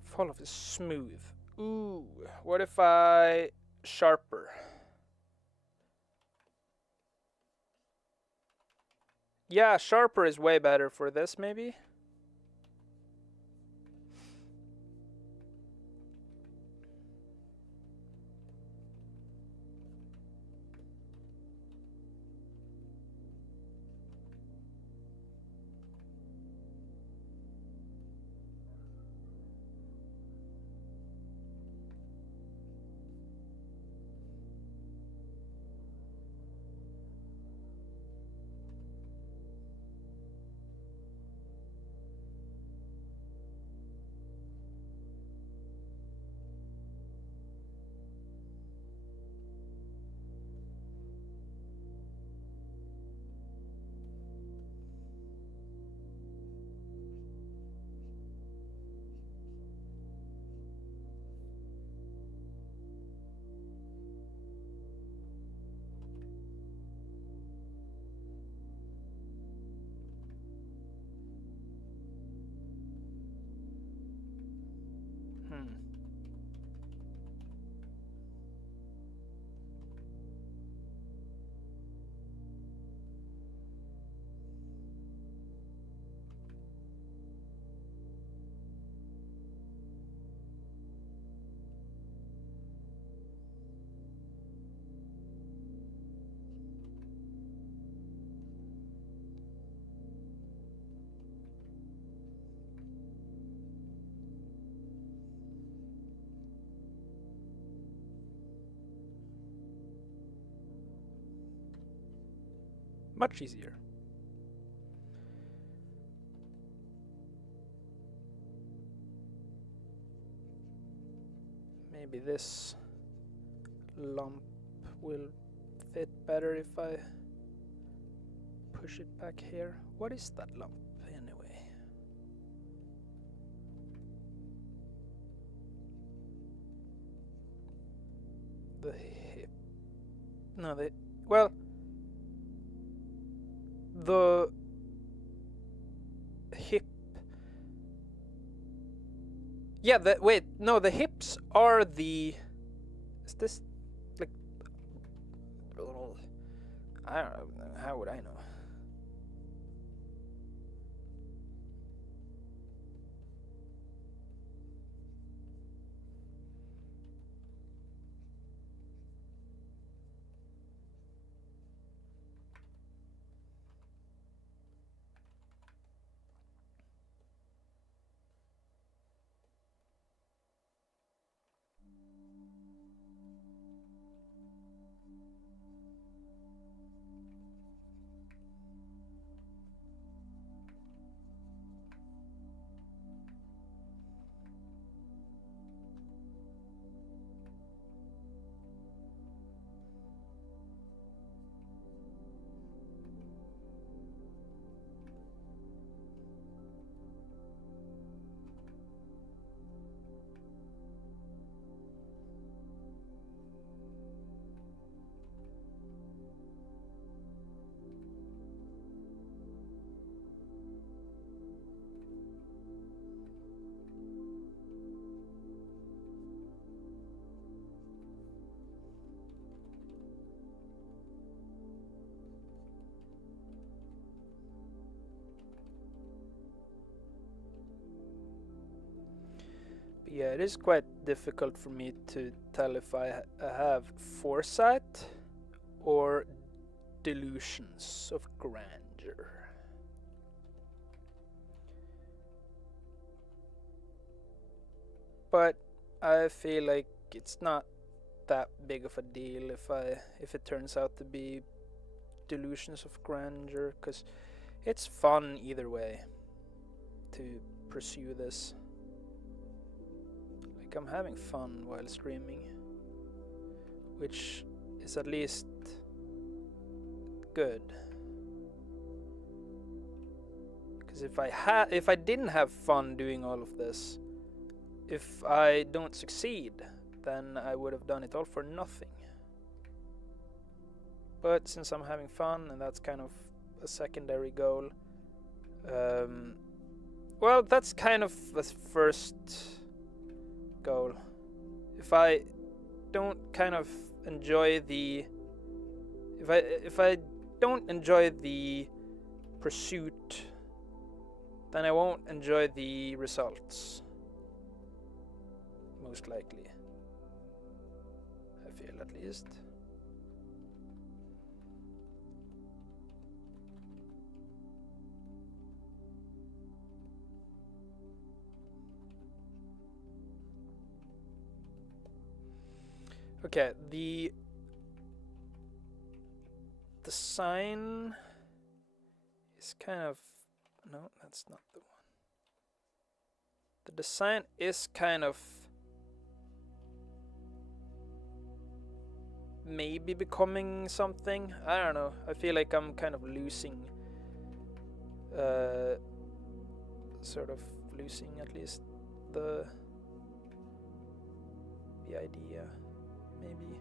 Fall off is smooth. Ooh, what if I sharper? Yeah, sharper is way better for this, maybe. Much easier. Maybe this lump will fit better if I push it back here. What is that lump anyway? The hip. No, well, the hip. Yeah, wait, no, the hips are the... Is this like... I don't know, how would I know? Yeah, it is quite difficult for me to tell if I have foresight or delusions of grandeur. But I feel like it's not that big of a deal if it turns out to be delusions of grandeur, because it's fun either way to pursue this. Like, I'm having fun while streaming, which is at least good. Because if I didn't have fun doing all of this, if I don't succeed, then I would have done it all for nothing. But since I'm having fun, and that's kind of a secondary goal, well, that's kind of the first goal. If I don't kind of enjoy the... If I don't enjoy the pursuit, then I won't enjoy the results. Most likely. I feel, at least. Okay, the sign is kind of... No, that's not the one. The design is kind of maybe becoming something. I don't know. I feel like I'm kind of losing, sort of losing at least the idea, maybe.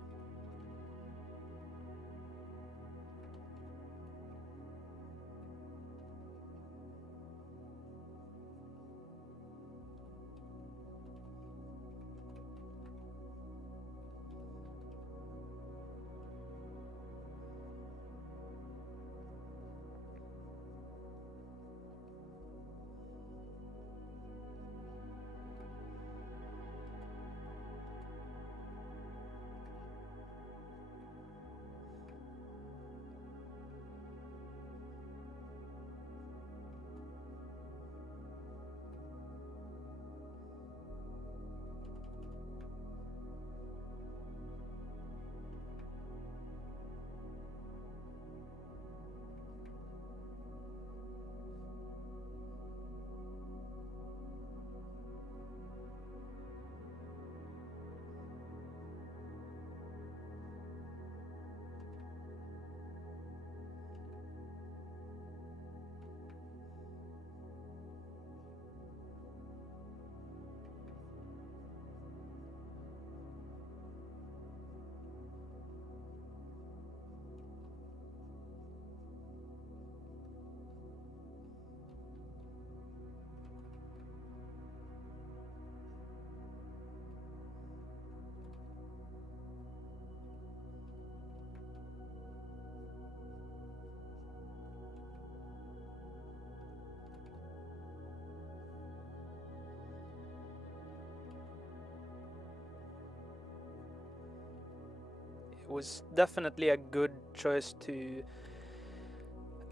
was definitely a good choice to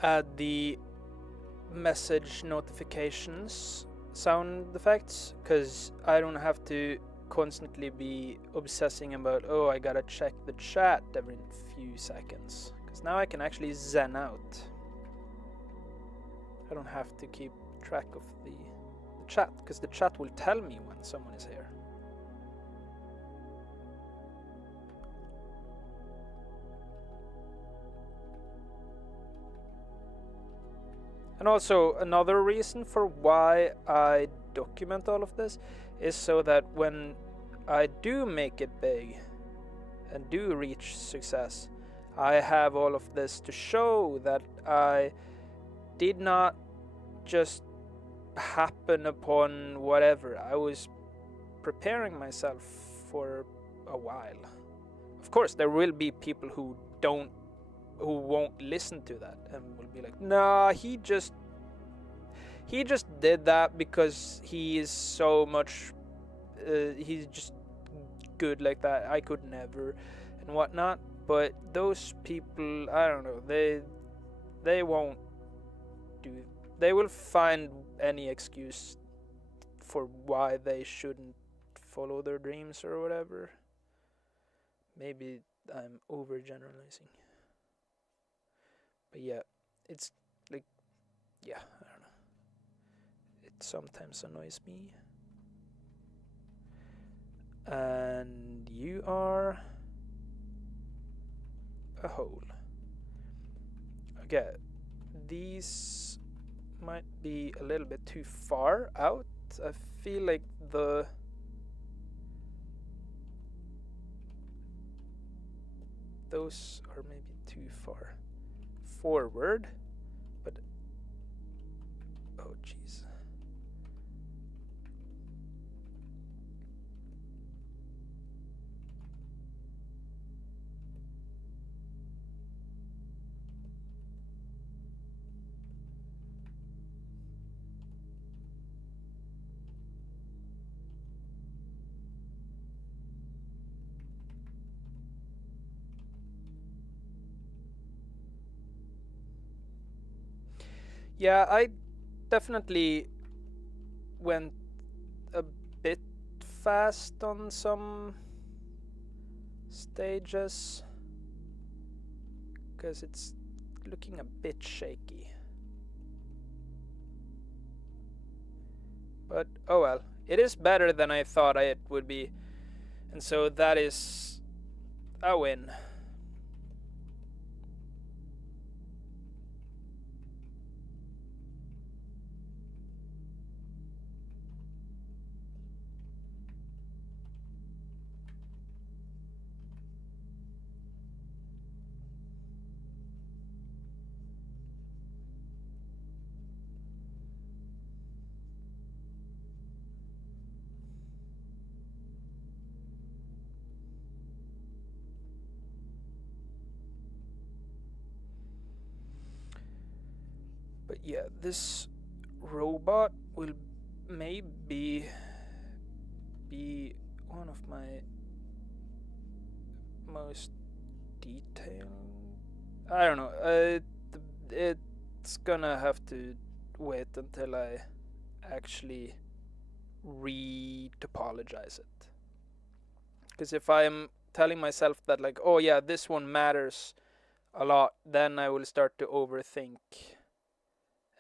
add the message notifications sound effects, because I don't have to constantly be obsessing about, oh, I gotta check the chat every few seconds, because now I can actually zen out. I don't have to keep track of the chat, because the chat will tell me when someone is here. And also, another reason for why I document all of this is so that when I do make it big and do reach success, I have all of this to show that I did not just happen upon whatever. I was preparing myself for a while. Of course, there will be people who won't listen to that and will be like, nah, he just did that because he is so much he's just good like that, I could never, and whatnot. But those people, I don't know, they won't do, they will find any excuse for why they shouldn't follow their dreams or whatever. Maybe I'm overgeneralizing. But yeah, it's like, yeah, I don't know. It sometimes annoys me. And you are a hole. Okay, these might be a little bit too far out. I feel like those are maybe too far forward, but oh jeez. Yeah, I definitely went a bit fast on some stages, because it's looking a bit shaky. But oh well, it is better than I thought it would be, and so that is a win. But yeah, this robot will maybe be one of my most detailed. I don't know. It's gonna have to wait until I actually re-topologize it. Because if I'm telling myself that, like, oh yeah, this one matters a lot, then I will start to overthink,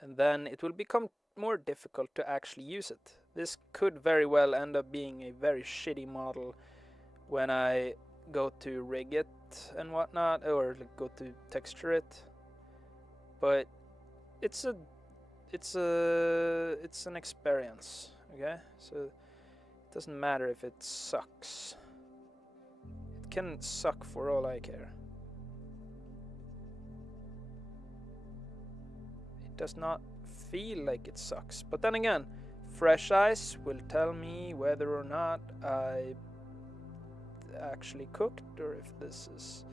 and then it will become more difficult to actually use it. This could very well end up being a very shitty model when I go to rig it and whatnot, or like go to texture it. But it's an experience, okay? So it doesn't matter if it sucks. It can suck for all I care. It does not feel like it sucks. But then again, fresh eyes will tell me whether or not I actually cooked, or if this is,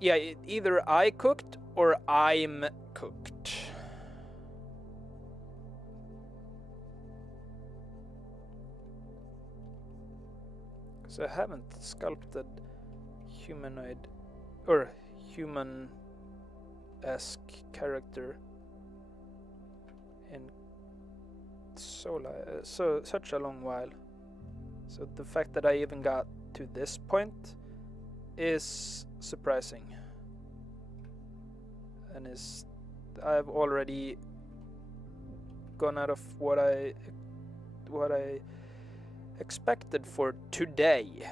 yeah, either I cooked or I'm cooked. Because I haven't sculpted humanoid or human-esque character in such a long while. So the fact that I even got to this point is surprising, and I've already gone out of what I expected for today.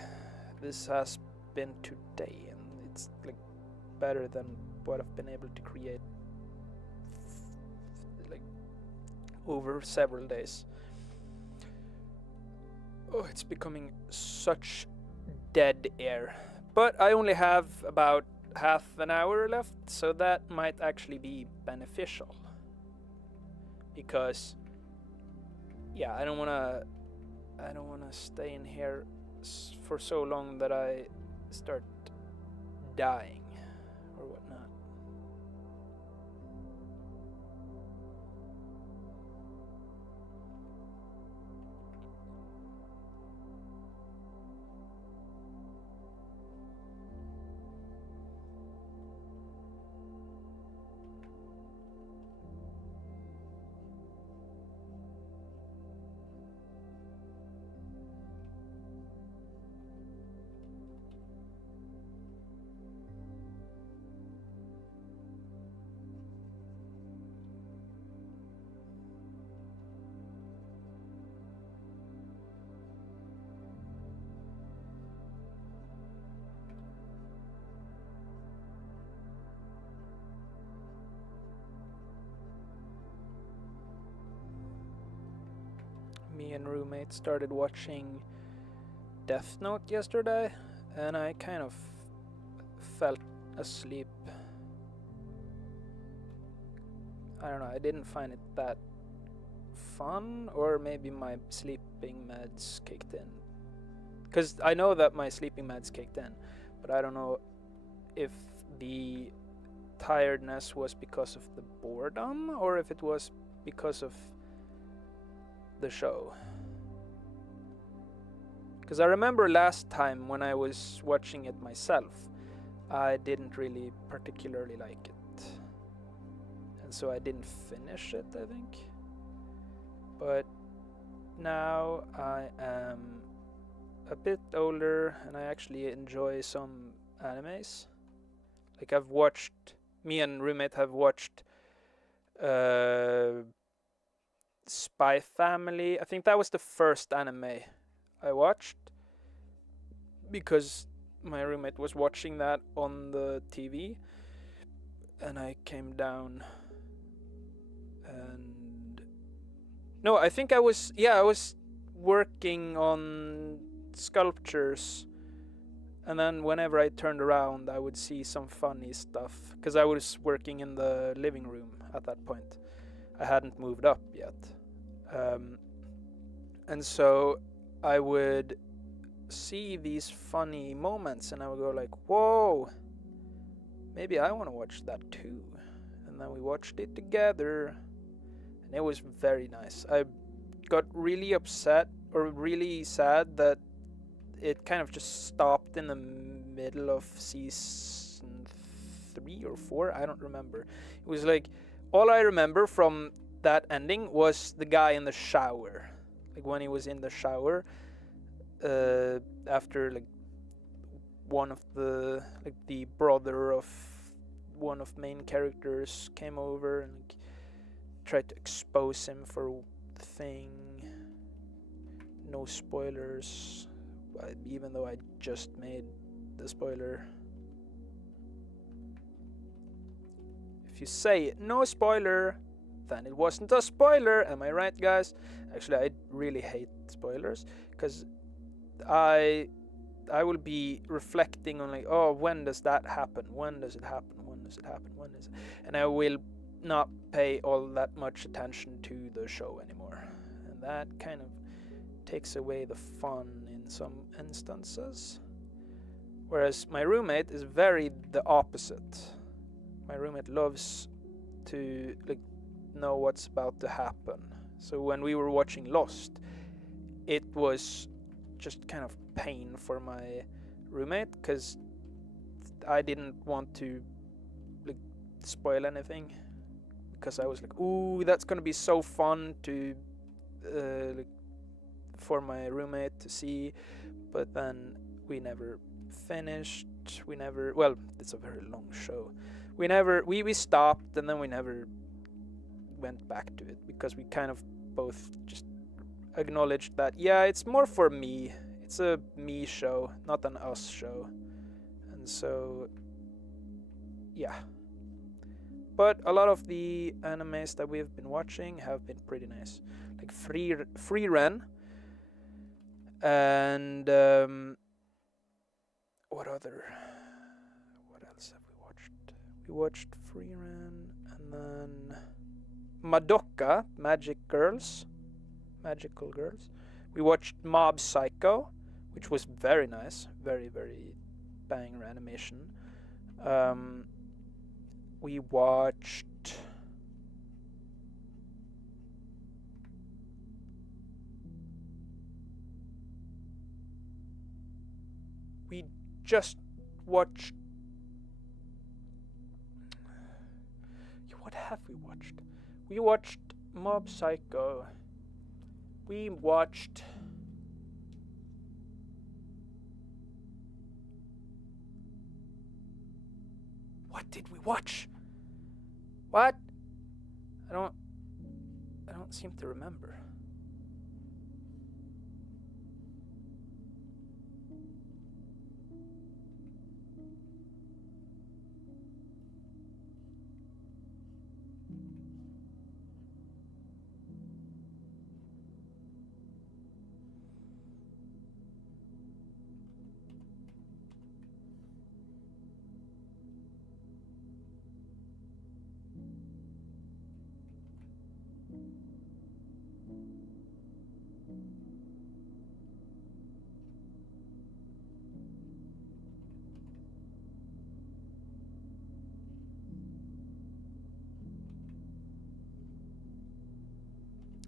This has been today, and it's like better than what I've been able to create like over several days. Oh, it's becoming such dead air. But I only have about half an hour left, so that might actually be beneficial. Because yeah, I don't wanna stay in here for so long that I start dying or whatnot. Me and roommate started watching Death Note yesterday, and I kind of felt asleep. I don't know, I didn't find it that fun, or maybe my sleeping meds kicked in. Because I know that my sleeping meds kicked in, but I don't know if the tiredness was because of the boredom or if it was because of the show. Because I remember last time when I was watching it myself, I didn't really particularly like it, and so I didn't finish it, I think. But now I am a bit older and I actually enjoy some animes. Like me and roommate have watched Spy Family. I think that was the first anime I watched because my roommate was watching that on the TV, and I came down and no, I think I was working on sculptures, and then whenever I turned around I would see some funny stuff because I was working in the living room at that point. I hadn't moved up yet. And so I would see these funny moments and I would go like, whoa, maybe I want to watch that too. And then we watched it together and it was very nice. I got really upset or really sad that it kind of just stopped in the middle of season 3 or 4. I don't remember. It was like, all I remember from that ending was the guy in the shower. Like when he was in the shower, after like one of the brother of one of main characters came over and like, tried to expose him for the thing. No spoilers, even though I just made the spoiler. If you say no spoiler, then it wasn't a spoiler. Am I right, guys? Actually, I really hate spoilers because I will be reflecting on like, oh, when does that happen? When does it happen? When does it happen? When is it? And I will not pay all that much attention to the show anymore. And that kind of takes away the fun in some instances. Whereas my roommate is very the opposite. My roommate loves to like know what's about to happen. So when we were watching Lost, it was just kind of pain for my roommate because I didn't want to like spoil anything, because I was like, ooh, that's gonna be so fun to like for my roommate to see, but then we never finished. We never. Well, it's a very long show. We stopped, and then we never went back to it, because we kind of both just acknowledged that, yeah, it's more for me. It's a me show, not an us show. And so, yeah. But a lot of the animes that we've been watching have been pretty nice, like Free Ren, and what else have we watched? We watched Free Ren, and then Madoka, Magical Girls. We watched Mob Psycho, which was very nice, very very banger animation. We watched we just watched what have we watched? We watched Mob Psycho. We watched what did we watch? What? I don't seem to remember.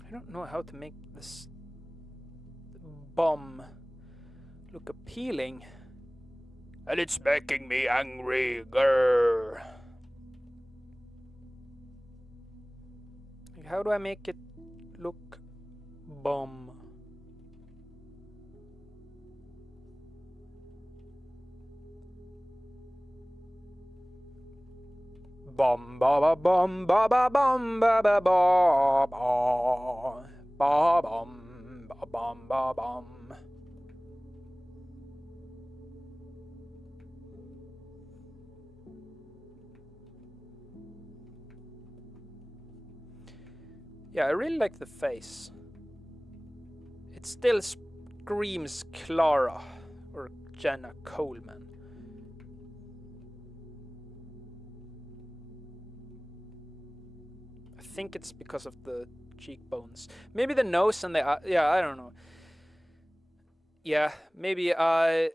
I don't know how to make this bomb look appealing. And it's making me angry, grr. Like, how do I make it look bomb? Bum ba ba bum ba ba bum ba ba ba ba ba bum ba bum ba bum. Yeah, I really like the face. It still screams Clara or Jenna Coleman. I think it's because of the cheekbones. Maybe the nose and the eye. Yeah, I don't know. Yeah, maybe I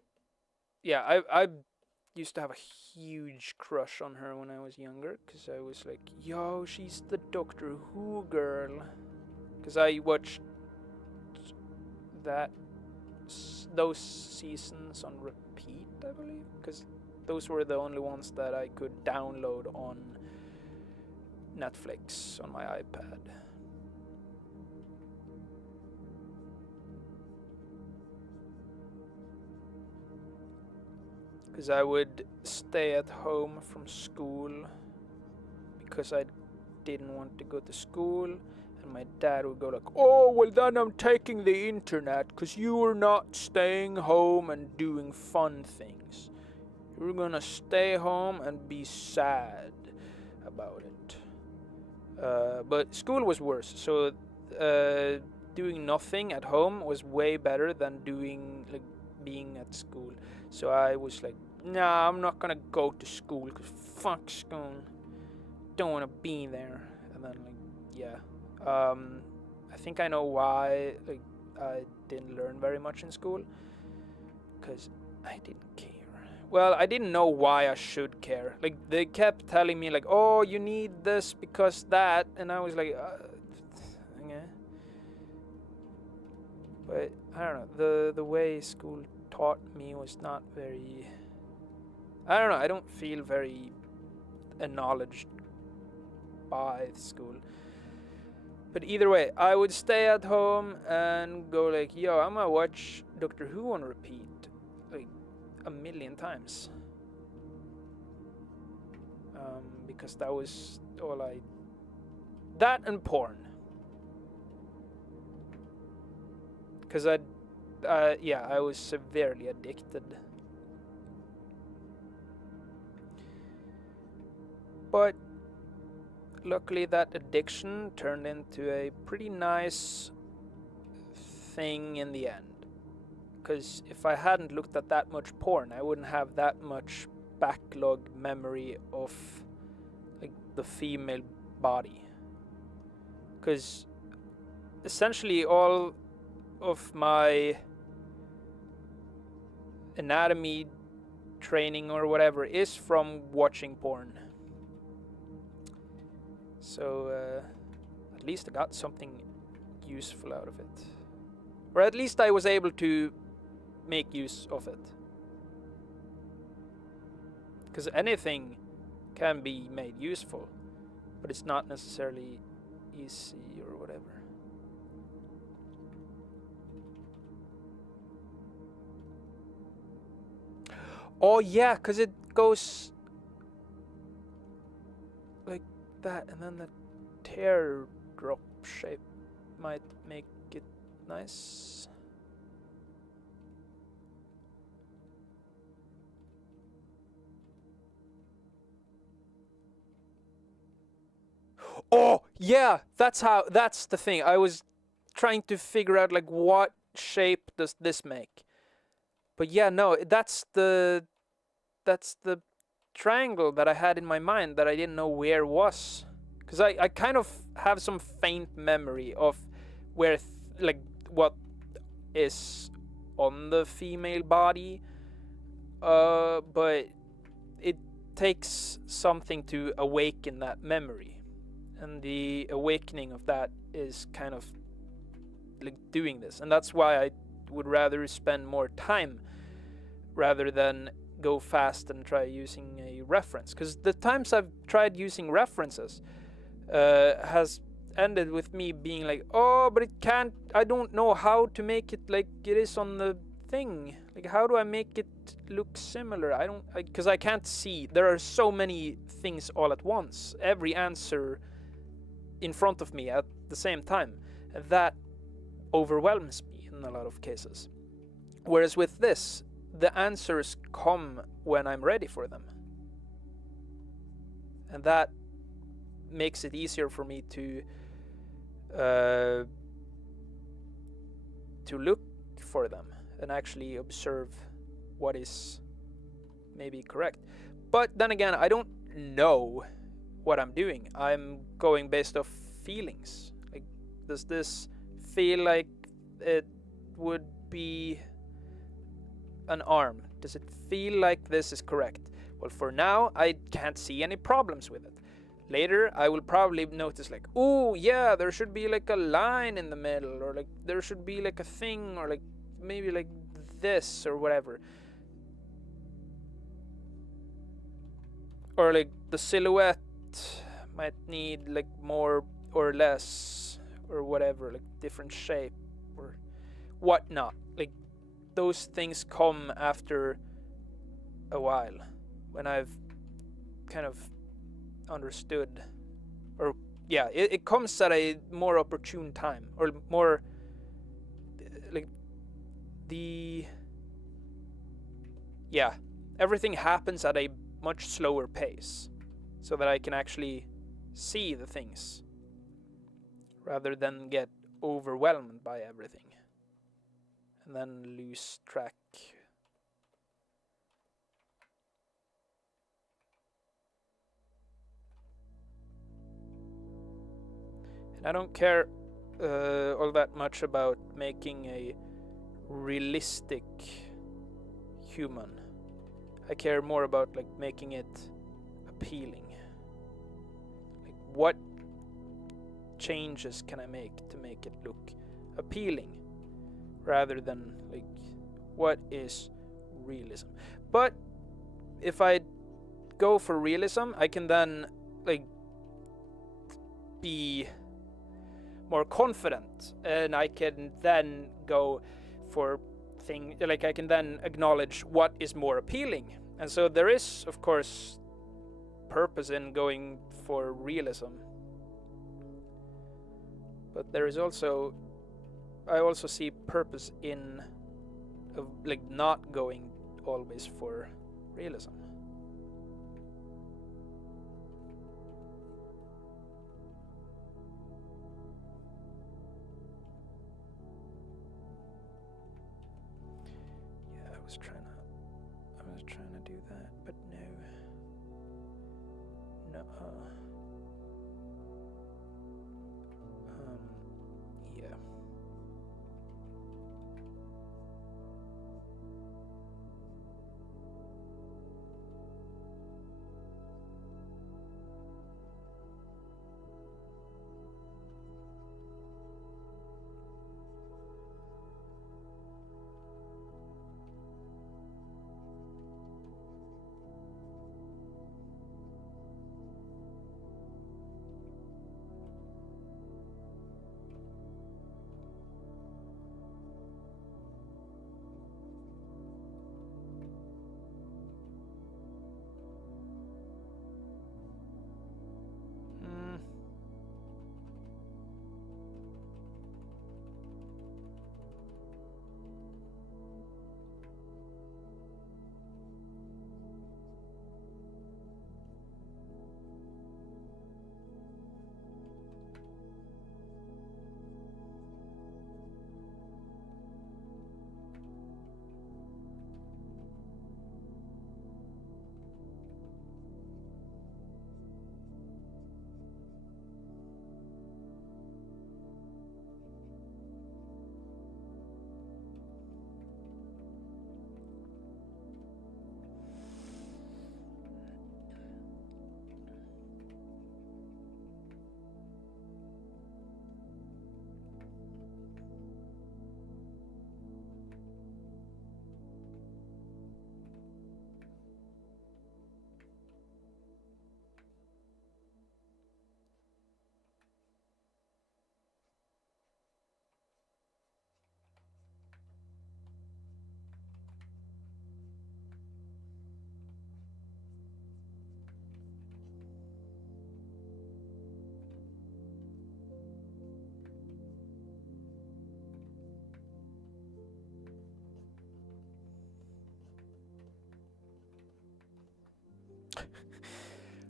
used to have a huge crush on her when I was younger, because I was like, yo, she's the Doctor Who girl. Because I watched those seasons on repeat, I believe, because those were the only ones that I could download on Netflix on my iPad. Because I would stay at home from school because I didn't want to go to school, and my dad would go like, oh, well then I'm taking the internet because you were not staying home and doing fun things. You're gonna stay home and be sad about it. But school was worse, so doing nothing at home was way better than being at school. So I was like, nah, I'm not gonna go to school because fuck school. Don't want to be there. And then I think I know why I didn't learn very much in school, because I didn't care. Well, I didn't know why I should care. Like, they kept telling me like, oh, you need this because that, and I was like, okay. But I don't know, the way school taught me was not very I don't know, I don't feel very acknowledged by school. But either way, I would stay at home and go like, yo, I'm gonna watch Doctor Who on repeat like a million times. Because that was all I... That and porn. Because I was severely addicted. But luckily that addiction turned into a pretty nice thing in the end. Because if I hadn't looked at that much porn, I wouldn't have that much backlog memory of like the female body. Because essentially all of my anatomy training or whatever is from watching porn. So at least I got something useful out of it. Or at least I was able to make use of it. Because anything can be made useful, but it's not necessarily easy or whatever. Oh yeah, because it goes like that, and then the teardrop shape might make it nice. Oh yeah, that's the thing. I was trying to figure out like what shape does this make. But yeah, no, that's the triangle that I had in my mind that I didn't know where was. Because I kind of have some faint memory of where like what is on the female body. But it takes something to awaken that memory. And the awakening of that is kind of like doing this. And that's why I would rather spend more time rather than go fast and try using a reference. Because the times I've tried using references has ended with me being like, oh, but it can't, I don't know how to make it like it is on the thing. Like, how do I make it look similar? Because I can't see. There are so many things all at once. Every answer in front of me at the same time. And that overwhelms me in a lot of cases. Whereas with this, the answers come when I'm ready for them. And that makes it easier for me to look for them and actually observe what is maybe correct. But then again, I don't know what I'm doing. I'm going based off feelings. Like, does this feel like it would be an arm? Does it feel like this is correct? Well, for now, I can't see any problems with it. Later, I will probably notice like, oh yeah, there should be like a line in the middle, or like there should be like a thing, or like maybe like this or whatever. Or like the silhouette might need like more or less or whatever, like different shape or whatnot. Like those things come after a while when I've kind of understood, or yeah, it comes at a more opportune time, or more like everything happens at a much slower pace so that I can actually see the things rather than get overwhelmed by everything and then lose track. And I don't care all that much about making a realistic human. I care more about like making it appealing. Like, what changes can I make to make it look appealing, rather than like what is realism. But if I go for realism, I can then like be more confident, and I can then go for I can then acknowledge what is more appealing. And so there is, of course, purpose in going for realism, but there is also, I also see purpose in like not going always for realism. Yeah, I was trying to do that, but no. Yeah.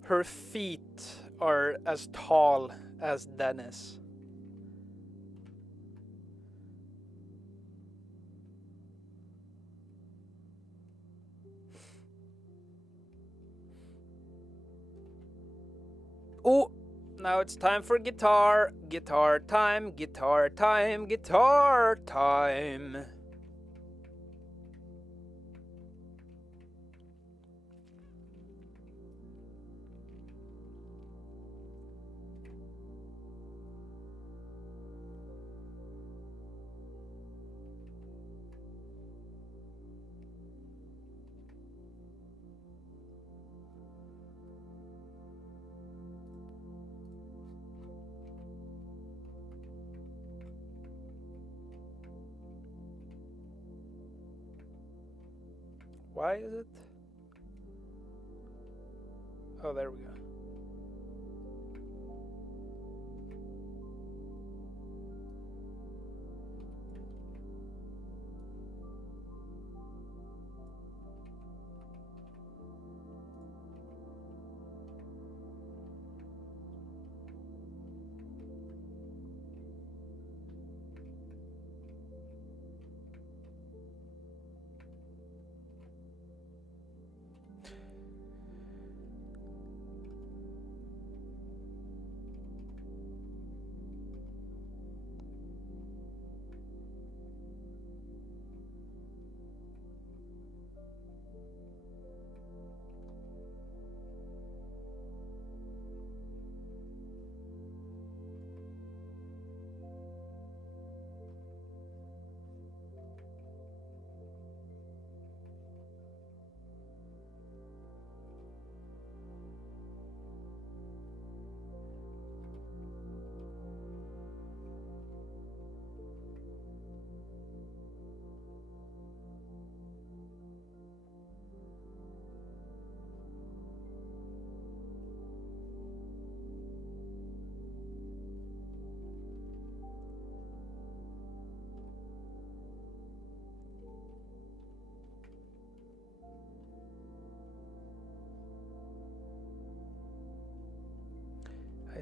Her feet are as tall as Dennis. Oh, now it's time for guitar. Guitar time, guitar time, guitar time. Why is it? Oh, there we go.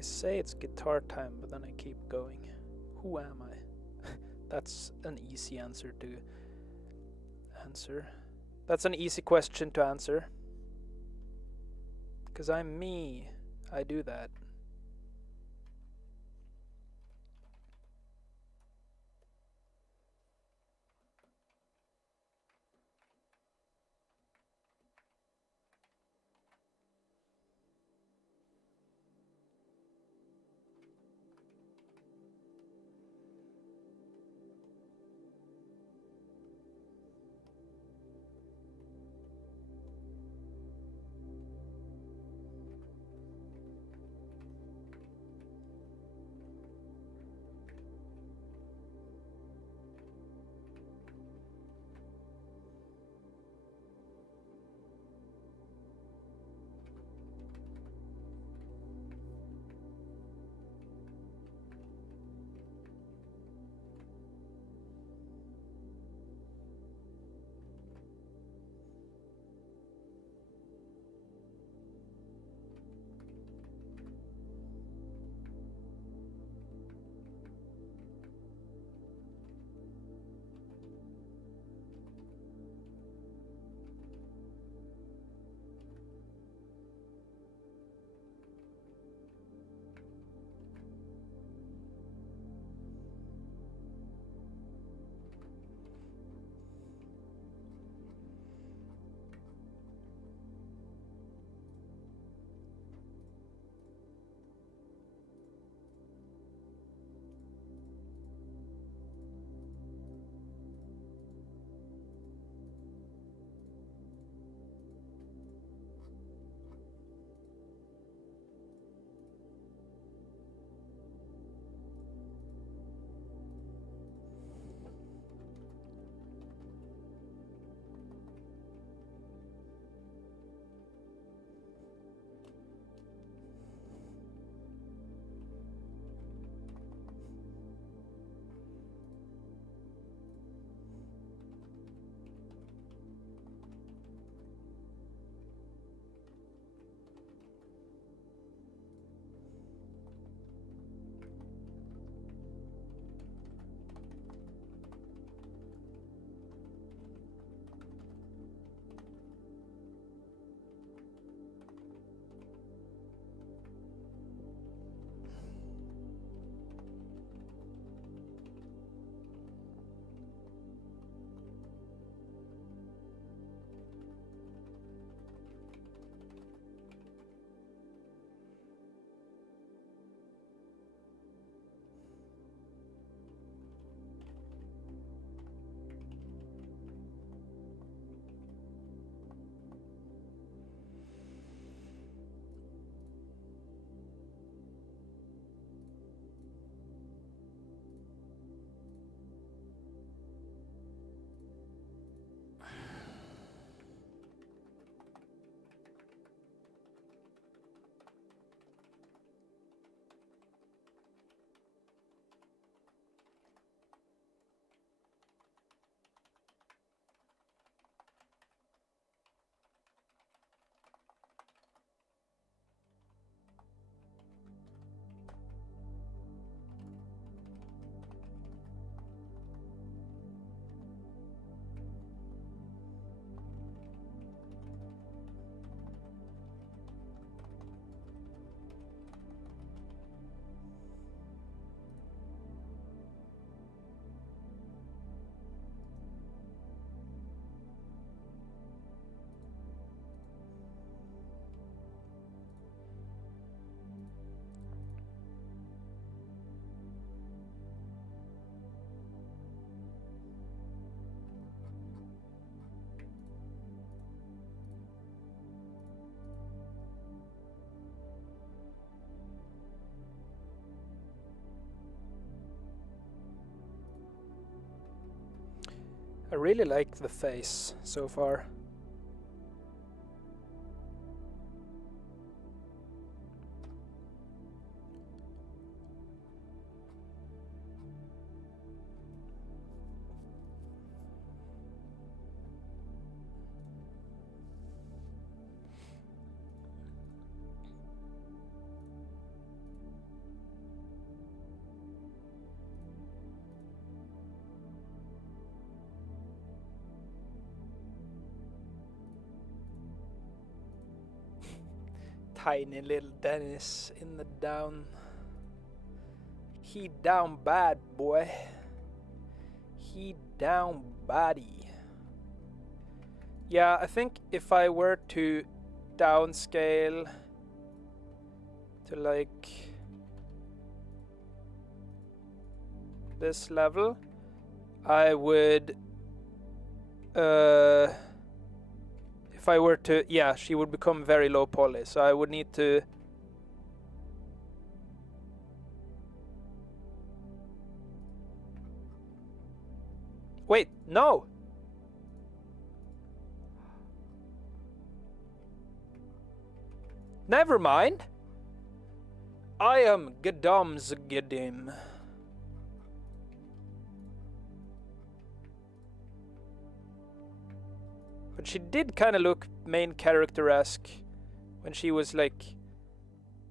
say it's guitar time, but then I keep going. Who am I? That's an easy answer to answer. That's an easy question to answer. Because I'm me. I do that. I really like the face so far. Tiny little Dennis in the down. He down bad, boy. He down body. Yeah, I think if I were to downscale to like this level, I would if I were to, yeah, she would become very low poly, so I would need to wait, no. Never mind. I am Gadamsgadim. But she did kind of look main character-esque when she was like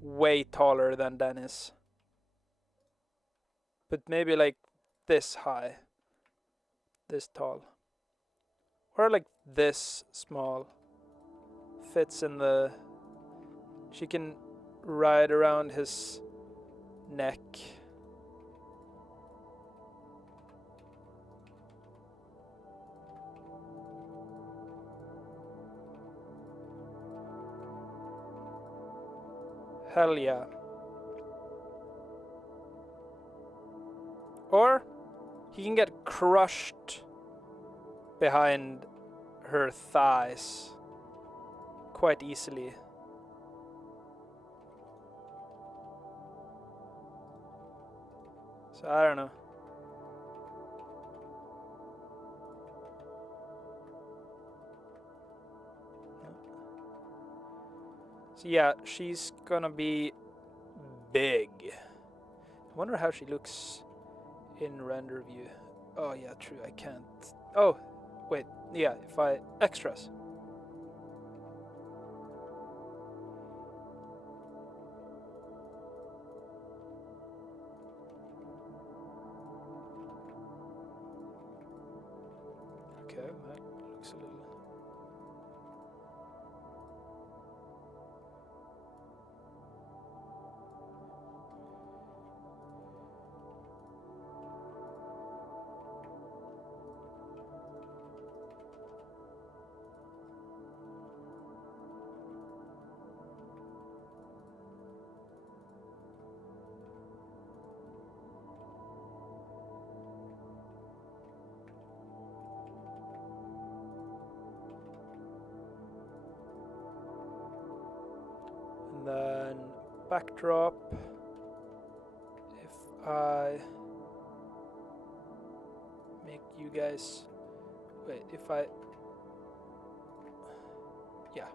way taller than Dennis. But maybe like this high. This tall. Or like this small. Fits in the... She can ride around his neck. Hell yeah. Or he can get crushed behind her thighs quite easily. So I don't know. So yeah, she's gonna be big. I wonder how she looks in render view. Oh yeah, true, I can't. Oh, wait, yeah, if I... extras. Okay, that looks a little... And then backdrop, if I make you guys, wait, if I, yeah.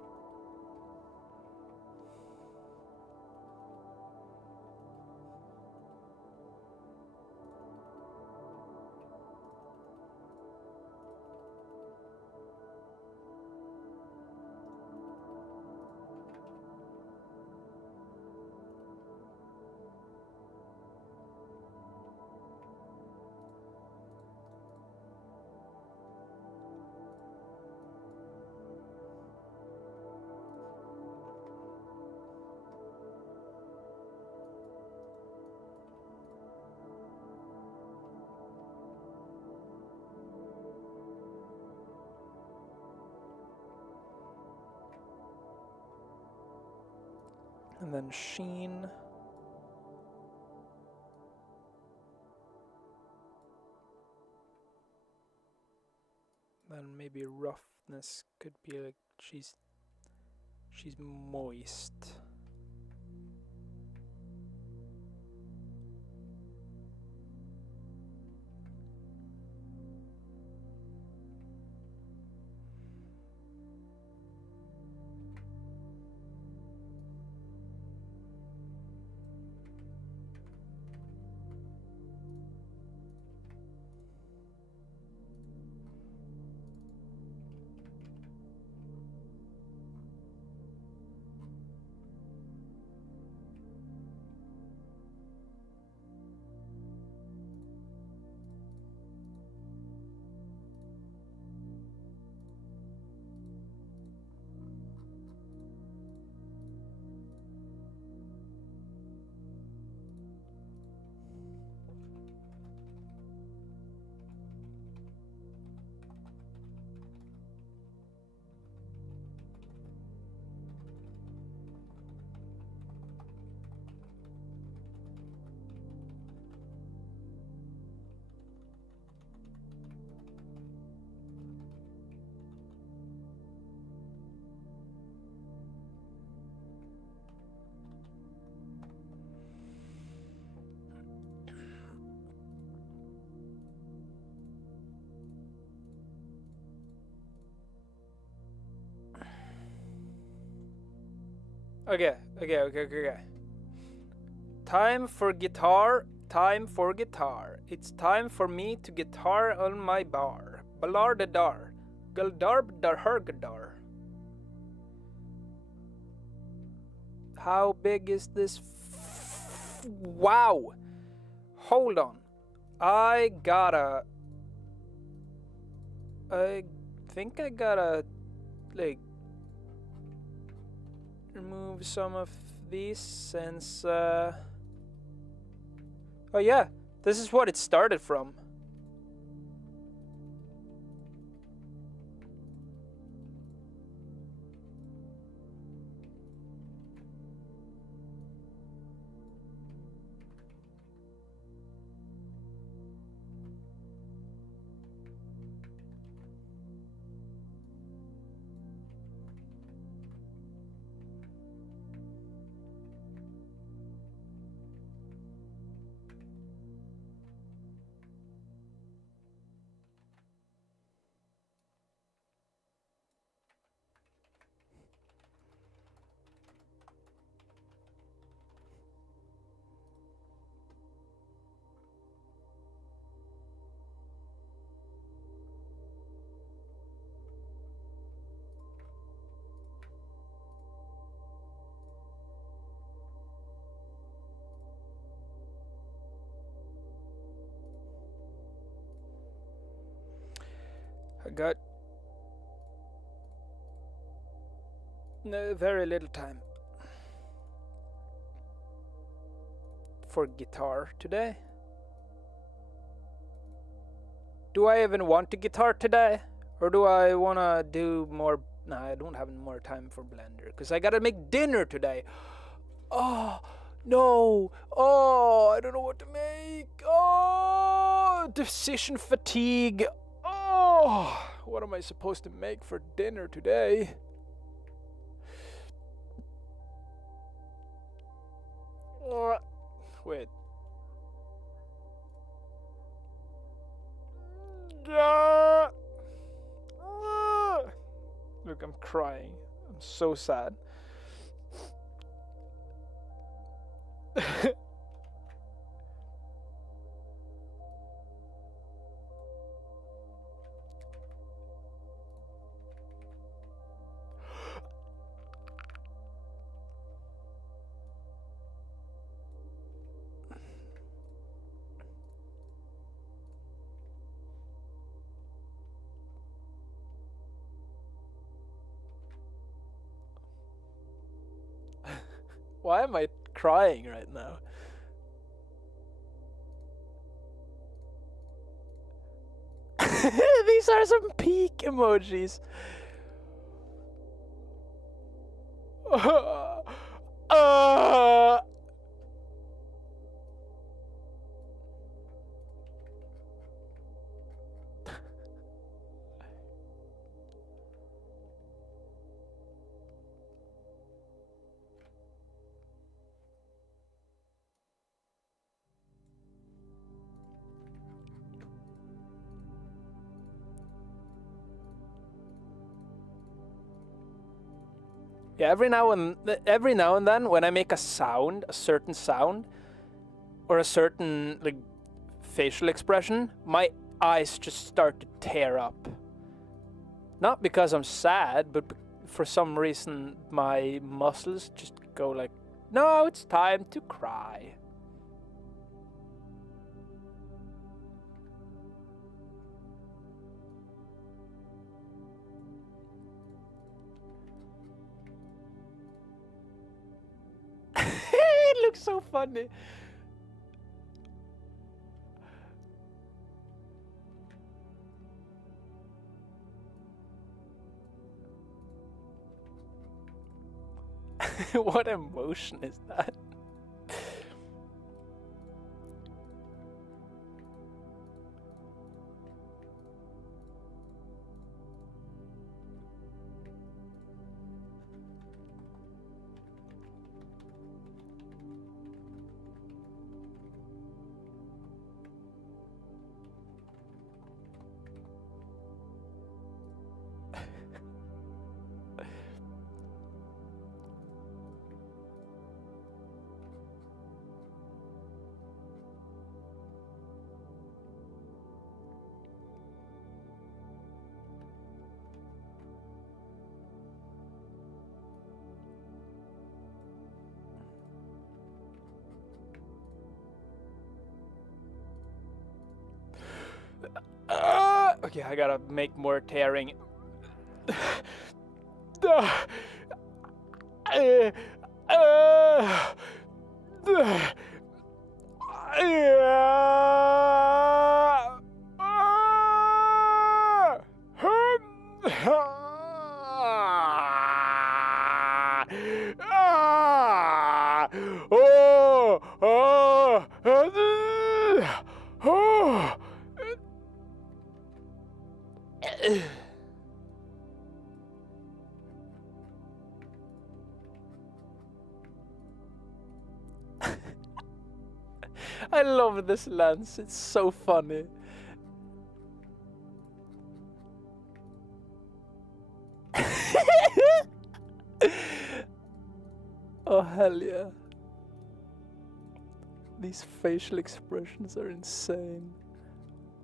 And then sheen. Then maybe roughness could be like she's moist. Okay. Time for guitar. Time for guitar. It's time for me to guitar on my bar. Ballardadar. Galdarb dar hergadar. How big is this? Wow. Hold on. I think I gotta, like, remove some of these since, oh yeah, this is what it started from. I got very little time for guitar today. Do I even want a guitar today? Or do I want to do more? Nah, I don't have more time for Blender because I gotta make dinner today. Oh, no. Oh, I don't know what to make. Oh, decision fatigue. Oh, what am I supposed to make for dinner today? Wait. Look, I'm crying. I'm so sad. Why am I crying right now? These are some peak emojis. Yeah, every now and then when I make a sound, a certain sound, or a certain, like, facial expression, my eyes just start to tear up. Not because I'm sad, but for some reason my muscles just go like, no, it's time to cry. It looks so funny. What emotion is that? Okay, I gotta make more tearing. I love this lens, it's so funny. Oh hell yeah. These facial expressions are insane.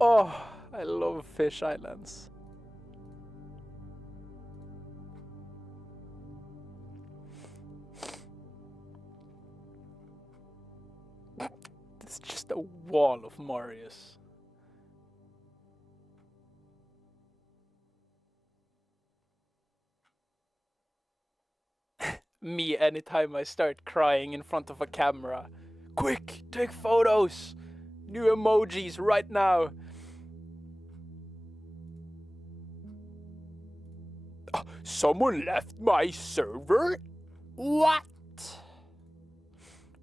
Oh, I love fish islands. It's just a wall of Marius. Me anytime I start crying in front of a camera. Quick, take photos! New emojis right now! Someone left my server? What?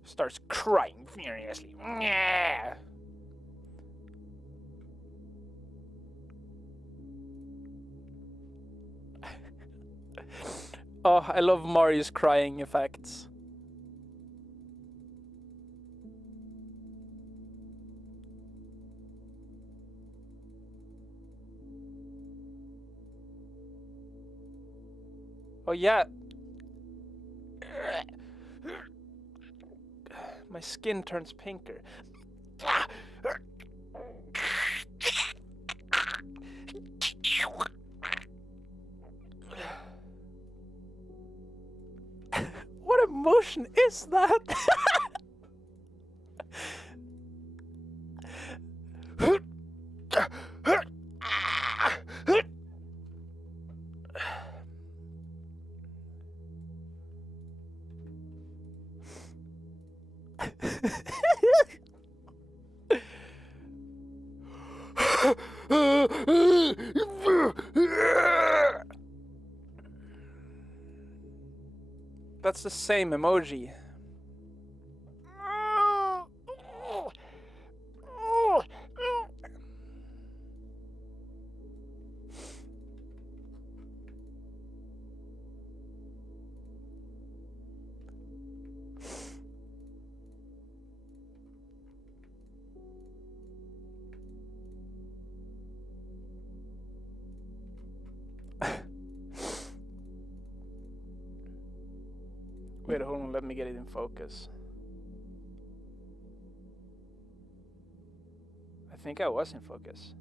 Starts crying furiously. Oh, I love Marius crying effects. Oh yeah. My skin turns pinker. What emotion is that? That's the same emoji. Wait, hold on, let me get it in focus. I think I was in focus.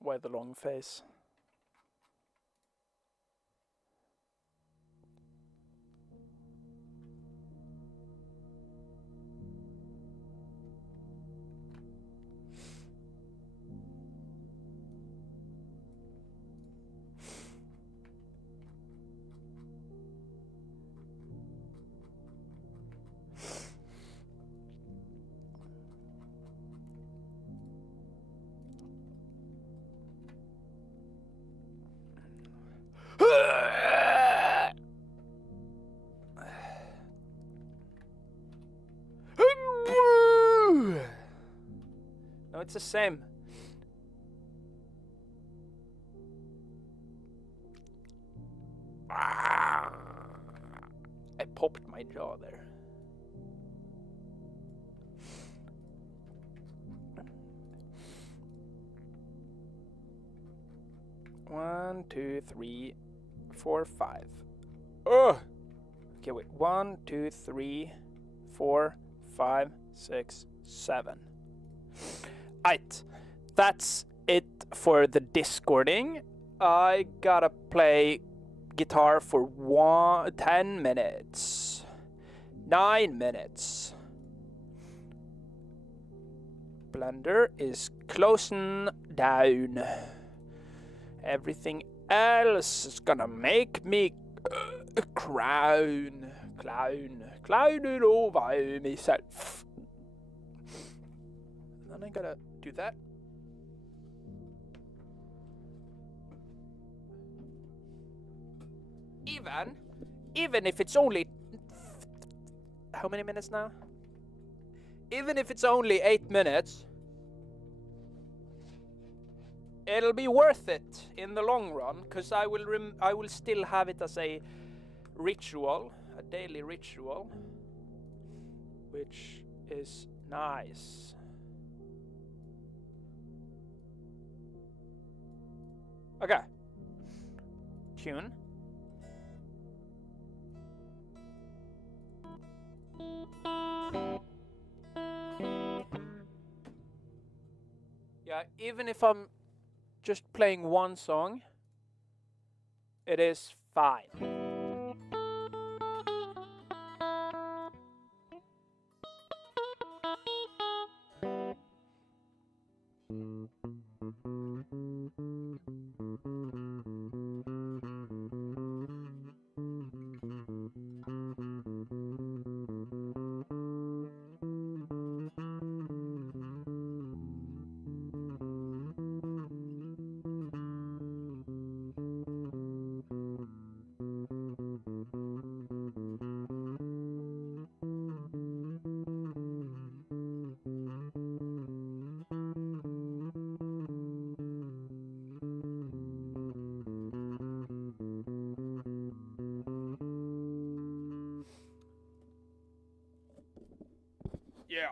Why the long face? No, it's the same. I popped my jaw there. One, 2, 3, 4, 5. Ugh! Okay, wait. 1, 2, 3, 4, 5, 6, 7. Aight. That's it for the Discording. I gotta play guitar for 10 minutes. 9 minutes. Blender is closing down. Everything else is gonna make me clown it over myself. Then I gotta do that. Even if it's only how many minutes now? Even if it's only 8 minutes, it'll be worth it in the long run, because I will still have it as a ritual, a daily ritual, which is nice. Okay. Tune. Yeah, even if I'm just playing one song, it is fine. Yeah.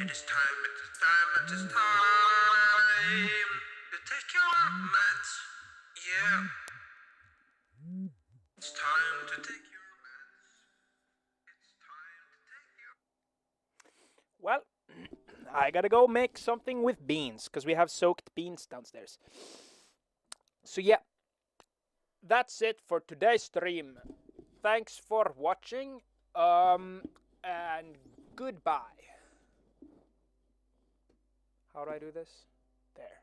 It is time, it is time, it is time to take your meds. Yeah. It's time to take your meds. It's time to take your... Well, I gotta go make something with beans, because we have soaked beans downstairs. So yeah, that's it for today's stream. Thanks for watching, and goodbye. How do I do this? There.